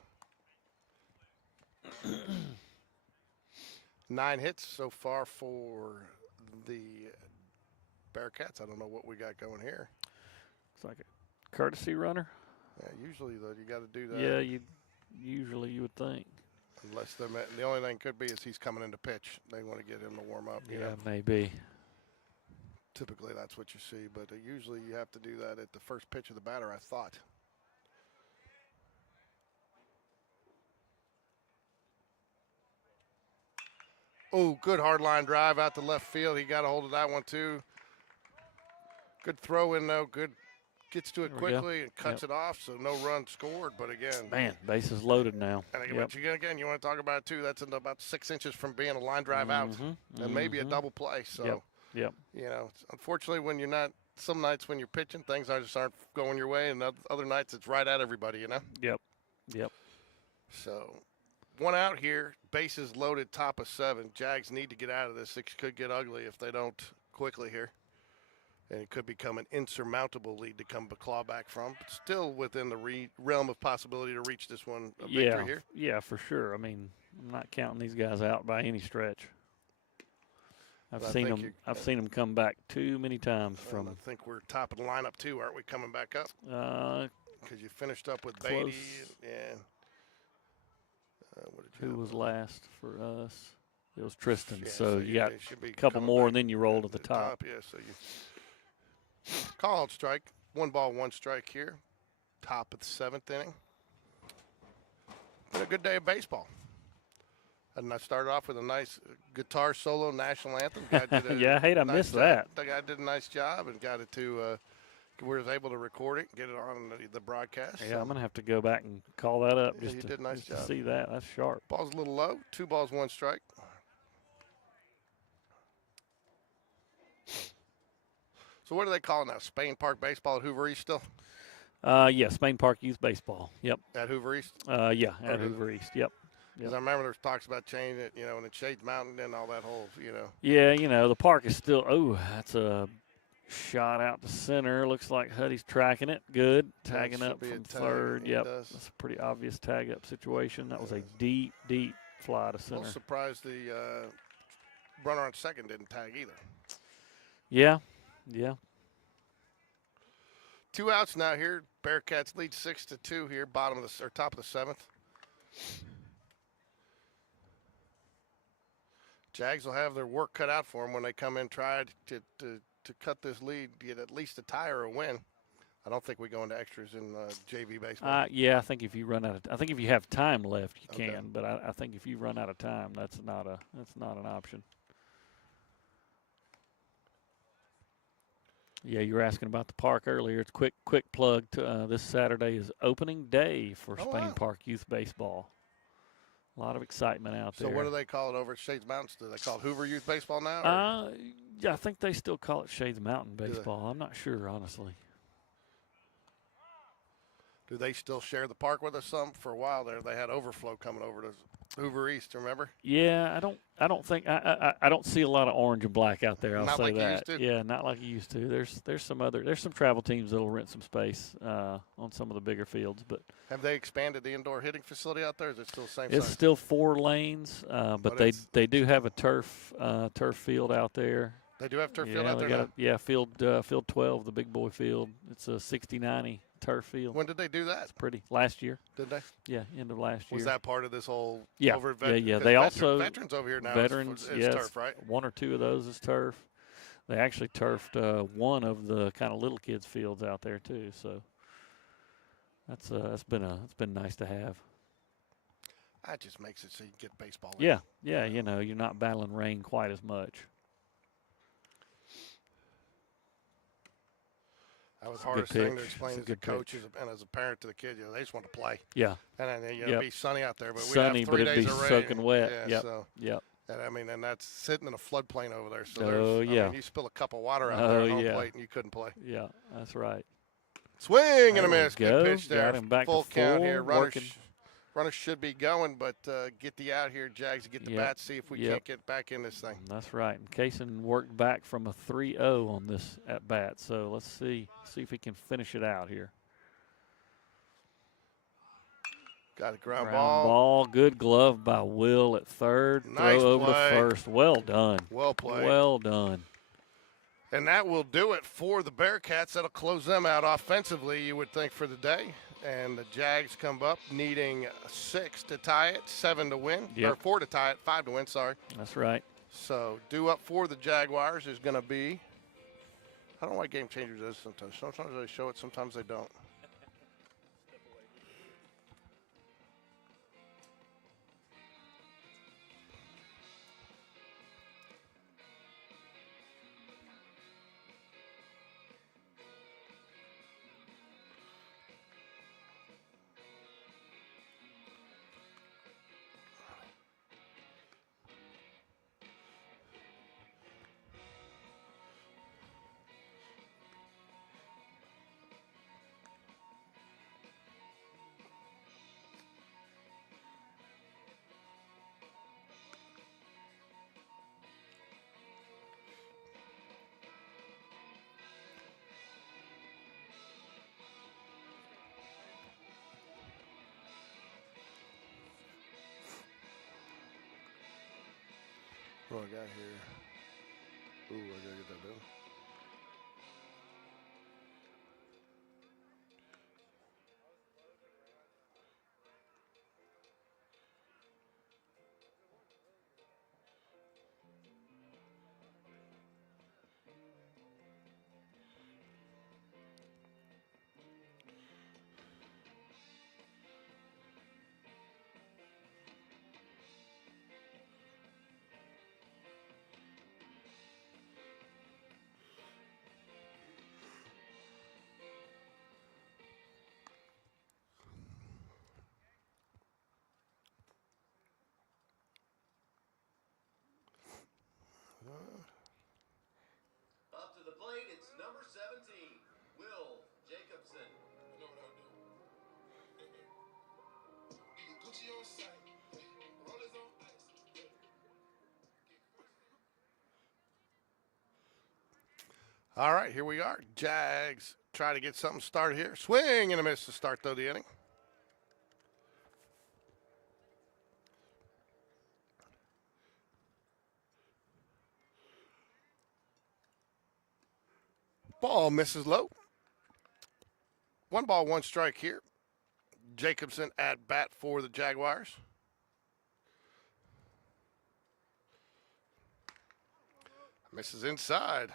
9 hits so far for the Bearcats. I don't know what we got going here. It's like a courtesy runner. Yeah, usually though you got to do that. Yeah, you would think. Unless the only thing could be is he's coming in to pitch. They want to get him to warm up. You know? Maybe. Typically that's what you see, but usually you have to do that at the first pitch of the batter, I thought. Oh, good hard line drive out to left field. He got a hold of that one too. Good throw in though. Good, gets to it quickly and cuts it off, so no run scored. But again, man, bases loaded now. And again, you want to talk about it too. That's about 6 inches from being a line drive out, and maybe a double play. So. Yep. You know, unfortunately, when you're not, some nights when you're pitching, things just aren't going your way, and other nights it's right at everybody, you know? Yep. So, 1 out here, bases loaded, top of 7. Jags need to get out of this. It could get ugly if they don't quickly here. And it could become an insurmountable lead to come claw back from. But still within the realm of possibility to reach this one a victory here. Yeah, for sure. I mean, I'm not counting these guys out by any stretch. I've seen them come back too many times from. I think we're top of the lineup too, aren't we? Coming back up. Because you finished up with close. Beatty and. Who was last for us? It was Tristan. Yeah, so you got should be a couple more, back and then you roll to the top. Yeah, so you called strike. 1 ball, 1 strike here. Top of the 7th inning. Been a good day of baseball. And I started off with a nice guitar solo national anthem. Guy did I missed that. The guy did a nice job and got it to. We was able to record it, get it on the broadcast. Yeah, I'm gonna have to go back and call that up you did a nice job. to see that. That's sharp. Ball's a little low. 2 balls, 1 strike. So what do they call it now? Spain Park Baseball at Hoover East still? Spain Park Youth Baseball. Yep. At Hoover East? At Hoover East. Yep. Because I remember there was talks about changing it, and then Shades Mountain and all that whole, Yeah, the park is still, that's a shot out to center. Looks like Huddy's tracking it. Good. Tagging up from third. Yep. That's a pretty obvious tag up situation. That was a deep, deep fly to center. I'm surprised the runner on second didn't tag either. Yeah. 2 outs now here. Bearcats lead 6-2 here, top of the 7th. Jags will have their work cut out for them when they come in, try to cut this lead, get at least a tie or a win. I don't think we go into extras in JV baseball. I think if you run out I think if you have time left, you can. But I think if you run out of time, that's not an option. Yeah, you were asking about the park earlier. It's quick plug. This Saturday is opening day for Spain Park Youth Baseball. A lot of excitement out there. So what do they call it over at Shades Mountains? Do they call it Hoover Youth Baseball now? Yeah, I think they still call it Shades Mountain Baseball. I'm not sure, honestly. Do they still share the park with us some? For a while there, they had overflow coming over to Hoover East, remember? Yeah, I don't think I don't see a lot of orange and black out there. I'll not say like that. You used to? Yeah, not like you used to. There's some travel teams that'll rent some space on some of the bigger fields, but have they expanded the indoor hitting facility out there? Is it still the same it's size? still 4 lanes, but they do have a turf field out there. They do have turf field out there now? Field 12, the big boy field. It's a 60-90 turf field. When did they do that? It's pretty. Last year. Did they? Yeah, end of last year. Was that part of this whole? Yeah, over at yeah. They also veterans over here now. Veterans, is turf, right? 1 or 2 of those is turf. They actually turfed one of the kind of little kids fields out there too. So it's been nice to have. That just makes it so you get baseball. Yeah. You're not battling rain quite as much. That was It's the a good hardest thing to pitch. explain It's a as a good coach pitch. and as a parent to the kid. They just want to play. Yeah. And then, Yep. it'd be sunny out there, but Sunny, we'd have but 3 it'd days be of rain. soaking wet. Yeah, Yep. so. Yep. And that's sitting in a floodplain over there. So Oh, yeah. you spill a cup of water out there Oh, at home yeah. plate and you couldn't play. Yeah, that's right. Swing and a There we miss. Good go. pitch there. Got him back to Full count full, here. working. Runners should be going, but get the out here, Jags, get the Yep. bat, see if we Yep. can't get back in this thing. That's right. And Kaysen worked back from a 3-0 on this at bat. So let's see if he can finish it out here. Got a ground Ground ball. Good glove by Will at third. Nice Throw over to play. first. Well done. Well played. Well done. And that will do it for the Bearcats. That'll close them out offensively, you would think, for the day. And the Jags come up needing 6 to tie it, 7 to win, Yep. or 4 to tie it, 5 to win, sorry. That's right. So due up for the Jaguars is going to be, I don't know why Game Changer does sometimes. Sometimes they show it, sometimes they don't. What do I got here? Ooh, I gotta get that done. Up to the plate, it's number 17, Will Jacobson. All right, here we are. Jags try to get something started here. Swing and a miss to start, though, the inning. Ball misses low. 1 ball, 1 strike here. Jacobson at bat for the Jaguars. Misses inside.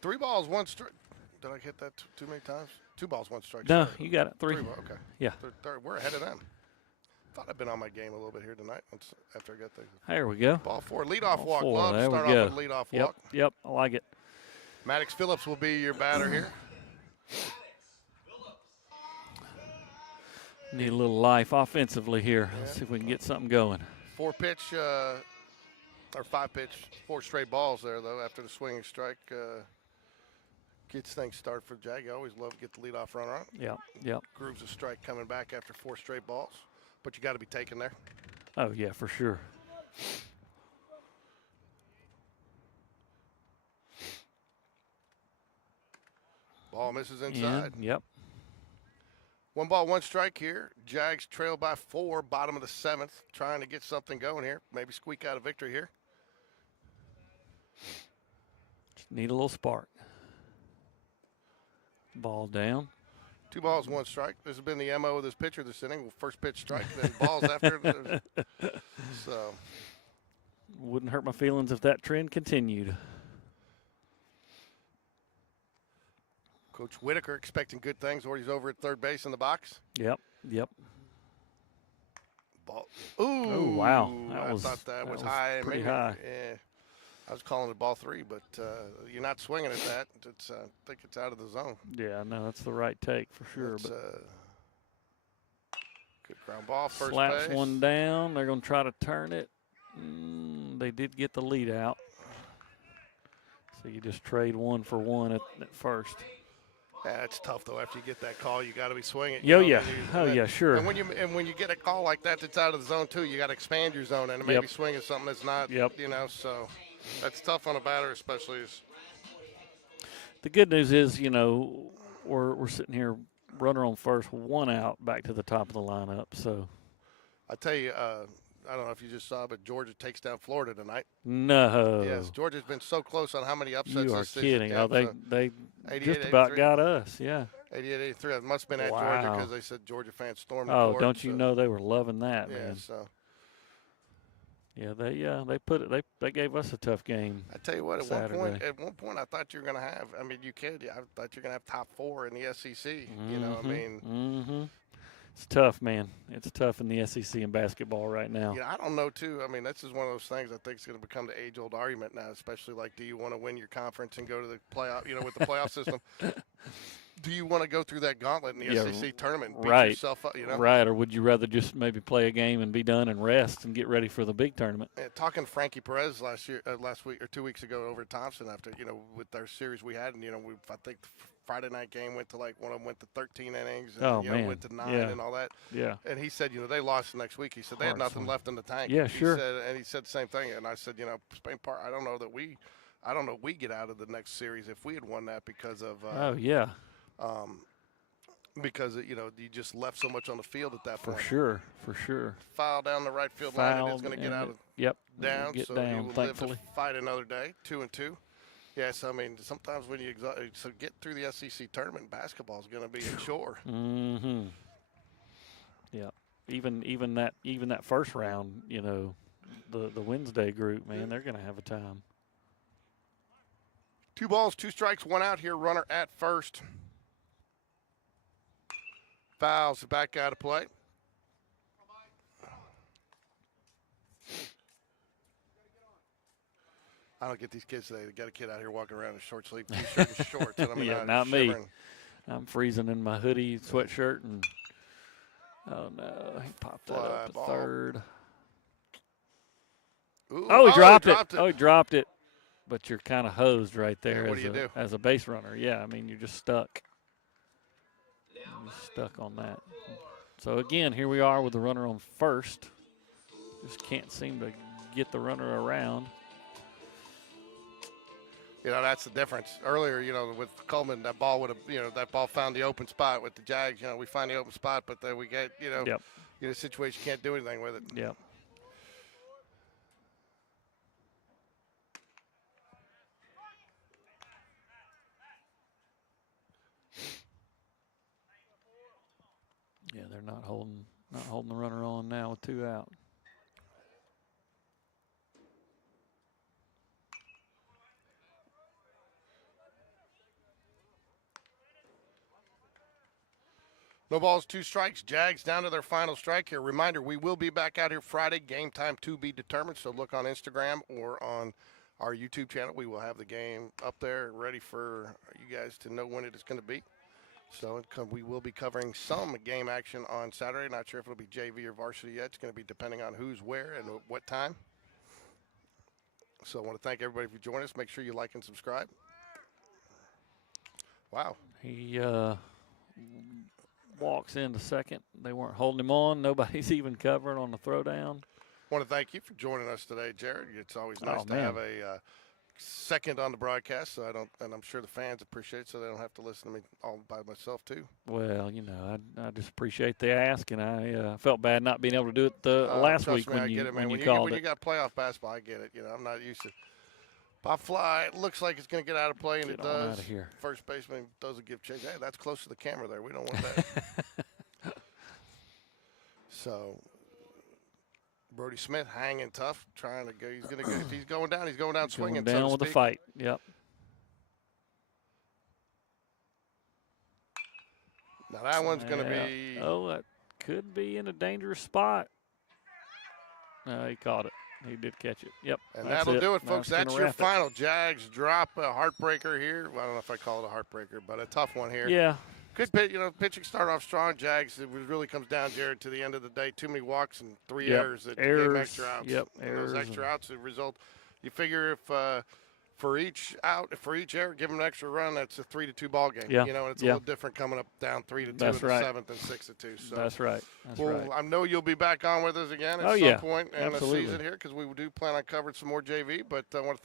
Three balls, 1 strike. Did I hit that too many times? 2 balls, 1 strike. No, Sorry. you got it. 3. Okay. Yeah. We're ahead of them. Thought I'd been on my game a little bit here tonight after I got the There we go. ball 4. Leadoff Ball walk. 4. Love There we start go. off with leadoff Yep. walk. Yep. I like it. Maddox Phillips will be your batter here. Need a little life offensively here. Let's see if we can get something going. 4 pitch or 5 pitch, 4 straight balls there though after the swinging strike. Gets things started for Jag. I always love to get the leadoff runner on. Yep. Yep. Grooves a strike coming back after 4 straight balls, but you got to be taken there. Oh yeah, for sure. Ball misses inside. Yep. 1 ball, 1 strike here. Jags trail by 4, bottom of the 7th, trying to get something going here. Maybe squeak out a victory here. Just need a little spark. Ball down. 2 balls, 1 strike. This has been the MO of this pitcher this inning. First pitch strike, then balls after. So. Wouldn't hurt my feelings if that trend continued. Coach Whitaker expecting good things. Or he's over at third base in the box. Yep. Ball. Ooh. Oh, wow. I thought that was high. Pretty Maybe, high. Yeah. I was calling it ball 3, but you're not swinging at that. It's, I think it's out of the zone. Yeah, no, that's the right take for sure. It's, but good ground ball, first slaps base. one down. They're going to try to turn it. They did get the lead out. So you just trade 1 for 1 at first. Yeah, it's tough though. After you get that call, you got to be swinging. Yeah, sure. And when you get a call like that that's out of the zone too, you got to expand your zone and maybe swing at something that's not. So that's tough on a batter, especially. The good news is, we're sitting here, runner on first, 1 out, back to the top of the lineup. So I tell you, I don't know if you just saw, but Georgia takes down Florida tonight. No. Yes, Georgia's been so close on how many upsets You are this season. kidding. Yeah, They just 88, about 83. got us, yeah. 88-83. It must have been at Wow. Georgia because they said Georgia fans stormed the Oh, court. don't you know they were loving that, Yeah, man. so. Yeah, they gave us a tough game. I tell you what, Saturday. at one point, I thought you were going to have. I mean, you kid. I thought you were going to have top 4 in the SEC. You know, I mean, it's tough, man. It's tough in the SEC in basketball right now. Yeah, I don't know too. I mean, this is one of those things I think is going to become the age-old argument now. Especially like, do you want to win your conference and go to the playoff? With the playoff system. Do you want to go through that gauntlet in the SEC tournament? And beat yourself up, Right, or would you rather just maybe play a game and be done and rest and get ready for the big tournament? Talking to Frankie Perez last week or 2 weeks ago over at Thompson after with our series we had, and I think the Friday night game went to one of them went to 13 innings and went to 9 and all that. Yeah. And he said, they lost the next week. He said they had nothing left in the tank. Yeah, sure. He said the same thing, and I said, Spain Park. I don't know we get out of the next series if we had won that because of. Because you just left so much on the field at that point. For sure. Foul down the right field line, and it's going to get out of down. Get so down, he will thankfully. live to fight another day. 2-2. Yes, I mean sometimes when you get through the SEC tournament, basketball is going to be a chore. Mm-hmm. Yeah. Even that first round, the Wednesday group, man, they're going to have a time. 2 balls, 2 strikes, 1 out here. Runner at first. Fouls back out of play. I don't get these kids today. They got a kid out here walking around in short sleeve t-shirt and shorts. And I'm yeah, not me. I'm freezing in my hoodie, sweatshirt, and oh no, he popped that up to third. Ooh, he dropped it. Oh, he dropped it. But you're kind of hosed right there as a base runner. Yeah, I mean, you're just stuck. Stuck on that. So, again, here we are with the runner on first. Just can't seem to get the runner around. That's the difference. Earlier, with Cullman, that ball would have, that ball found the open spot with the Jags. We find the open spot, but then we get, a situation you can't do anything with it. Yep. Yeah, they're not holding the runner on now with 2 out. No balls, 2 strikes. Jags down to their final strike here. Reminder, we will be back out here Friday. Game time to be determined. So look on Instagram or on our YouTube channel. We will have the game up there ready for you guys to know when it is going to be. So we will be covering some game action on Saturday. Not sure if it'll be JV or varsity yet. It's going to be depending on who's where and what time. So I want to thank everybody for joining us. Make sure you like and subscribe. Wow. He walks into second. They weren't holding him on. Nobody's even covering on the throwdown. I want to thank you for joining us today, Jared. It's always nice to have a second on the broadcast, and I'm sure the fans appreciate it, so they don't have to listen to me all by myself too. Well, I just appreciate the ask, and I felt bad not being able to do it last week when you called when you got playoff basketball, I get it. I'm not used to. Pop fly. It looks like it's going to get out of play, and it does. Out of here. First baseman doesn't give chase. Hey, that's close to the camera there. We don't want that. So, Brody Smith hanging tough, trying to go. He's going to go. If he's going down, he's going down swinging. Going down with a fight. Yep. Now that one's going to be. Oh, that could be in a dangerous spot. No, he caught it. He did catch it. Yep. And that's that'll do it, folks. That's That's your final. Jags drop a heartbreaker here. Well, I don't know if I call it a heartbreaker, but a tough one here. Yeah. Good pitch, pitching started off strong. Jags, it really comes down, Jared, to the end of the day. Too many walks and 3 errors that gave extra outs. Yep, and those extra outs result. You figure if for each error, give them an extra run, that's a 3-2 ball game. Yeah. And it's a little different coming up down 3-2 in the 7th and 6-2. So that's right. I know you'll be back on with us again at some point in the season here because we do plan on covering some more JV. But I want to thank